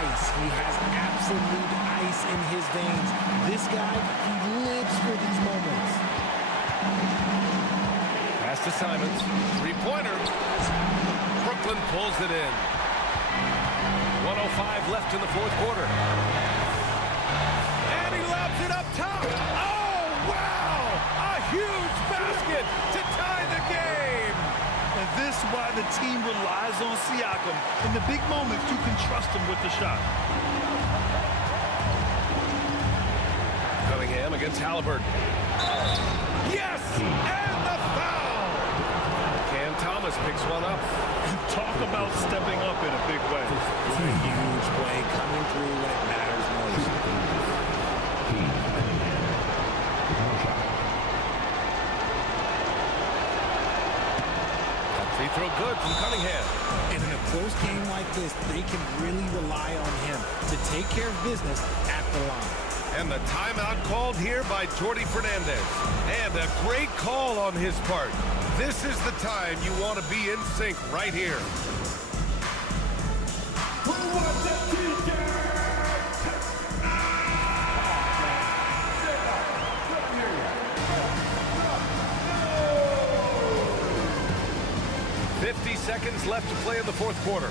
Ice. He has absolute ice in his veins. This guy, he lives for these moments. Pass to Simons. Three-pointer. Brooklyn pulls it in. 1:05 left in the fourth quarter. And he lobs it up top. Oh, wow! basket to tie the game. And this is why the team relies on Siakam. In the big moments, you can trust him with the shot. Cunningham against Halliburton. Yes! And the foul! Cam Thomas picks one up. Talk about stepping up in a big way. It's a huge play coming through when it matters most. Free throw good from Cunningham. And in a close game like this, they can really rely on him to take care of business at the line. And the timeout called here by Jordi Fernandez. And a great call on his part. This is the time you want to be in sync right here. Who wants a teacher? 50 seconds left to play in the fourth quarter.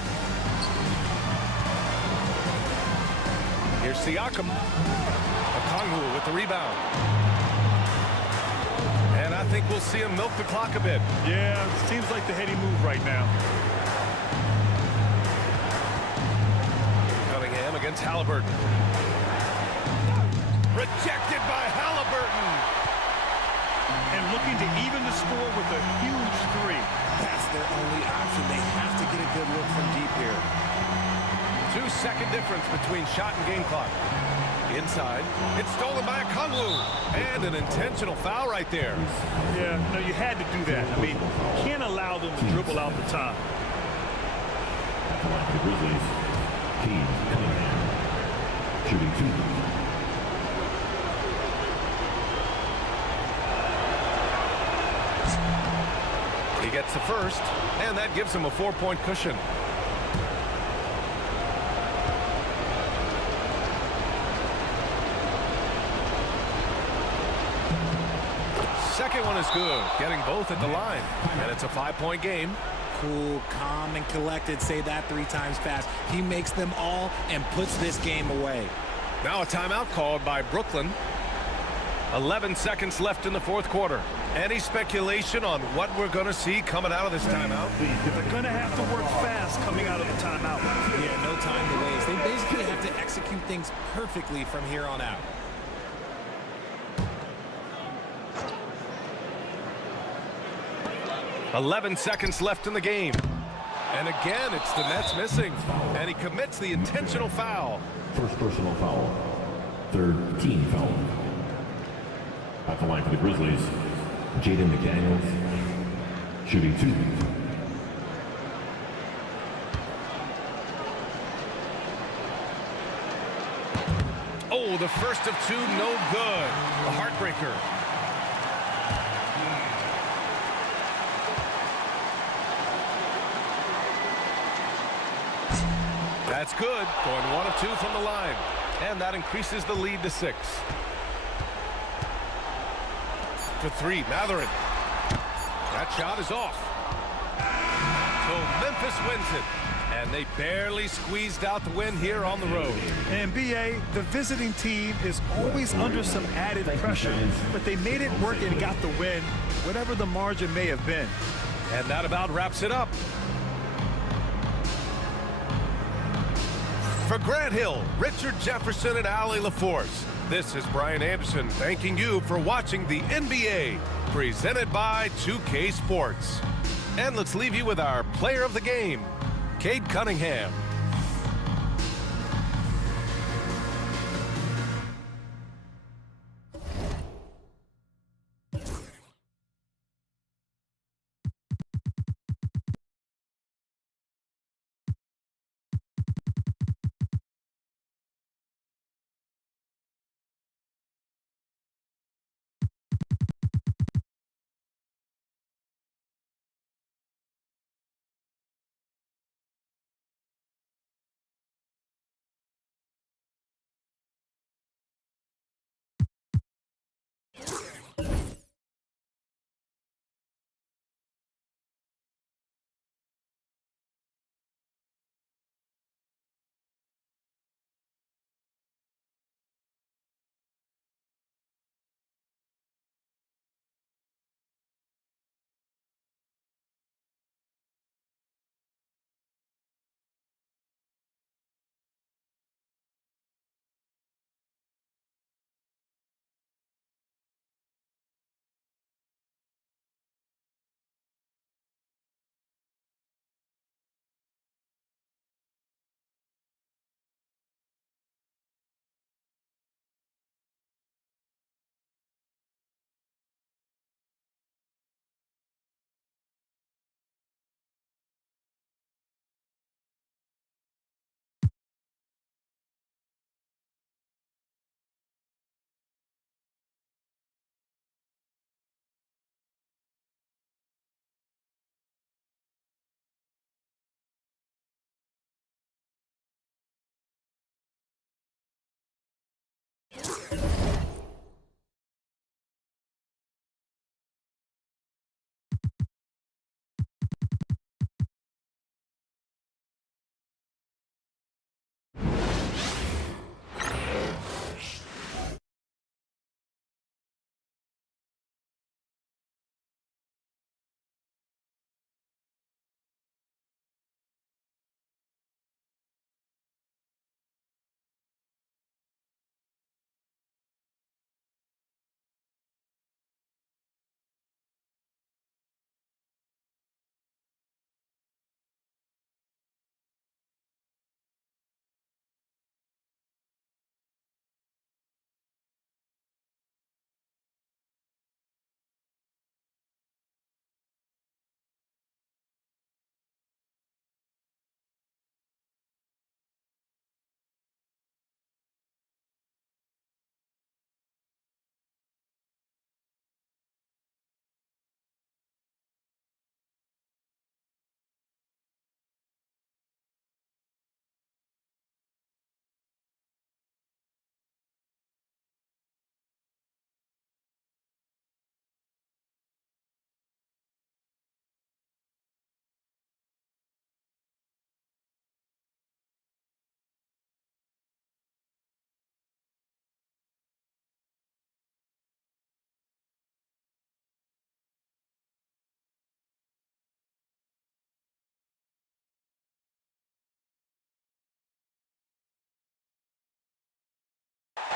Here's Siakam. Okongwu with the rebound. And I think we'll see him milk the clock a bit. Yeah, seems like the heady move right now. Cunningham against Halliburton. Rejected by Halliburton. And looking to even the score with a huge three. That's their only option. They have to get a good look from deep here. 2-second difference between shot and game clock. Inside, it's stolen by Okongwu. And an intentional foul right there. Yeah, no, you had to do that. I mean, you can't allow them to dribble out the top. The Grizzlies, Cade Cunningham, shooting 2. He gets the first, and that gives him a 4-point cushion. Second one is good, getting both at the line, and it's a 5-point game. Cool, calm, and collected. Say that 3 times fast. He makes them all and puts this game away. Now a timeout called by Brooklyn. 11 seconds left in the fourth quarter. Any speculation on what we're going to see coming out of this timeout? They're going to have to work fast coming out of the timeout. Yeah, no time to waste. They basically have to execute things perfectly from here on out. "11 seconds left in the game. And again, it's the Nets missing. And he commits the intentional foul. First personal foul. Third team foul. At the line for the Grizzlies, Jaden McDaniels, shooting 2. Oh, the first of 2, no good. A heartbreaker. That's good. Going 1 of 2 from the line. And that increases the lead to 6. For 3, Matherin. That shot is off. So Memphis wins it. And they barely squeezed out the win here on the road. And BA, the visiting team is always under some added pressure, but they made it work and got the win, whatever the margin may have been. And that about wraps it up. For Grant Hill, Richard Jefferson, and Allie LaForce, this is Brian Anderson thanking you for watching the NBA, presented by 2K Sports. And let's leave you with our player of the game, Cade Cunningham.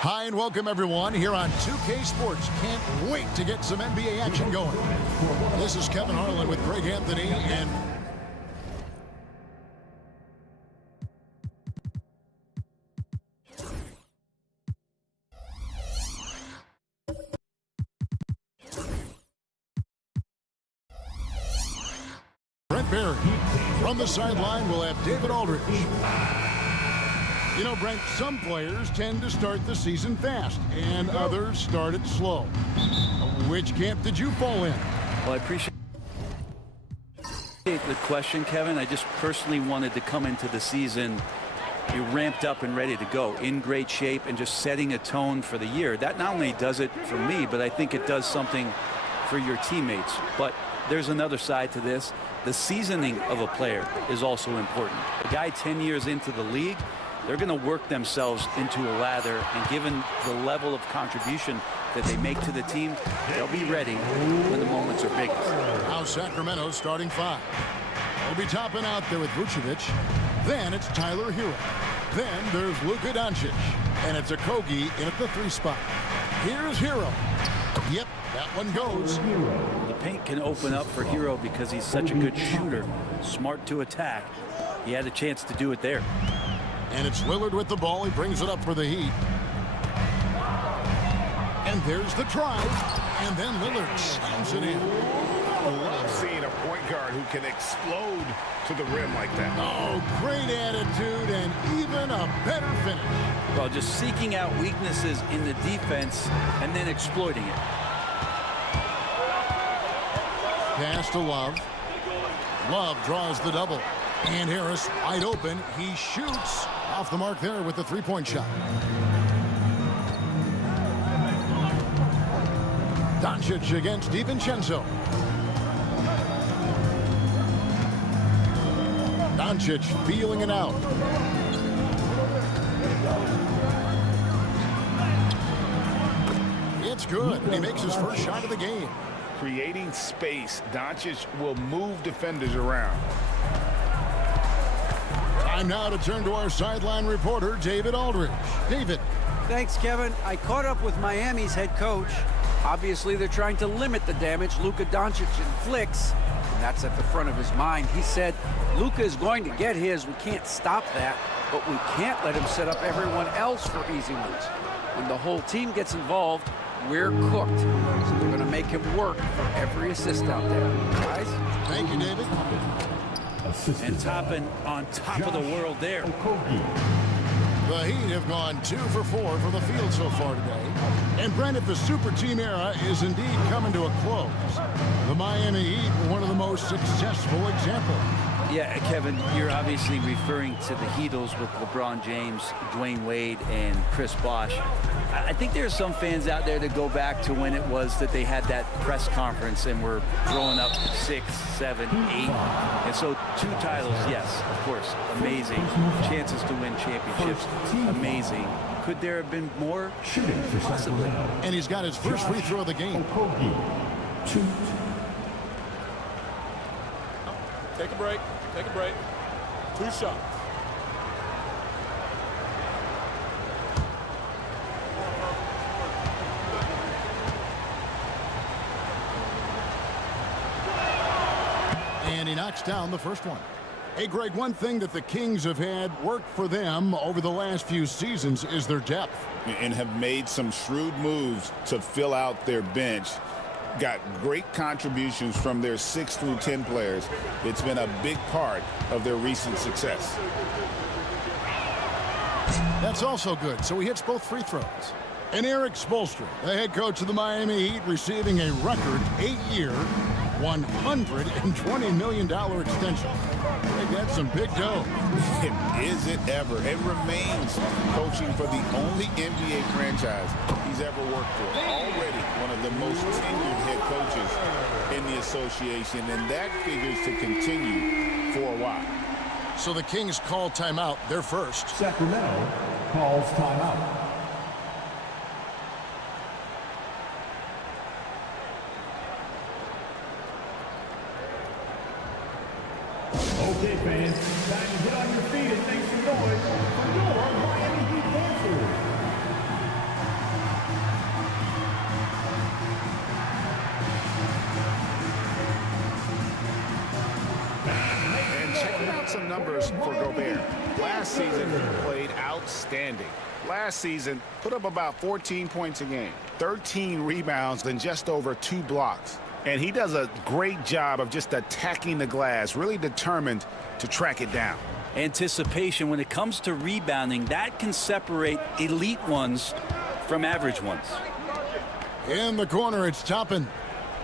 Hi and welcome everyone here on 2K Sports. Can't wait to get some NBA action going. This is Kevin Harlan with Greg Anthony and Brent Barry. From the sideline, we'll have David Aldridge. You know, Brent, some players tend to start the season fast, and others start it slow. Which camp did you fall in? Well, I appreciate the question, Kevin. I just personally wanted to come into the season ramped up and ready to go, in great shape, and just setting a tone for the year. That not only does it for me, but I think it does something for your teammates. But there's another side to this. The seasoning of a player is also important. A guy 10 years into the league, they're going to work themselves into a lather, and given the level of contribution that they make to the team, they'll be ready when the moments are biggest. Now Sacramento's starting five. We'll be topping out there with Vucevic. Then it's Tyler Hero. Then there's Luka Doncic. And it's Okogie in at the 3 spot. Here's Hero. Yep, that one goes. The paint can open up for Hero because he's such a good shooter, smart to attack. He had a chance to do it there. And it's Lillard with the ball. He brings it up for the Heat. And there's the drive. And then Lillard slams it in. I love seeing a point guard who can explode to the rim like that. Oh, great attitude and even a better finish. Well, just seeking out weaknesses in the defense and then exploiting it. Pass to Love. Love draws the double. And Harris wide open. He shoots off the mark there with the 3-point shot. Doncic against DiVincenzo. Doncic feeling it out. It's good. He makes his first shot of the game. Creating space, Doncic will move defenders around. Time now to turn to our sideline reporter, David Aldridge. David. Thanks, Kevin. I caught up with Miami's head coach. Obviously, they're trying to limit the damage Luka Doncic inflicts, and that's at the front of his mind. He said, Luka is going to get his. We can't stop that, but we can't let him set up everyone else for easy ones. When the whole team gets involved, we're cooked. So they're going to make him work for every assist out there. Guys? Thank you, David. And topping on top of the world there. The Heat have gone 2 for 4 from the field so far today. And Brent, if the super team era is indeed coming to a close, the Miami Heat were one of the most successful examples. Yeah, Kevin, you're obviously referring to the Heatles with LeBron James, Dwayne Wade, and Chris Bosh. I think there are some fans out there that go back to when it was that they had that press conference and were throwing up 6, 7, 8. And so 2 titles, yes, of course, amazing. Chances to win championships, amazing. Could there have been more? Possibly. And he's got his first free throw of the game. Take a break. Take a break. 2 shots. And he knocks down the first one. Hey, Greg, one thing that the Kings have had work for them over the last few seasons is their depth. And have made some shrewd moves to fill out their bench. Got great contributions from their 6 through 10 players. It's been a big part of their recent success. That's also good, so he hits both free throws. And Eric Spoelstra, the head coach of the Miami Heat, receiving a record 8-year, $120 million extension. They got some big dough. Is it ever? It remains coaching for the only NBA franchise he's ever worked for. Already one of the most tenured head coaches in the association, and that figures to continue for a while. So the Kings call timeout. They're first. Sacramento calls timeout. Okay, fans, time to get on your feet and make some noise for your Miami Heat dancers. And checking out some numbers for Gobert. Last season, he played outstanding. Last season, put up about 14 points a game, 13 rebounds, and just over 2 blocks. And he does a great job of just attacking the glass, really determined to track it down. Anticipation, when it comes to rebounding, that can separate elite ones from average ones. In the corner, it's Toppin.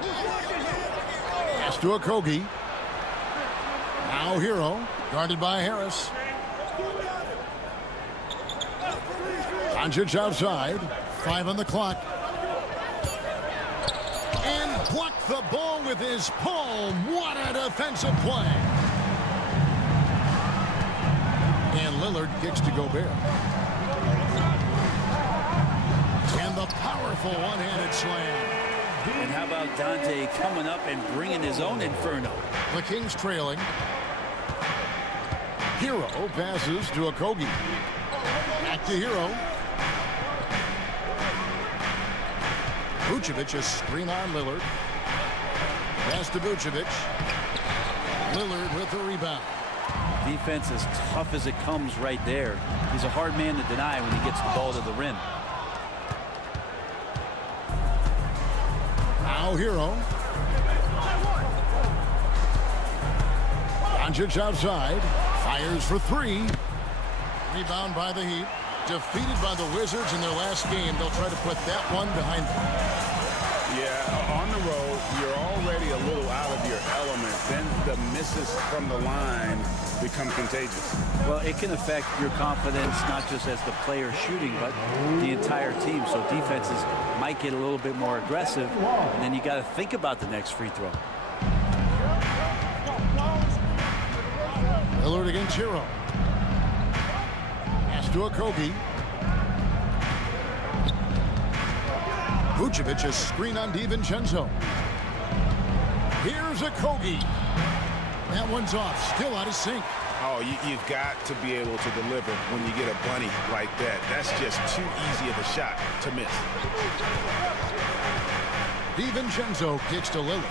Pass to Okogie. Now Hero, guarded by Harris. Doncic outside. 5 on the clock. And blocked the ball with his palm. What a defensive play. And Lillard kicks to Gobert. And the powerful one-handed slam. And how about Dante coming up and bringing his own inferno? The Kings trailing. Hero passes to Okogie. Back to Hero. Vucevic is screen on Lillard. Pass to Vucevic. Lillard with the rebound. Defense as tough as it comes right there. He's a hard man to deny when he gets the ball to the rim. Now Hero. Doncic outside. Fires for 3. Rebound by the Heat. Defeated by the Wizards in their last game. They'll try to put that one behind them. Yeah, on the road, you're already a little out of your element. Then the misses from the line become contagious. Well, it can affect your confidence, not just as the player shooting, but the entire team. So defenses might get a little bit more aggressive, and then you got to think about the next free throw. Lillard against Hero. Pass to Okogie. Vucevic is screen on DiVincenzo. Here's Okogie. That one's off. Still out of sync. Oh, you've got to be able to deliver when you get a bunny like that. That's just too easy of a shot to miss. DiVincenzo kicks to Lillard.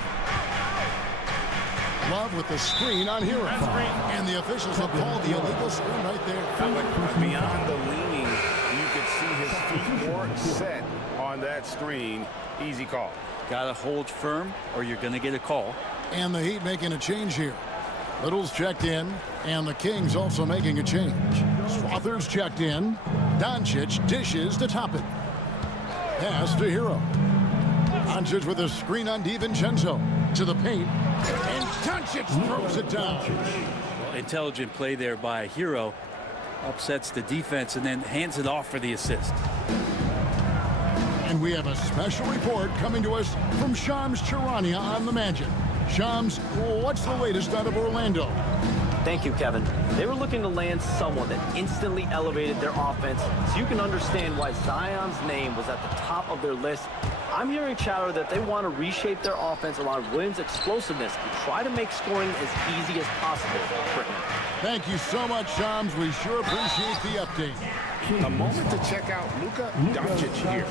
Love with the screen on Hero. And the officials have called the illegal screen right there. But beyond the leaning, you could see his feet more set on that screen. Easy call. Got to hold firm or you're going to get a call. And the Heat making a change here. Little's checked in, and the Kings also making a change. Swathers checked in. Doncic dishes to Toppin. Pass to Hero. Doncic with a screen on DiVincenzo. To the paint. And Doncic throws it down. intelligent play there by Hero. Upsets the defense and then hands it off for the assist. And we have a special report coming to us from Shams Charania on the Magic. Shams, what's the latest out of Orlando? Thank you, Kevin. They were looking to land someone that instantly elevated their offense, so you can understand why Zion's name was at the top of their list. I'm hearing chatter that they want to reshape their offense around Williams' explosiveness and try to make scoring as easy as possible for him. Thank you so much, Shams. We sure appreciate the update. A moment to check out Luka Doncic here.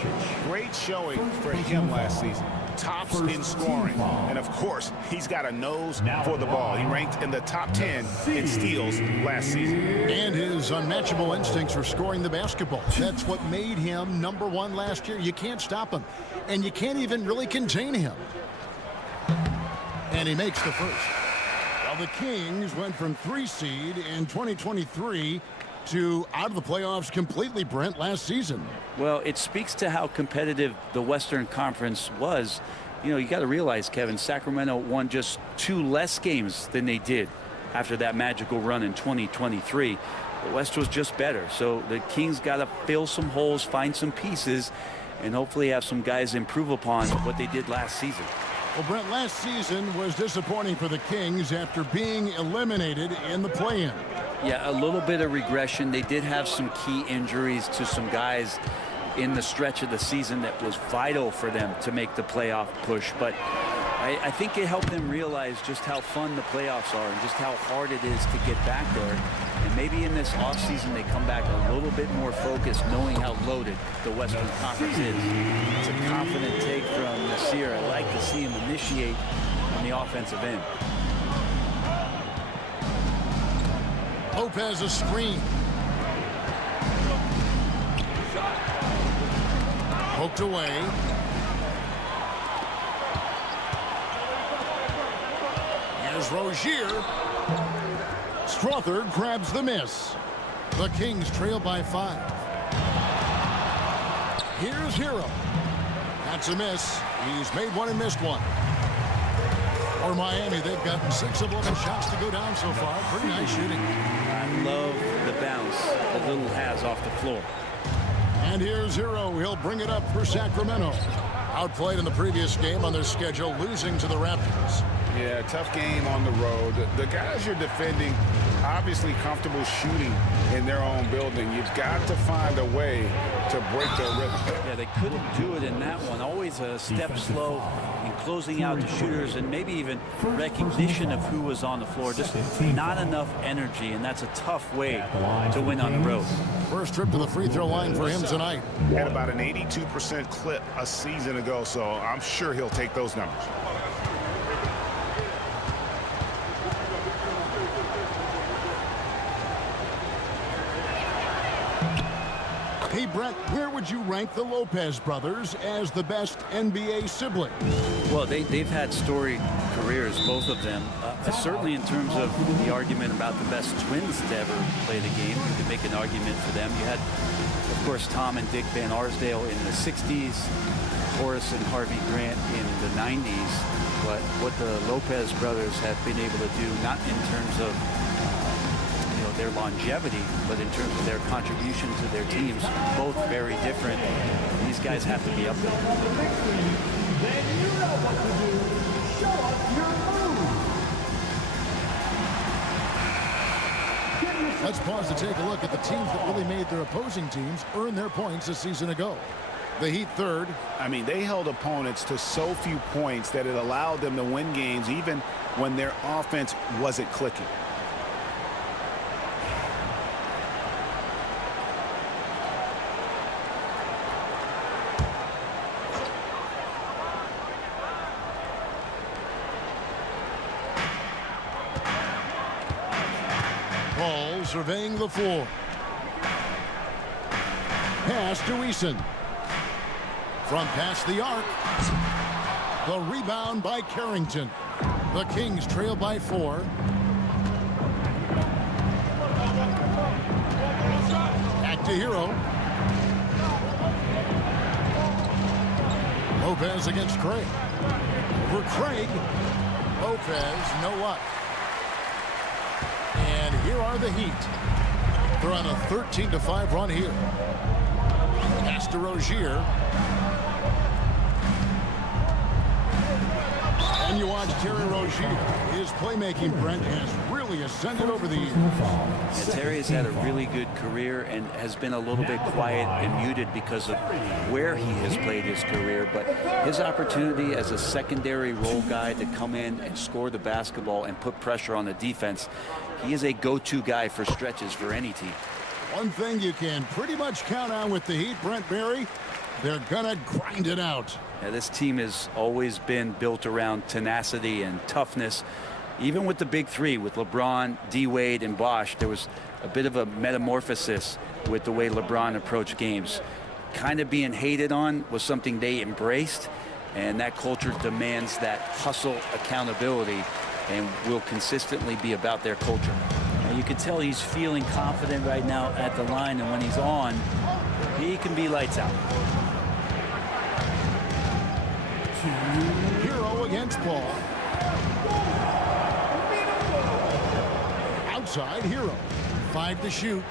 Great showing for him last season. Tops in scoring. And of course, he's got a nose for the ball. He ranked in the top 10 in steals last season. And his unmatchable instincts for scoring the basketball. That's what made him #1 last year. You can't stop him. And you can't even really contain him. And he makes the first. Well, the Kings went from 3 seed in 2023 to out of the playoffs completely, Brent, last season. Well, it speaks to how competitive the Western Conference was. You know, you got to realize, Kevin, Sacramento won just 2 less games than they did after that magical run in 2023. The West was just better. So the Kings got to fill some holes, find some pieces, and hopefully have some guys improve upon what they did last season. Well, Brent, last season was disappointing for the Kings after being eliminated in the play-in. Yeah, a little bit of regression. They did have some key injuries to some guys in the stretch of the season that was vital for them to make the playoff push. But I think it helped them realize just how fun the playoffs are and just how hard it is to get back there. And maybe in this offseason they come back a little bit more focused, knowing how loaded the Western Conference is. It's a confident take from Nasir. I like to see him initiate on the offensive end. Lopez a screen. Poked away. Here's Rozier. Strother grabs the miss. The Kings trail by 5. Here's Hero. That's a miss. He's made one and missed one. For Miami, they've gotten 6 of 11 shots to go down so far. Pretty nice shooting. I love the bounce that Little has off the floor. And here's Hero. He'll bring it up for Sacramento. Outplayed in the previous game on their schedule, losing to the Raptors. Yeah, tough game on the road. The guys you're defending, obviously comfortable shooting in their own building. You've got to find a way to break their rhythm. Yeah, they couldn't do it in that one. Always a step slow in closing out the shooters and maybe even recognition of who was on the floor. Just not enough energy, and that's a tough way to win on the road. First trip to the free throw line for him tonight. Had about an 82% clip a season ago, so I'm sure he'll take those numbers. Hey, Brett, where would you rank the Lopez brothers as the best NBA siblings? Well, they've had storied careers, both of them. Certainly in terms of the argument about the best twins to ever play the game. You could make an argument for them. You had, of course, Tom and Dick Van Arsdale in the 60s, Horace and Harvey Grant in the 90s. But what the Lopez brothers have been able to do, not in terms of their longevity, but in terms of their contribution to their teams, both very different. These guys have to be up there. Then you know what to do. Show us your move. Let's pause to take a look at the teams that really made their opposing teams earn their points a season ago. The Heat third. I mean, they held opponents to so few points that it allowed them to win games even when their offense wasn't clicking. Ball surveying the floor. Pass to Eason. From past the arc. The rebound by Carrington. The Kings trail by 4. Back to Hero. Lopez against Craig. For Craig. Lopez, no luck. And here are the Heat. They're on a 13-5 run here. Pass to Rozier. And you watch Terry Rozier. His playmaking, Brent, has really ascended over the years. Yeah, Terry has had a really good career and has been a little bit quiet and muted because of where he has played his career. But his opportunity as a secondary role guy to come in and score the basketball and put pressure on the defense, he is a go-to guy for stretches for any team. One thing you can pretty much count on with the Heat, Brent Barry, they're gonna grind it out. Yeah, this team has always been built around tenacity and toughness. Even with the big three, with LeBron, D-Wade, and Bosh, there was a bit of a metamorphosis with the way LeBron approached games. Kind of being hated on was something they embraced, and that culture demands that hustle accountability and will consistently be about their culture. You can tell he's feeling confident right now at the line, and when he's on, he can be lights out. Hero against Paul. Outside, Hero. 5 to shoot.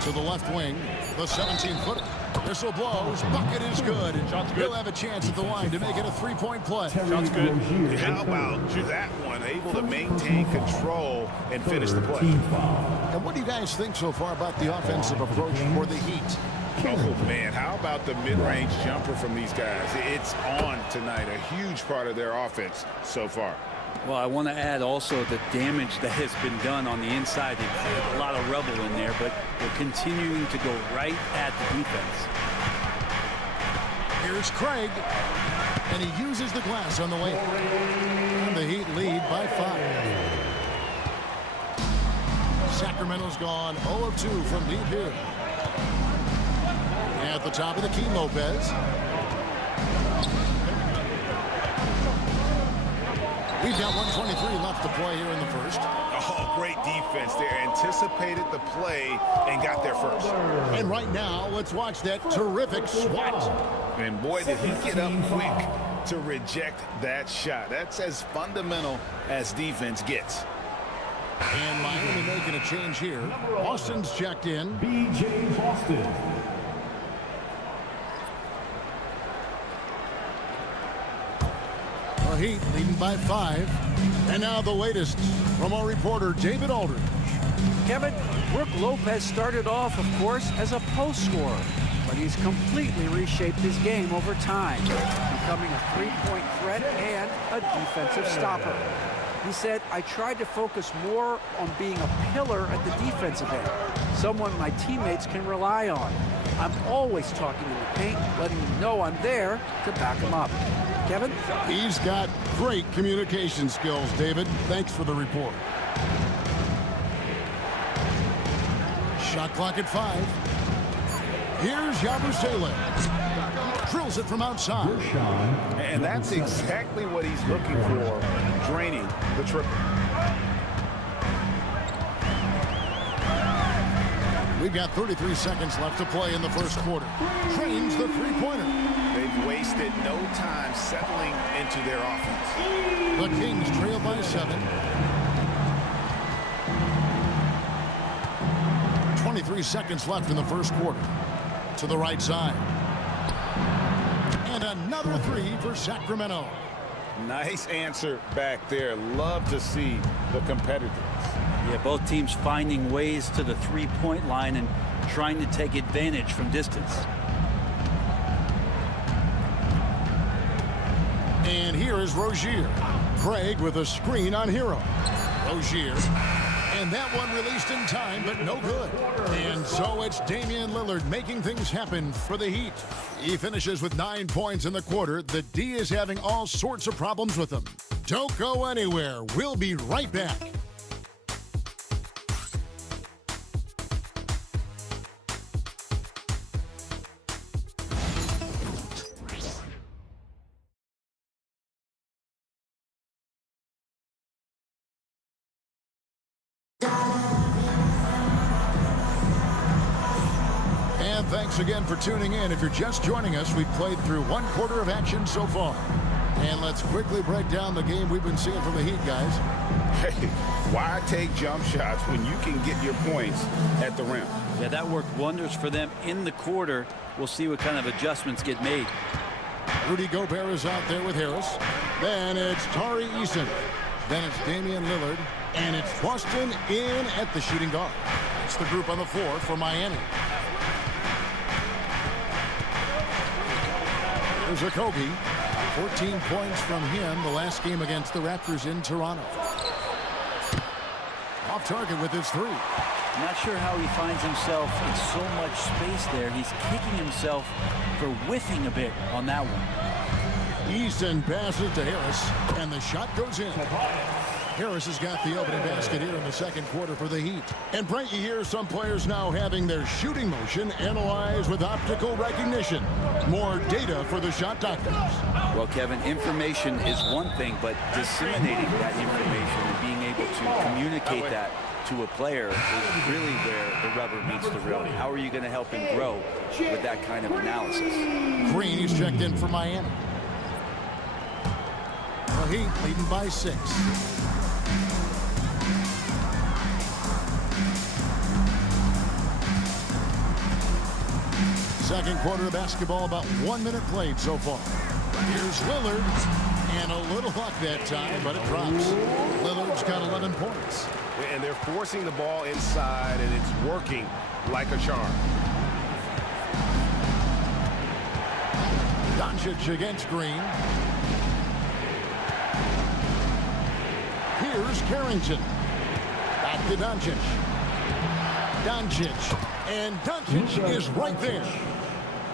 To the left wing. The 17-footer. Whistle blows. Bucket is good. He'll have a chance at the line to make it a three-point play. Sounds good. How about that one? Able to maintain control and finish the play. And what do you guys think so far about the offensive approach for the Heat? Oh, man, how about the mid-range jumper from these guys? It's on tonight, a huge part of their offense so far. Well, I want to add also the damage that has been done on the inside. They cleared a lot of rubble in there, but they're continuing to go right at the defense. Here's Craig, and he uses the glass on the way. And the Heat lead by 5. Sacramento's gone 0 of 2 from deep here. At the top of the key, Lopez. We've got 1:23 left to play here in the first. Oh, great defense there. Anticipated the play and got there first. And right now, let's watch that terrific swat. And boy, did he get up quick to reject that shot. That's as fundamental as defense gets. And Miami making a change here. Austin's checked in. B.J. Austin. The Heat leading by 5. And now the latest from our reporter, David Aldridge. Kevin, Brook Lopez started off, of course, as a post scorer, but he's completely reshaped his game over time, becoming a three-point threat and a defensive stopper. He said, I tried to focus more on being a pillar at the defensive end, someone my teammates can rely on. I'm always talking in the paint, letting them know I'm there to back them up. Kevin? He's got great communication skills, David. Thanks for the report. Shot clock at 5. Here's Yabusele. Drills it from outside. And that's exactly what he's looking for, draining the triple. We've got 33 seconds left to play in the first quarter. Trains the three-pointer. They've wasted no time settling into their offense. The Kings trail by 7. 23 seconds left in the first quarter. To the right side. And another three for Sacramento. Nice answer back there. Love to see the competitors. Yeah, both teams finding ways to the three-point line and trying to take advantage from distance. And here is Rozier. Craig with a screen on Hero. Rozier. And that one released in time, but no good. And so it's Damian Lillard making things happen for the Heat. He finishes with 9 points in the quarter. The D is having all sorts of problems with him. Don't go anywhere. We'll be right back. Thanks again for tuning in. If you're just joining us, we've played through one quarter of action so far. And let's quickly break down the game we've been seeing from the Heat, guys. Hey, why take jump shots when you can get your points at the rim? Yeah, that worked wonders for them in the quarter. We'll see what kind of adjustments get made. Rudy Gobert is out there with Harris. Then it's Tari Eason. Then it's Damian Lillard. And it's Boston in at the shooting guard. It's the group on the floor for Miami. There's Okogie. 14 points from him the last game against the Raptors in Toronto. Off target with his three. Not sure how he finds himself in so much space there. He's kicking himself for whiffing a bit on that one. Eason passes to Harris, and the shot goes in. Harris has got the opening basket here in the second quarter for the Heat. And Brent, you hear some players now having their shooting motion analyzed with optical recognition. More data for the shot doctors. Well, Kevin, information is one thing, but disseminating that information and being able to communicate that to a player is really where the rubber meets the road. How are you going to help him grow with that kind of analysis? Green, he's checked in for Miami. The Heat leading by 6. Second quarter of basketball, about 1 minute played so far. Here's Lillard, and a little luck that time, but it drops. Lillard's got 11 points. And they're forcing the ball inside, and it's working like a charm. Doncic against Green. Here's Carrington. Back to Doncic. And Doncic is right there.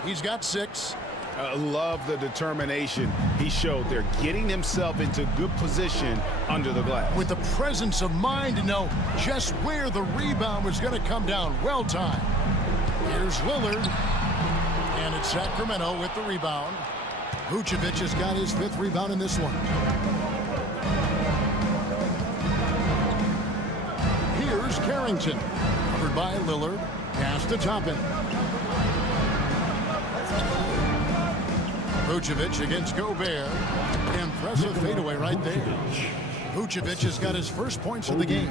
He's got 6. Love the determination he showed there, getting himself into good position under the glass. With the presence of mind to know just where the rebound was going to come down. Well timed. Here's Lillard. And it's Sacramento with the rebound. Vucevic has got his 5th rebound in this one. Here's Carrington. Covered by Lillard. Pass to Toppin. Vucevic against Gobert. Impressive fadeaway right there. Vucevic has got his first points of the game.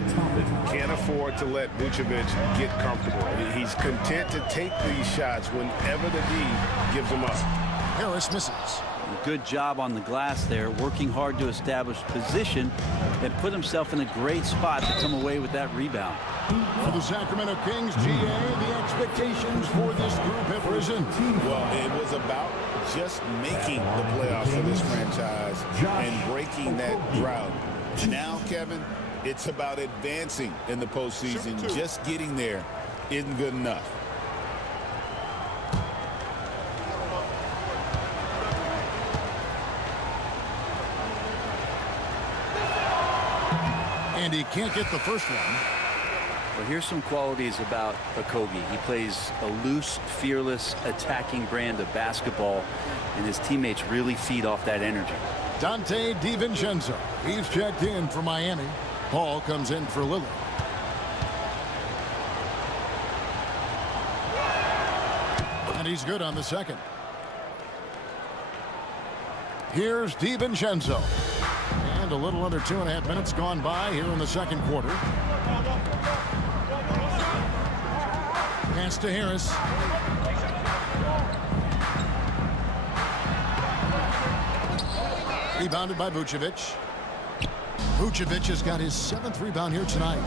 Can't afford to let Vucevic get comfortable. He's content to take these shots whenever the D gives them up. Harris misses. Good job on the glass there, working hard to establish position and put himself in a great spot to come away with that rebound. For the Sacramento Kings, GA, the expectations for this group have risen. Well, it was about just making the playoffs for this franchise and breaking that drought. Now, Kevin, it's about advancing in the postseason. Just getting there isn't good enough. And he can't get the first one. Well, here's some qualities about Okogie. He plays a loose, fearless, attacking brand of basketball, and his teammates really feed off that energy. Dante DiVincenzo. He's checked in for Miami. Paul comes in for Lillard. And he's good on the second. Here's DiVincenzo. And a little under 2.5 minutes gone by here in the second quarter. Pass to Harris. Rebounded by Vucevic. Vucevic has got his 7th rebound here tonight.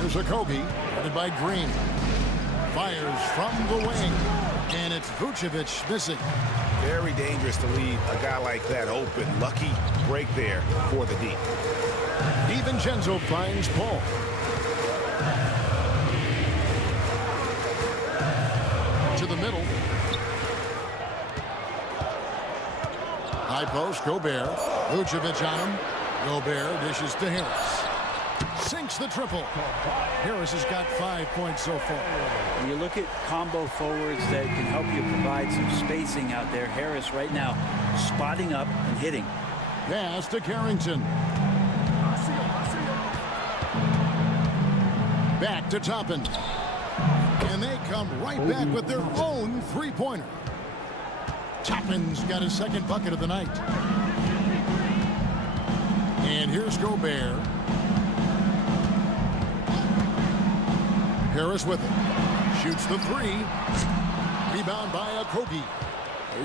Here's Okogie, headed by Green. Fires from the wing. And it's Vucevic missing. Very dangerous to leave a guy like that open. Lucky break there for the D. DiVincenzo finds Paul. To the middle. High post, Gobert. Vucevic on him. Gobert dishes to Harris. Sinks the triple. Harris has got 5 points so far. When you look at combo forwards that can help you provide some spacing out there, Harris right now spotting up and hitting. Pass to Carrington. Back to Toppin. And they come right back with their own three-pointer. Toppin's got his second bucket of the night. And here's Gobert. Harris with it. Shoots the three. Rebound by Okogie.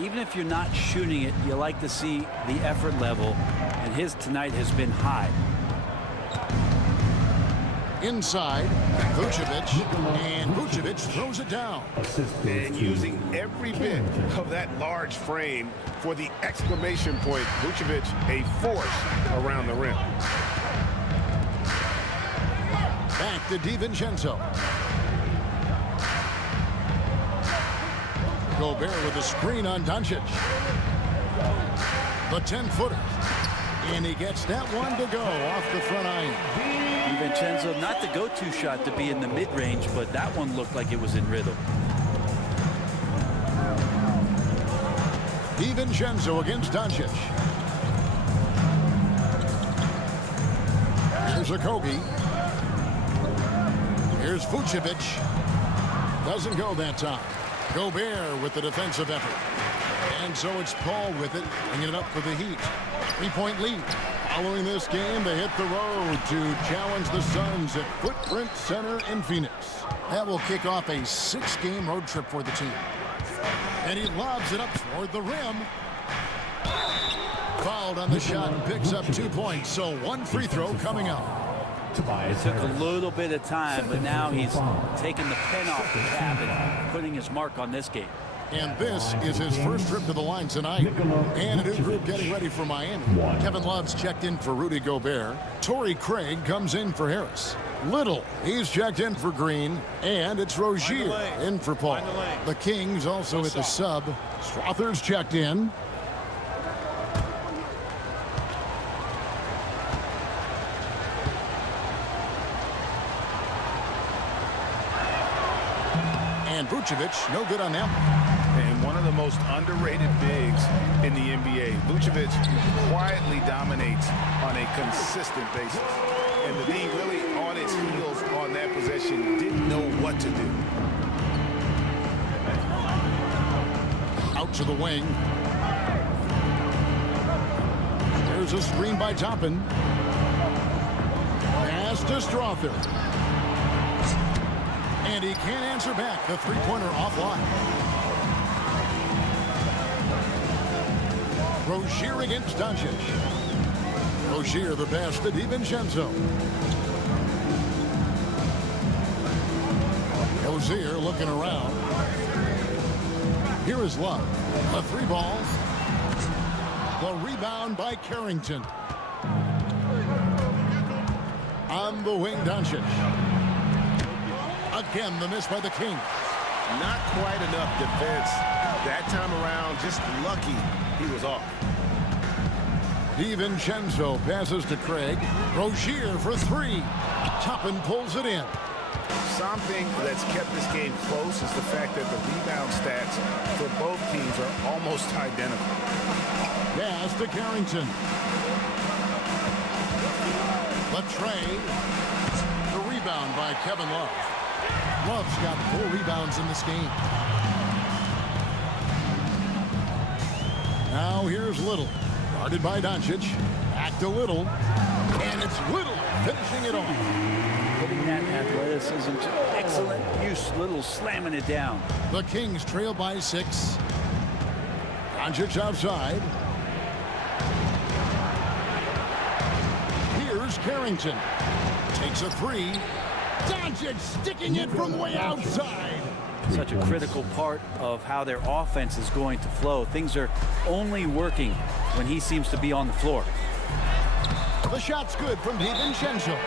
Even if you're not shooting it, you like to see the effort level, and his tonight has been high. Inside, Vucevic, and Vucevic throws it down. And using every bit of that large frame for the exclamation point. Vucevic, a force around the rim. Back to DiVincenzo. Gobert with a screen on Doncic. The 10-footer. And he gets that one to go off the front iron. DiVincenzo, not the go-to shot to be in the mid-range, but that one looked like it was in rhythm. DiVincenzo against Doncic. Here's Okogie. Here's Vucevic. Doesn't go that time. Gobert with the defensive effort. And so it's Paul with it, bringing it up for the Heat. 3-point lead. Following this game, they hit the road to challenge the Suns at Footprint Center in Phoenix. That will kick off a 6-game road trip for the team. And he lobs it up toward the rim. Fouled on the shot and picks up 2 points. So one free throw coming up. It took a little bit of time, but now he's taking the pen off the cap and putting his mark on this game. And this is his first trip to the line tonight. And a new group getting ready for Miami. Kevin Love's checked in for Rudy Gobert. Torrey Craig comes in for Harris. Little, he's checked in for Green. And it's Rozier in for Paul. The Kings also at the sub. Strother's checked in. And Vucevic, no good on them. And one of the most underrated bigs in the NBA. Vucevic quietly dominates on a consistent basis. And the team really on its heels on that possession didn't know what to do. Out to the wing. There's a screen by Toppin. Pass to Strother. And he can't answer back. The three-pointer offline. Rozier against Doncic. Rozier the pass to DiVincenzo. Rozier looking around. Here is Love. A three ball. The rebound by Carrington. On the wing, Doncic. Again, the miss by the King. Not quite enough defense. That time around, just lucky he was off. DiVincenzo passes to Craig. Rozier for three. Toppin pulls it in. Something that's kept this game close is the fact that the rebound stats for both teams are almost identical. Pass to Carrington. Latrey. The rebound by Kevin Love. Love's got 4 rebounds in this game. Now here's Little. Guarded by Doncic. Back to Little. And it's Little finishing it off. Putting that athleticism to excellent use. Little slamming it down. The Kings trail by 6. Doncic outside. Here's Carrington. Takes a three. Doncic sticking it from way outside. Such a critical part of how their offense is going to flow. Things are only working when he seems to be on the floor. The shot's good from DiVincenzo.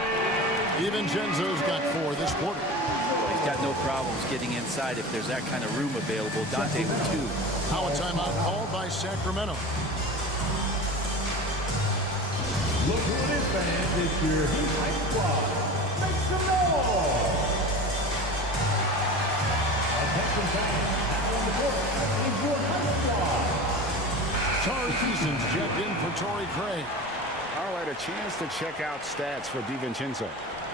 DiVincenzo's got 4 this quarter. He's got no problems getting inside if there's that kind of room available. Dante with 2. Now a timeout called by Sacramento. Look who it is, man. This year, he's High Squad. Make some noise! Attention fans, now on the court is your High Squad. Tari Eason's checked in for Torrey Craig. All right, a chance to check out stats for DiVincenzo.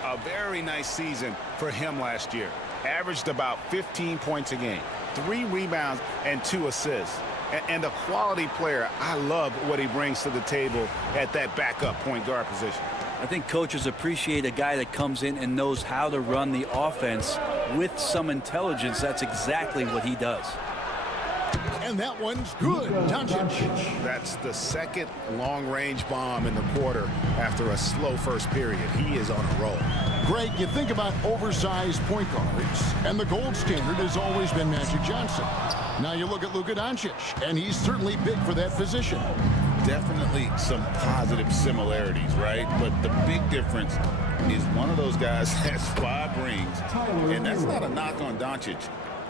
A very nice season for him last year. Averaged about 15 points a game, 3 rebounds, and 2 assists. and a quality player. I love what he brings to the table at that backup point guard position. I think coaches appreciate a guy that comes in and knows how to run the offense with some intelligence. That's exactly what he does. And that one's good. Doncic. That's the second long-range bomb in the quarter after a slow first period. He is on a roll. Greg, you think about oversized point guards, and the gold standard has always been Magic Johnson. Now you look at Luka Doncic, and he's certainly big for that position. Definitely some positive similarities, right? But the big difference is one of those guys has 5 rings, and that's not a knock on Doncic.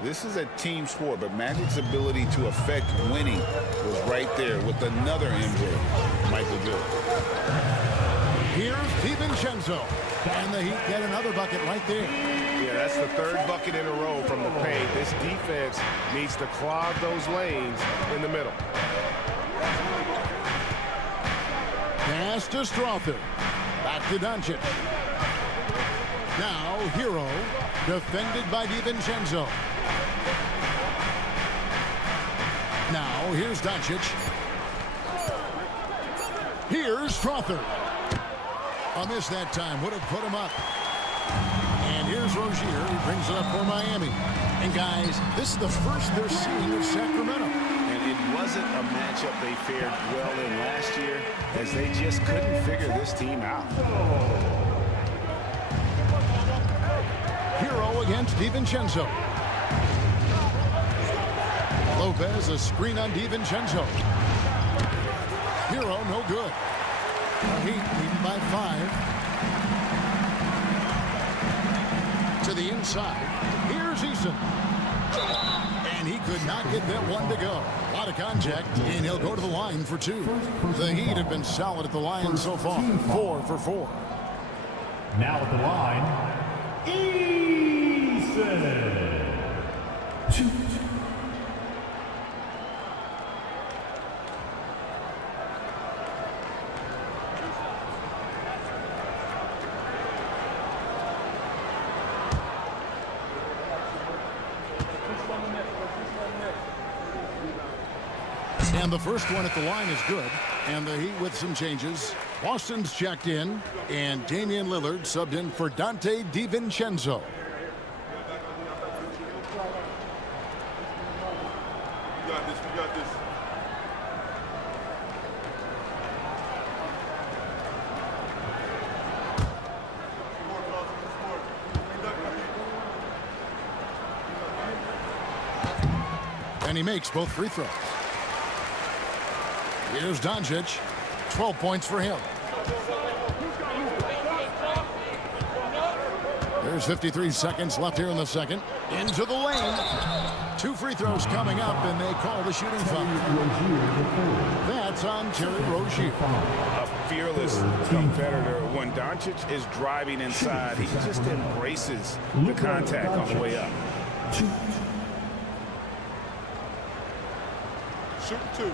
This is a team sport, but Magic's ability to affect winning was right there with another MJ, Michael Jordan. Here's DiVincenzo, and the Heat get another bucket right there. Yeah, that's the 3rd bucket in a row from the paint. This defense needs to clog those lanes in the middle. Pass to Strother. Back to Doncic. Now, Hero, defended by DiVincenzo. Now, here's Doncic. Here's Strother. A miss that time. Would have put him up. And here's Rozier. He brings it up for Miami. And, guys, this is the first they're seeing of Sacramento. And it wasn't a matchup they fared well in last year, as they just couldn't figure this team out. Hero against DiVincenzo. Lopez, a screen on DiVincenzo. Hero, no good. Heat leading by 5. To the inside. Here's Eason. And he could not get that one to go. A lot of contact, and he'll go to the line for 2. The Heat have been solid at the line so far. 4 for 4. Now at the line, Eason. 2. And the first one at the line is good. And the Heat with some changes. Boston's checked in. And Damian Lillard subbed in for Dante DiVincenzo. We got this. And he makes both free throws. Here's Doncic. 12 points for him. There's 53 seconds left here in the second. Into the lane. 2 free throws coming up, and they call the shooting foul. That's on Terry Rozier. A fearless competitor. When Doncic is driving inside, he just embraces the contact on the way up. Shoot 2.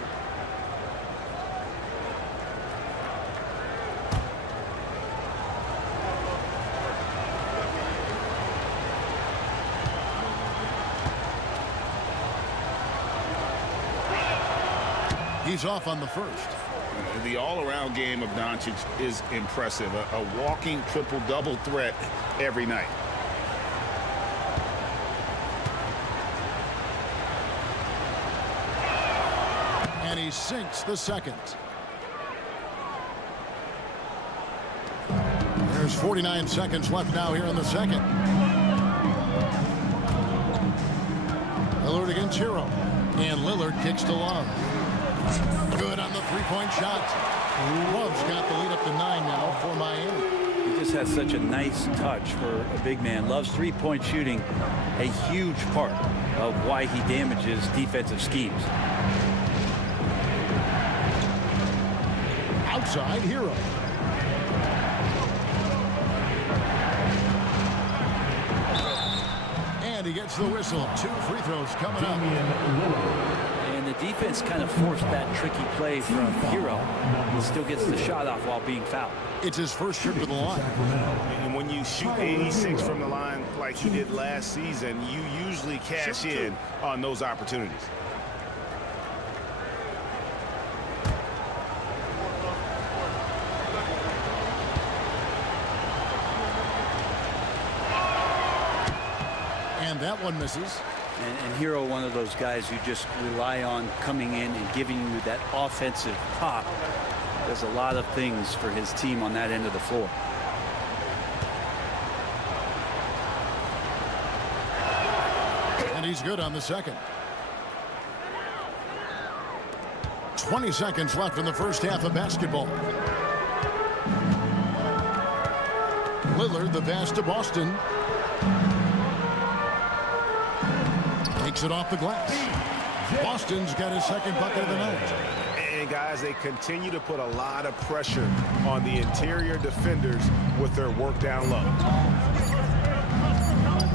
He's off on the first. The all-around game of Doncic is impressive. A walking triple-double threat every night. And he sinks the second. There's 49 seconds left now here in the second. Lillard against Hero. And Lillard kicks to Love. Good on the three-point shot. Love's got the lead up to 9 now for Miami. He just has such a nice touch for a big man. Love's three-point shooting a huge part of why he damages defensive schemes. Outside Hero. And he gets the whistle. 2 free throws coming up. And the defense kind of forced that tricky play from Hero. He still gets the shot off while being fouled. It's his first trip to the line. And when you shoot 86 from the line like he did last season, you usually cash in on those opportunities. And that one misses. And Hero, one of those guys you just rely on coming in and giving you that offensive pop. Does a lot of things for his team on that end of the floor. And he's good on the second. 20 seconds left in the first half of basketball. Lillard, the pass to Boston. Takes it off the glass. Boston's got his second bucket of the night. And guys, they continue to put a lot of pressure on the interior defenders with their work down low.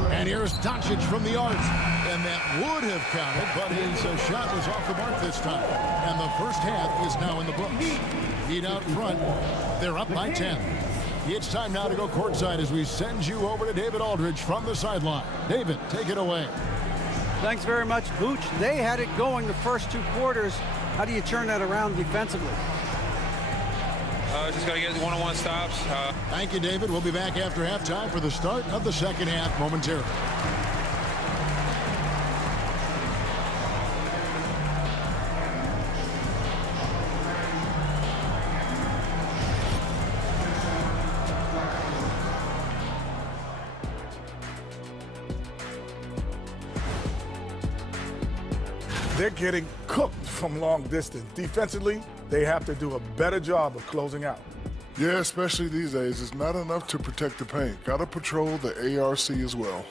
And here's Doncic from the arc. And that would have counted, but his shot was off the mark this time. And the first half is now in the books. Heat out front. They're up by 10. It's time now to go courtside as we send you over to David Aldridge from the sideline. David, take it away. Thanks very much, Booch. They had it going the first 2 quarters. How do you turn that around defensively? Just got to get one-on-one stops. Thank you, David. We'll be back after halftime for the start of the second half momentarily. They're getting cooked from long distance. Defensively, they have to do a better job of closing out. Yeah, especially these days. It's not enough to protect the paint. Got to patrol the ARC as well.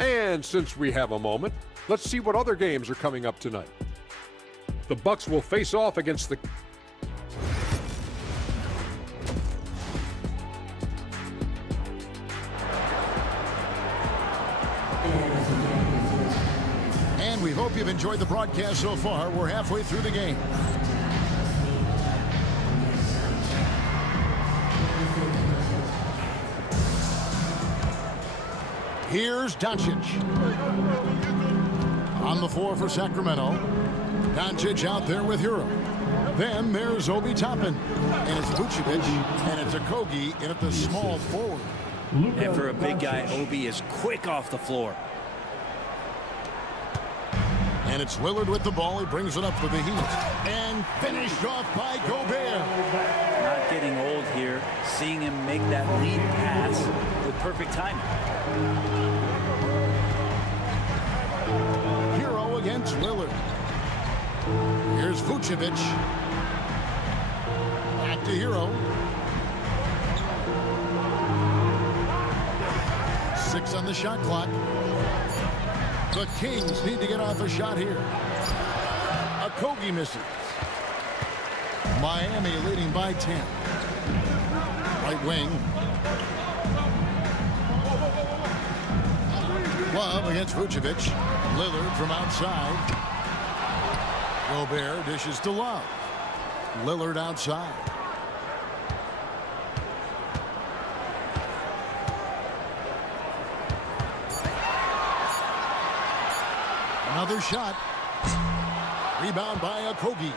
And since we have a moment, let's see what other games are coming up tonight. The Bucks will face off against the... And we hope you've enjoyed the broadcast so far. We're halfway through the game. Here's Doncic. On the floor for Sacramento. Doncic out there with Hero. Then there's Obi Toppin. And it's Vucevic. And it's Okogie in at the small forward. And for a big guy, Obi is quick off the floor. And it's Lillard with the ball. He brings it up for the Heat. And finished off by Gobert. Not getting old here. Seeing him make that lead pass with perfect timing. Hero against Lillard. Here's Vucevic. Back to Hero. 6 on the shot clock. The Kings need to get off a shot here. Okogie misses. Miami leading by 10. Right wing. Love against Vucevic. Lillard from outside. Gobert dishes to Love. Lillard outside. Another shot. Rebound by Okogie.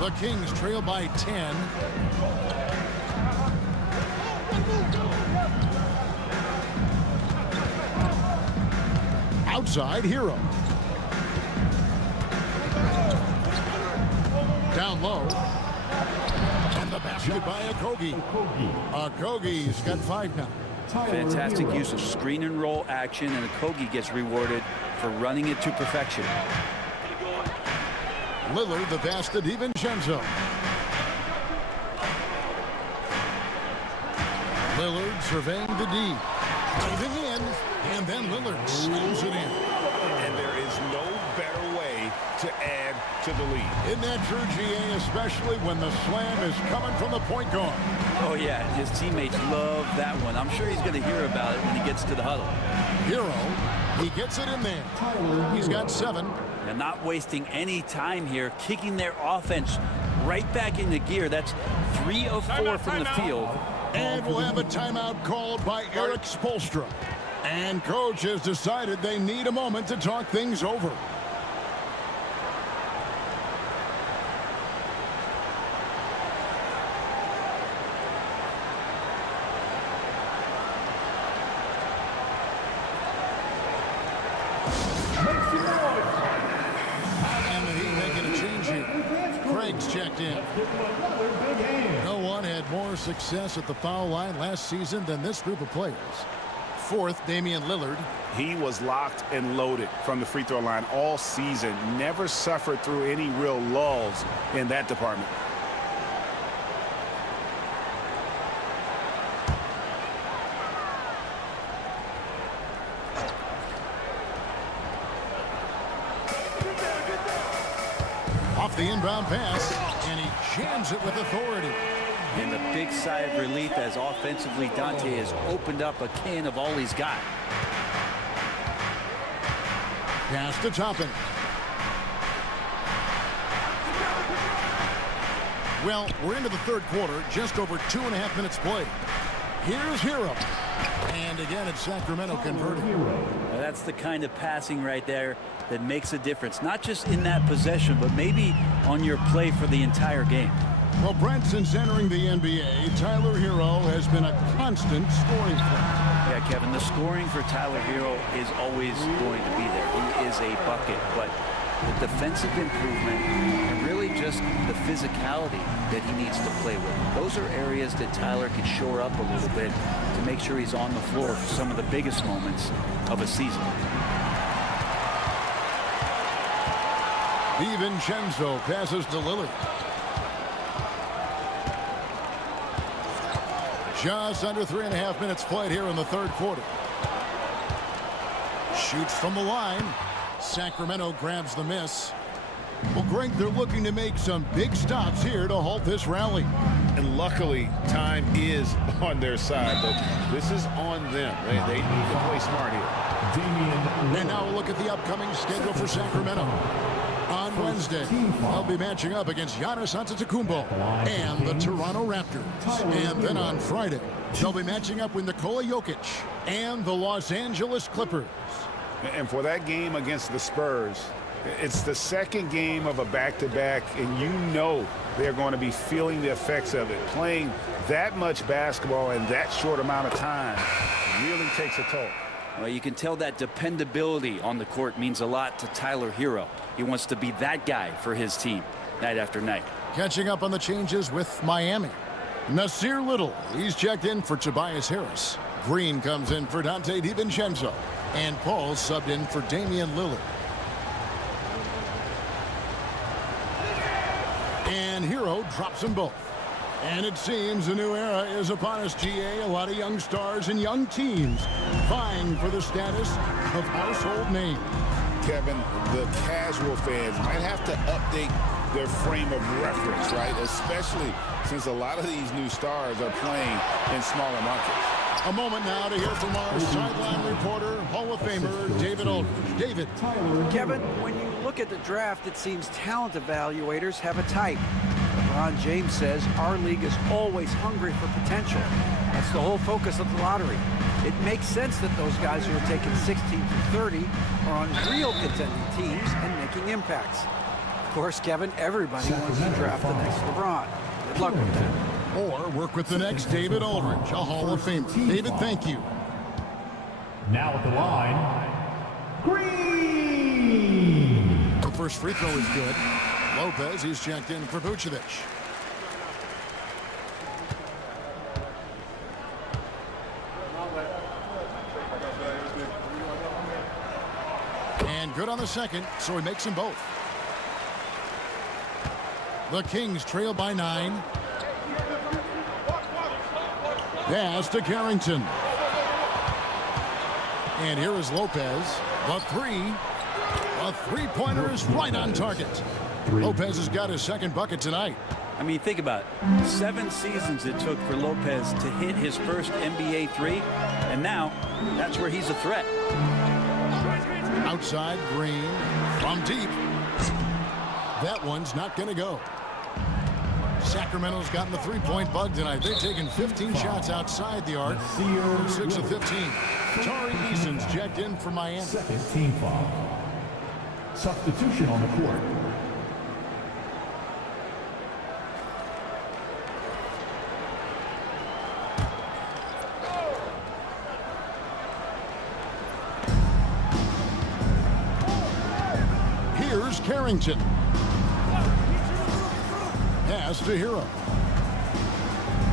The Kings trail by 10. Outside, Hero. Down low. And the basket by Okogie. Okogie's got 5 now. Fantastic use of screen and roll action, and Okogie gets rewarded for running it to perfection. Lillard, the pass to DiVincenzo. Lillard surveying the D. Driving in, and then Lillard slams it in. And there is no better way to add to the lead. In that true, GA, especially when the slam is coming from the point guard. Oh, yeah, his teammates love that one. I'm sure he's going to hear about it when he gets to the huddle. Hero, he gets it in there. He's got 7. And not wasting any time here, kicking their offense right back into gear. That's 3 of 4 from the field. And we'll have a timeout called by Eric Spoelstra. And coach has decided they need a moment to talk things over. is checked in. No one had more success at the foul line last season than this group of players. Fourth, Damian Lillard. He was locked and loaded from the free throw line all season. Never suffered through any real lulls in that department. Off the inbound pass, and he jams it with authority. And a big sigh of relief as offensively Dante has opened up a can of all he's got. Pass to Toppin. Well, we're into the third quarter, just over 2.5 minutes played. Here's Hero. And again, it's Sacramento converting. Now that's the kind of passing right there that makes a difference, not just in that possession, but maybe on your play for the entire game. Well, Brent, since entering the NBA, Tyler Hero has been a constant scoring threat. Yeah, Kevin, the scoring for Tyler Hero is always going to be there. He is a bucket, but the defensive improvement and really just the physicality that he needs to play with. Those are areas that Tyler can shore up a little bit to make sure he's on the floor for some of the biggest moments of a season. DiVincenzo passes to Lillard. Just under 3.5 minutes played here in the third quarter. Shoots from the line. Sacramento grabs the miss. Well, Greg, they're looking to make some big stops here to halt this rally. And luckily, time is on their side, but this is on them. They need to play smart here. And now we'll look at the upcoming schedule for Sacramento. On Wednesday, they'll be matching up against Giannis Antetokounmpo and the Toronto Raptors. And then on Friday, they'll be matching up with Nikola Jokic and the Los Angeles Clippers. And for that game against the Spurs, it's the second game of a back-to-back, and you know they're going to be feeling the effects of it. Playing that much basketball in that short amount of time really takes a toll. Well, you can tell that dependability on the court means a lot to Tyler Hero. He wants to be that guy for his team night after night. Catching up on the changes with Miami. Nasir Little, he's checked in for Tobias Harris. Green comes in for Dante DiVincenzo. And Paul subbed in for Damian Lillard. And Hero drops them both. And it seems a new era is upon us, GA. A lot of young stars and young teams vying for the status of household name. Kevin, the casual fans might have to update their frame of reference, right? Especially since a lot of these new stars are playing in smaller markets. A moment now to hear from our sideline reporter, Hall of Famer David Aldridge. David. Kevin, when you look at the draft, it seems talent evaluators have a type. LeBron James says our league is always hungry for potential. That's the whole focus of the lottery. It makes sense that those guys who are taken 16 through 30 are on real contending teams and making impacts. Of course, Kevin, everybody wants to draft the next LeBron. Good luck with that. Or work with the next David Aldridge, a Hall of Famer. David, thank you. Now at the line, Green. The first free throw is good. Lopez, he's checked in for Vucevic. And good on the second, so he makes them both. The Kings trail by 9. Pass to Carrington. And here is Lopez. The three. A three-pointer is right on target. Lopez has got his second bucket tonight. I mean, think about it. 7 seasons it took for Lopez to hit his first NBA three, and now that's where he's a threat. Outside, Green from deep. That one's not going to go. Sacramento's gotten the three-point bug tonight. They've taken 15 shots outside the arc. 6 of 15. Tari Eason's checked in for Miami. Second team foul. Substitution on the court. Here's Carrington. pass to Hero.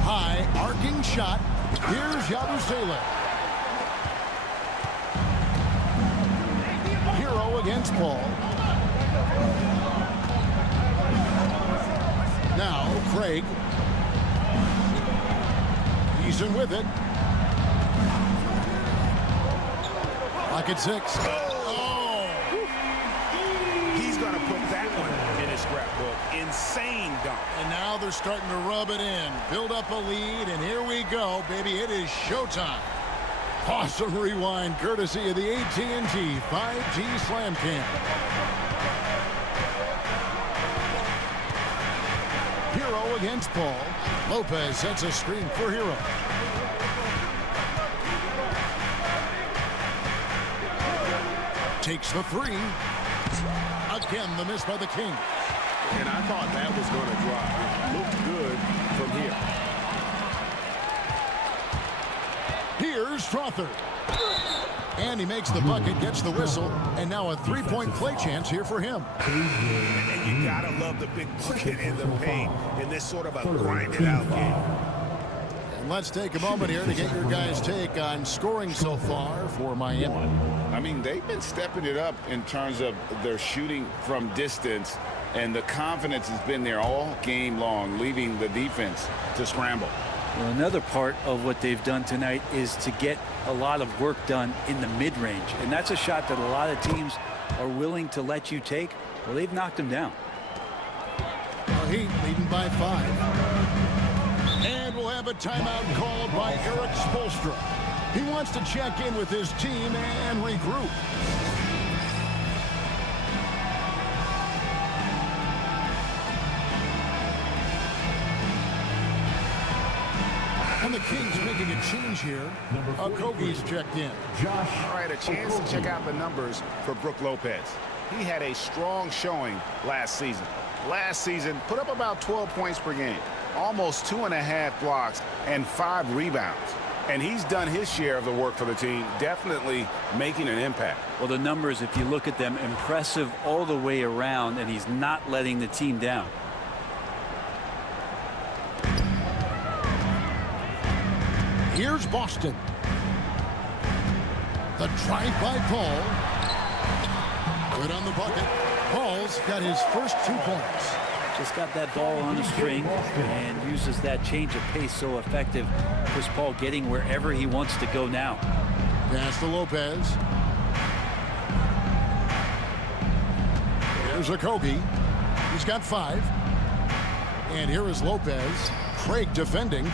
High arcing shot. Here's Yabusele. Hero against Paul. Now Craig. Eason with it. Lock at 6. He's going to put that one in his scrapbook. Insane dunk. And now they're starting to rub it in. Build up a lead, and here we go, baby. It is showtime. Awesome rewind, courtesy of the AT&T 5G Slam Cam. Hero against Paul. Lopez sets a screen for Hero. Takes the 3. Again, the miss by the King. And I thought that was going to drop. It looked good from here. Here's Strother. And he makes the bucket, gets the whistle, and now a three-point play chance here for him. And you got to love the big bucket in the paint in this sort of a grinded-out game. And let's take a moment here to get your guys' take on scoring so far for Miami. I mean, they've been stepping it up in terms of their shooting from distance, and the confidence has been there all game long, leaving the defense to scramble. Well, another part of what they've done tonight is to get a lot of work done in the mid-range, and that's a shot that a lot of teams are willing to let you take. Well, they've knocked them down. Well, Heat leading by 5. And we'll have a timeout called by Eric Spoelstra. He wants to check in with his team and regroup. And the Kings making a change here. Okogie's checked in. All right, a chance to check out the numbers for Brook Lopez. He had a strong showing last season. Last season, put up about 12 points per game, almost 2.5 blocks, and 5 rebounds. And he's done his share of the work for the team, definitely making an impact. Well, the numbers, if you look at them, impressive all the way around, and he's not letting the team down. Here's Boston. The drive by Paul. Good on the bucket. Paul's got his first 2 points. Just got that ball on the string and uses that change of pace so effective. Chris Paul getting wherever he wants to go now. Pass to Lopez. Here's Okogie. He's got 5. And here is Lopez. Craig defending.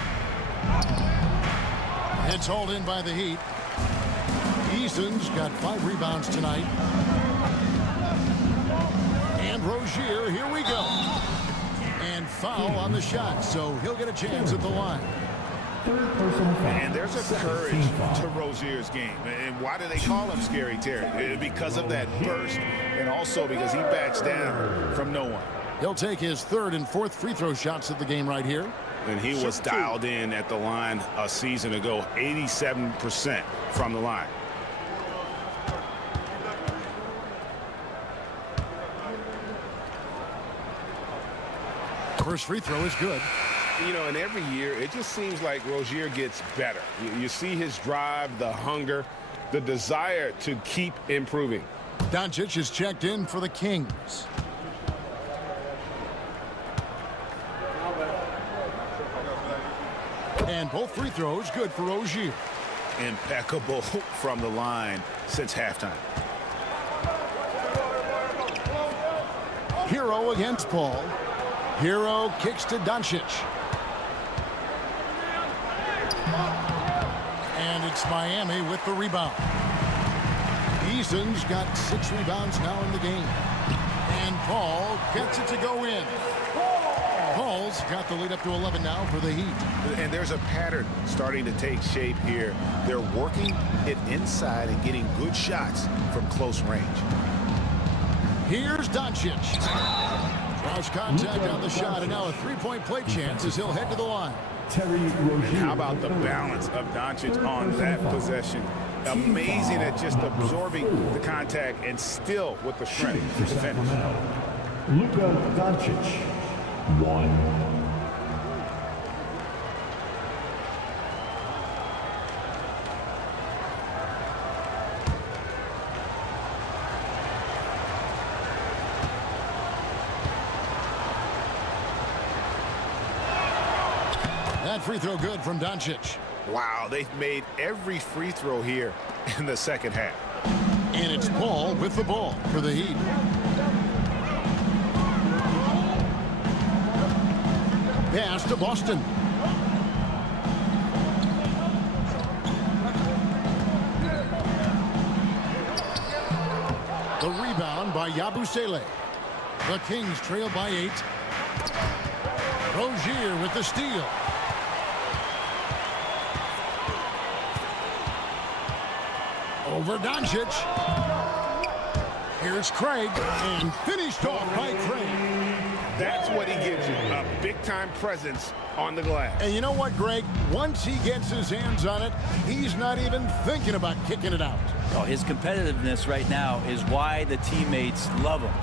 It's hauled in by the Heat. Eason's got 5 rebounds tonight. And Rozier, here we go. And foul on the shot, so he'll get a chance at the line. And there's a courage to Rozier's game. And why do they call him Scary Terry? Because of that burst, and also because he backs down from no one. He'll take his 3rd and 4th free throw shots at the game right here. And he was dialed in at the line a season ago, 87% from the line. First free throw is good. You know, and every year, it just seems like Rozier gets better. You see his drive, the hunger, the desire to keep improving. Doncic is checked in for the Kings. And both free throws good for Rozier. Impeccable from the line since halftime. Hero against Paul. Hero kicks to Doncic. And it's Miami with the rebound. Eason's got 6 rebounds now in the game. And Paul gets it to go in. Paul's got the lead up to 11 now for the Heat. And there's a pattern starting to take shape here. They're working it inside and getting good shots from close range. Here's Doncic. Draws contact on the shot, and now a 3-point play chance as he'll head to the line. And how about the balance of Doncic on that possession? Amazing at just absorbing the contact and still with the strength to finish. Luka Doncic, 1 That free throw good from Doncic. Wow, they've made every free throw here in the second half. And it's Paul with the ball for the Heat. Pass to Boston. The rebound by Yabusele. The Kings trail by 8. Rozier with the steal. Over Doncic. Here's Craig, and finished off by Craig. That's what he gives you, a big-time presence on the glass. And you know what, Greg? Once he gets his hands on it, he's not even thinking about kicking it out. Oh, his competitiveness right now is why the teammates love him.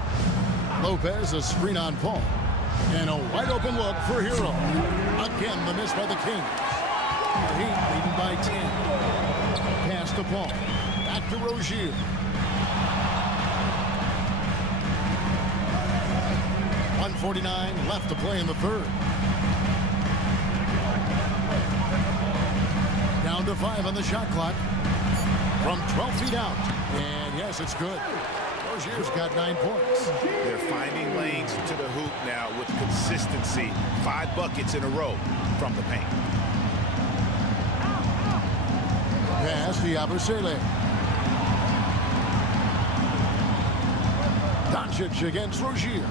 Lopez, a screen on Paul. And a wide-open look for Hero. Again, the miss by the Kings. The Heat leading by 10. Pass to Paul. Back to Rozier. .149 left to play in the third. Down to 5 on the shot clock. From 12 feet out. And yes, it's good. Rozier's got 9 points. They're finding lanes to the hoop now with consistency. 5 buckets in a row from the paint. Pass to Yabusele. Doncic against Rozier.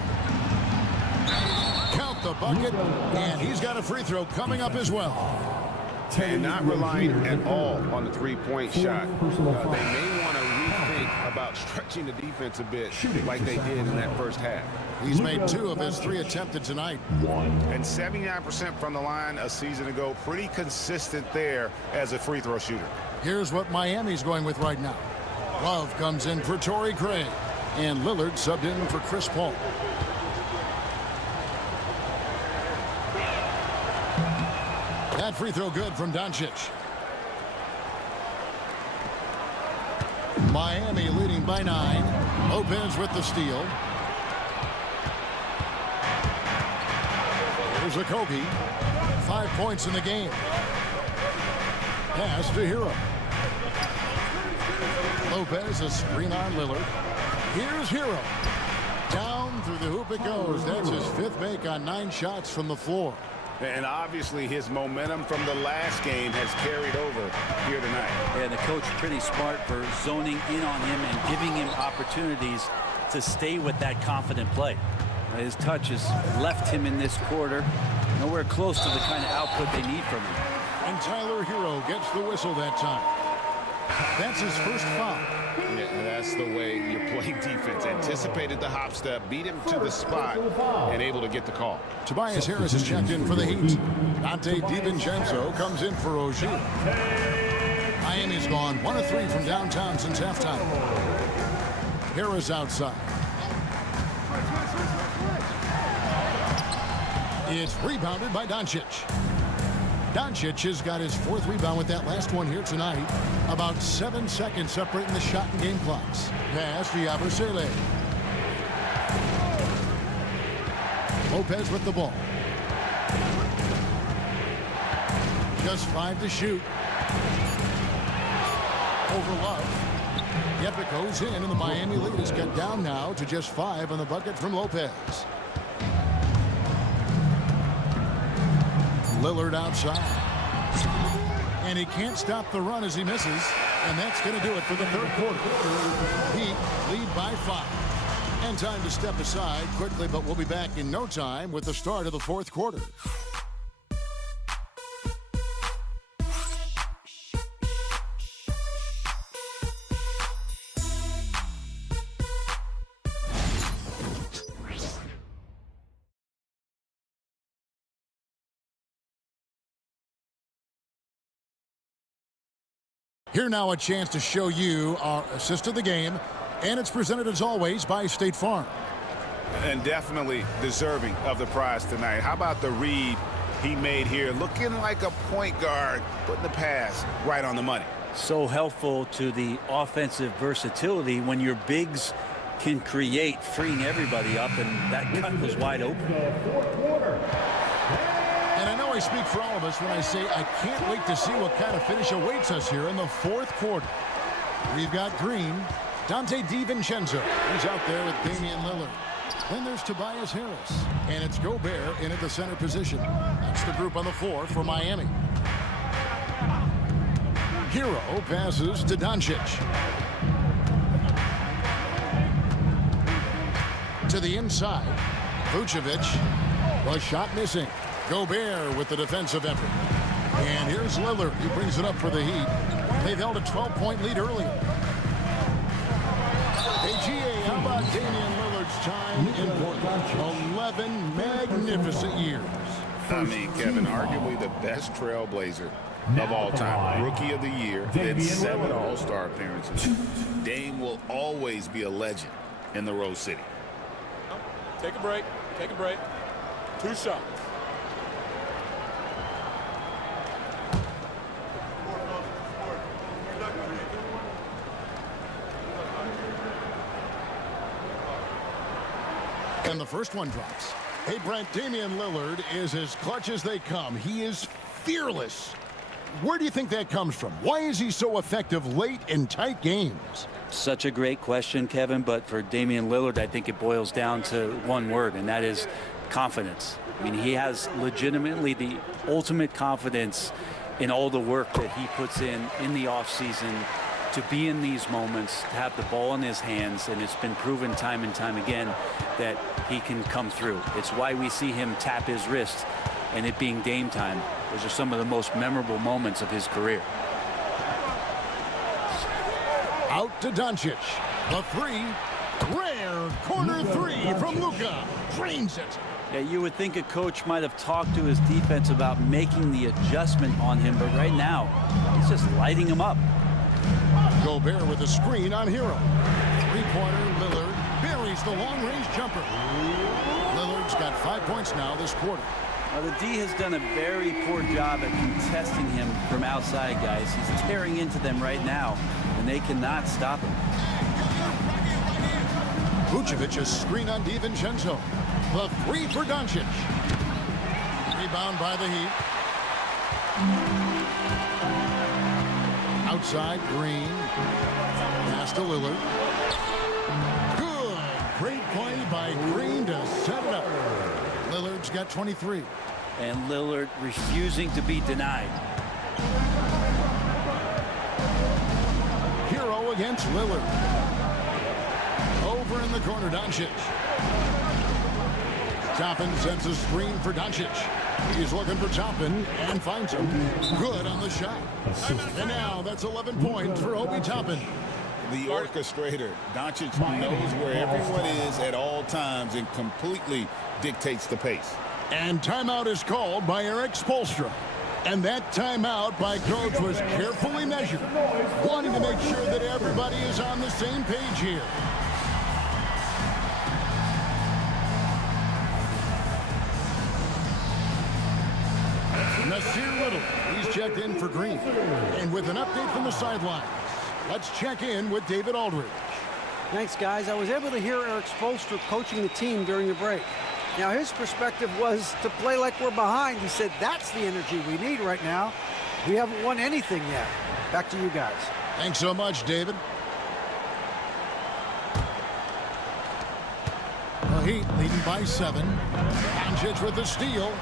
Count the bucket, and he's got a free throw coming up as well. And not relying at all on the three-point shot. They may want to rethink about stretching the defense a bit like they did in that first half. He's made 2 of his 3 attempted tonight. And 79% from the line a season ago. Pretty consistent there as a free throw shooter. Here's what Miami's going with right now. Love comes in for Torrey Craig. And Lillard subbed in for Chris Paul. That free throw good from Doncic. Miami leading by 9. Lopez with the steal. Here's a Kobe. 5 points in the game. Pass to Hero. Lopez, a screen on Lillard. Here's Hero. Down through the hoop it goes. That's his 5th make on 9 shots from the floor. And obviously his momentum from the last game has carried over here tonight. Yeah, the coach pretty smart for zoning in on him and giving him opportunities to stay with that confident play. His touch has left him in this quarter nowhere close to the kind of output they need from him. And Tyler Hero gets the whistle that time. That's his first foul. Yeah, that's the way you play defense. Anticipated the hop step, beat him to the spot, and able to get the call. Tobias Harris is checked in for the Heat. Dante DiVincenzo comes in for Rozier. Miami's gone 1 of 3 from downtown since halftime. Harris outside. It's rebounded by Doncic. Doncic has got his 4th rebound with that last one here tonight. About 7 seconds separating the shot and game clocks. Pass to Yabusele. Lopez with the ball. Just 5 to shoot. Over Love. Yep, it goes in, and the Miami lead is cut down now to just 5 on the bucket from Lopez. Lillard outside. And he can't stop the run as he misses. And that's going to do it for the 3rd quarter. Heat lead by 5. And time to step aside quickly, but we'll be back in no time with the start of the 4th quarter. Here now a chance to show you our assist of the game, and it's presented as always by State Farm. And definitely deserving of the prize tonight. How about the read he made here? Looking like a point guard, putting the pass right on the money. So helpful to the offensive versatility when your bigs can create, freeing everybody up, and that cut was wide open. And I know I speak for all of us when I say I can't wait to see what kind of finish awaits us here in the fourth quarter. We've got Green, Dante DiVincenzo. He's out there with Damian Lillard. Then there's Tobias Harris. And it's Gobert in at the center position. That's the group on the floor for Miami. Hero passes to Doncic. To the inside. Vucevic. The shot missing. Gobert with the defensive effort. And here's Lillard. He brings it up for the Heat. They've held a 12-point lead earlier. Hey, GA, how about Damian Lillard's time in Portland? 11 magnificent years. I mean, Kevin, arguably the best trailblazer of all time. Rookie of the year, then 7 All-Star appearances. Dame will always be a legend in the Rose City. Take a break. Take a break. 2 shots. And the first one drops. Hey, Brent, Damian Lillard is as clutch as they come. He is fearless. Where do you think that comes from? Why is he so effective late in tight games? Such a great question, Kevin, but for Damian Lillard, I think it boils down to one word, and that is confidence. I mean, he has legitimately the ultimate confidence in all the work that he puts in the offseason to be in these moments, to have the ball in his hands, and it's been proven time and time again that he can come through. It's why we see him tap his wrist, and it being Dame time. Those are some of the most memorable moments of his career. Out to Doncic. The three. Rare corner three from Luka. Drains it. Yeah, you would think a coach might have talked to his defense about making the adjustment on him, but right now, he's just lighting him up. Gobert with a screen on Hero. Three-pointer, Lillard buries the long-range jumper. Lillard's got 5 points now this quarter. Well, the D has done a very poor job at contesting him from outside, guys. He's tearing into them right now, and they cannot stop him. Vucevic a screen on DiVincenzo. The three for Doncic. Rebound by the Heat. Outside, Green. Pass to Lillard. Good. Great play by Green to set it up. Lillard's got 23. And Lillard refusing to be denied. Hero against Lillard. Over in the corner, Doncic. Toppin sends a screen for Doncic. He's looking for Toppin and finds him. Good on the shot. And now that's 11 points for Obi Toppin. The orchestrator. Doncic knows where everyone is at all times and completely dictates the pace. And timeout is called by Eric Spoelstra. And that timeout by Coach was carefully measured, wanting to make sure that everybody is on the same page here. Nasir Little, he's checked in for Green. And with an update from the sidelines, let's check in with David Aldridge. Thanks, guys. I was able to hear Eric Spoelstra coaching the team during the break. Now, his perspective was to play like we're behind. He said that's the energy we need right now. We haven't won anything yet. Back to you guys. Thanks so much, David. The Heat leading by 7. Doncic with the steal.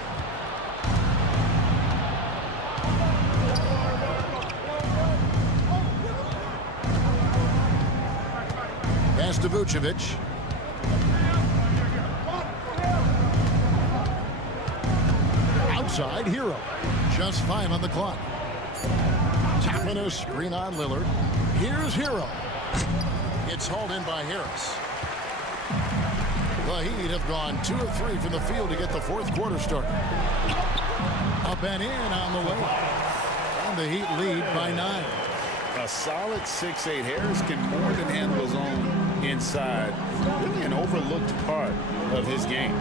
Pass to Vucevic. Outside, Hero. Just 5 on the clock. Tapping a screen on Lillard. Here's Hero. It's hauled in by Harris. The Heat have gone 2 of 3 from the field to get the fourth quarter started. Up and in on the way. And the Heat lead by 9. A solid 6'8". Harris can more than handle his own inside. Really an overlooked part of his game.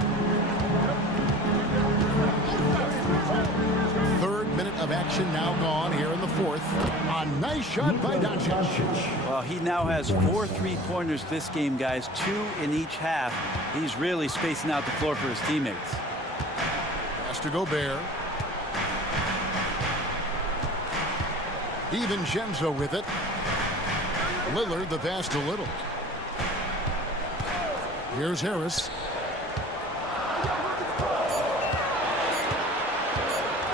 Third minute of action now gone here in the fourth. A nice shot by Doncic. Well, he now has 4 3-pointers this game, guys. 2 in each half. He's really spacing out the floor for his teammates. Pass to Gobert. DiVincenzo with it. Lillard the pass to Little. Here's Harris.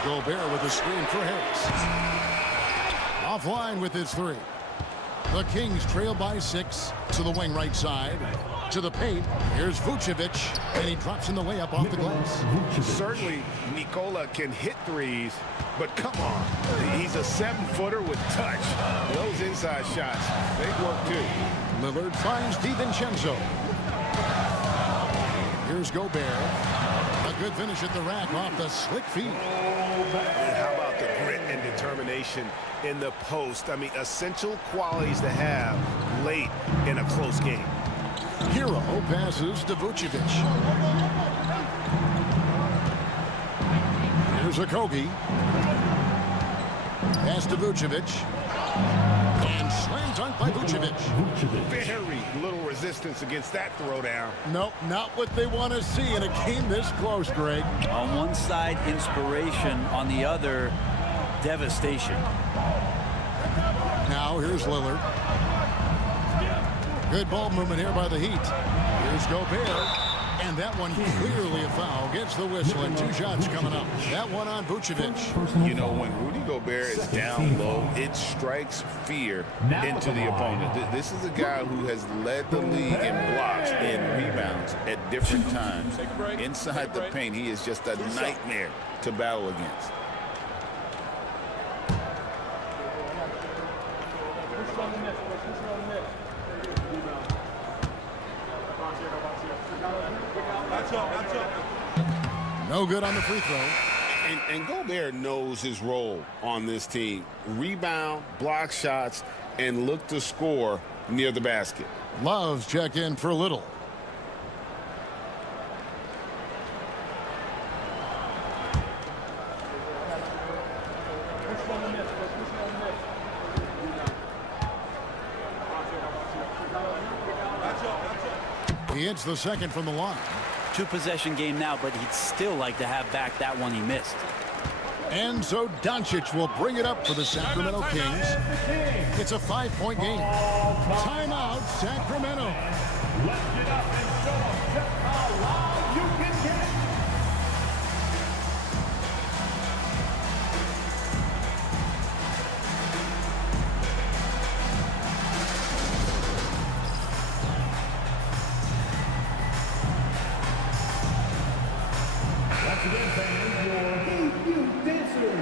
Gobert with a screen for Harris. Offline with his three. The Kings trail by 6 to the wing right side. To the paint. Here's Vucevic, and he drops in the layup off the glass. Certainly, Nikola can hit threes, but come on. He's a 7-footer with touch. Those inside shots, they work too. Lillard finds DiVincenzo. Here's Gobert. A good finish at the rack off the slick feet. And how about the grit and determination in the post? I mean, essential qualities to have late in a close game. Hero passes to Vucevic. Here's Okogie. Pass to Vucevic. And slam dunk by Vucevic. Very little resistance against that throwdown. Nope, not what they want to see in a game this close, Greg. On one side, inspiration. On the other, devastation. Now here's Lillard. Good ball movement here by the Heat. Here's Gobert. And that one clearly a foul. Gets the whistle and 2 shots coming up. That one on Vucevic. You know, when Rudy Gobert is down low, it strikes fear into the opponent. This is a guy who has led the league in blocks and rebounds at different times. Inside the paint, he is just a nightmare to battle against. No good on the free throw. And Gobert knows his role on this team. Rebound, block shots, and look to score near the basket. Love's check in for Little. He hits the second from the line. 2-possession game now, but he'd still like to have back that one he missed. And so Doncic will bring it up for the Sacramento Kings. It's a 5-point game. Timeout, Sacramento. Let's get up and show them just how loud you can get. Once again, fans, your debut dancer.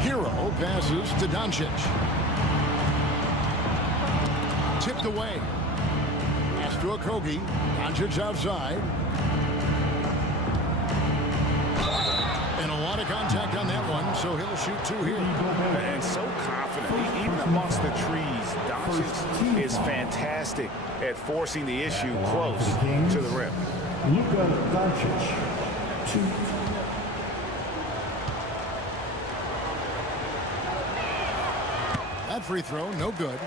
Hero passes to Doncic. Tipped away. Pass to Okogie. Doncic outside. And a lot of contact on that one, so he'll shoot 2 here. And so confident. Even amongst the trees, Doncic is fantastic at forcing the issue close to the rim. Luka Doncic, 2. That free throw, no good.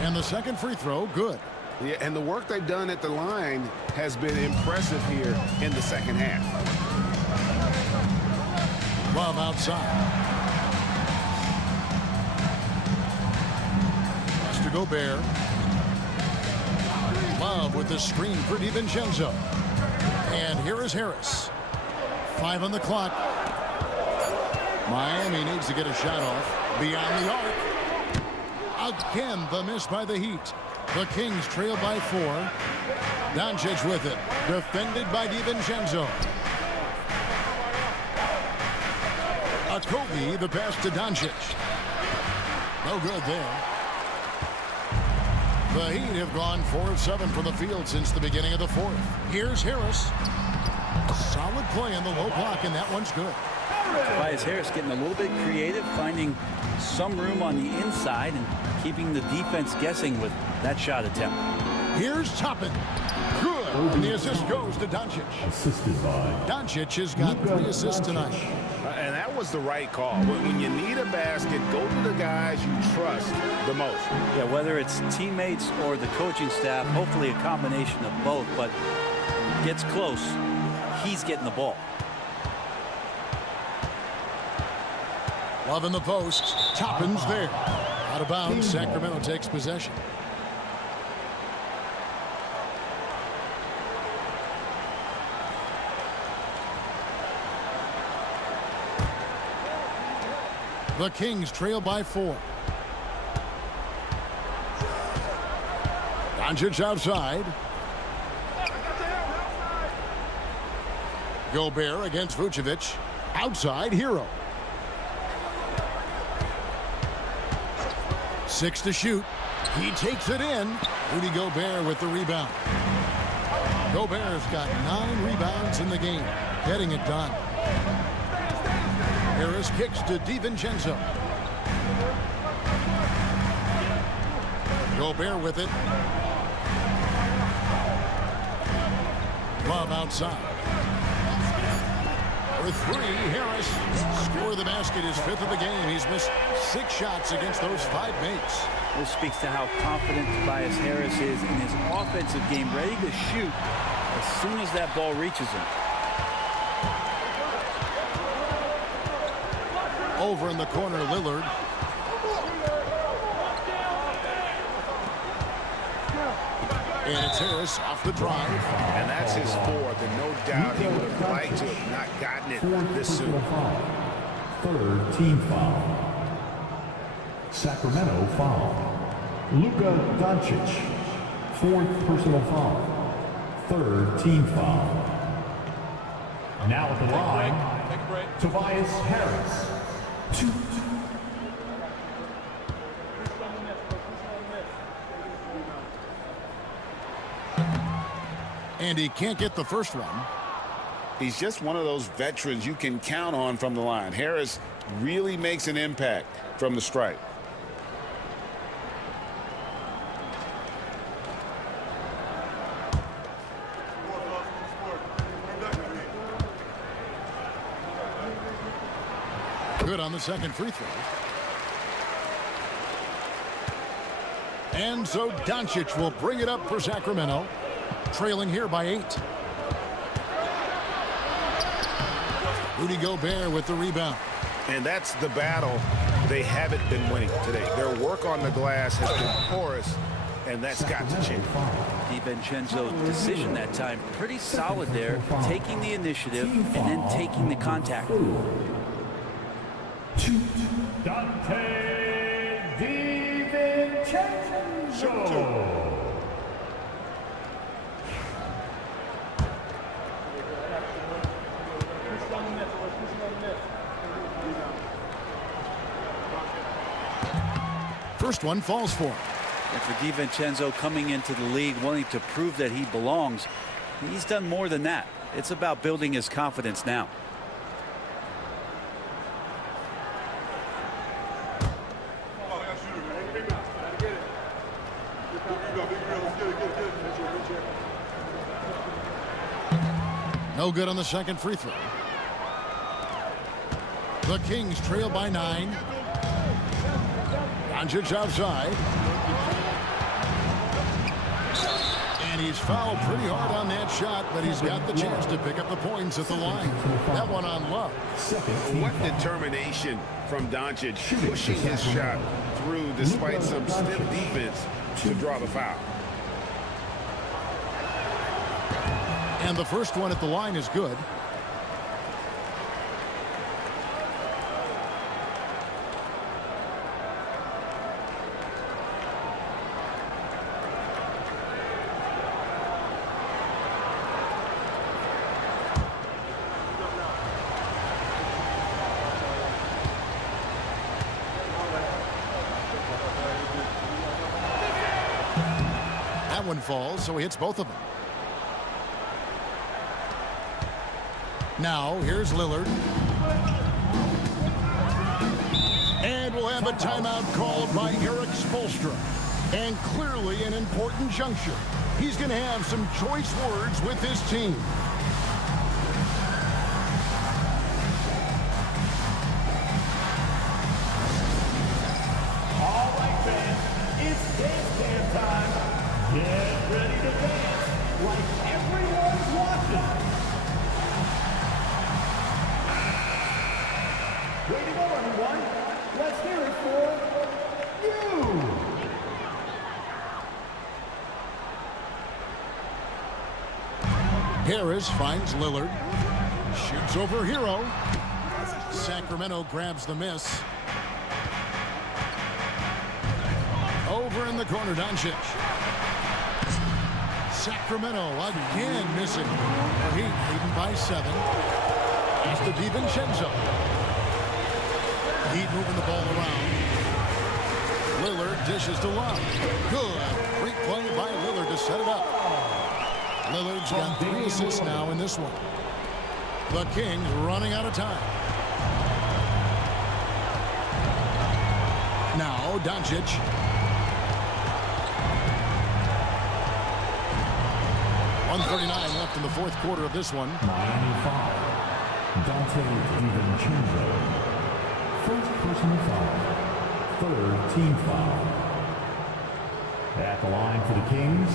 And the second free throw, good. Yeah, and the work they've done at the line has been impressive here in the second half. Love outside. Pass to Gobert. Love with the screen for DiVincenzo. And here is Harris. 5 on the clock. Miami needs to get a shot off. Beyond the arc. Again, the miss by the Heat. The Kings trail by 4. Doncic with it. Defended by DiVincenzo. Okogie, the pass to Doncic. No good there. The Heat have gone 4 of 7 from the field since the beginning of the 4th. Here's Harris. Solid play on the low block, and that one's good. Tobias Harris getting a little bit creative, finding some room on the inside and keeping the defense guessing with that shot attempt. Here's Toppin. Good. And the assist goes to Doncic. Assisted by Doncic has got 3 assists tonight. And that was the right call. When you need a basket, go to the guys you trust the most. Yeah, whether it's teammates or the coaching staff, hopefully a combination of both, but gets close, he's getting the ball. Love in the post. Toppin's there. Out of bounds. Sacramento takes possession. The Kings trail by 4. Doncic outside. Gobert against Vucevic. Outside, Hero. 6 to shoot. He takes it in. Rudy Gobert with the rebound. Gobert's got 9 rebounds in the game, getting it done. Harris kicks to DiVincenzo. Gobert with it. Love outside. For 3, Harris. Score the basket, his 5th of the game. He's missed 6 shots against those 5 mates. This speaks to how confident Tobias Harris is in his offensive game, ready to shoot as soon as that ball reaches him. Over in the corner, Lillard. And it's Harris off the drive. And that's his 4th, and no doubt he would have liked to have not gotten it this soon. 3rd team foul. Sacramento foul. Luka Doncic. 4th personal foul. 3rd team foul. Now at the line, Tobias Harris. 2. And he can't get the first one. He's just one of those veterans you can count on from the line. Harris really makes an impact from the stripe. Good on the second free throw. And so Doncic will bring it up for Sacramento, trailing here by 8. Rudy Gobert with the rebound. And that's the battle they haven't been winning today. Their work on the glass has been porous, and that's got to change. DiVincenzo's decision that time, pretty solid there, taking the initiative and then taking the contact. Dante DiVincenzo. First one falls for him. And for DiVincenzo coming into the league, wanting to prove that he belongs, he's done more than that. It's about building his confidence now. No good on the second free throw. The Kings trail by 9. Doncic outside. And he's fouled pretty hard on that shot, but he's got the chance to pick up the points at the line. That one on Love. What determination from Doncic, pushing his shot through despite some stiff defense to draw the foul. And the first one at the line is good. That one falls, so he hits both of them. Now, here's Lillard. And we'll have a timeout called by Eric Spoelstra. And clearly an important juncture. He's going to have some choice words with his team. All right, fans, it's dance time. Get ready to dance like everyone's watching. Way to go, everyone. Let's hear it for you. Harris finds Lillard. Shoots over Hero. Sacramento grabs the miss. Over in the corner, Doncic. Sacramento again missing. The Heat leading by 7. He's to DiVincenzo. Heat moving the ball around. Lillard dishes to Love. Good. Great play by Lillard to set it up. Lillard's got 3 assists now in this one. The Kings running out of time. Now Doncic. .139 left in the fourth quarter of this one. Miami foul. Dante DiVincenzo. First personal foul. Third team foul. At the line for the Kings,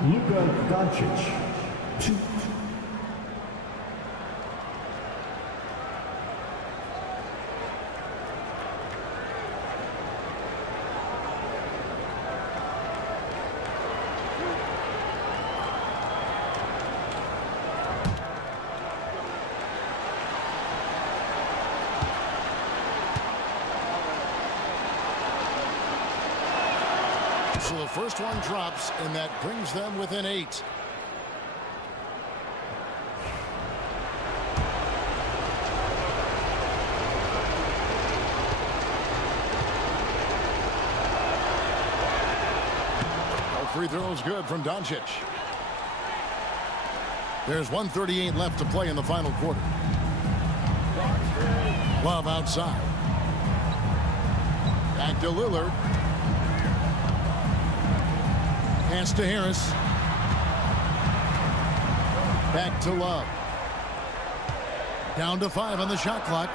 Luka Doncic. 2. So the first one drops, and that brings them within 8. All free throws good from Doncic. There's 1:38 left to play in the final quarter. Love outside. Back to Lillard. Pass to Harris. Back to Love. Down to 5 on the shot clock.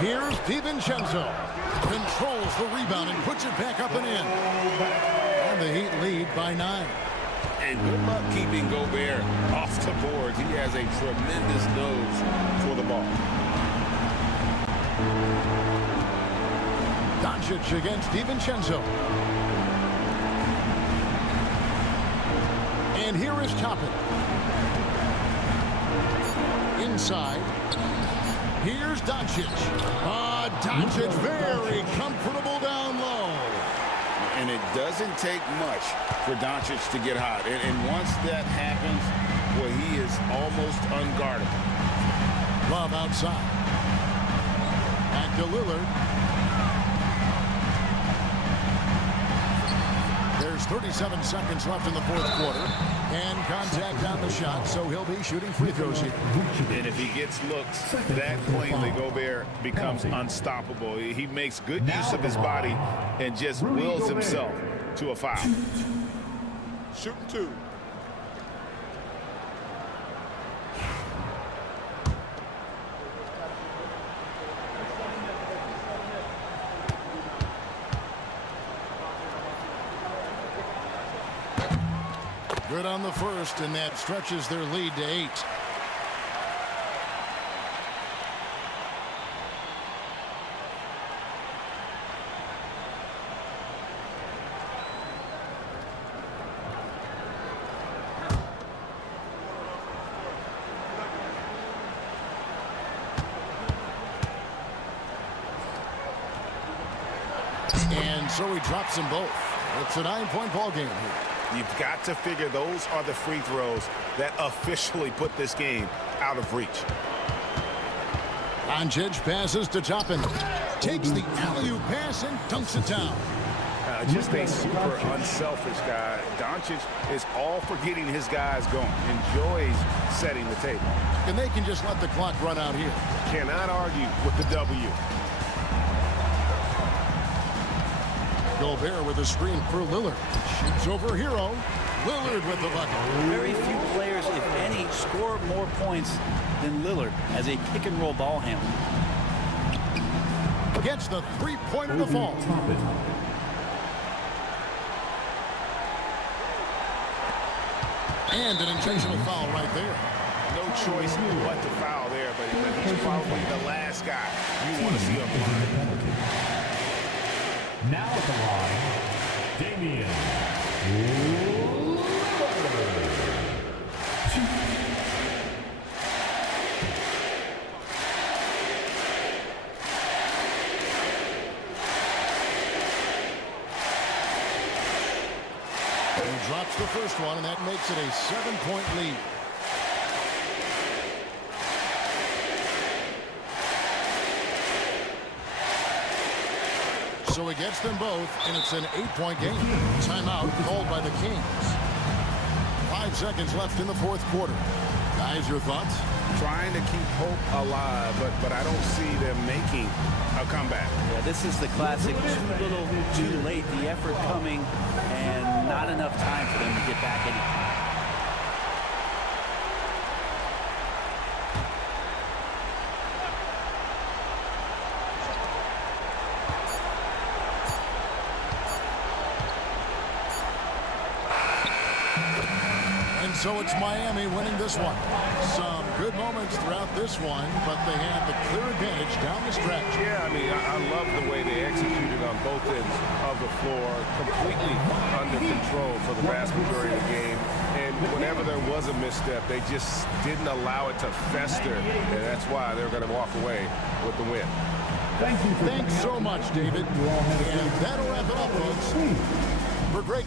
Here's DiVincenzo. Controls the rebound and puts it back up and in. And the Heat lead by 9. And good luck keeping Gobert off the board. He has a tremendous nose for the ball. Doncic against DiVincenzo. And here is Toppin. Inside. Here's Doncic. Doncic very comfortable down low. And it doesn't take much for Doncic to get hot. And once that happens, well, he is almost unguardable. Love outside. Back to Lillard. There's 37 seconds left in the fourth quarter. And contact on the shot, so he'll be shooting free throws here. And if he gets looks that cleanly, Gobert becomes unstoppable. He makes good use of his body and just wills himself to a foul. Shooting 2. Good on the first, and that stretches their lead to 8. And so he drops them both. It's a 9-point ball game here. You've got to figure those are the free throws that officially put this game out of reach. Doncic passes to Toppin. Takes the alley-oop pass and dunks it down. Just a super unselfish guy. Doncic is all for getting his guys going. Enjoys setting the table. And they can just let the clock run out here. Cannot argue with the W. Gobert with a screen for Lillard. Shoots over Hero. Lillard with the bucket. Very few players, if any, score more points than Lillard as a pick-and-roll ball handler. Gets the three-pointer to fall. And an intentional foul right there. No choice but to foul there, but he's probably the last guy you want to see up line. Now at the line, Damian He drops the first one, and that makes it a 7-point lead. So he gets them both, and it's an 8-point game. Timeout called by the Kings. 5 seconds left in the fourth quarter. Guys, your thoughts? Trying to keep hope alive, but I don't see them making a comeback. Yeah, this is the classic too little, too late. The effort coming and not enough time for them to get back in it. So it's Miami winning this one. Some good moments throughout this one, but they had the clear advantage down the stretch. Yeah, I mean, I love the way they executed on both ends of the floor, completely under control for the vast majority of the game. And whenever there was a misstep, they just didn't allow it to fester, and that's why they're going to walk away with the win. Thanks so much, David. And that'll wrap it up, folks. For great.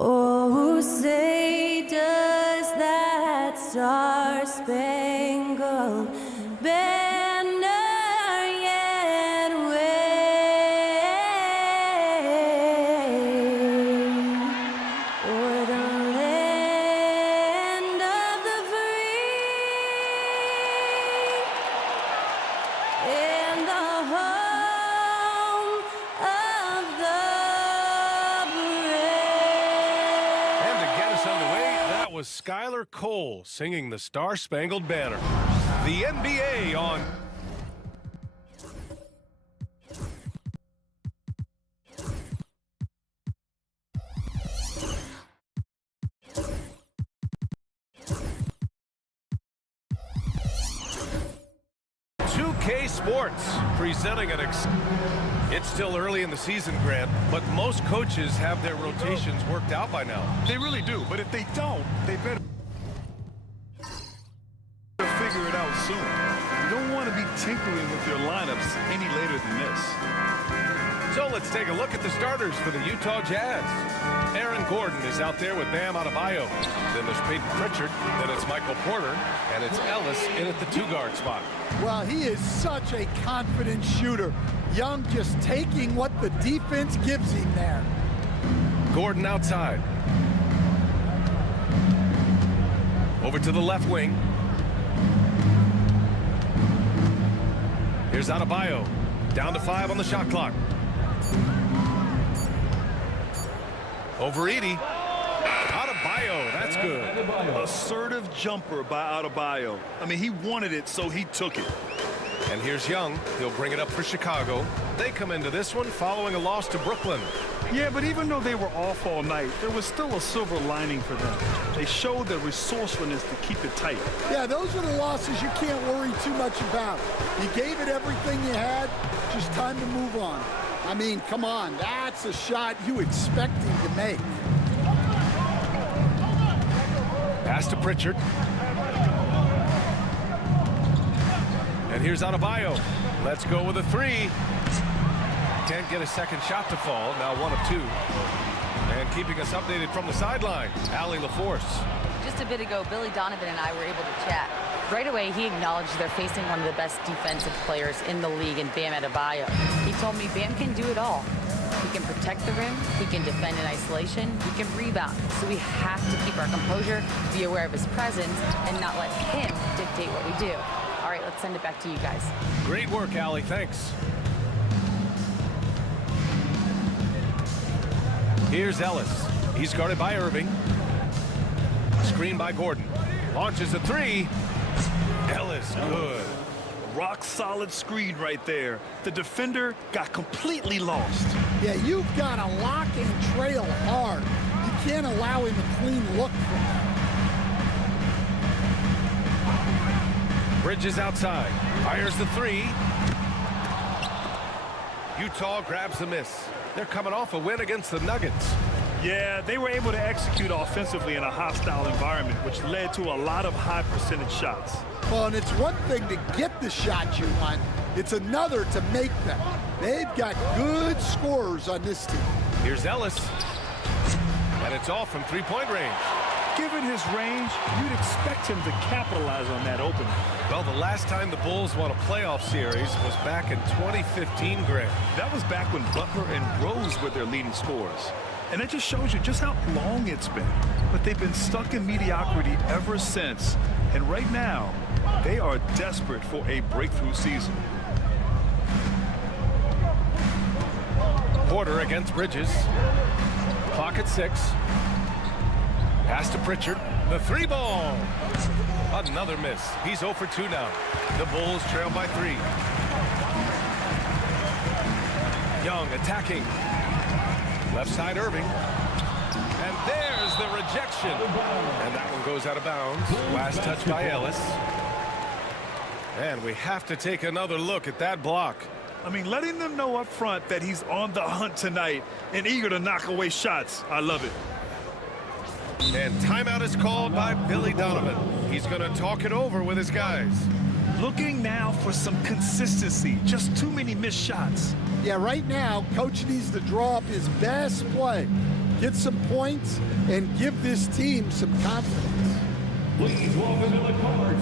Oh, say does that star-spangled banner yet wave o'er the land of the free and the home of the was Skylar Cole singing the Star-Spangled Banner. The NBA on. Sports presenting it's still early in the season, Grant, but most coaches have their rotations worked out by now. They really do, but if they don't, they better figure it out soon. You don't want to be tinkering with your lineups any later than this. So let's take a look at the starters for the Utah Jazz. Aaron Gordon is out there with Bam Adebayo. Then there's Peyton Pritchard. Then it's Michael Porter. And it's Ellis in at the two-guard spot. Well, he is such a confident shooter. Young just taking what the defense gives him there. Gordon outside. Over to the left wing. Here's Adebayo. Down to 5 on the shot clock. Over Edie. Adebayo, that's good. Assertive jumper by Adebayo. I mean, he wanted it, so he took it. And here's Young. He'll bring it up for Chicago. They come into this one following a loss to Brooklyn. Yeah, but even though they were off all night, there was still a silver lining for them. They showed their resourcefulness to keep it tight. Yeah, those are the losses you can't worry too much about. You gave it everything you had, just time to move on. I mean, come on, that's a shot you expect him to make. Pass to Pritchard. And here's Adebayo. Let's go with a 3. Can't get a second shot to fall. Now 1 of 2. And keeping us updated from the sideline, Allie LaForce. Just a bit ago, Billy Donovan and I were able to chat. Right away, he acknowledged they're facing one of the best defensive players in the league in Bam Adebayo. He told me Bam can do it all. He can protect the rim, he can defend in isolation, he can rebound. So we have to keep our composure, be aware of his presence, and not let him dictate what we do. All right, let's send it back to you guys. Great work, Allie. Thanks. Here's Ellis. He's guarded by Irving. Screen by Gordon. Launches a three. Ellis, good. Rock solid screen right there. The defender got completely lost. Yeah, you've got to lock and trail hard. You can't allow him a clean look from that. Bridges outside. Fires the three. Utah grabs the miss. They're coming off a win against the Nuggets. Yeah, they were able to execute offensively in a hostile environment, which led to a lot of high percentage shots. Well, and it's one thing to get the shots you want. It's another to make them. They've got good scorers on this team. Here's Ellis. And it's off from three-point range. Given his range, you'd expect him to capitalize on that opening. Well, the last time the Bulls won a playoff series was back in 2015, Grant. That was back when Butler and Rose were their leading scorers. And it just shows you just how long it's been. But they've been stuck in mediocrity ever since. And right now, they are desperate for a breakthrough season. Porter against Bridges. Clock at 6. Pass to Pritchard. The three ball. Another miss. He's 0 for 2 now. The Bulls trail by 3. Young attacking. Left side Irving. And there's the rejection. And that one goes out of bounds. Last touch by Ellis. And we have to take another look at that block. I mean, letting them know up front that he's on the hunt tonight and eager to knock away shots. I love it. And timeout is called by Billy Donovan. He's going to talk it over with his guys. Looking now for some consistency. Just too many missed shots. Yeah, right now, Coach needs to draw up his best play, get some points, and give this team some confidence. Please welcome to the court.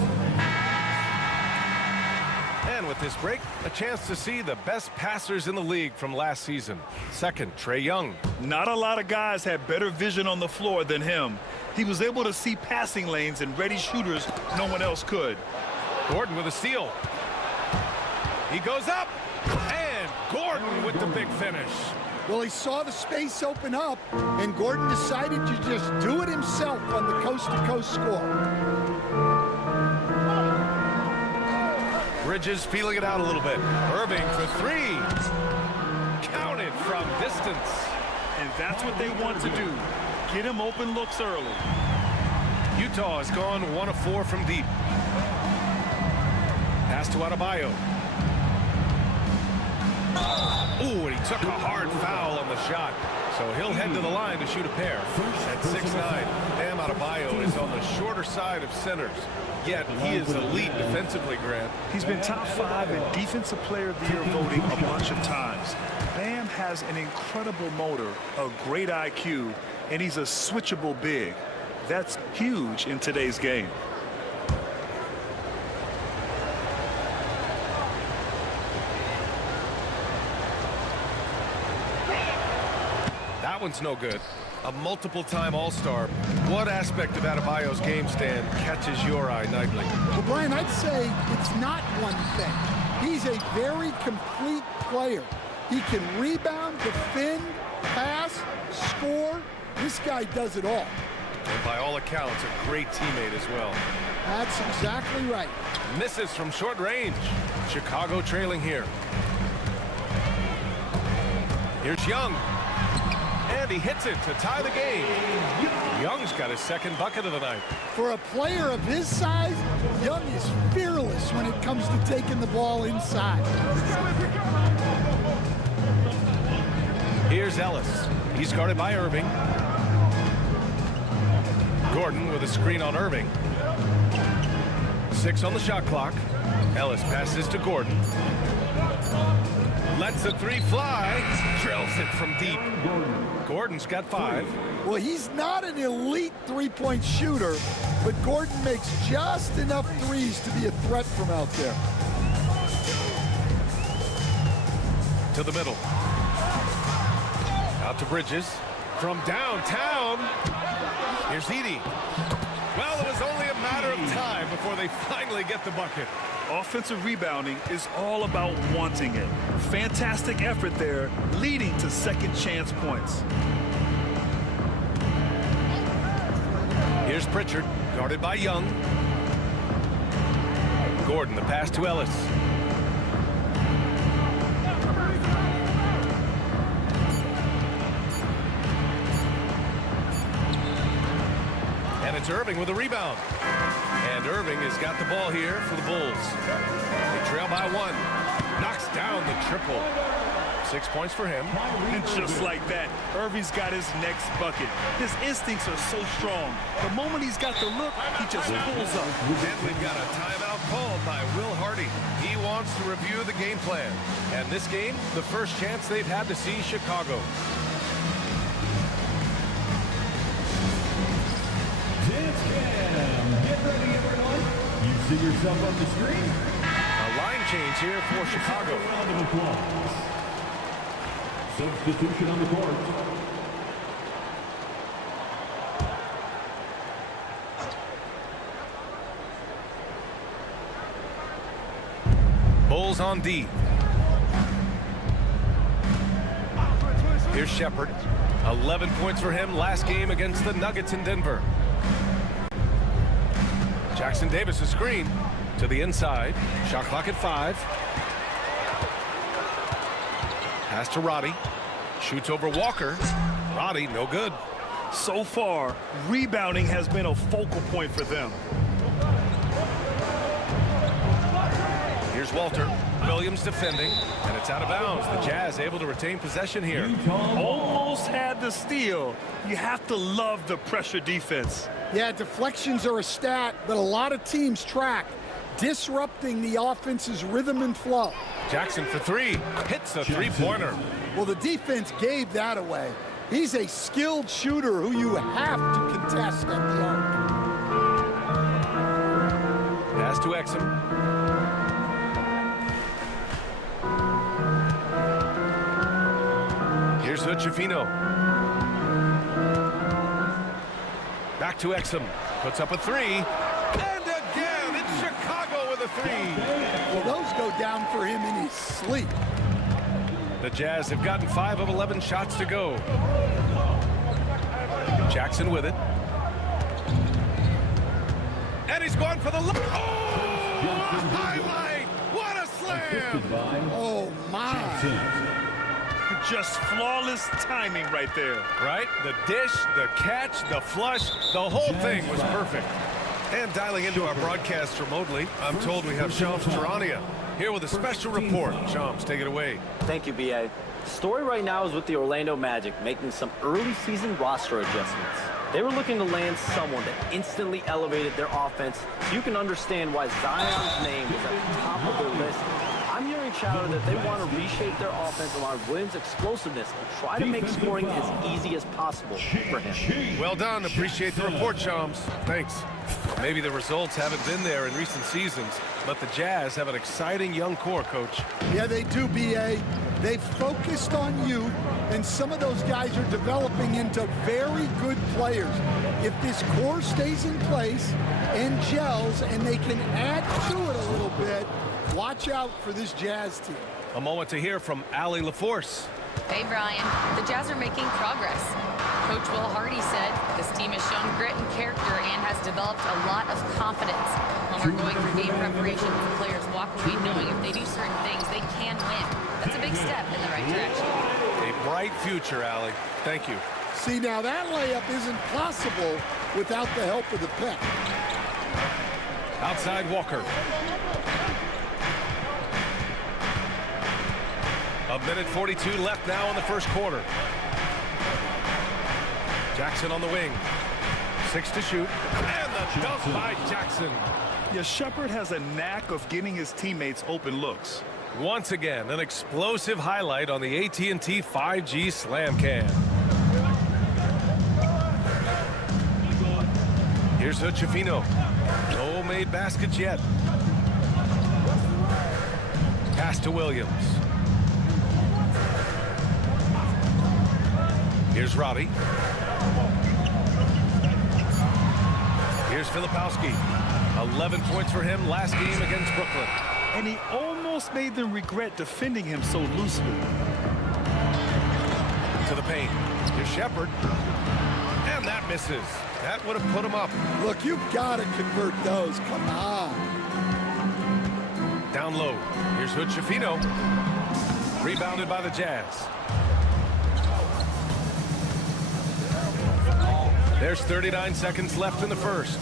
And with this break, a chance to see the best passers in the league from last season. Second, Trae Young. Not a lot of guys had better vision on the floor than him. He was able to see passing lanes and ready shooters no one else could. Gordon with a steal. He goes up, and Gordon with the big finish. Well, he saw the space open up, and Gordon decided to just do it himself on the coast-to-coast score. Bridges feeling it out a little bit. Irving for 3. Counted from distance. And that's what they want to do. Get him open looks early. Utah has gone 1 of 4 from deep. Pass to Adebayo. Ooh, and he took a hard foul on the shot. So he'll head to the line to shoot a pair. At 6'9", Bam Adebayo is on the shorter side of centers. Yet he is elite defensively, Grant. He's been top 5 in Defensive Player of the Year voting a bunch of times. Bam has an incredible motor, a great IQ, and he's a switchable big. That's huge in today's game. That one's no good. A multiple-time All-Star. What aspect of Adebayo's game stand catches your eye nightly? Well, Brian, I'd say it's not one thing. He's a very complete player. He can rebound, defend, pass, score. This guy does it all. And by all accounts, a great teammate as well. That's exactly right. Misses from short range. Chicago trailing here. Here's Young. And he hits it to tie the game. Young's got his second bucket of the night. For a player of his size, Young is fearless when it comes to taking the ball inside. Here's Ellis. He's guarded by Irving. Gordon with a screen on Irving. 6 on the shot clock. Ellis passes to Gordon. Lets the 3 fly. Drills it from deep. Gordon's got 5. Well, he's not an elite three-point shooter, but Gordon makes just enough threes continues to be a threat from out there. To the middle. Out to Bridges. From downtown. Here's Edie. Well, it was only a matter of time before they finally get the bucket. Offensive rebounding is all about wanting it. Fantastic effort there, leading to second chance points. Here's Pritchard, guarded by Young. Gordon, the pass to Ellis. And it's Irving with a rebound. And Irving has got the ball here for the Bulls. They trail by 1. Knocks down the triple. 6 points for him. And just like that, Irving's got his next bucket. His instincts are so strong. The moment he's got the look, he just pulls up. And we've got a timeout called by Will Hardy. He wants to review the game plan. And this game, the first chance they've had to see Chicago. Get ready, everyone. You see yourself on the screen? A line change here for Chicago. Round of applause. Substitution on the court. Bulls on D. Here's Shepard. 11 points for him last game against the Nuggets in Denver. Jackson Davis, a screen to the inside. Shot clock at 5. Pass to Roddy. Shoots over Walker. Roddy, no good. So far, rebounding has been a focal point for them. Here's Walter. Williams defending, and it's out of bounds. The Jazz able to retain possession here. Almost had the steal. You have to love the pressure defense. Yeah, deflections are a stat that a lot of teams track, disrupting the offense's rhythm and flow. Jackson for 3. Hits a three-pointer. Well, the defense gave that away. He's a skilled shooter who you have to contest at the arc. Pass to Exum. Here's Hood-Schifino. Back to Exum. Puts up a 3. And again, it's Chicago with a 3. Well, those go down for him in his sleep. The Jazz have gotten 5 of 11 shots to go. Jackson with it. And he's going for the look. Oh, a highlight. What a slam. Oh, my. Just flawless timing right there. Right? The dish, the catch, the flush, the whole thing was perfect. And dialing into our broadcast remotely, I'm told we have Shams Charania here with a special report. Shams, take it away. Thank you, B.A. The story right now is with the Orlando Magic making some early season roster adjustments. They were looking to land someone that instantly elevated their offense, so you can understand why Zion's name was at the top of their list. I'm hearing chatter that they want to reshape their offense around Williams' explosiveness and try to make scoring as easy as possible for him. Well done. Appreciate the report, Shams. Thanks. Maybe the results haven't been there in recent seasons, but the Jazz have an exciting young core, Coach. Yeah, they do, B.A. They've focused on youth, and some of those guys are developing into very good players. If this core stays in place and gels and they can add to it a little bit, watch out for this Jazz team. A moment to hear from Allie LaForce. Hey, Brian. The Jazz are making progress. Coach Will Hardy said this team has shown grit and character and has developed a lot of confidence. When we're going through game preparation, the players walk away knowing if they do certain things, they can win. That's a big step in the right direction. A bright future, Allie. Thank you. See, now that layup isn't possible without the help of the pick. Outside Walker. A minute 42 left now in the first quarter. Jackson on the wing. 6 to shoot. And the dunk by Jackson. Yeah, Shepard has a knack of getting his teammates open looks. Once again, an explosive highlight on the AT&T 5G Slam Cam. Here's Hood-Schifino. No made baskets yet. Pass to Williams. Here's Roddy. Here's Filipowski. 11 points for him last game against Brooklyn. And he almost made them regret defending him so loosely. To the paint. Here's Shepard. And that misses. That would have put him up. Look, you've got to convert those. Come on. Down low. Here's Hood Schifino. Rebounded by the Jazz. There's 39 seconds left in the first.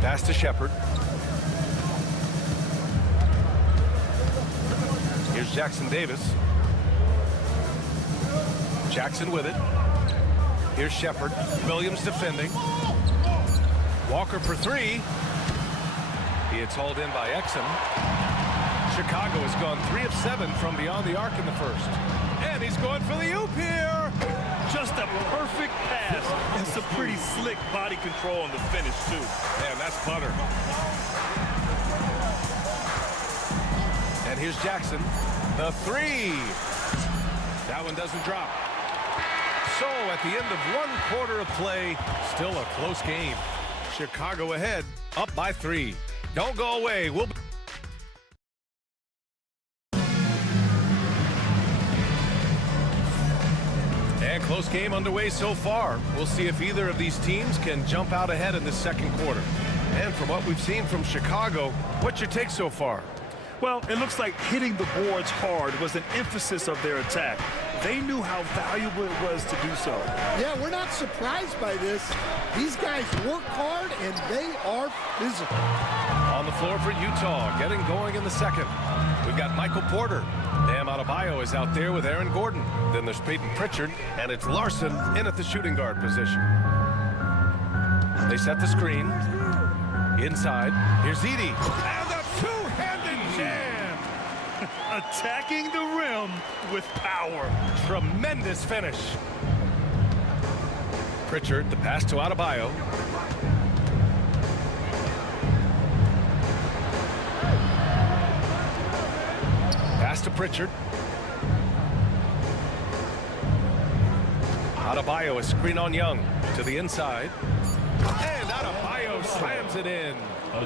Pass to Shepard. Here's Jackson Davis. Jackson with it. Here's Shepard. Williams defending. Walker for three. He is hauled in by Exum. Chicago has gone 3 of 7 from beyond the arc in the first. And he's going for the oop here. Just a perfect pass and some pretty slick body control on the finish, too. Man, that's butter. And here's Jackson. The three. That one doesn't drop. So at the end of 1 quarter of play, still a close game. Chicago ahead, up by 3. Don't go away. We'll be and close game underway so far. We'll see if either of these teams can jump out ahead in the second quarter. And from what we've seen from Chicago, what's your take so far? Well, it looks like hitting the boards hard was an emphasis of their attack. They knew how valuable it was to do so. Yeah, we're not surprised by this. These guys work hard, and they are physical. On the floor for Utah, getting going in the second. We've got Michael Porter. Bam Adebayo is out there with Aaron Gordon. Then there's Peyton Pritchard, and it's Larson in at the shooting guard position. They set the screen. Inside, here's Edey. And a two-handed jam! Attacking the rim with power. Tremendous finish. Pritchard, the pass to Adebayo. Pass to Pritchard. Adebayo, a screen on Young to the inside. And Adebayo slams it in.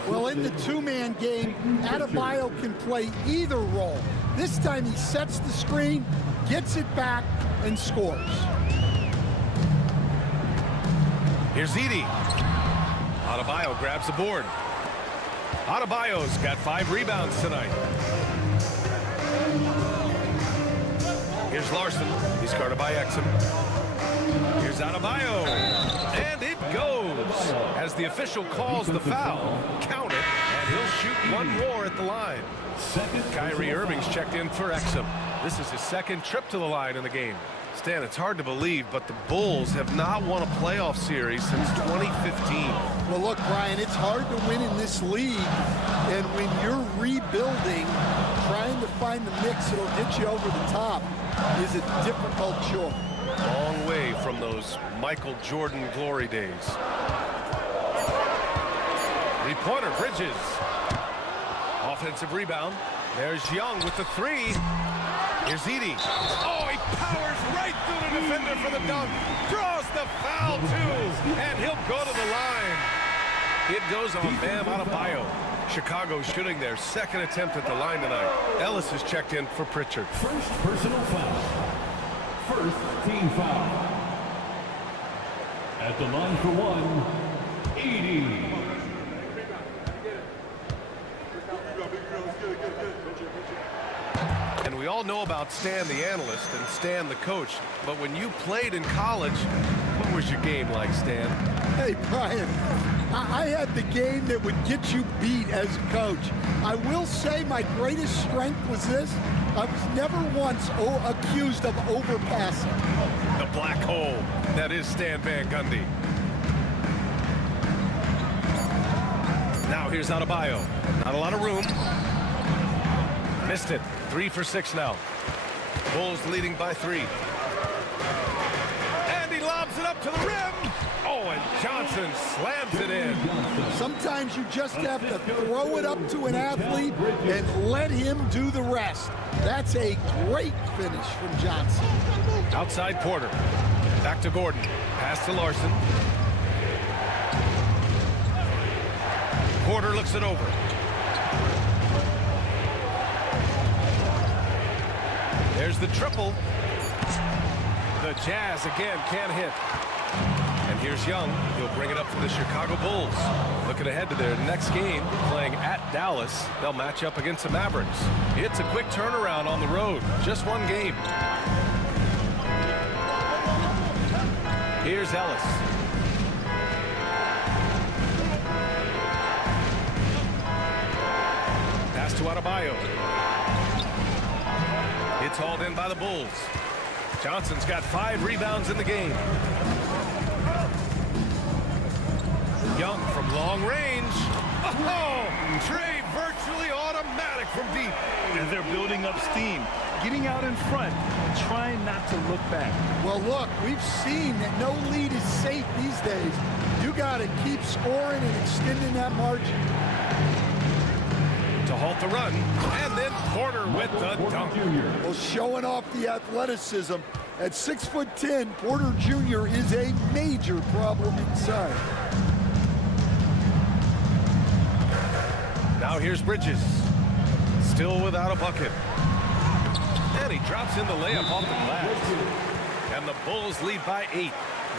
Well, in the two-man game, Adebayo can play either role. This time he sets the screen, gets it back, and scores. Here's Edey. Adebayo grabs the board. Adebayo's got 5 rebounds tonight. Here's Larson. He's guarded by Exum. Here's Adebayo. And it goes. As the official calls the foul, count it, and he'll shoot one more at the line. Kyrie Irving's checked in for Exum. This is his second trip to the line in the game. Stan, it's hard to believe, but the Bulls have not won a playoff series since 2015. Well, look, Brian, it's hard to win in this league, and when you're rebuilding, trying to find the mix that'll get you over the top is a difficult chore. Long way from those Michael Jordan glory days. Three-pointer, Bridges. Offensive rebound. There's Young with the three. Here's Edey. Oh, he powers right through the defender for the dunk. Draws the foul, too. And he'll go to the line. It goes on Bam Adebayo. Chicago shooting their second attempt at the line tonight. Ellis is checked in for Pritchard. First personal foul. First team foul. At the line for one, Edey. And we all know about Stan the analyst and Stan the coach, but when you played in college, what was your game like, Stan? Hey, Brian, I had the game that would get you beat as a coach. I will say my greatest strength was this. I was never once accused of overpassing. The black hole. That is Stan Van Gundy. Now here's Adebayo. Not a lot of room. Missed it. 3 for 6 now. Bulls leading by 3. And he lobs it up to the rim. Oh, Oh, and Johnson slams it in. Sometimes you just have to throw it up to an athlete and let him do the rest. That's a great finish from Johnson. Outside Porter. Back to Gordon. Pass to Larson. Porter looks it over. There's the triple. The Jazz again can't hit. And here's Young. He'll bring it up for the Chicago Bulls. Looking ahead to their next game, playing at Dallas. They'll match up against the Mavericks. It's a quick turnaround on the road. Just one game. Here's Ellis. Pass to Adebayo. It's hauled in by the Bulls. Johnson's got 5 rebounds in the game. Young from long range. Oh, Trey virtually automatic from deep. And they're building up steam, getting out in front, and trying not to look back. Well, look, we've seen that no lead is safe these days. You got to keep scoring and extending that margin. To halt the run, and then Porter with the dunk. Well, showing off the athleticism. At 6'10", Porter Jr. is a major problem inside. Now here's Bridges. Still without a bucket. And he drops in the layup off the glass. And the Bulls lead by 8.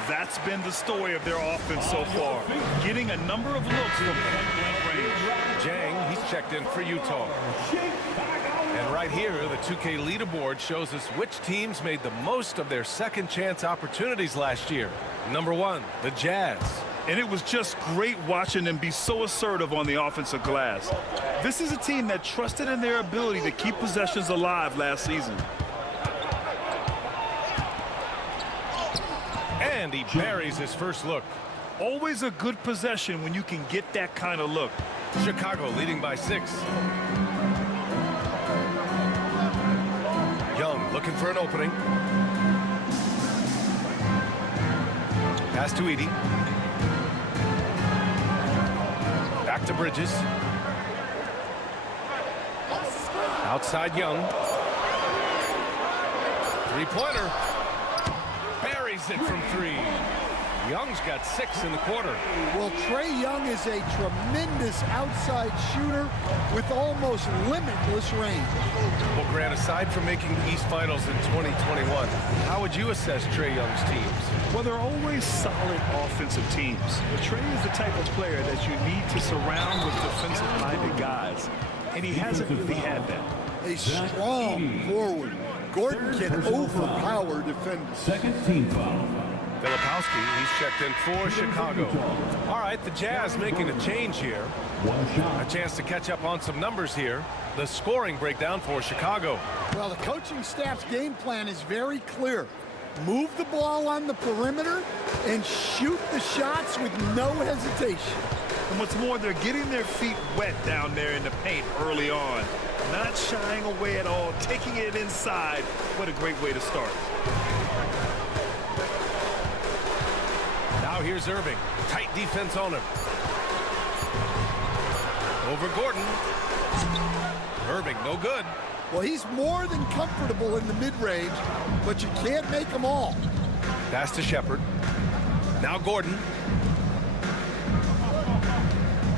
That's been the story of their offense so far. Getting a number of looks from point-blank range. Jang, he's checked in for Utah. And right here, the 2K leaderboard shows us which teams made the most of their second chance opportunities last year. Number 1, the Jazz. And it was just great watching them be so assertive on the offensive glass. This is a team that trusted in their ability to keep possessions alive last season. And he buries his first look. Always a good possession when you can get that kind of look. Chicago leading by 6. Young looking for an opening. Pass to Edey. Back to Bridges. Outside Young. Three-pointer. Buries it from 3. Young's got 6 in the quarter. Well, Trae Young is a tremendous outside shooter with almost limitless range. Well, Grant, aside from making the East Finals in 2021, how would you assess Trae Young's teams? Well, they're always solid offensive teams. But Trae is the type of player that you need to surround with defensive-minded guys. And he hasn't really had that. A strong forward. Gordon can overpower defenders. Second team foul. Filipowski, he's checked in for Chicago. All right, the Jazz making a change here. A chance to catch up on some numbers here. The scoring breakdown for Chicago. Well, the coaching staff's game plan is very clear. Move the ball on the perimeter and shoot the shots with no hesitation. And what's more, they're getting their feet wet down there in the paint early on. Not shying away at all, taking it inside. What a great way to start. Now here's Irving. Tight defense on him. Over Gordon. Irving, no good. Well, he's more than comfortable in the mid-range, but you can't make them all. Pass to Shepard. Now Gordon.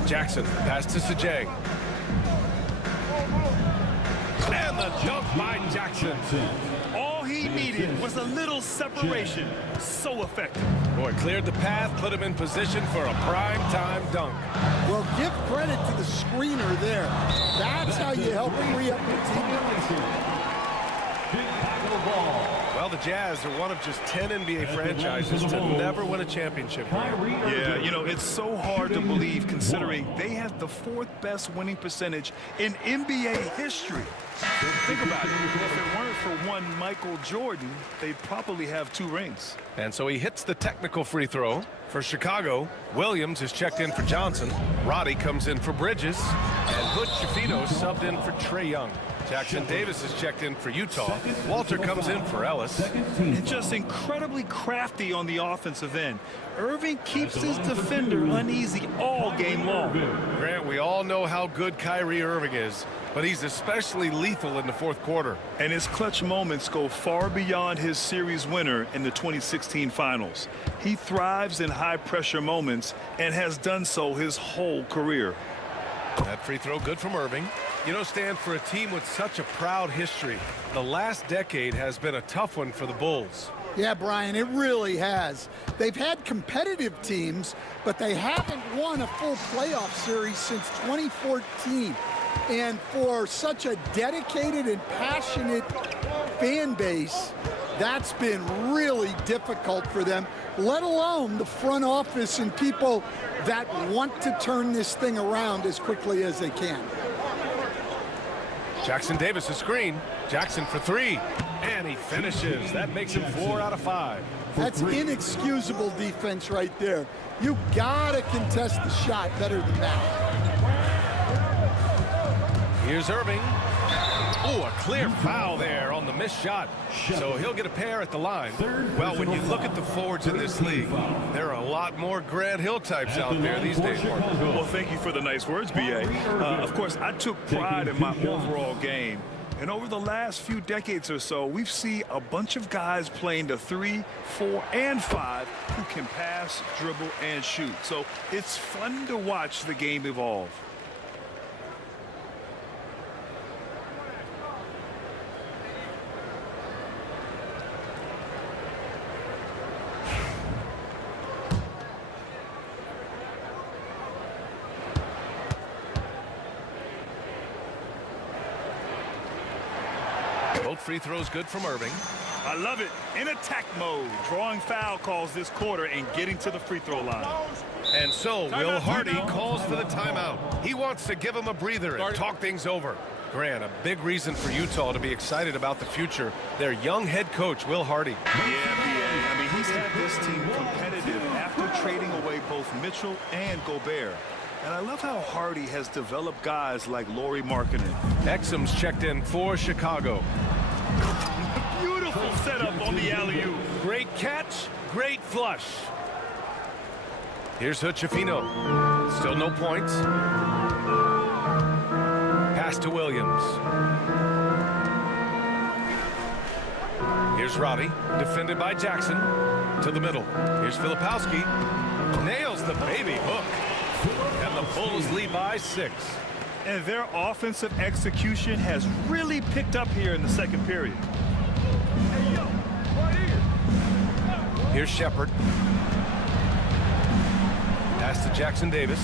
Jackson, pass to Sajang. And the dunk by Jackson. All he needed was a little separation. So effective. Boy, cleared the path, put him in position for a prime-time dunk. Well, give credit to the screener there. That's how you help free up the team. Well, the Jazz are one of just 10 NBA franchises to never win a championship. Yeah, you know, it's so hard to believe considering they have the 4th best winning percentage in NBA history. Think about it. If it weren't for one Michael Jordan, they'd probably have 2 rings. And so he hits the technical free throw for Chicago. Williams is checked in for Johnson. Roddy comes in for Bridges. And Hood Shafino subbed in for Trae Young. Jackson Davis is checked in for Utah. Walter comes in for Ellis. And just incredibly crafty on the offensive end. Irving keeps his defender uneasy all game long. Grant, we all know how good Kyrie Irving is, but he's especially lethal in the fourth quarter. And his clutch moments go far beyond his series winner in the 2016 finals. He thrives in high-pressure moments and has done so his whole career. That free throw good from Irving. You know, Stan, for a team with such a proud history, the last decade has been a tough one for the Bulls. Yeah, Brian, it really has. They've had competitive teams, but they haven't won a full playoff series since 2014. And for such a dedicated and passionate fan base, that's been really difficult for them, let alone the front office and people that want to turn this thing around as quickly as they can. Jackson Davis a screen. Jackson for three. And he finishes. That makes him 4 out of 5. That's inexcusable defense right there. You gotta contest the shot better than that. Here's Irving. Oh, a clear foul there on the missed shot. So he'll get a pair at the line. Well, when you look at the forwards in this league, there are a lot more Grant Hill types out there these days, Mark. Well, thank you for the nice words, B.A. Of course, I took pride in my overall game. And over the last few decades or so, we've seen a bunch of guys playing the 3, 4, and 5 who can pass, dribble, and shoot. So it's fun to watch the game evolve. Both free throws good from Irving. I love it. In attack mode, drawing foul calls this quarter and getting to the free throw line. And so Will Hardy calls for the timeout. He wants to give him a breather and talk things over. Grant, a big reason for Utah to be excited about the future. Their young head coach, Will Hardy. Yeah, B.A. I mean, he's had this team competitive after trading away both Mitchell and Gobert. And I love how Hardy has developed guys like Lauri Markkanen. Exum's checked in for Chicago. Beautiful setup on the alley-oop. Great catch, great flush. Here's Hochefino. Still no points. Pass to Williams. Here's Roddy, defended by Jackson. To the middle. Here's Filipowski. Nails the baby hook. And the Bulls lead by 6. And their offensive execution has really picked up here in the second period. Here's Shepard. Pass to Jackson Davis.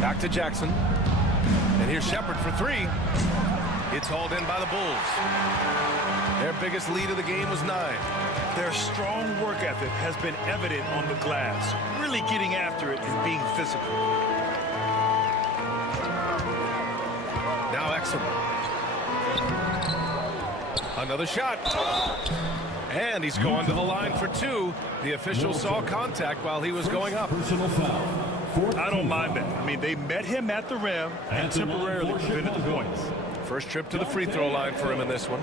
Back to Jackson. And here's Shepard for 3. It's hauled in by the Bulls. Their biggest lead of the game was 9. Their strong work ethic has been evident on the glass, really getting after it and being physical. Now Exum. Another shot. And he's going to the line for 2. The official saw contact while he was going up. I don't mind that. I mean, they met him at the rim and temporarily prevented the points. First trip to the free throw line for him in this one.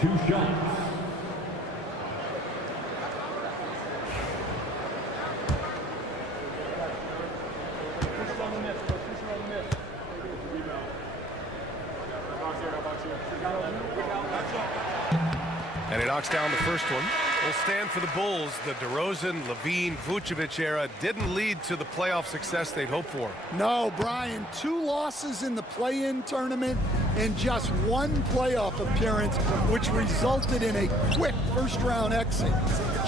2 shots. And he knocks down the first one. Will stand for the Bulls. The DeRozan, Levine, Vucevic era didn't lead to the playoff success they'd hoped for. No, Brian, 2 losses in the play-in tournament and just 1 playoff appearance, which resulted in a quick first-round exit.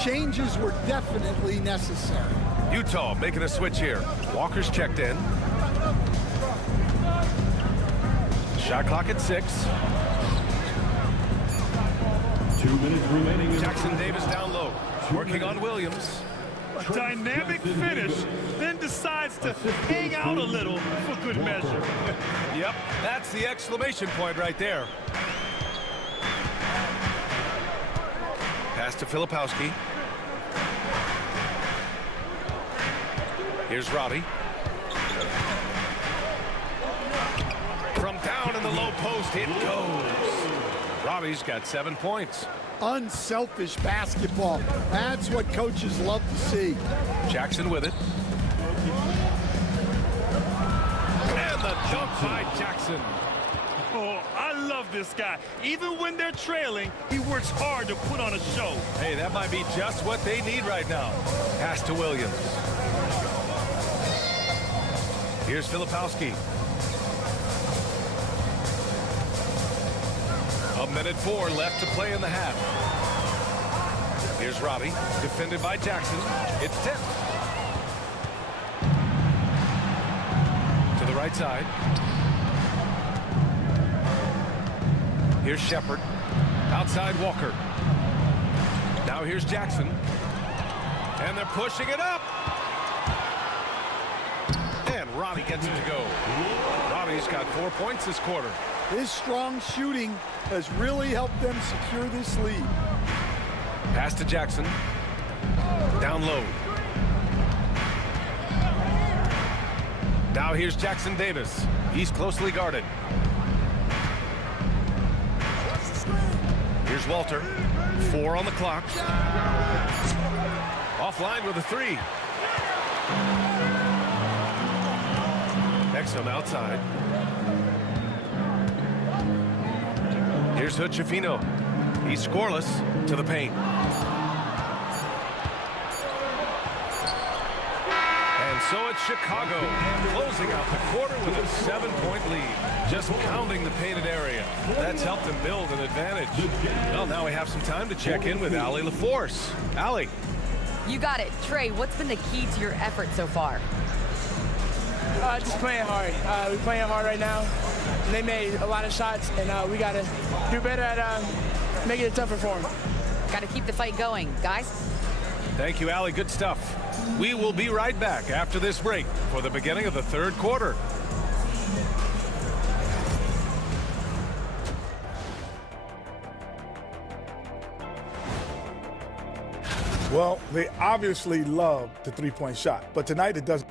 Changes were definitely necessary. Utah making a switch here. Walker's checked in. Shot clock at 6. 2 minutes remaining. Jackson Davis down low, working on Williams. A dynamic finish, then decides to hang out a little for good measure. Yep, that's the exclamation point right there. Pass to Filipowski. Here's Roddy. From down in the low post, It goes. Robbie's got 7 points. Unselfish basketball. That's what coaches love to see. Jackson with it. And the dunk by Jackson. Oh, I love this guy. Even when they're trailing, he works hard to put on a show. Hey, that might be just what they need right now. Pass to Williams. Here's Filipowski. A minute 4 left to play in the half. Here's Robbie, defended by Jackson. It's tipped. To the right side. Here's Shepard. Outside Walker. Now here's Jackson. And they're pushing it up. And Robbie gets it to go. Robbie's got 4 points this quarter. His strong shooting has really helped them secure this lead. Pass to Jackson. Down low. Now here's Jackson Davis. He's closely guarded. Here's Walter. 4 on the clock. Offline with a 3. Exum outside. Here's Hood-Schifino. He's scoreless to the paint. And so it's Chicago closing out the quarter with a 7-point lead. Just pounding the painted area. That's helped them build an advantage. Well, now we have some time to check in with Allie LaForce. Allie. You got it. Trey, what's been the key to your effort so far? Just playing hard. We're playing hard right now. They made a lot of shots, and we got to do better at making it tougher for them. Got to keep the fight going. Guys? Thank you, Allie. Good stuff. We will be right back after this break for the beginning of the third quarter. Well, they obviously love the three-point shot, but tonight it doesn't.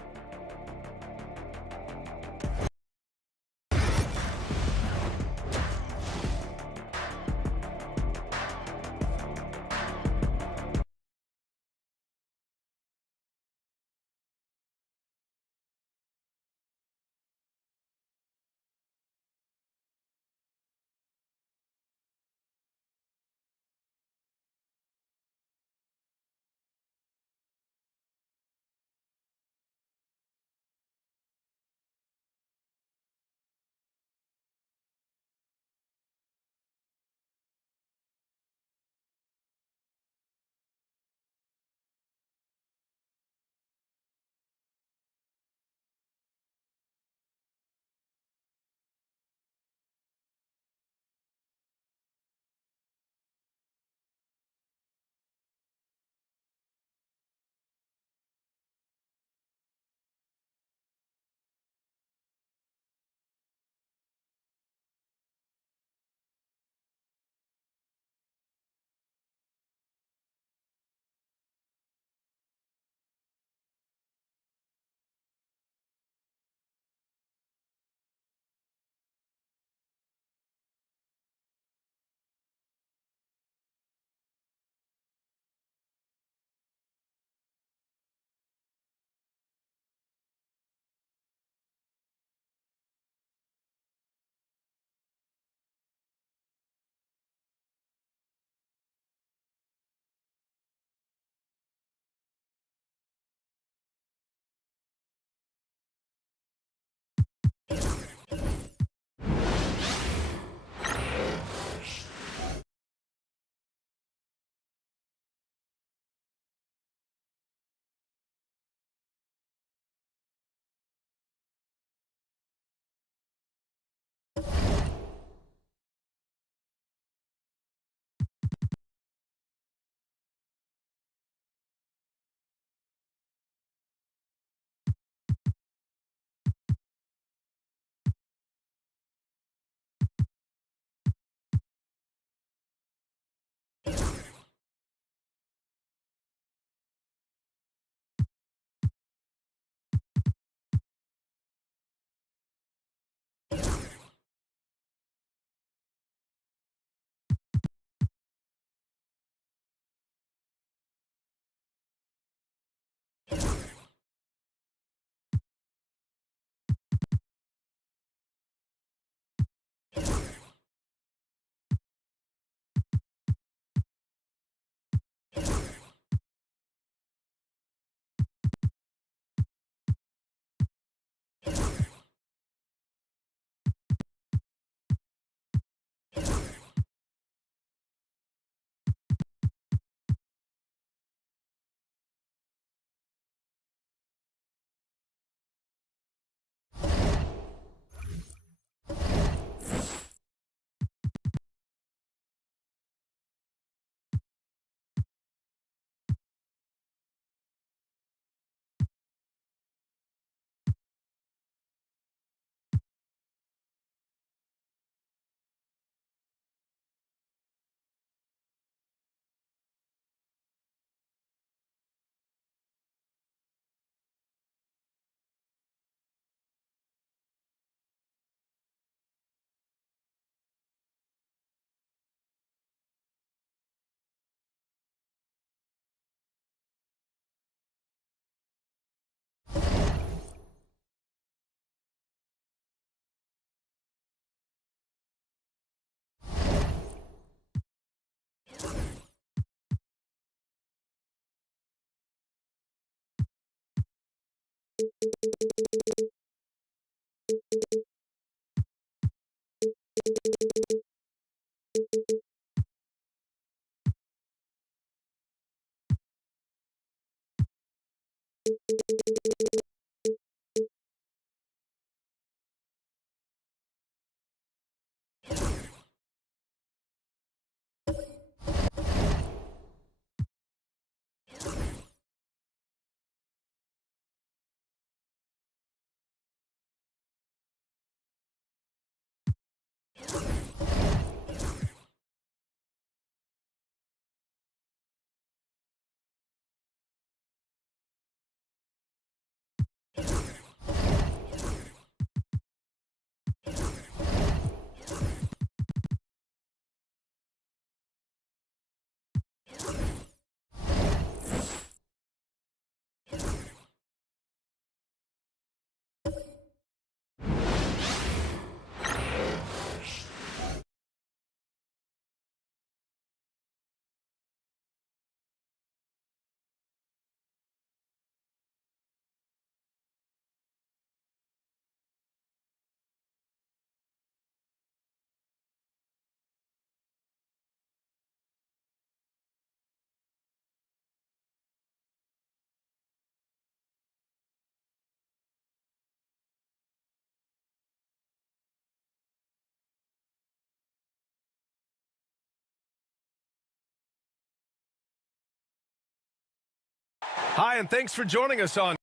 Hi, and thanks for joining us on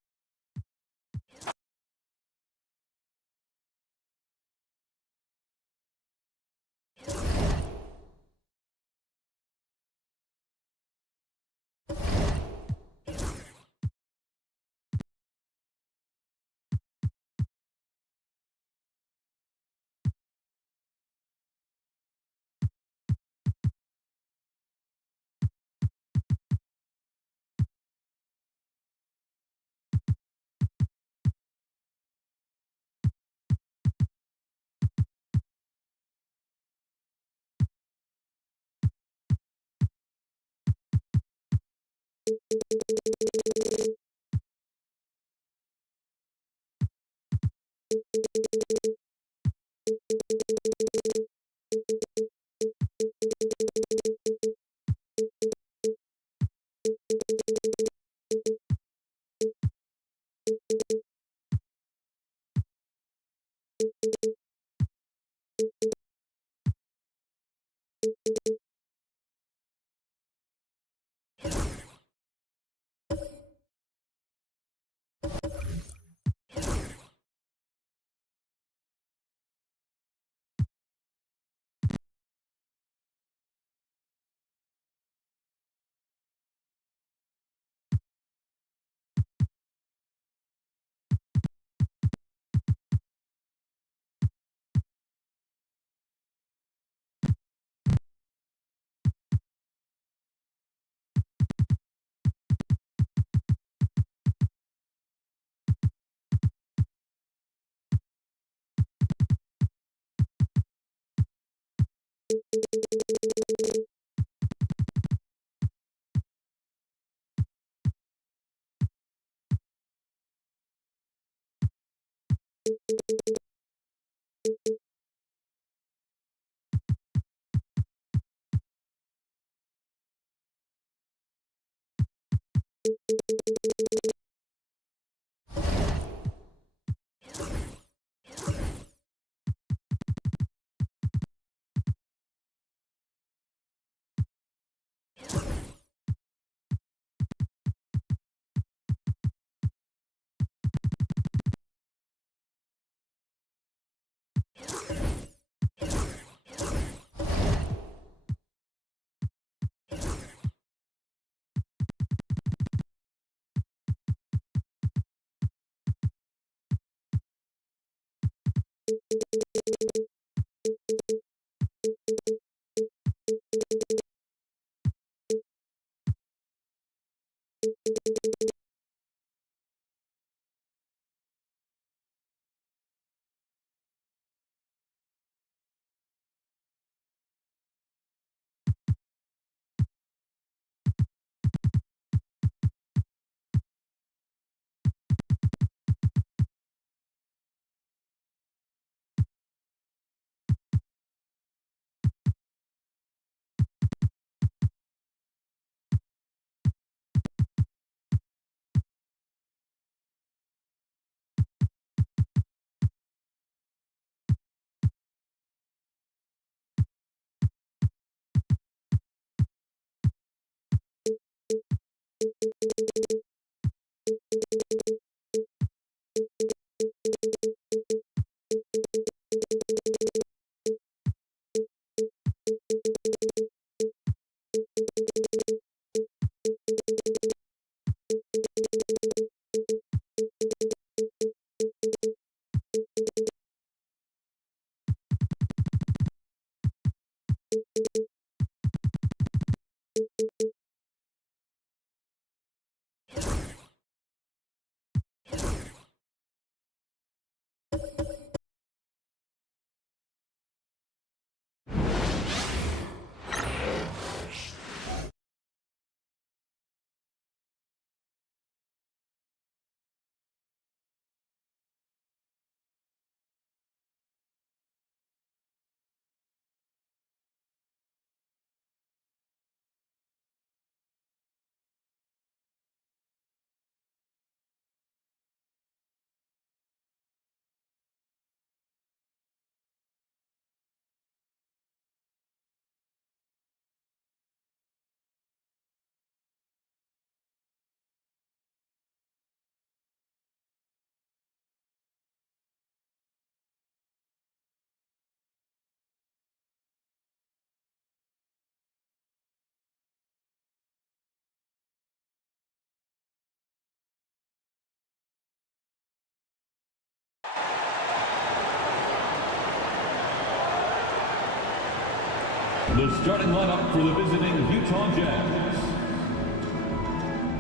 The starting lineup for the visiting Utah Jazz.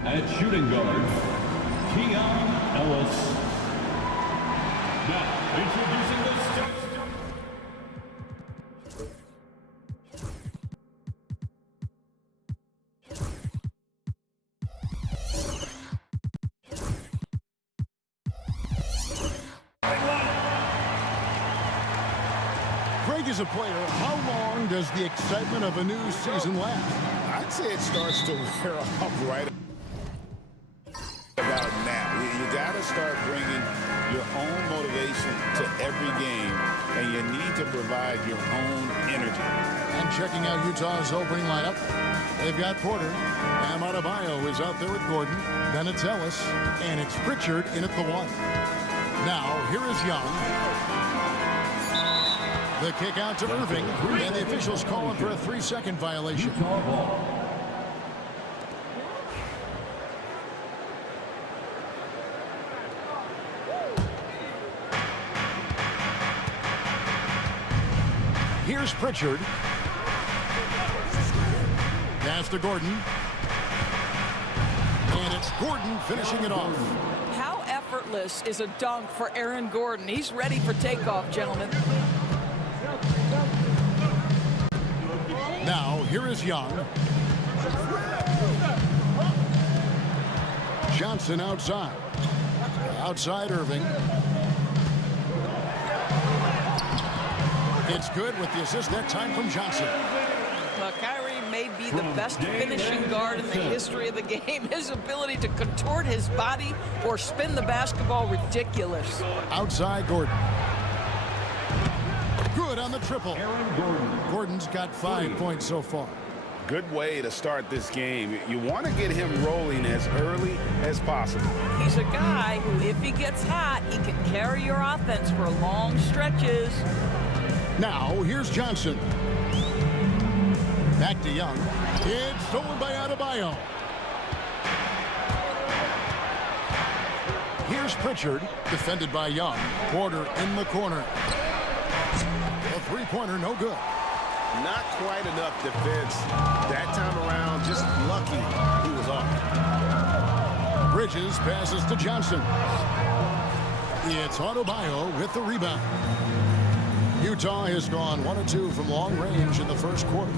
At shooting guard, Keon Ellis. Now, introducing the start. Greg is a player. How long does the excitement of a new season last? I'd say it starts to wear off right about now. You got to start bringing your own motivation to every game, and you need to provide your own energy. And checking out Utah's opening lineup, they've got Porter. Bam Adebayo is out there with Gordon. Then it's Ellis, and it's Pritchard in at the 1. Now, here is Young. The kick out to Irving, and the officials calling for a 3-second violation. Here's Pritchard. Pass to Gordon. And it's Gordon finishing it off. How effortless is a dunk for Aaron Gordon? He's ready for takeoff, gentlemen. Now, here is Young. Johnson outside. Outside Irving. It's good with the assist that time from Johnson. Kyrie may be the best finishing guard in the history of the game. His ability to contort his body or spin the basketball, ridiculous. Outside Gordon. Good on the triple. Gordon's got 5 points so far. Good way to start this game. You want to get him rolling as early as possible. He's a guy who, if he gets hot, he can carry your offense for long stretches. Now, here's Johnson. Back to Young. It's stolen by Adebayo. Here's Pritchard, defended by Young. Porter in the corner. A three-pointer, no good. Not quite enough defense that time around. Just lucky he was off. Bridges passes to Johnson. It's Adebayo with the rebound. Utah has gone 1 of 2 from long range in the first quarter.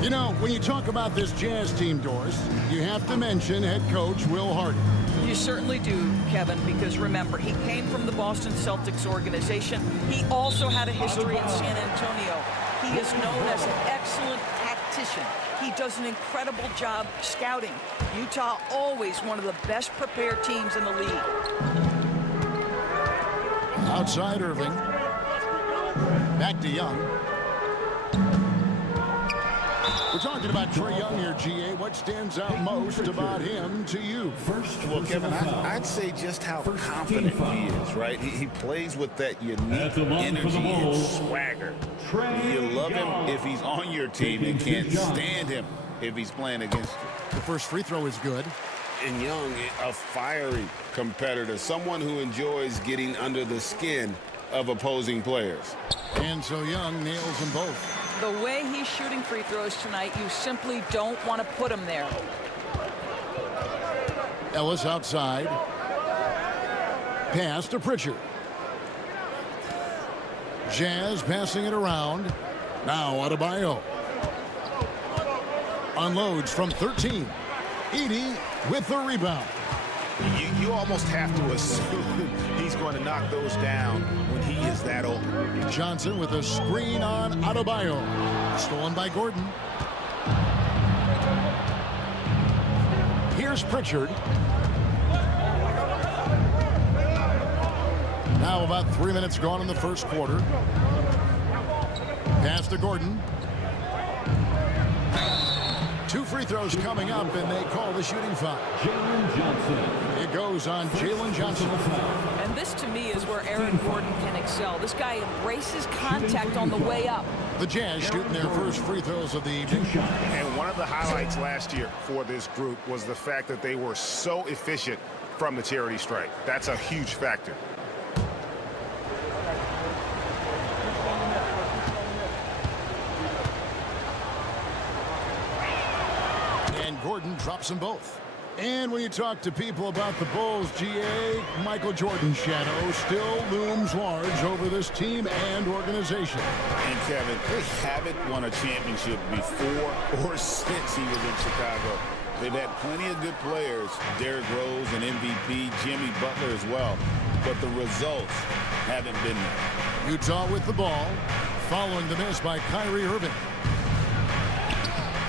You know, when you talk about this Jazz team, Doris, you have to mention head coach Will Hardy. You certainly do, Kevin, because remember, he came from the Boston Celtics organization. He also had a history in San Antonio. He is known as an excellent tactician. He does an incredible job scouting. Utah always one of the best prepared teams in the league. Outside Irving. Back to Young. We're talking Talking about Trae Young here, GA, what stands out most about him to you? Well, Kevin, I'd say just how confident he is, right? He plays with that unique energy and swagger. You love him if he's on your team and can't stand him if he's playing against you. The first free throw is good. And Young, a fiery competitor, someone who enjoys getting under the skin of opposing players. And so Young nails them both. The way he's shooting free throws tonight, you simply don't want to put him there. Ellis outside. Pass to Pritchard. Jazz passing it around. Now Adebayo. Unloads from 13. Edey with the rebound. You almost have to assume he's going to knock those down when he is that open. Johnson with a screen on Adebayo. Stolen by Gordon. Here's Pritchard. Now about 3 minutes gone in the first quarter. Pass to Gordon. 2 free throws coming up, and they call the shooting foul. Jalen Johnson. It goes on Jalen Johnson. And this, to me, is where Aaron Gordon can excel. This guy embraces contact on the way up. The Jazz shooting their first free throws of the evening. And one of the highlights last year for this group was the fact that they were so efficient from the charity stripe. That's a huge factor. Gordon drops them both. And when you talk to people about the Bulls, GA, Michael Jordan's shadow still looms large over this team and organization. And Kevin, they haven't won a championship before or since he was in Chicago. They've had plenty of good players, Derrick Rose, an MVP, Jimmy Butler as well, but the results haven't been there. Utah with the ball, following the miss by Kyrie Irving.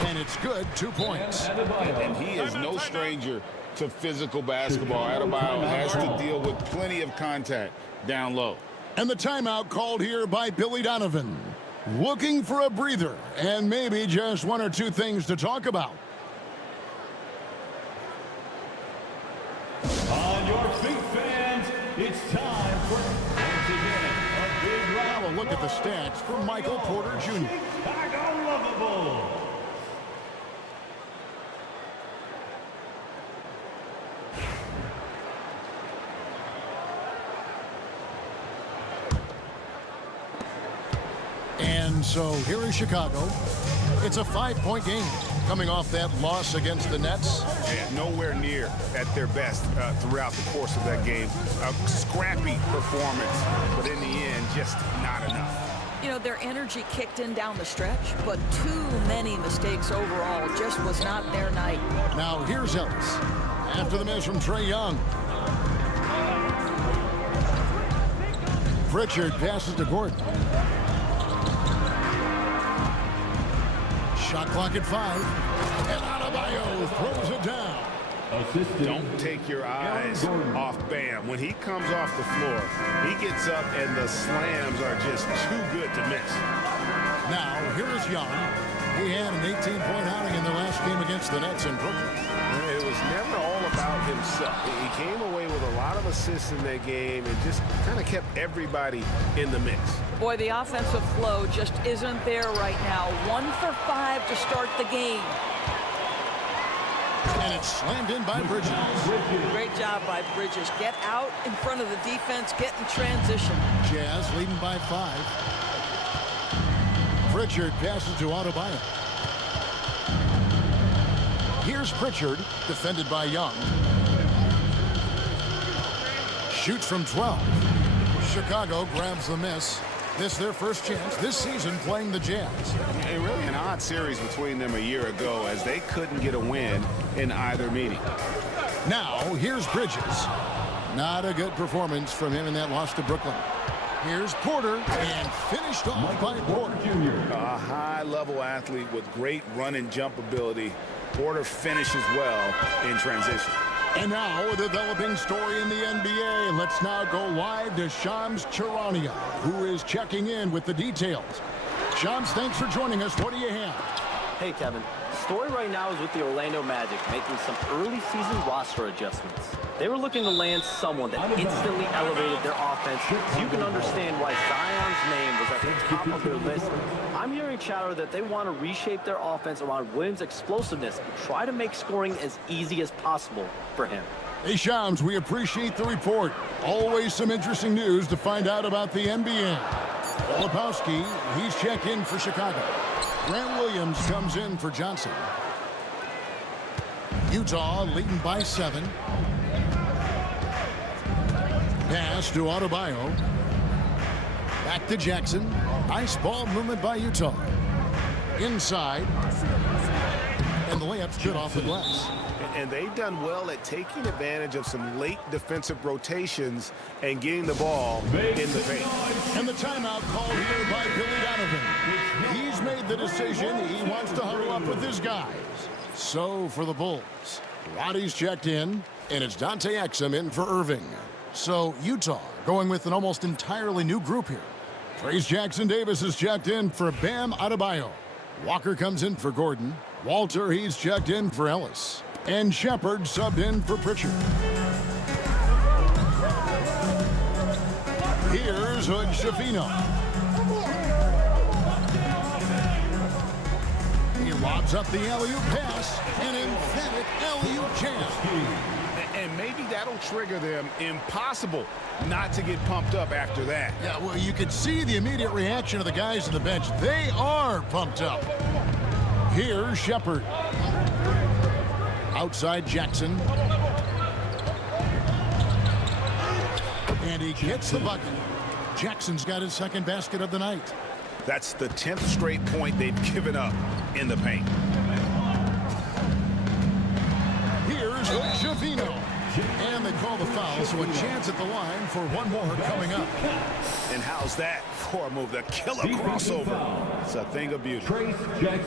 And it's good, 2 points. And he is no stranger to physical basketball. Adebayo has to deal with plenty of contact down low. And the timeout called here by Billy Donovan. Looking for a breather and maybe just 1 or 2 things to talk about. On your feet, fans, it's time for once again a big round. Now a look at the stats from Michael Porter Jr. Chicago Lovable. And so here in Chicago, it's a 5-point game coming off that loss against the Nets. And nowhere near at their best throughout the course of that game. A scrappy performance, but in the end, just not enough. You know, their energy kicked in down the stretch, but too many mistakes overall. Just was not their night. Now here's Ellis after the miss from Trae Young. Pritchard passes to Gordon. Shot clock at 5. And Adebayo throws it down. Don't take your eyes off Bam. When he comes off the floor, he gets up and the slams are just too good to miss. Now, here is Young. He had an 18-point outing in the last game against the Nets in Brooklyn. It was never all about himself. He came away with a lot of assists in that game and just kind of kept everybody in the mix. Boy, the offensive flow just isn't there right now. 1 for 5 to start the game. And it's slammed in by Bridges. Great job by Bridges. Get out in front of the defense, get in transition. Jazz leading by 5. Pritchard passes to Adebayo. Here's Pritchard, defended by Young. Shoots from 12. Chicago grabs the miss. This their first chance this season playing the Jazz. Really an odd series between them a year ago as they couldn't get a win in either meeting. Now, here's Bridges. Not a good performance from him in that loss to Brooklyn. Here's Porter, and finished off by Porter. A high-level athlete with great run and jump ability. Porter finishes well in transition. And now a developing story in the NBA. Let's now go live to Shams Charania, who is checking in with the details. Shams, thanks for joining us. What do you have? Hey, Kevin. story right now is with the Orlando Magic making some early season roster adjustments. They were looking to land someone that instantly elevated their offense, so you can understand why Zion's name was at the top of their list. I'm hearing chatter that they want to reshape their offense around Williams' explosiveness and try to make scoring as easy as possible for him. Hey, Shams, we appreciate the report. Always some interesting news to find out about the NBA. Filipowski, he's checked in for Chicago. Grant Williams comes in for Johnson. Utah leading by 7. Pass to Adebayo. Back to Jackson. Nice ball movement by Utah. Inside. And the layup's good off the glass. And they've done well at taking advantage of some late defensive rotations and getting the ball in the paint. And the timeout called here by Billy Donovan. He's made the decision. He wants to huddle up with his guys. So for the Bulls, Roddy's checked in, and it's Dante Exum in for Irving. So Utah going with an almost entirely new group here. Trace Jackson-Davis is checked in for Bam Adebayo. Walker comes in for Gordon. Walter, he's checked in for Ellis. And Shepard subbed in for Pritchard. Here's Hood Schifino. He lobs up the alley-oop pass, an emphatic alley-oop jam. And maybe that'll trigger them. Impossible not to get pumped up after that. Yeah, well, you could see the immediate reaction of the guys on the bench. They are pumped up. Here's Shepard. Outside Jackson. And he gets the bucket. Jackson's got his second basket of the night. That's the 10th straight point they've given up in the paint. Here's Schifino. And they call the foul, so a chance at the line for one more coming up. And how's that for a move? The killer crossover. It's a thing of beauty.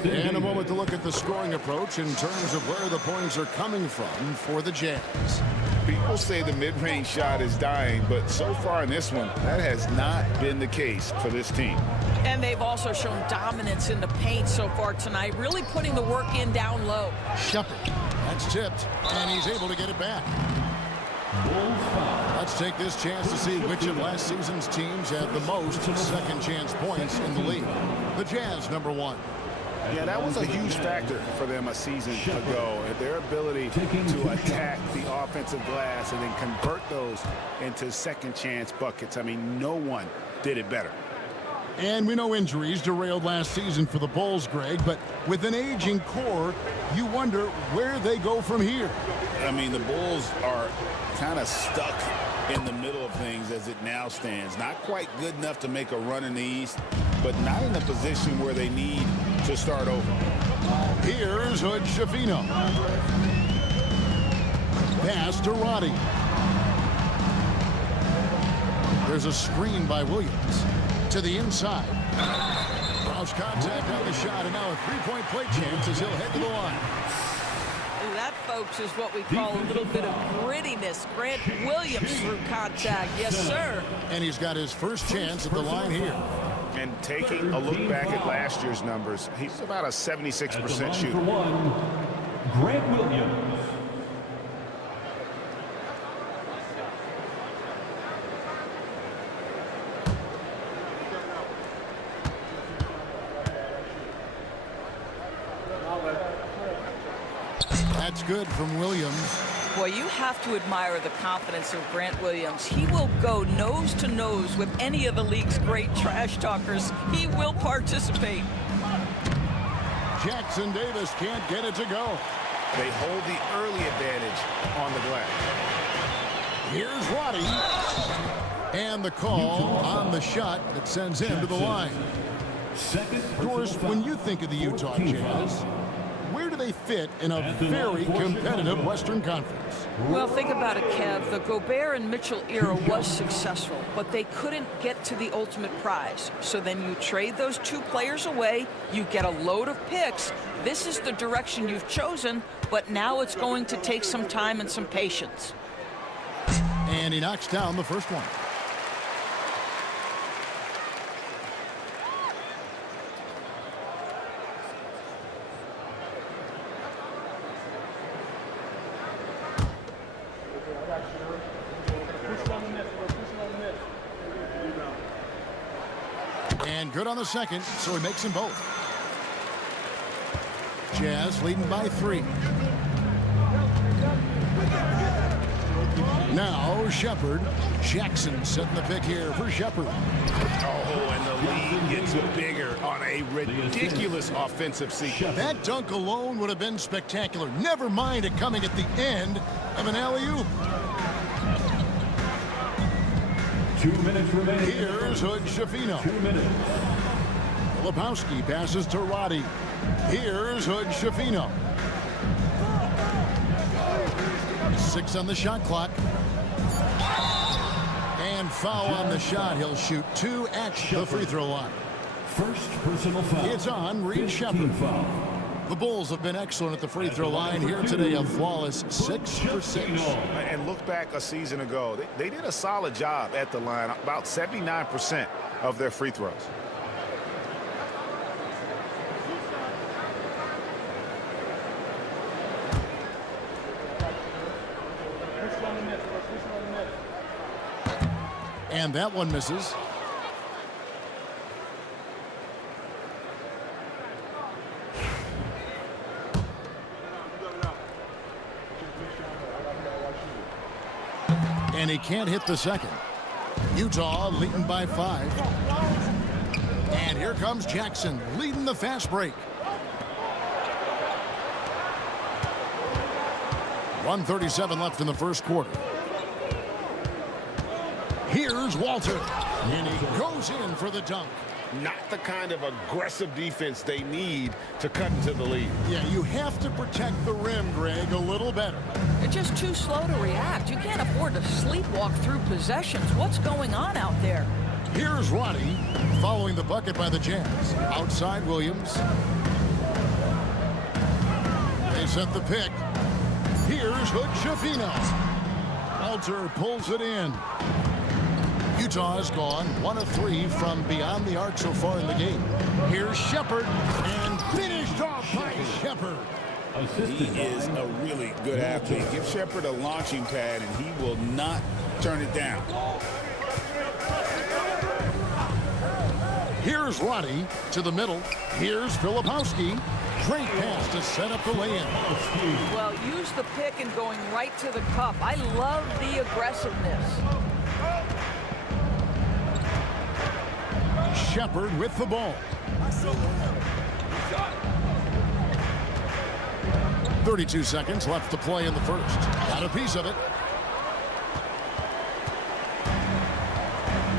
And a moment to look at the scoring approach in terms of where the points are coming from for the Jazz. People say the mid-range shot is dying, but so far in this one, that has not been the case for this team. And they've also shown dominance in the paint so far tonight, really putting the work in down low. Shepard, that's tipped, and he's able to get it back. Let's take this chance to see which of last season's teams had the most second chance points in the league. The Jazz, number 1. Yeah, that was a huge factor for them a season ago. Their ability to attack the offensive glass and then convert those into second chance buckets. I mean, no one did it better. And we know injuries derailed last season for the Bulls, Greg, but with an aging core, you wonder where they go from here. I mean, the Bulls are kind of stuck in the middle of things as it now stands. Not quite good enough to make a run in the East, but not in a position where they need to start over. Here's Hood Schifino. Pass to Roddy. There's a screen by Williams. To the inside. Cross contact on the shot, and now a three-point play chance as he'll head to the line. That, folks, is what we call a little bit of grittiness. Grant Williams through contact. Yes, sir. And he's got his first chance at the line here. And taking a look back at last year's numbers, he's about a 76% shooter. Grant Williams. That's good from Williams. Boy, you have to admire the confidence of Grant Williams. He will go nose to nose with any of the league's great trash talkers. He will participate. Jackson-Davis can't get it to go. They hold the early advantage on the glass. Here's Roddy. And the call on the shot that sends him to the line. Doris, when you think of the Utah Jazz, where do they fit in a very competitive Western Conference? Well, think about it, Kev. The Gobert and Mitchell era was successful, but they couldn't get to the ultimate prize. So then you trade those two players away, you get a load of picks. This is the direction you've chosen, but now it's going to take some time and some patience. And he knocks down the first one. good on the second, so he makes them both. Jazz leading by 3. Now Shepard. Jackson setting the pick here for Shepard. Oh, and the lead gets bigger on a ridiculous offensive sequence. That dunk alone would have been spectacular. Never mind it coming at the end of an alley-oop. 2 minutes remaining. Here's Hood Schifino. 2 minutes. Lebowski passes to Roddy. Here's Hood Schifino. 6 on the shot clock. And foul on the shot. He'll shoot 2 at the free throw line. First personal foul. It's on Reed Shepard. The Bulls have been excellent at the free throw line here today. A flawless 6 for 6. And look back a season ago. They did a solid job at the line. About 79% of their free throws. And that one misses. And he can't hit the second. Utah leading by 5. And here comes Jackson leading the fast break. 1:37 left in the first quarter. Here's Walter, and he goes in for the dunk. Not the kind of aggressive defense they need to cut into the lead. Yeah, you have to protect the rim, Greg, a little better. They're just too slow to react. You can't afford to sleepwalk through possessions. What's going on out there? Here's Roddy following the bucket by the Jazz. Outside Williams. They set the pick. Here's Hood Schifino. Walter pulls it in. Utah has gone 1 of 3 from beyond the arc so far in the game. Here's Shepard, and finished off by Shepard. He is a really good athlete. Give Shepard a launching pad, and he will not turn it down. Here's Roddy to the middle. Here's Filipowski. Great pass to set up the lay-in. Well, use the pick and going right to the cup. I love the aggressiveness. Shepard with the ball. 32 seconds left to play in the first. Got a piece of it.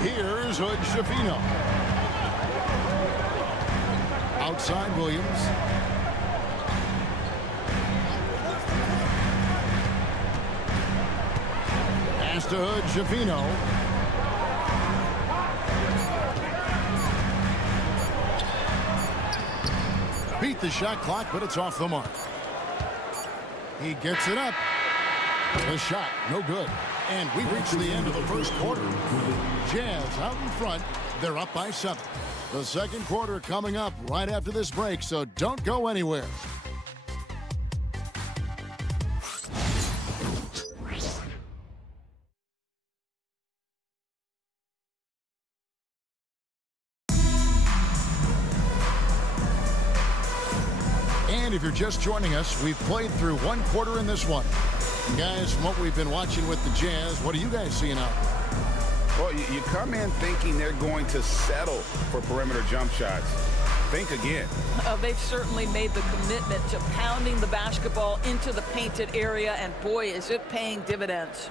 Here's Hood Schifino. Outside Williams. Pass to Hood Schifino. Beat the shot clock, but it's off the mark. He gets it up. The shot, no good. And we reach the end of the first quarter. Jazz out in front. They're up by 7. The second quarter coming up right after this break, so don't go anywhere. And if you're just joining us, we've played through 1 quarter in this one. Guys, from what we've been watching with the Jazz, what are you guys seeing out there? Well, you come in thinking they're going to settle for perimeter jump shots. Think again. They've certainly made the commitment to pounding the basketball into the painted area, and boy, is it paying dividends.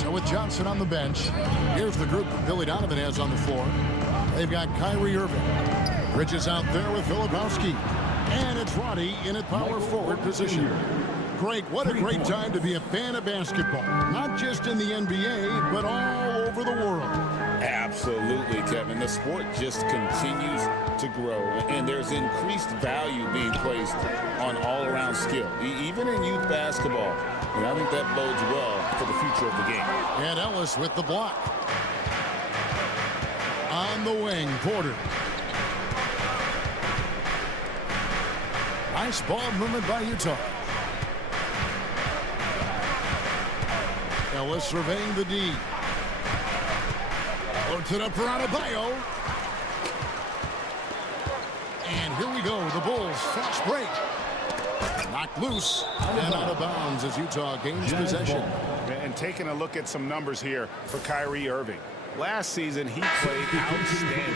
So with Johnson on the bench, here's the group that Billy Donovan has on the floor. They've got Kyrie Irving. Bridges out there with Filipowski. And it's Roddy in at power forward position. Greg, what a great time to be a fan of basketball. Not just in the NBA, but all over the world. Absolutely, Kevin. The sport just continues to grow, and there's increased value being placed on all-around skill, even in youth basketball. And I think that bodes well for the future of the game. And Ellis with the block. On the wing, Porter. Nice ball movement by Utah. Ellis surveying the D. Floats it up for Adebayo. And here we go. The Bulls fast break. Knocked loose and out of bounds as Utah gains possession. And taking a look at some numbers here for Kyrie Irving. Last season, he played outstanding,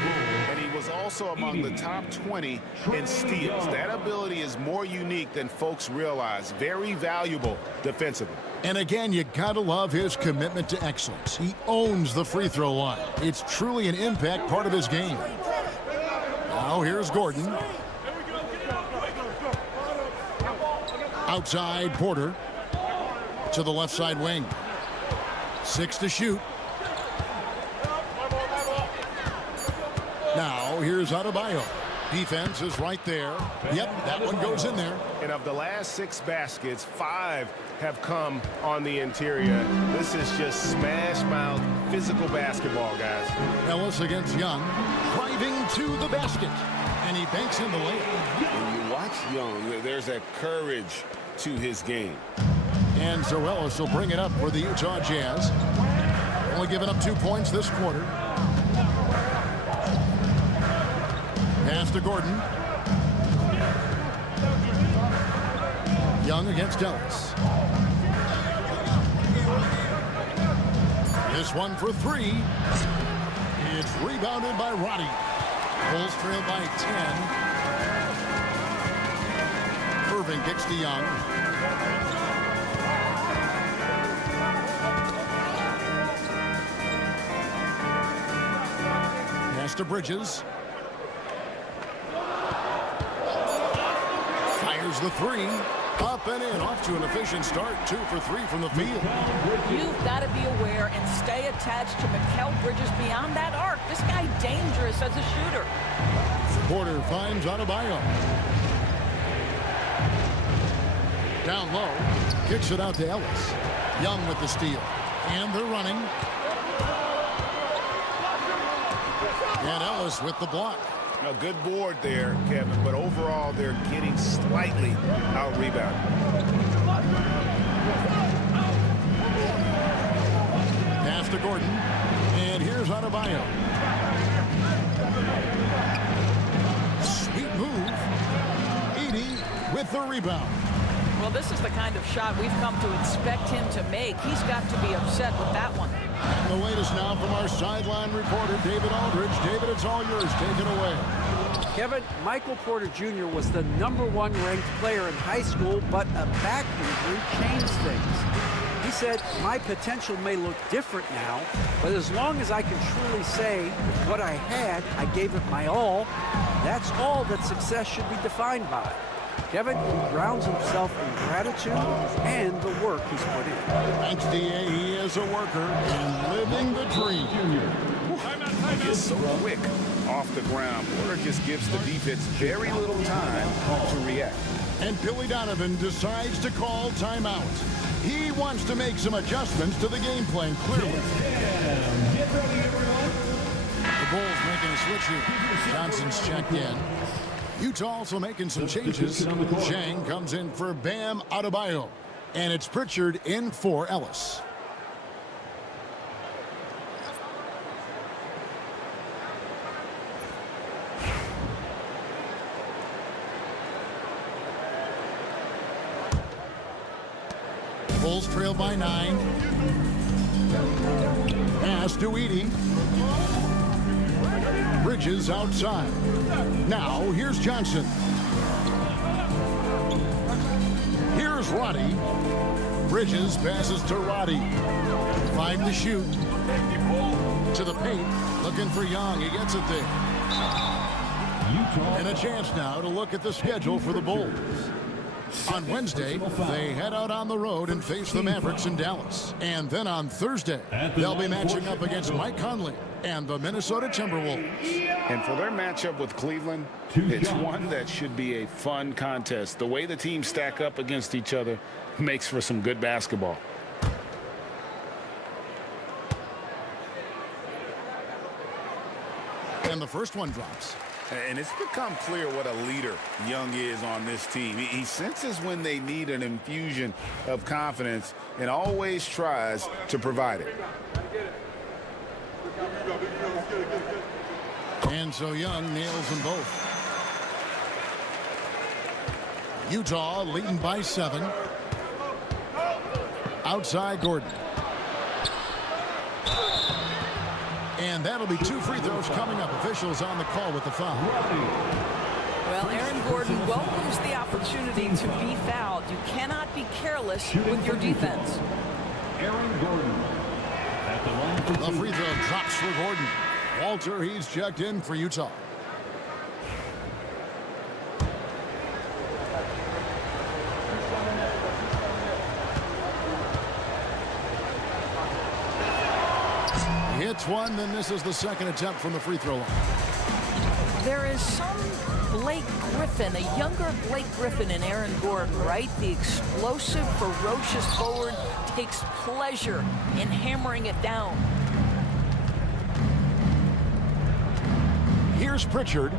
and he was also among the top 20 in steals. That ability is more unique than folks realize. Very valuable defensively. And again, you gotta love his commitment to excellence. He owns the free throw line. It's truly an impact part of his game. Now here's Gordon. Outside Porter to the left side wing. 6 to shoot. Now here's Adebayo. Defense is right there. Yep, that one goes in there. And of the last 6 baskets, 5 have come on the interior. This is just smash mouth physical basketball, guys. Ellis against Young, driving to the basket, and he banks in the layup. When you watch Young, there's that courage to his game. And so Ellis will bring it up for the Utah Jazz. Only giving up 2 points this quarter. Pass to Gordon. Young against Ellis. This one for 3. It's rebounded by Roddy. Bulls trail by 10. Irving kicks to Young. Pass to Bridges. Fires the 3. Up and in, off to an efficient start. 2 for 3 from the field. You've got to be aware and stay attached to Mikal Bridges beyond that arc. This guy dangerous as a shooter. Porter finds Adebayo. Down low, kicks it out to Ellis. Young with the steal. And they're running. And Ellis with the block. A good board there, Kevin, but overall they're getting slightly out-rebounded. Pass to Gordon. And here's Adebayo. Sweet move. Edey with the rebound. Well, this is the kind of shot we've come to expect him to make. He's got to be upset with that one. The latest now from our sideline reporter, David Aldridge. David, it's all yours. Take it away. Kevin, Michael Porter Jr. was the #1 ranked player in high school, but a back injury changed things. He said, my potential may look different now, but as long as I can truly say what I had, I gave it my all, that's all that success should be defined by. Kevin, he grounds himself in gratitude and the work he's put in. Thanks, D.A. He is a worker and living the dream. He is so quick off the ground. Porter just gives the defense very little time to react. And Billy Donovan decides to call timeout. He wants to make some adjustments to the game plan, clearly. The Bulls making a switch here. Johnson's checked in. Utah also making some changes. Shang comes in for Bam Adebayo. And it's Pritchard in for Ellis. Bulls trail by 9. Pass to Edey. Bridges outside. Now here's Johnson. Here's Roddy. Bridges passes to Roddy. 5 to shoot. To the paint. Looking for Young. He gets it there. And a chance now to look at the schedule for the Bulls. On Wednesday, they head out on the road and face the Mavericks in Dallas. And then on Thursday, they'll be matching up against Mike Conley and the Minnesota Timberwolves. And for their matchup with Cleveland, it's one that should be a fun contest. The way the teams stack up against each other makes for some good basketball. And the first one drops. And it's become clear what a leader Young is on this team. He senses when they need an infusion of confidence and always tries to provide it. And so Young nails them both. Utah leading by 7. Outside Gordon. And that'll be 2 free throws coming up. Officials on the call with the foul. Well, Aaron Gordon welcomes the opportunity to be fouled. You cannot be careless with your defense. Aaron Gordon. At the line for The free throw drops for Gordon. Walter, he's checked in for Utah. He hits one, then this is the second attempt from the free throw line. There is some Blake Griffin, a younger Blake Griffin in Aaron Gordon, right? The explosive, ferocious forward takes pleasure in hammering it down. Here's Pritchard.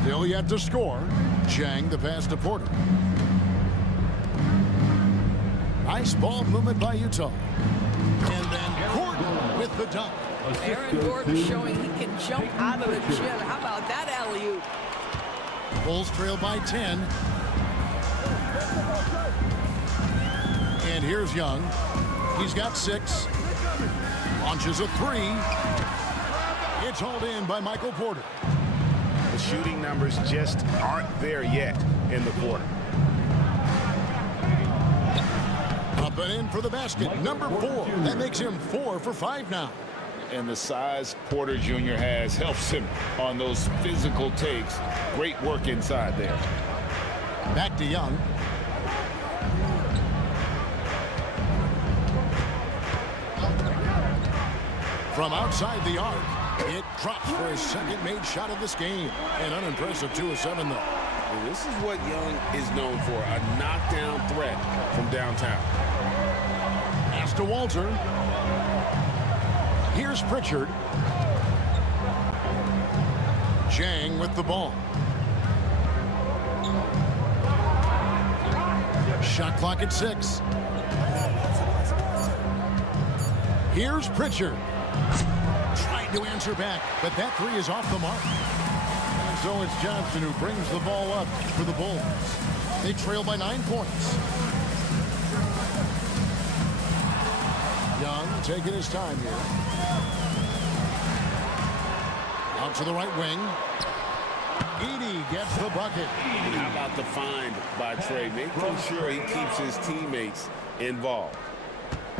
Still yet to score. Chang the pass to Porter. Nice ball movement by Utah. And then Gordon with the dunk. Aaron Gordon showing he can jump out of the gym. How about that alley-oop? Bulls trail by 10. And here's Young. He's got 6. Launches a 3. It's hauled in by Michael Porter. The shooting numbers just aren't there yet in the quarter. Up and in for the basket. Number 4. That makes him 4 for 5 now. And the size Porter Jr. has helps him on those physical takes. Great work inside there. Back to Young. From outside the arc, it drops for his second made shot of this game. An unimpressive 2 of 7 though. And this is what Young is known for, a knockdown threat from downtown. Pass to Walter. Here's Pritchard. Chang with the ball. Shot clock at 6. Here's Pritchard. Trying to answer back, but that 3 is off the mark. And so it's Johnson who brings the ball up for the Bulls. They trail by 9 points. Young taking his time here. Out to the right wing. Edey gets the bucket. And how about the find by Trey, making sure he keeps his teammates involved.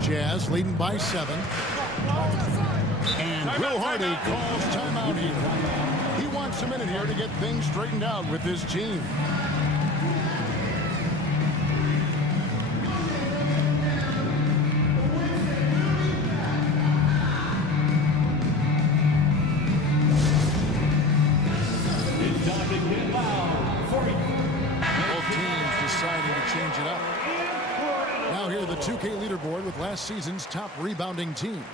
Jazz leading by 7. And Will Hardy calls timeout here. He wants a minute here to get things straightened out with his team. Change it up. Now here the 2K leaderboard with last season's top rebounding teams.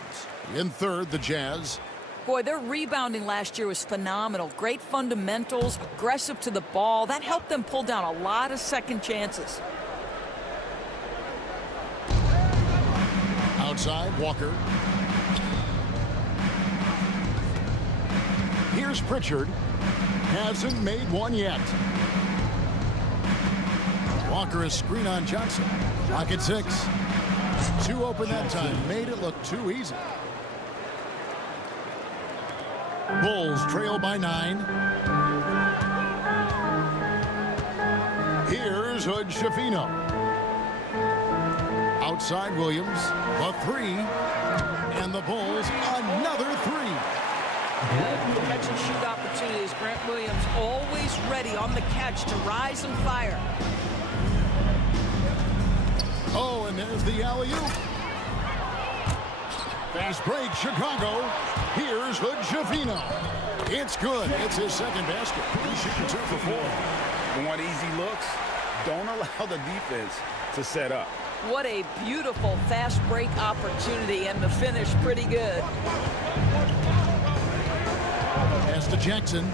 In third, the Jazz. Boy, their rebounding last year was phenomenal. Great fundamentals, aggressive to the ball. That helped them pull down a lot of second chances. Outside, Walker. Here's Pritchard. Hasn't made one yet. Walker a screen on Johnson. Clock at 6. 2 open that time. Made it look too easy. Bulls trail by 9. Here's Hood Schifino. Outside Williams. The 3. And the Bulls another 3. Catch and shoot opportunities. Grant Williams always ready on the catch to rise and fire. Oh, and there's the alley-oop. Fast break, Chicago. Here's Hood Schifino. It's good. It's his second basket. He's shooting 2 for 4. You want easy looks? Don't allow the defense to set up. What a beautiful fast break opportunity, and the finish pretty good. Pass to Jackson.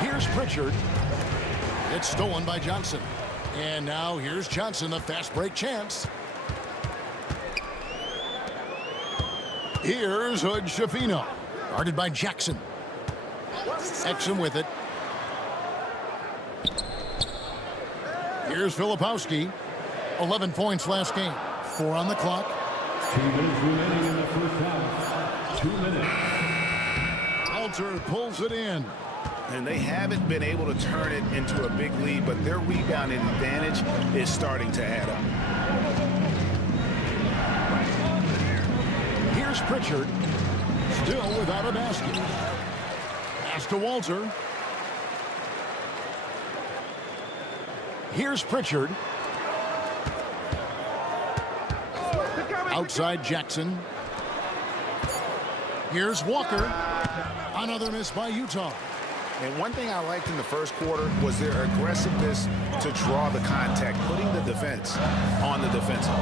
Here's Pritchard. It's stolen by Johnson. And now here's Johnson, the fast break chance. Here's Hood Schifino, guarded by Jackson. Exum with it. Here's Filipowski. 11 points last game. 4 on the clock. 2 minutes remaining in the first half. 2 minutes. Alter pulls it in. And they haven't been able to turn it into a big lead, but their rebounding advantage is starting to add up. Here's Pritchard, still without a basket. Pass to Walter. Here's Pritchard. Outside Jackson. Here's Walker. Another miss by Utah. And one thing I liked in the first quarter was their aggressiveness to draw the contact, putting the defense on the defensive.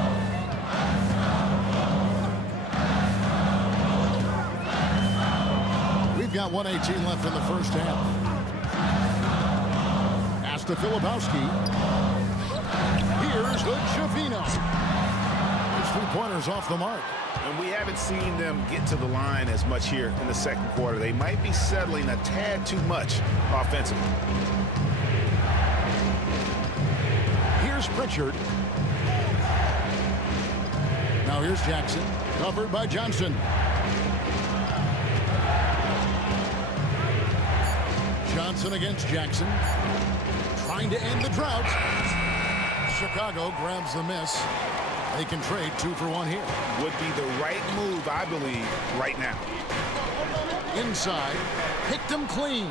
We've got 1:18 left in the first half. Pass to Filipowski. Here's Hood Schifino. His 3-pointers off the mark. And we haven't seen them get to the line as much here in the second quarter. They might be settling a tad too much offensively. Here's Pritchard. Now here's Jackson, covered by Johnson. Johnson against Jackson. Trying to end the drought. Chicago grabs the miss. They can trade 2 for 1 here. Would be the right move, I believe, right now. Inside, picked him clean.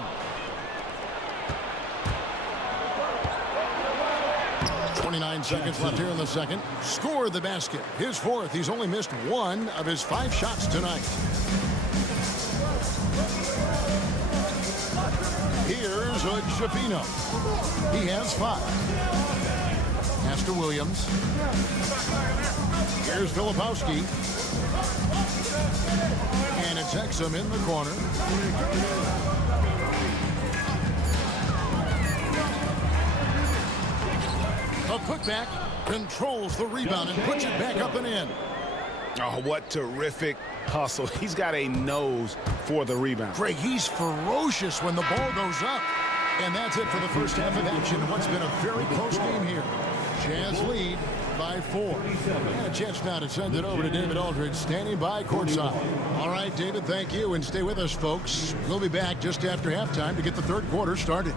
29 seconds left here in the second. Scored the basket. His 4th. He's only missed 1 of his 5 shots tonight. Here's Hood Schifino. He has 5. Pass to Williams. Here's Filipowski. And it's Exum in the corner. A putback controls the rebound and puts it back up and in. Oh, what terrific hustle. He's got a nose for the rebound. Greg, he's ferocious when the ball goes up. And that's it for the first half of action in what's been a very close game here. Jazz lead by 4. And a chance now to send it over to David Aldridge, standing by courtside. All right, David, thank you, and stay with us, folks. We'll be back just after halftime to get the third quarter started.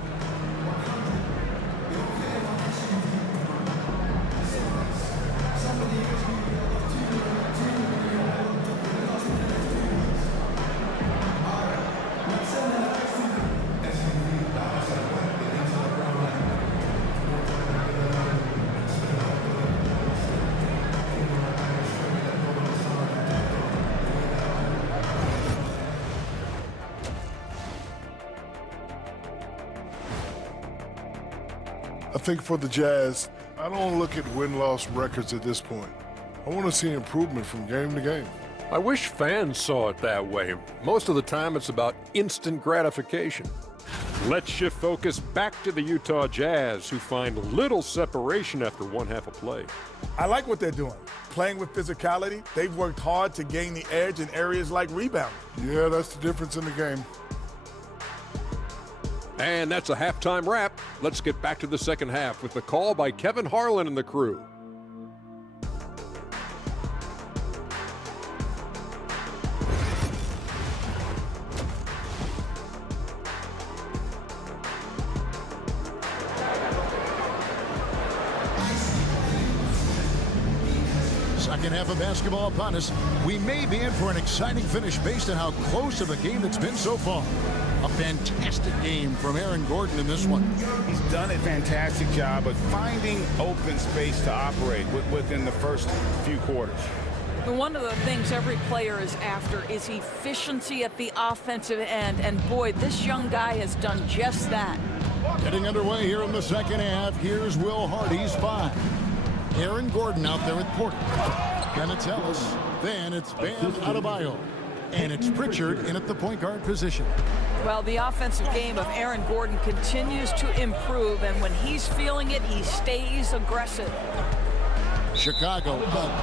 I think for the Jazz, I don't look at win-loss records at this point. I want to see improvement from game to game. I wish fans saw it that way. Most of the time, it's about instant gratification. Let's shift focus back to the Utah Jazz, who find little separation after one half of play. I like what they're doing. Playing with physicality, they've worked hard to gain the edge in areas like rebounding. Yeah, that's the difference in the game. And that's a halftime wrap. Let's get back to the second half with the call by Kevin Harlan and the crew. Second half of basketball upon us. We may be in for an exciting finish based on how close of a game it's been so far. A fantastic game from Aaron Gordon in this one. He's done a fantastic job of finding open space to operate within the first few quarters. One of the things every player is after is efficiency at the offensive end, and boy, this young guy has done just that. Getting underway here in the second half. Here's Will Hardy's 5. Aaron Gordon out there at Porter. Then it's Ellis. Then it's Bam Adebayo. And it's Pritchard in at the point guard position. Well, the offensive game of Aaron Gordon continues to improve, and when he's feeling it, he stays aggressive. Chicago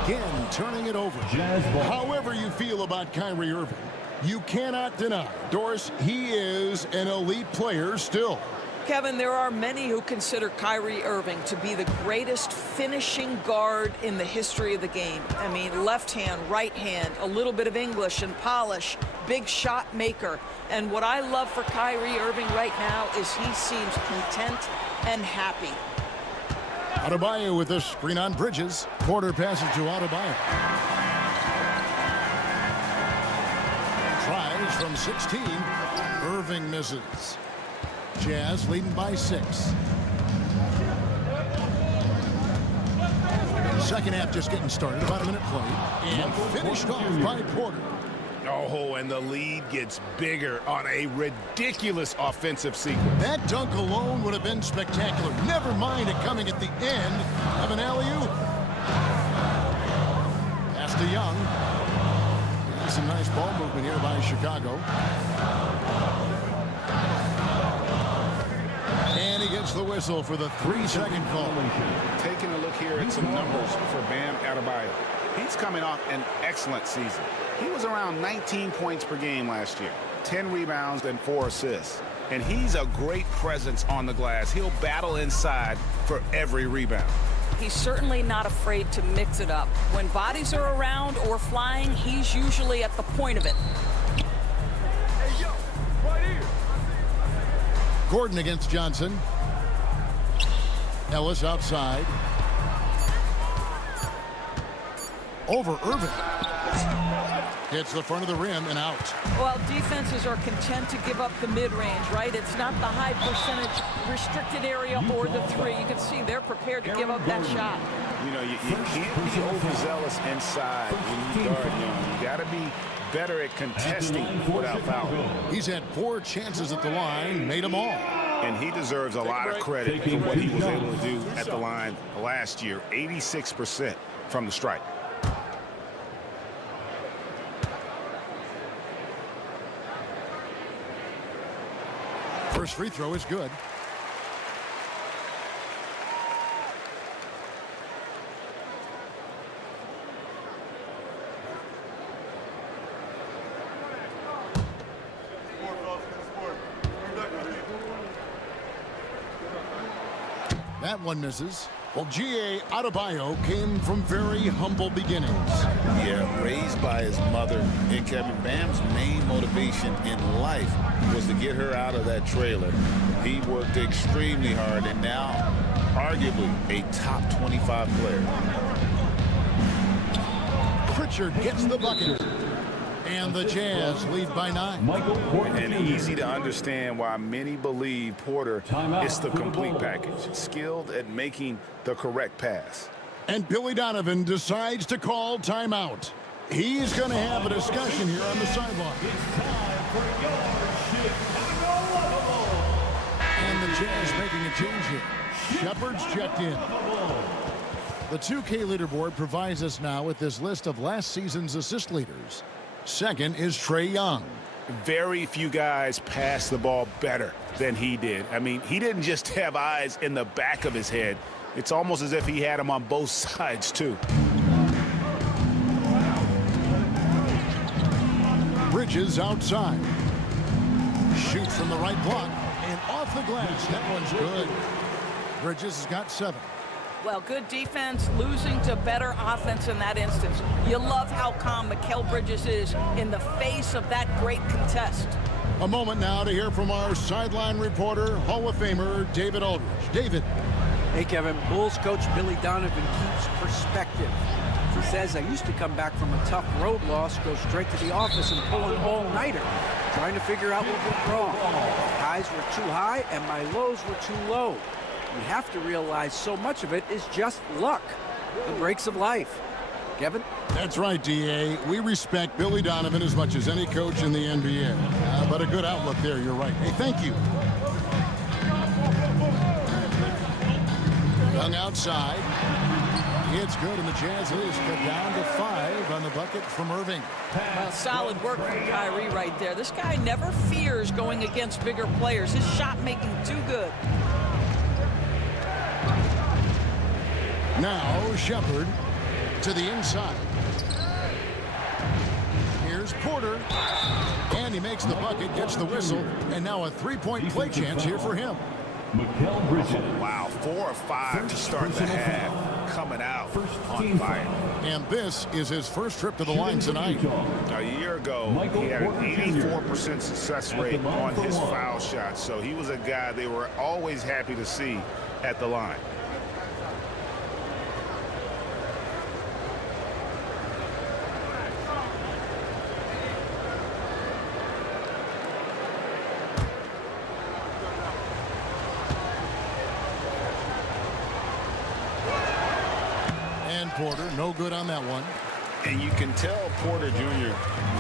again turning it over. However you feel about Kyrie Irving, you cannot deny, Doris, he is an elite player still. Kevin, there are many who consider Kyrie Irving to be the greatest finishing guard in the history of the game. I mean, left hand, right hand, a little bit of English and polish, big shot maker. And what I love for Kyrie Irving right now is he seems content and happy. Adebayo with a screen on Bridges. Porter passes to Adebayo. Tries from 16. Irving misses. Jazz leading by 6. Second half just getting started. About a minute played. And finished off by Porter. Oh, and the lead gets bigger on a ridiculous offensive sequence. That dunk alone would have been spectacular. Never mind it coming at the end of an alley-oop. Pass to Young. Some nice ball movement here by Chicago. And he gets the whistle for the 3-second call. Taking a look here at some numbers for Bam Adebayo. He's coming off an excellent season. He was around 19 points per game last year, 10 rebounds and 4 assists. And he's a great presence on the glass. He'll battle inside for every rebound. He's certainly not afraid to mix it up. When bodies are around or flying, he's usually at the point of it. Hey, yo, right here. Gordon against Johnson. Ellis outside. Over Irving. Hits the front of the rim and out. Well, defenses are content to give up the mid-range, right? It's not the high percentage restricted area or the 3. You can see they're prepared to give up that shot. You know, you can't be overzealous inside when you guard Young. You got to be better at contesting without fouling. He's had 4 chances at the line, made them all. And he deserves a lot of credit for what he was able to do at the line last year. 86% from the stripe. First free throw is good. That one misses. Well, G.A. Adebayo came from very humble beginnings. Yeah, raised by his mother. And Kevin, Bam's main motivation in life was to get her out of that trailer. He worked extremely hard and now arguably a top 25 player. Pritchard gets the bucket. And the Jazz lead by 9. And easy to understand why many believe Porter is the complete package. Skilled at making the correct pass. And Billy Donovan decides to call timeout. He's going to have a discussion here on the sideline. And the Jazz making a change here. Shepard's checked in. The 2K leaderboard provides us now with this list of last season's assist leaders. Second is Trae Young. Very few guys pass the ball better than he did. I mean, he didn't just have eyes in the back of his head. It's almost as if he had them on both sides, too. Bridges outside. Shoots from the right block and off the glass. That one's good. Bridges has got 7. Well, good defense, losing to better offense in that instance. You love how calm Mikal Bridges is in the face of that great contest. A moment now to hear from our sideline reporter, Hall of Famer David Aldridge. David. Hey, Kevin. Bulls coach Billy Donovan keeps perspective. He says, I used to come back from a tough road loss, go straight to the office and pull an all-nighter, trying to figure out what went wrong. My highs were too high and my lows were too low. You have to realize so much of it is just luck, the breaks of life. Kevin? That's right, D.A. We respect Billy Donovan as much as any coach in the NBA. But a good outlook there, you're right. Hey, thank you. Young outside. It's good, and the Jazz is cut down to 5 on the bucket from Irving. Well, solid work from Kyrie right there. This guy never fears going against bigger players. His shot making too good. Now Shepard to the inside. Here's Porter. And he makes the bucket, gets the whistle, and now a three-point play chance here for him. Wow, 4 of 5 to start the half. Coming out on fire. And this is his first trip to the line tonight. A year ago, he had an 84% success rate on his foul shots. So he was a guy they were always happy to see at the line. Porter, no good on that one. And you can tell Porter Jr.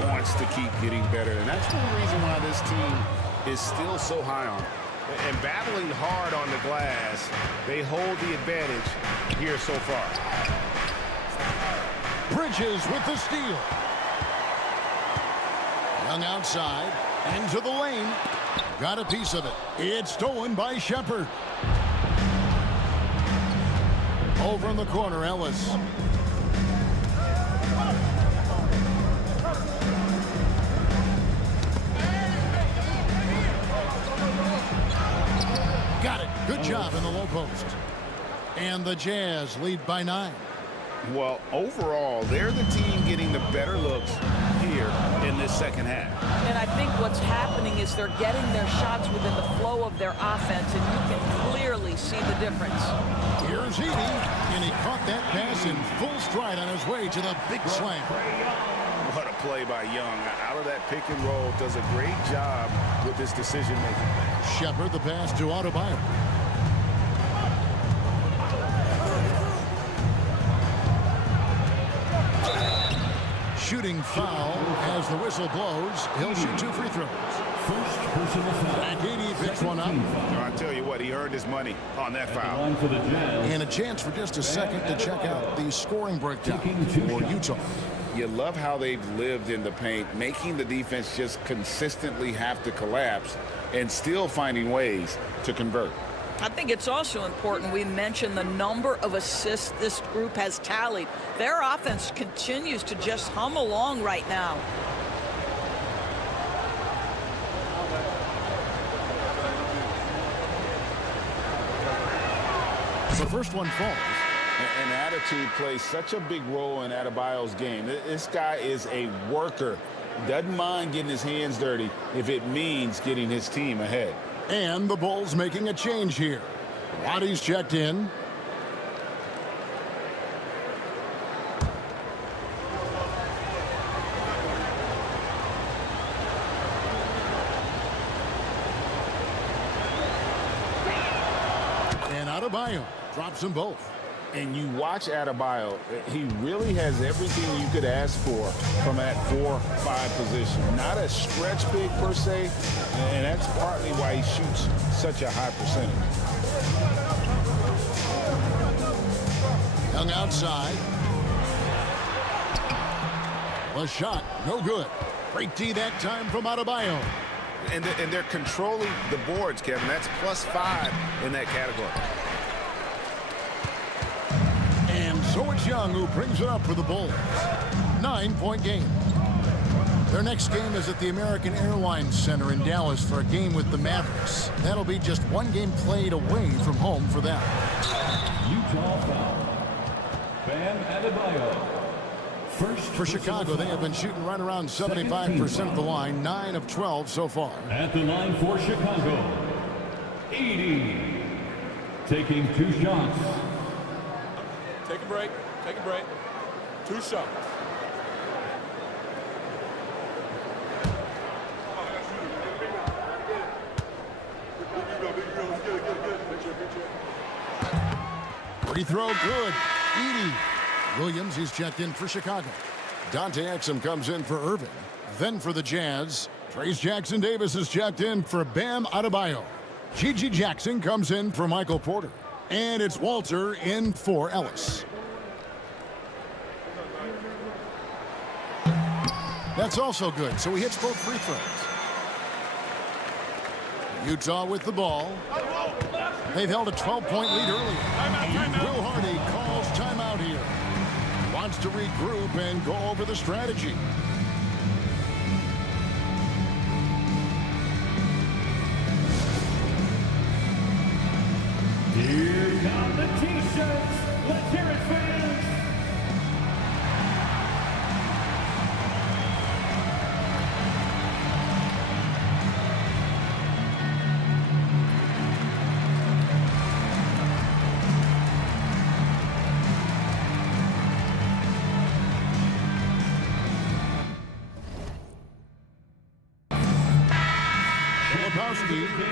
wants to keep getting better. And that's one reason why this team is still so high on him. And battling hard on the glass, they hold the advantage here so far. Bridges with the steal. Young outside, into the lane. Got a piece of it. It's stolen by Shepard. Over in the corner, Ellis. Got it. Good job in the low post. And the Jazz lead by 9. Well, overall, they're the team getting the better looks here in this second half. And I think what's happening is they're getting their shots within the flow of their offense, and you can clearly see the difference. Here's Edie, and he caught that pass in full stride on his way to the big slam. What a play by Young. Out of that pick and roll, does a great job with his decision making. Shepard, the pass to Adebayo. Shooting foul as the whistle blows. He'll shoot 2 free throws. First personal foul. And Edie picks one up. I tell you what, he earned his money on that foul. And a chance for just a second to check out the scoring breakdown for Utah. You love how they've lived in the paint, making the defense just consistently have to collapse and still finding ways to convert. I think it's also important we mention the number of assists this group has tallied. Their offense continues to just hum along right now. The first one falls. And attitude plays such a big role in Adebayo's game. This guy is a worker. Doesn't mind getting his hands dirty if it means getting his team ahead. And the Bulls making a change here. Roddy's checked in. And Adebayo drops them both. And you watch Adebayo, he really has everything you could ask for from that 4-5 position. Not a stretch big per se, and that's partly why he shoots such a high percentage. Young outside. The shot, no good. Great D that time from Adebayo. And they're controlling the boards, Kevin. That's +5 in that category. So it's Young who brings it up for the Bulls. 9-point game. Their next game is at the American Airlines Center in Dallas for a game with the Mavericks. That'll be just one game played away from home for them. Utah foul. Bam Adebayo. First for Chicago, they have been shooting right around 75% of the line, 9 of 12 so far. At the line for Chicago, 80. Taking 2 shots. Take a break. Take a break. 2 shots. Free throw good. Edie. Williams is checked in for Chicago. Dante Exum comes in for Irving. Then for the Jazz, Trace Jackson Davis is checked in for Bam Adebayo. Gigi Jackson comes in for Michael Porter. And it's Walter in for Ellis. That's also good, so he hits both free throws. Utah with the ball. They've held a 12-point lead earlier. Will Hardy calls timeout here. Wants to regroup and go over the strategy. Here come the T-shirts. Let's hear it, fans.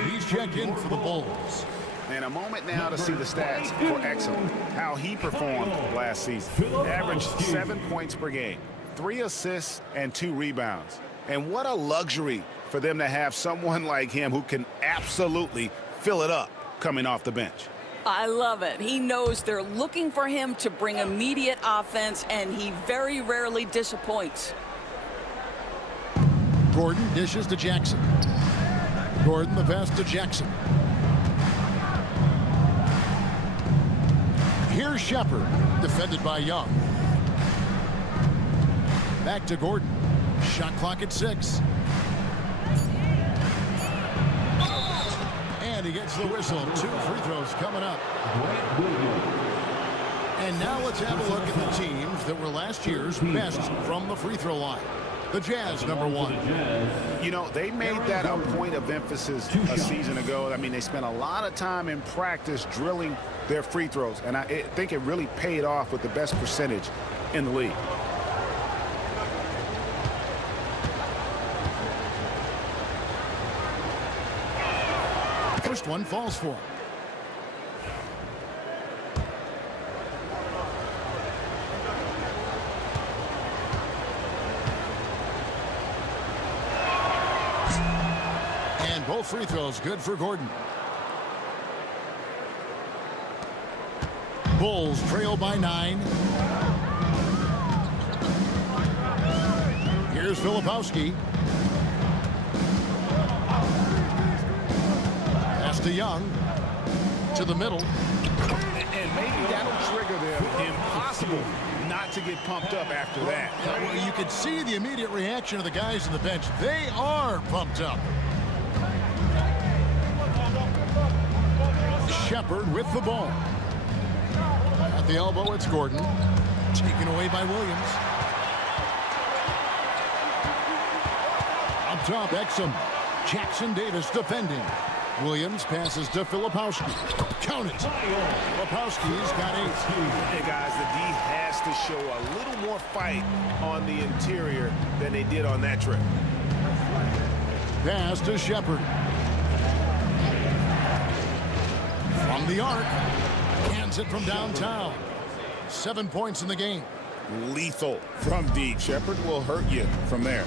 He's checked in for the Bulls. And a moment now to see the stats for Ebfl, how he performed last season. Averaged 7 points per game, 3 assists, and 2 rebounds. And what a luxury for them to have someone like him who can absolutely fill it up coming off the bench. I love it. He knows they're looking for him to bring immediate offense, and he very rarely disappoints. Gordon dishes to Jackson. Gordon the pass to Jackson. Here's Shepard, defended by Young. Back to Gordon. Shot clock at 6. And he gets the whistle. 2 free throws coming up. And now let's have a look at the teams that were last year's best from the free throw line. The Jazz, number 1. You know, they made that a point of emphasis a season ago. I mean, they spent a lot of time in practice drilling their free throws, and I think it really paid off with the best percentage in the league. First one falls for him. And both free throws good for Gordon. Bulls trail by 9. Here's Filipowski. Pass to Young. To the middle. And maybe that'll trigger them. Impossible not to get pumped up after that. Well, you could see the immediate reaction of the guys on the bench. They are pumped up. Shepard with the ball. At the elbow, it's Gordon. Taken away by Williams. Up top, Exum. Jackson Davis defending. Williams passes to Filipowski. Count it. Filipowski's got 8. Hey, guys, the D has to show a little more fight on the interior than they did on that trip. Pass to Shepard. From the arc. Cans it from downtown. 7 points in the game. Lethal from deep. Shepard will hurt you from there.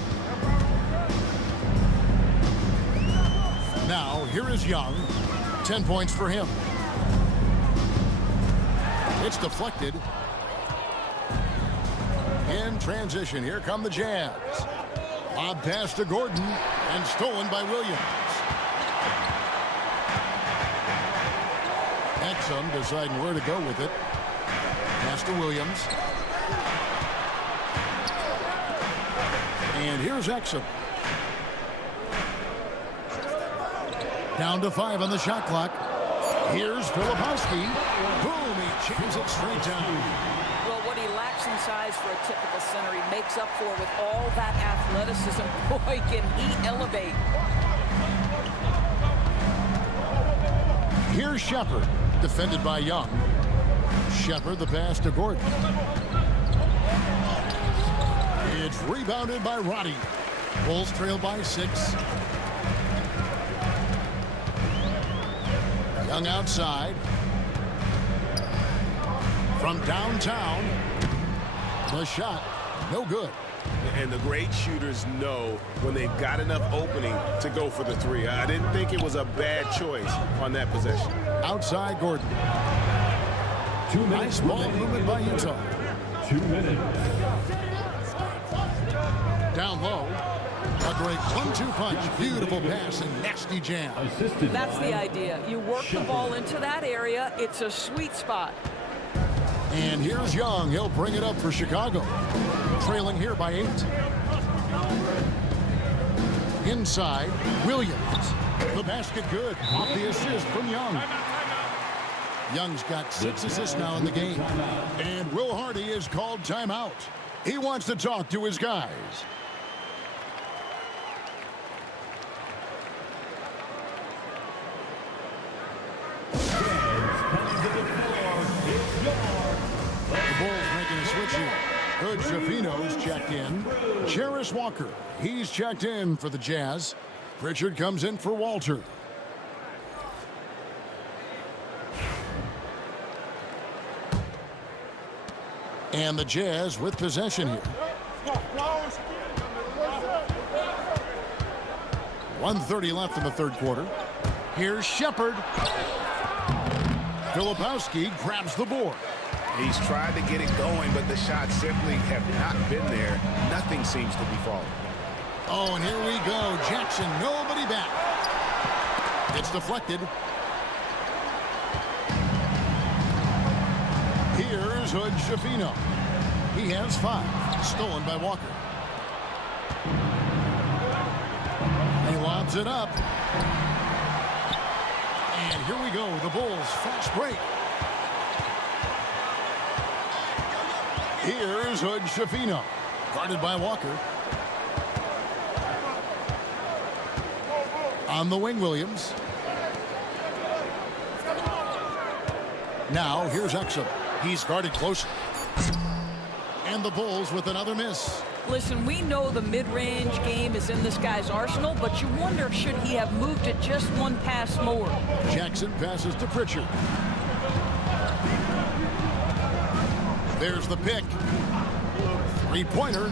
Now, here is Young. 10 points for him. It's deflected. In transition, here come the Jazz. Lob pass to Gordon and stolen by Williams. Exum deciding where to go with it. Pass to Williams. And here's Exum. Down to 5 on the shot clock. Here's Filipowski. Boom, he jams it straight down. Well, what he lacks in size for a typical center, he makes up for with all that athleticism. Boy, can he elevate. Here's Shepard, defended by Young. Shepard, the pass to Gordon. It's rebounded by Roddy. Bulls trail by 6. Young outside. From downtown. The shot, no good. And the great shooters know when they've got enough opening to go for the 3. I didn't think it was a bad choice on that possession. Outside Gordon. Nice ball movement by Utah. 2 minutes. Down low. A great 1-2 punch. Beautiful pass and nasty jam. That's the idea. You work the ball into that area. It's a sweet spot. And here's Young. He'll bring it up for Chicago. Trailing here by 8. Inside, Williams. The basket good. Off the assist from Young. Young's got 6 assists now in the game. And Will Hardy is called timeout. He wants to talk to his guys. The Bulls making a switch here. Good Shafino's checked in. Jarris Walker, he's checked in for the Jazz. Pritchard comes in for Walter. And the Jazz with possession here. 1:30 left in the third quarter. Here's Shepard. Filipowski grabs the board. He's tried to get it going, but the shots simply have not been there. Nothing seems to be falling. Oh, and here we go. Jackson, nobody back. It's deflected. Here's Hood Shafino. He has 5. Stolen by Walker. He lobs it up. And here we go. The Bulls fast break. Here's Hood Shafino. Guarded by Walker. On the wing, Williams. Now, here's Exum. He's guarded closely. And the Bulls with another miss. Listen, we know the mid-range game is in this guy's arsenal, but you wonder, should he have moved it just one pass more? Jackson passes to Pritchard. There's the pick. 3-pointer.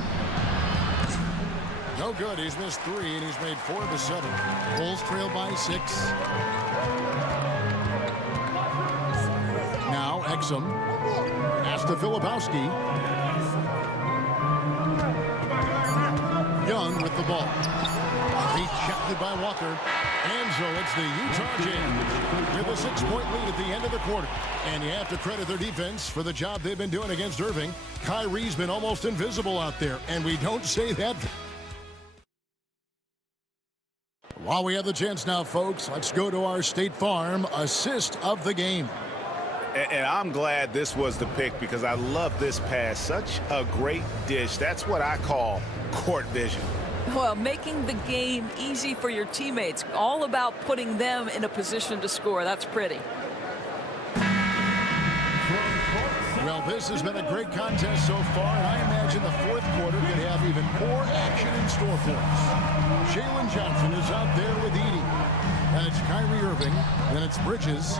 No good. He's missed 3, and he's made 4 of the 7. Bulls trail by 6. Now Exum. Pass to Filipowski. Young with the ball. Rejected by Walker. And so it's the Utah Jazz with a 6-point lead at the end of the quarter. And you have to credit their defense for the job they've been doing against Irving. Kyrie's been almost invisible out there, and we don't say that. While we have the chance now, folks, let's go to our State Farm assist of the game. And I'm glad this was the pick because I love this pass. Such a great dish. That's what I call court vision. Well, making the game easy for your teammates. All about putting them in a position to score. That's pretty. Well, this has been a great contest so far, and I imagine the fourth quarter could have even more action in store for us. Jalen Johnson is out there with Edey. And it's Kyrie Irving. Then it's Bridges.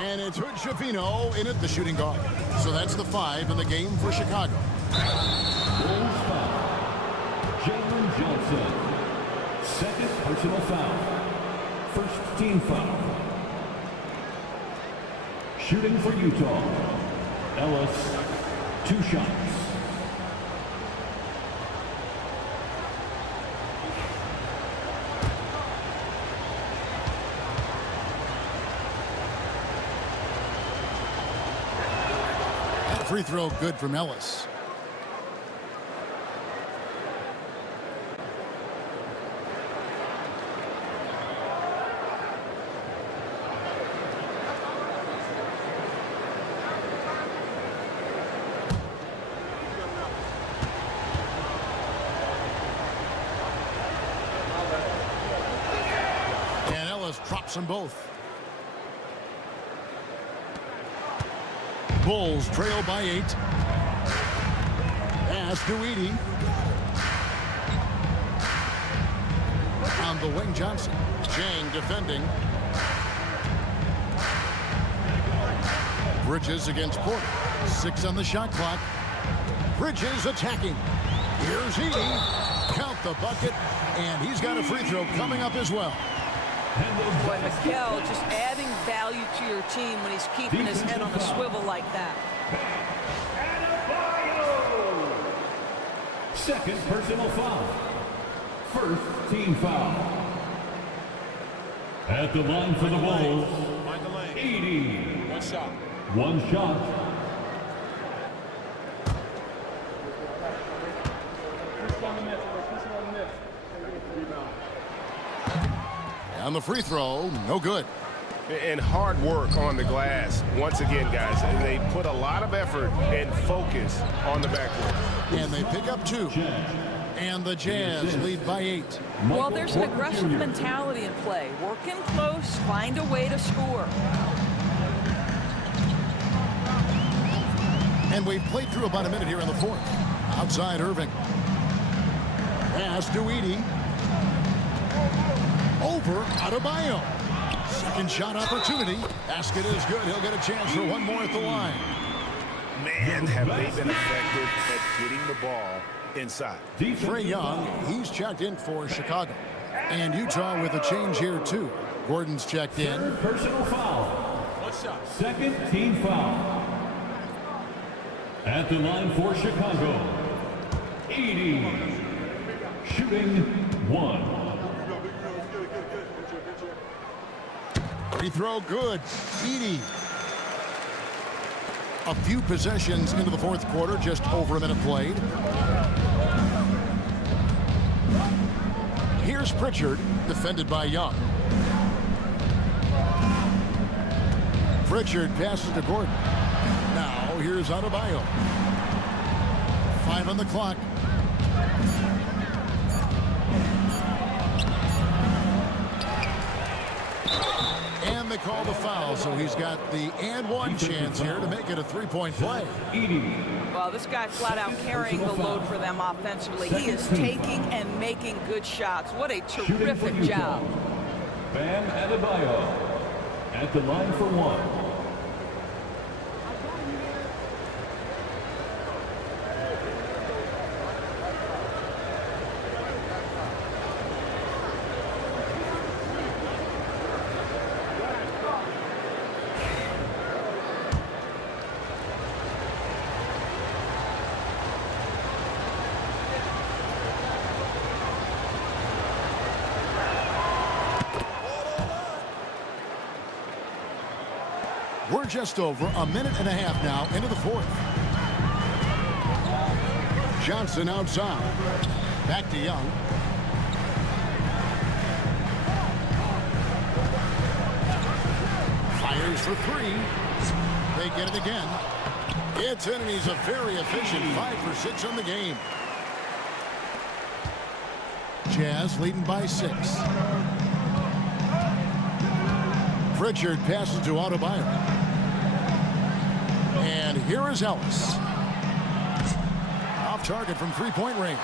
And it's Hood Shafino in at the shooting guard. So that's the 5 in the game for Chicago. Bulls foul. Jalen Johnson. Second personal foul. First team foul. Shooting for Utah. Ellis, 2 shots. Free throw good from Ellis. And Ellis drops them both. Bulls trail by 8. Pass to Edey. On the wing, Johnson. Chang defending. Bridges against Porter. 6 on the shot clock. Bridges attacking. Here's Edey. Count the bucket. And he's got a free throw coming up as well. Boy, Mikel just adding value to your team when he's keeping his head on a swivel like that. Second personal foul. First team foul. At the line for the Bulls, 80. One shot. One shot. And the free throw, no good. And hard work on the glass. Once again, guys, they put a lot of effort and focus on the backcourt. And they pick up 2. And the Jazz lead by 8. Well, there's an aggressive mentality in play. Working close, find a way to score. And we've played through about a minute here in the 4th. Outside Irving. Pass to Edey. Over Adebayo. Second shot opportunity. Basket is good. He'll get a chance for one more at the line. Man, have they been effective at getting the ball inside. Trae Young, he's checked in for Chicago. And Utah with a change here, too. Gordon's checked in. Third personal foul. One shot. Second team foul. At the line for Chicago, 80. Shooting 1. Free throw good. Edey. A few possessions into the 4th quarter, just over a minute played. Here's Pritchard, defended by Young. Pritchard passes to Gordon. Now here's Adebayo. 5 on the clock. And they call the foul, so he's got the and one chance here to make it a 3-point play. Well, this guy flat out carrying the load for them offensively. He is taking and making good shots. What a terrific job. Bam Adebayo at the line for 1. We're just over a minute and a half now into the 4th. Johnson outside. Back to Young. Fires for 3. They get it again. It's in, and he's a very efficient 5 for 6 on the game. Jazz leading by 6. Pritchard passes to Adebayo. And here is Ellis. Off target from 3-point range.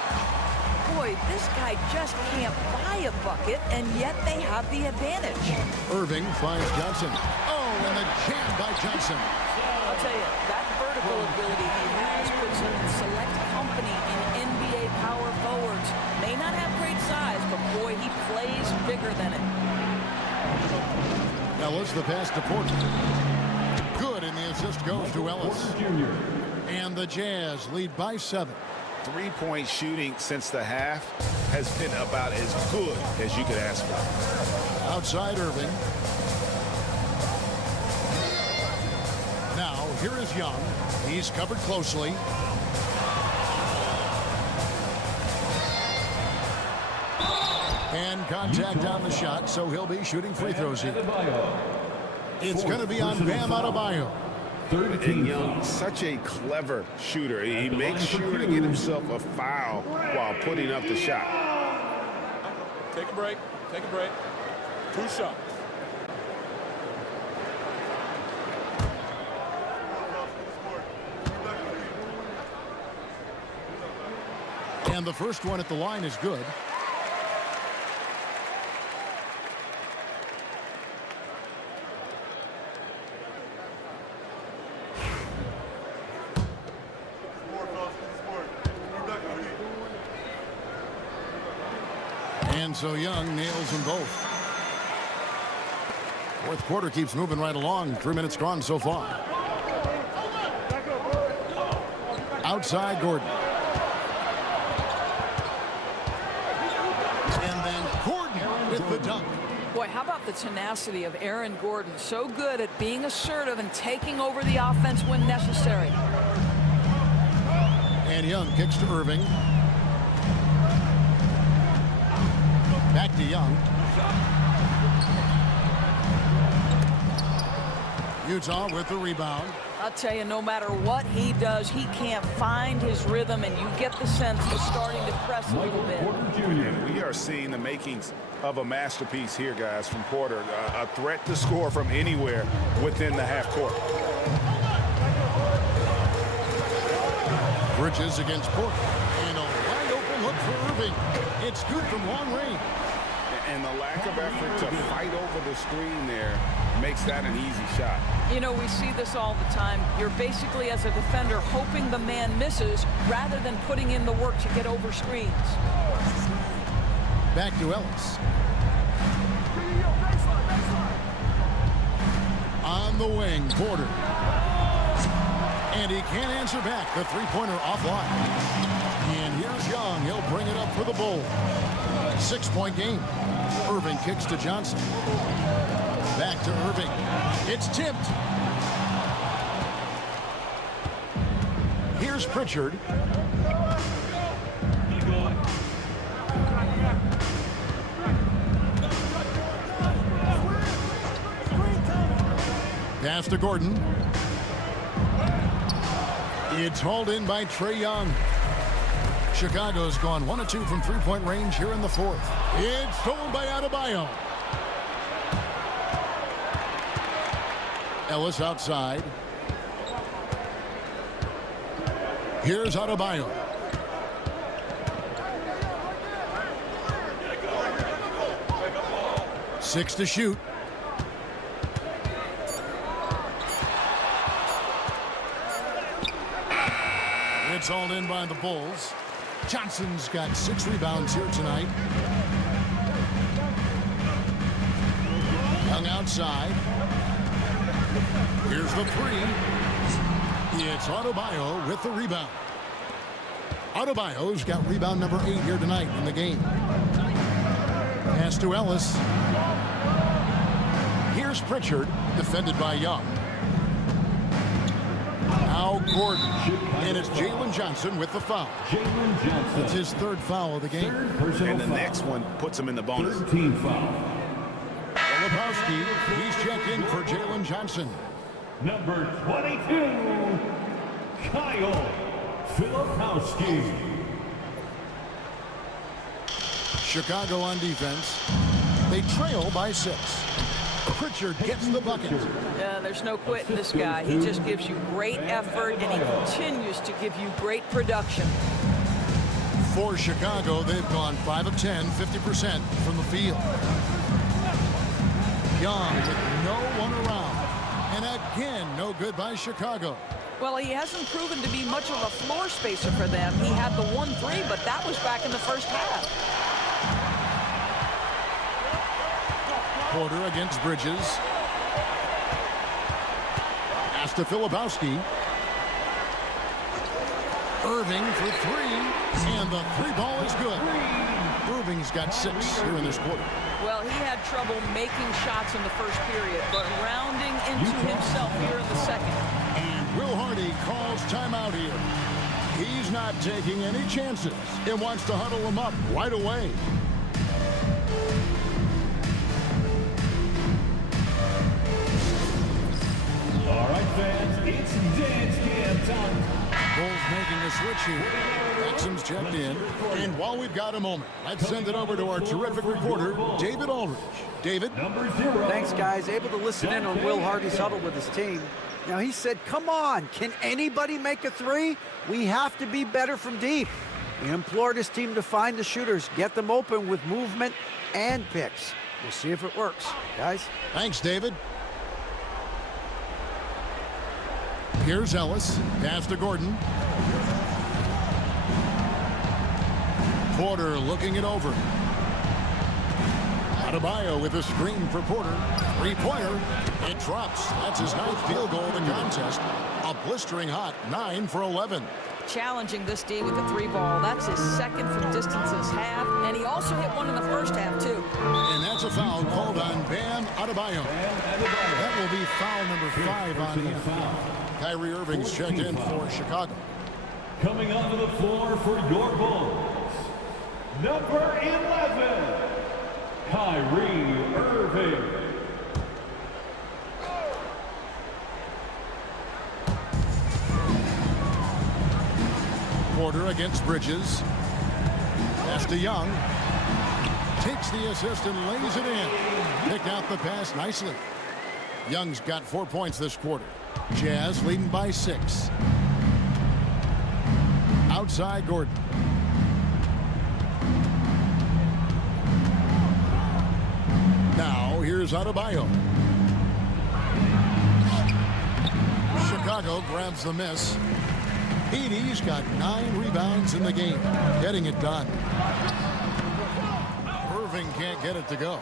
Boy, this guy just can't buy a bucket, and yet they have the advantage. Irving finds Johnson. Oh, and the jam by Johnson. I'll tell you, that vertical ability he has puts him in select company in NBA power forwards. May not have great size, but boy, he plays bigger than it. Ellis, the pass to Porter. Good, and the assist goes to Ellis. And the Jazz lead by 7. 3-point shooting since the half has been about as good as you could ask for. Outside Irving. Now, here is Young. He's covered closely. And contact on the shot, so he'll be shooting free throws here. It's going to be on Bam Adebayo. And Young, such a clever shooter. He makes sure to get himself a foul while putting up the shot. Take a break. Take a break. 2 shots. And the first one at the line is good. And so Young nails them both. 4th quarter keeps moving right along. 3 minutes gone so far. Outside Gordon. with the dunk. Boy, how about the tenacity of Aaron Gordon? So good at being assertive and taking over the offense when necessary. And Young kicks to Irving. Back to Young. Utah with the rebound. I'll tell you, no matter what he does, he can't find his rhythm, and you get the sense he's starting to press a little bit. And we are seeing the makings of a masterpiece here, guys, from Porter. A threat to score from anywhere within the half court. Bridges against Porter. And a wide open look for Irving. It's good from long range. And the lack of effort to fight over the screen there makes that an easy shot. You know, we see this all the time. You're basically, as a defender, hoping the man misses rather than putting in the work to get over screens. Back to Ellis. On the wing, Porter. And he can't answer back. The three-pointer offline. And here's Young. He'll bring it up for the Bulls. 6-point game. Irving kicks to Johnson. Back to Irving. It's tipped. Here's Pritchard. Pass to Gordon. It's hauled in by Trae Young. Chicago's gone 1 of 2 from three-point range here in the fourth. It's stolen by Adebayo. Ellis outside. Here's Adebayo. Six to shoot. It's hauled in by the Bulls. Johnson's got 6 rebounds here tonight. Young outside. Here's the three. It's Adebayo with the rebound. Adebayo's got rebound number 8 here tonight in the game. Pass to Ellis. Here's Pritchard, defended by Young. Now Gordon. And it's Jalen Johnson with the foul. It's his 3rd foul of the game. And the next one puts him in the bonus. 13 foul. Filipowski, he's checked in for Jalen Johnson. Number 22, Kyle Filipowski. Chicago on defense. They trail by 6. Pritchard gets the bucket. Yeah, there's no quitting this guy. He just gives you great effort, and he continues to give you great production. For Chicago, they've gone 5 of 10, 50% from the field. Young with no one around. And again, no good by Chicago. Well, he hasn't proven to be much of a floor spacer for them. He had the 1-3, but that was back in the first half. Porter against Bridges. Pass to Filipowski. Irving for 3. And the 3 ball is good. Irving's got 6 here in this quarter. Well, he had trouble making shots in the first period, but rounding into himself here in the second. And Will Hardy calls timeout here. He's not taking any chances. He wants to huddle him up right away. All right, fans, it's dance cam time. Bulls making a switch here. Exum's checked in. And while we've got a moment, let's send it over to our terrific reporter, David Aldridge. David? Thanks, guys. Able to listen in on Will Hardy's huddle with his team. Now, he said, come on, can anybody make a 3? We have to be better from deep. He implored his team to find the shooters, get them open with movement and picks. We'll see if it works, guys. Thanks, David. Here's Ellis. Pass to Gordon. Porter looking it over. Adebayo with a screen for Porter. 3-pointer. It drops. That's his 9th field goal of the contest. A blistering hot 9 for 11. Challenging this D with the 3 ball. That's his 2nd from distance this half, and he also hit one in the first half, too. And that's Adebayo. That will be foul number 5 on him. Kyrie Irving's checked in for Chicago. Coming onto the floor for your Bulls, number 11, Kyrie Irving. Porter against Bridges. Pass to Young. Takes the assist and lays it in. Picked out the pass nicely. Young's got 4 points this quarter. Jazz leading by 6. Outside Gordon. Now here's Adebayo. Chicago grabs the miss. Edey's got 9 rebounds in the game, getting it done. Irving can't get it to go.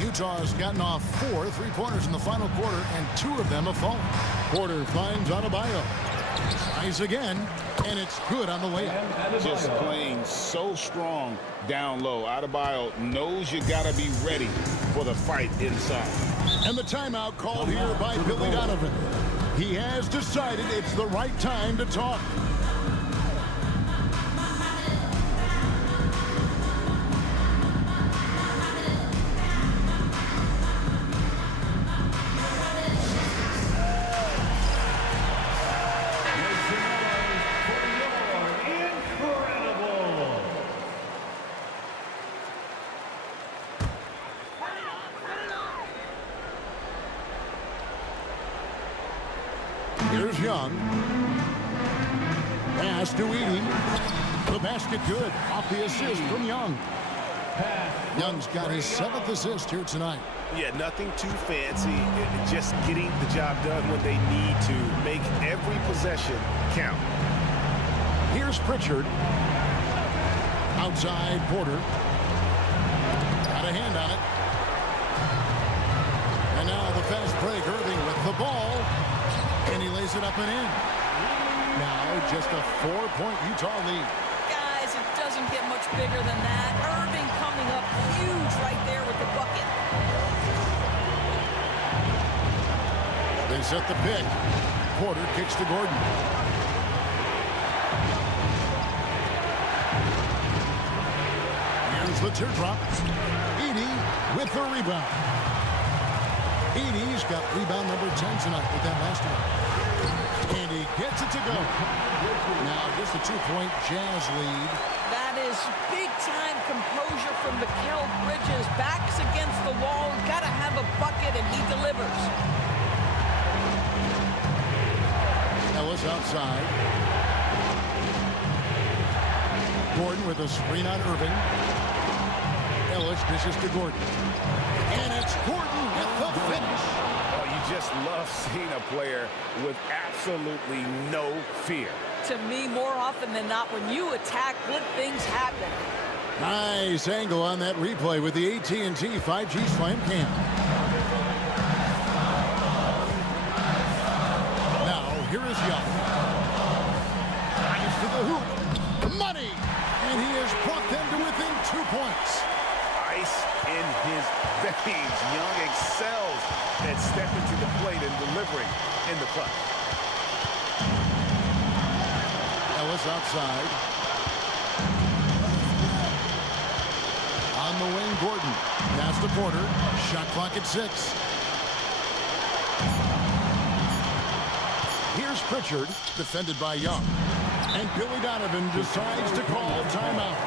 Utah's gotten off 4 3-pointers in the final quarter, and 2 of them have fallen. Porter finds Adebayo. Tries again, and it's good on the layup. Just playing so strong down low. Adebayo knows you got to be ready for the fight inside. And the timeout called here by Billy Donovan. He has decided it's the right time to talk. Here's Young. Pass to Edey. The basket good. Off the assist from Young. Young's got his 7th assist here tonight. Yeah, nothing too fancy. Just getting the job done when they need to. Make every possession count. Here's Pritchard. Outside Porter. Got a hand on it. And now the fast break. Irving with the ball. And he lays it up and in. Now just a 4-point Utah lead. Guys, it doesn't get much bigger than that. Irving coming up huge right there with the bucket. They set the pick. Porter kicks to Gordon. Here's the teardrop. Edey with the rebound. Edey's got rebound number 10 tonight with that last one. And he gets it to go. Now just a 2-point Jazz lead. That is big-time composure from Mikal Bridges. Backs against the wall. Got to have a bucket, and he delivers. Ellis outside. Gordon with a screen on Irving. Ellis dishes to Gordon. And it's Gordon with the finish. Oh, you just love seeing a player with absolutely no fear. To me, more often than not, when you attack, good things happen. Nice angle on that replay with the AT&T 5G Slam Cam. Now, here is Young. Drives to the hoop. Money! And he has brought them to within 2 points. Ice in his veins. Young excels at stepping to the plate and delivering in the clutch. Ellis outside. On the wing, Gordon. Pass to Porter. Shot clock at 6. Here's Pritchard, defended by Young. And Billy Donovan decides to call timeout.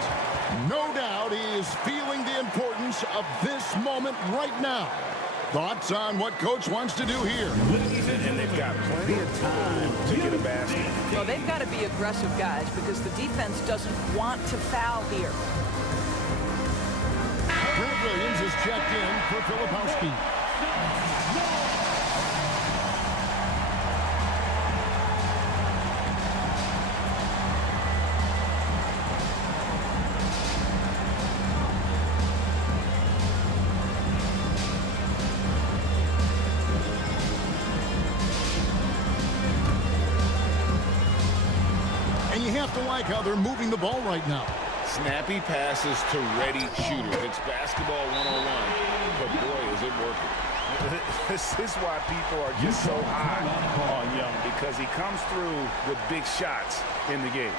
No doubt he is feeling the importance of this moment right now. Thoughts on what Coach wants to do here? And they've got plenty of time to get a basket. Well, they've got to be aggressive, guys, because the defense doesn't want to foul here. Grant Williams is checked in for Filipowski. And you have to like how they're moving the ball right now. Snappy passes to ready shooters. It's basketball 101, but boy, is it working. This is why people are just so high on Young, because he comes through with big shots in the game.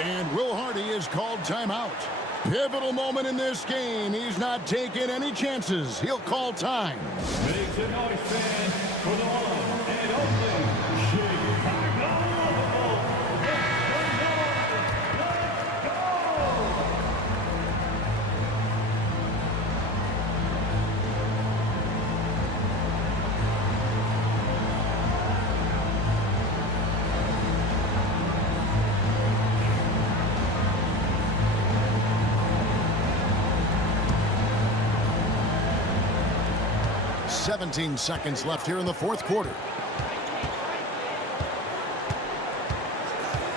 And Will Hardy is called timeout. Pivotal moment in this game. He's not taking any chances. He'll call time. Make some noise, fans, for the one and only Chicago. Go! 17 seconds left here in the fourth quarter.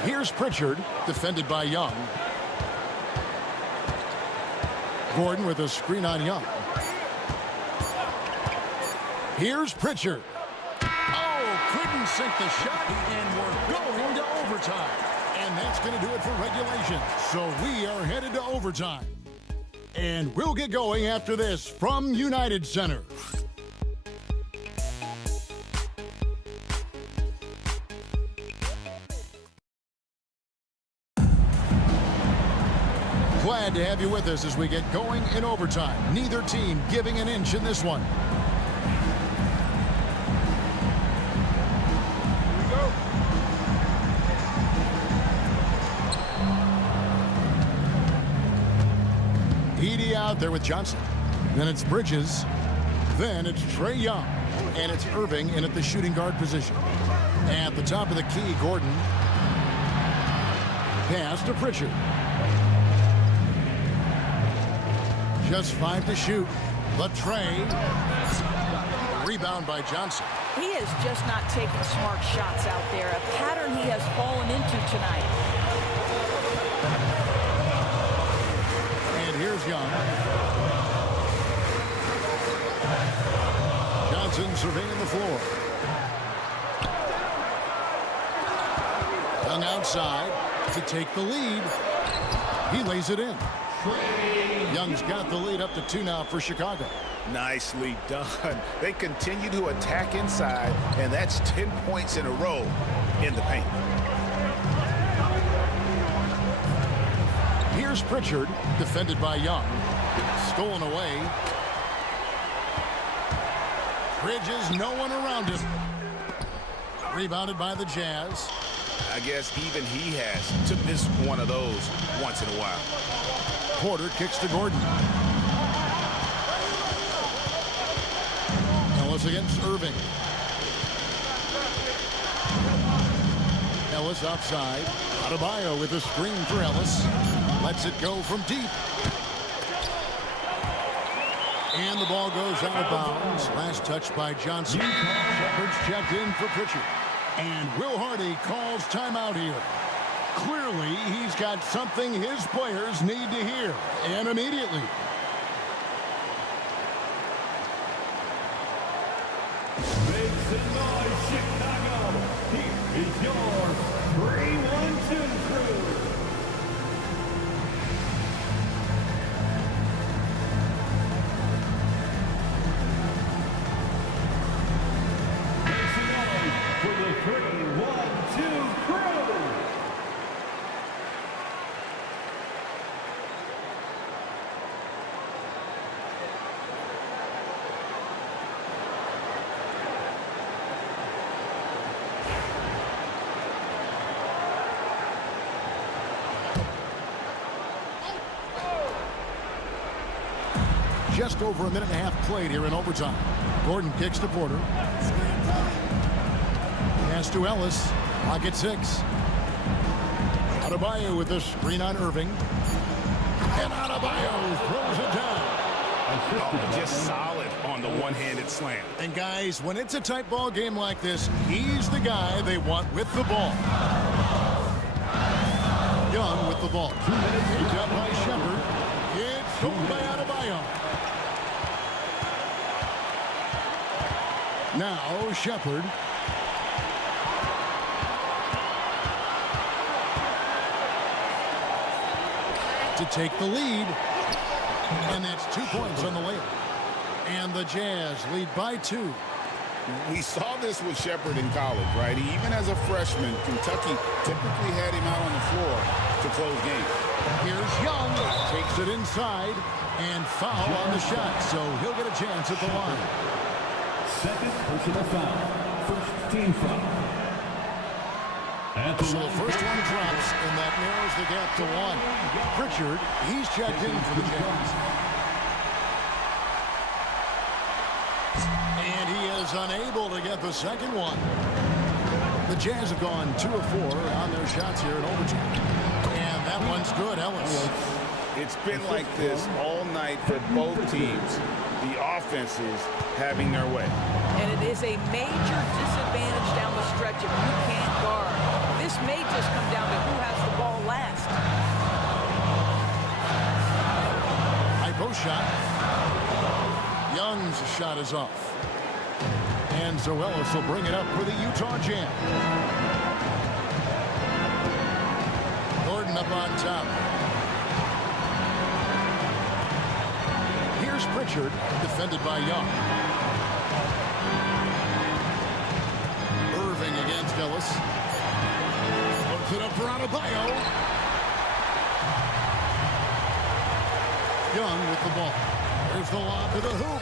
Here's Pritchard, defended by Young. Gordon with a screen on Young. Here's Pritchard. Oh, couldn't sink the shot, and we're going to overtime. And that's going to do it for regulation. So we are headed to overtime. And we'll get going after this from United Center. Glad to have you with us as we get going in overtime. Neither team giving an inch in this one. Edie out there with Johnson. Then it's Bridges. Then it's Trae Young. And it's Irving in at the shooting guard position. At the top of the key, Gordon. Pass to Pritchard. Just 5 to shoot. Trae. Rebound by Johnson. He is just not taking smart shots out there, a pattern he has fallen into tonight. And here's Young. Johnson surveying the floor. Young outside to take the lead. He lays it in. Young's got the lead up to 2 now for Chicago. Nicely done. They continue to attack inside, and that's 10 points in a row in the paint. Here's Pritchard, defended by Young. Stolen away. Bridges, no one around him. Rebounded by the Jazz. I guess even he has to miss one of those once in a while. Porter kicks to Gordon. Ellis against Irving. Ellis outside. Adebayo with a screen for Ellis. Lets it go from deep. And the ball goes out of bounds. Last touch by Johnson. Shepard's checked in for Pritchard. And Will Hardy calls timeout here. Clearly, he's got something his players need to hear, and immediately. Make some noise, Chicago. Here is your 3-1-2 crew. Make some noise for the 3-1-2 crew. Just over a minute and a half played here in overtime. Gordon kicks to Porter. Pass to Ellis. Clock at 6. Adebayo with a screen on Irving. And Adebayo throws it down. Oh, just solid on the one-handed slam. And guys, when it's a tight ball game like this, he's the guy they want with the ball. Young with the ball. 2 minutes. Picked up by Shepard. It's stolen by Adebayo. Now Shepard. to take the lead. And that's 2 points on the layup. And the Jazz lead by 2. We saw this with Shepherd in college, right? Even as a freshman, Kentucky typically had him out on the floor to close games. Here's Young, takes it inside, and foul on the shot, so he'll get a chance at the line. Second personal foul. First team foul. So the first one drops, and that narrows the gap to 1. Pritchard, he's checked in for the Jazz. And he is unable to get the second one. The Jazz have gone 2 of 4 on their shots here in overtime. And that one's good, Ellis. It's been like this all night for both teams. The offenses having their way. And it is a major disadvantage down the stretch if you can't guard. This may just come down to who has the ball last. High post shot. Young's shot is off. And so Ellis will bring it up for the Utah Jam. Gordon up on top. Here's Pritchard, defended by Young. Irving against Ellis. Puts it up for Adebayo. Young with the ball. There's the lob to the hoop.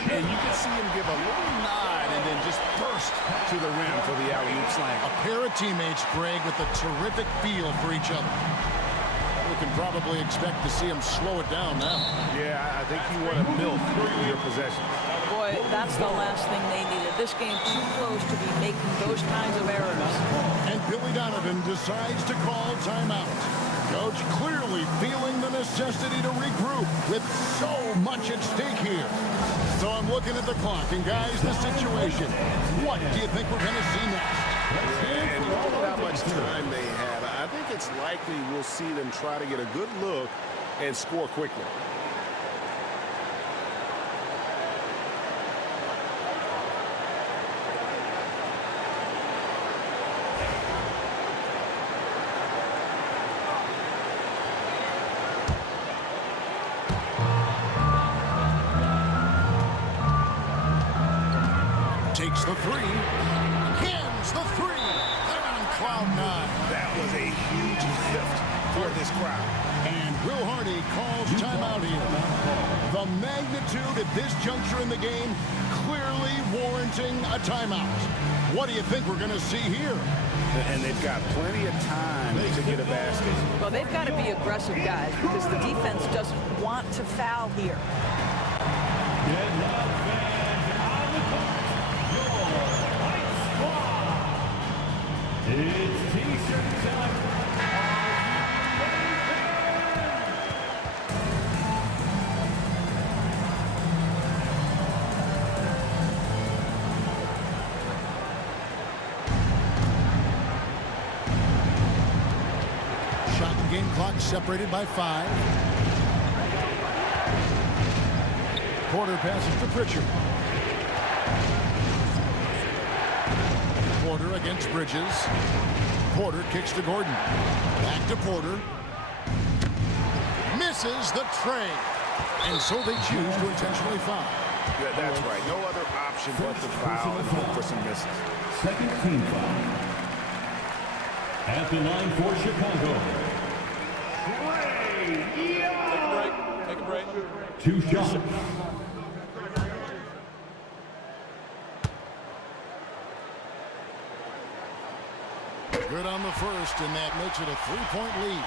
And you can see him give a little nod and then just burst to the rim for the alley-oop slam. A pair of teammates, Greg, with a terrific feel for each other. We can probably expect to see him slow it down now. Yeah, I think you want to milk your possession. Boy, that's the last thing they needed. This game too close to be making those kinds of errors. And Billy Donovan decides to call timeout. Coach clearly feeling the necessity to regroup with so much at stake here. So I'm looking at the clock, and guys, the situation. What do you think we're going to see next? And look at how much time they have. I think it's likely we'll see them try to get a good look and score quickly. Takes the three. Hams the three. They're on cloud 9. That was a huge lift for this crowd. And Will Hardy calls timeout here. The magnitude at this juncture in the game clearly warranting a timeout. What do you think we're going to see here? And they've got plenty of time to get a basket. Well, they've got to be aggressive, guys, because the defense doesn't want to foul here. It's T-shirt time. Shot and game clock separated by 5. Porter passes to Pritchard. Porter against Bridges. Porter kicks to Gordon. Back to Porter. Misses the tray. And so they choose to intentionally foul. Yeah, that's right. No other option but to foul and hope for some misses. Second team foul. At the line for Chicago. Take a break. 2 shots. Good on the first, and that makes it a 3-point lead.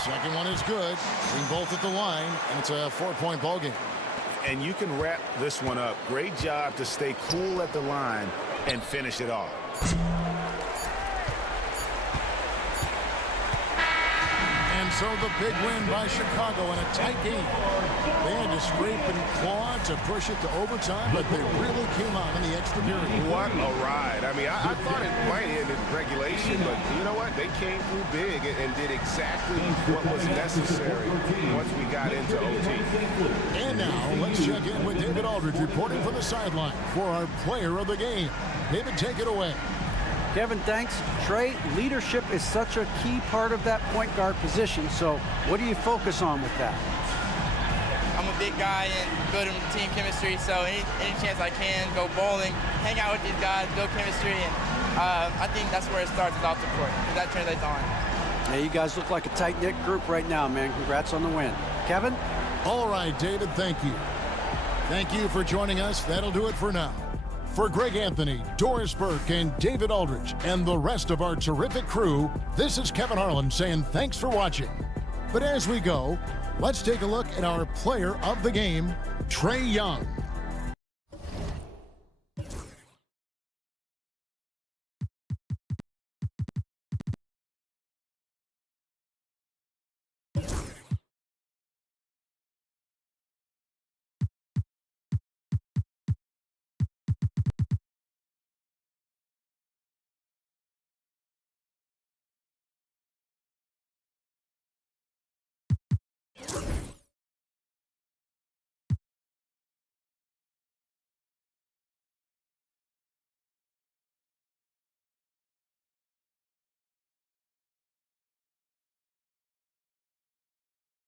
Second one is good. Being both at the line, and it's a 4-point ball game. And you can wrap this one up. Great job to stay cool at the line and finish it off. And so the big win by Chicago in a tight game. They had to scrape and claw to push it to overtime, but they really came out in the extra period. What a ride. I mean, I thought it might end in regulation, but you know what? They came through big and did exactly what was necessary once we got into OT. And now let's check in with David Aldridge reporting from the sideline for our player of the game. David, take it away. Kevin, thanks. Trey, leadership is such a key part of that point guard position. So what do you focus on with that? I'm a big guy and good in team chemistry, so any chance I can, go bowling, hang out with these guys, build chemistry, and I think that's where it starts is off the court. That translates on. Yeah, you guys look like a tight-knit group right now, man. Congrats on the win. Kevin? All right, David, thank you. Thank you for joining us. That'll do it for now. For Greg Anthony, Doris Burke, and David Aldridge, and the rest of our terrific crew, this is Kevin Harlan saying thanks for watching. But as we go, let's take a look at our player of the game, Trae Young.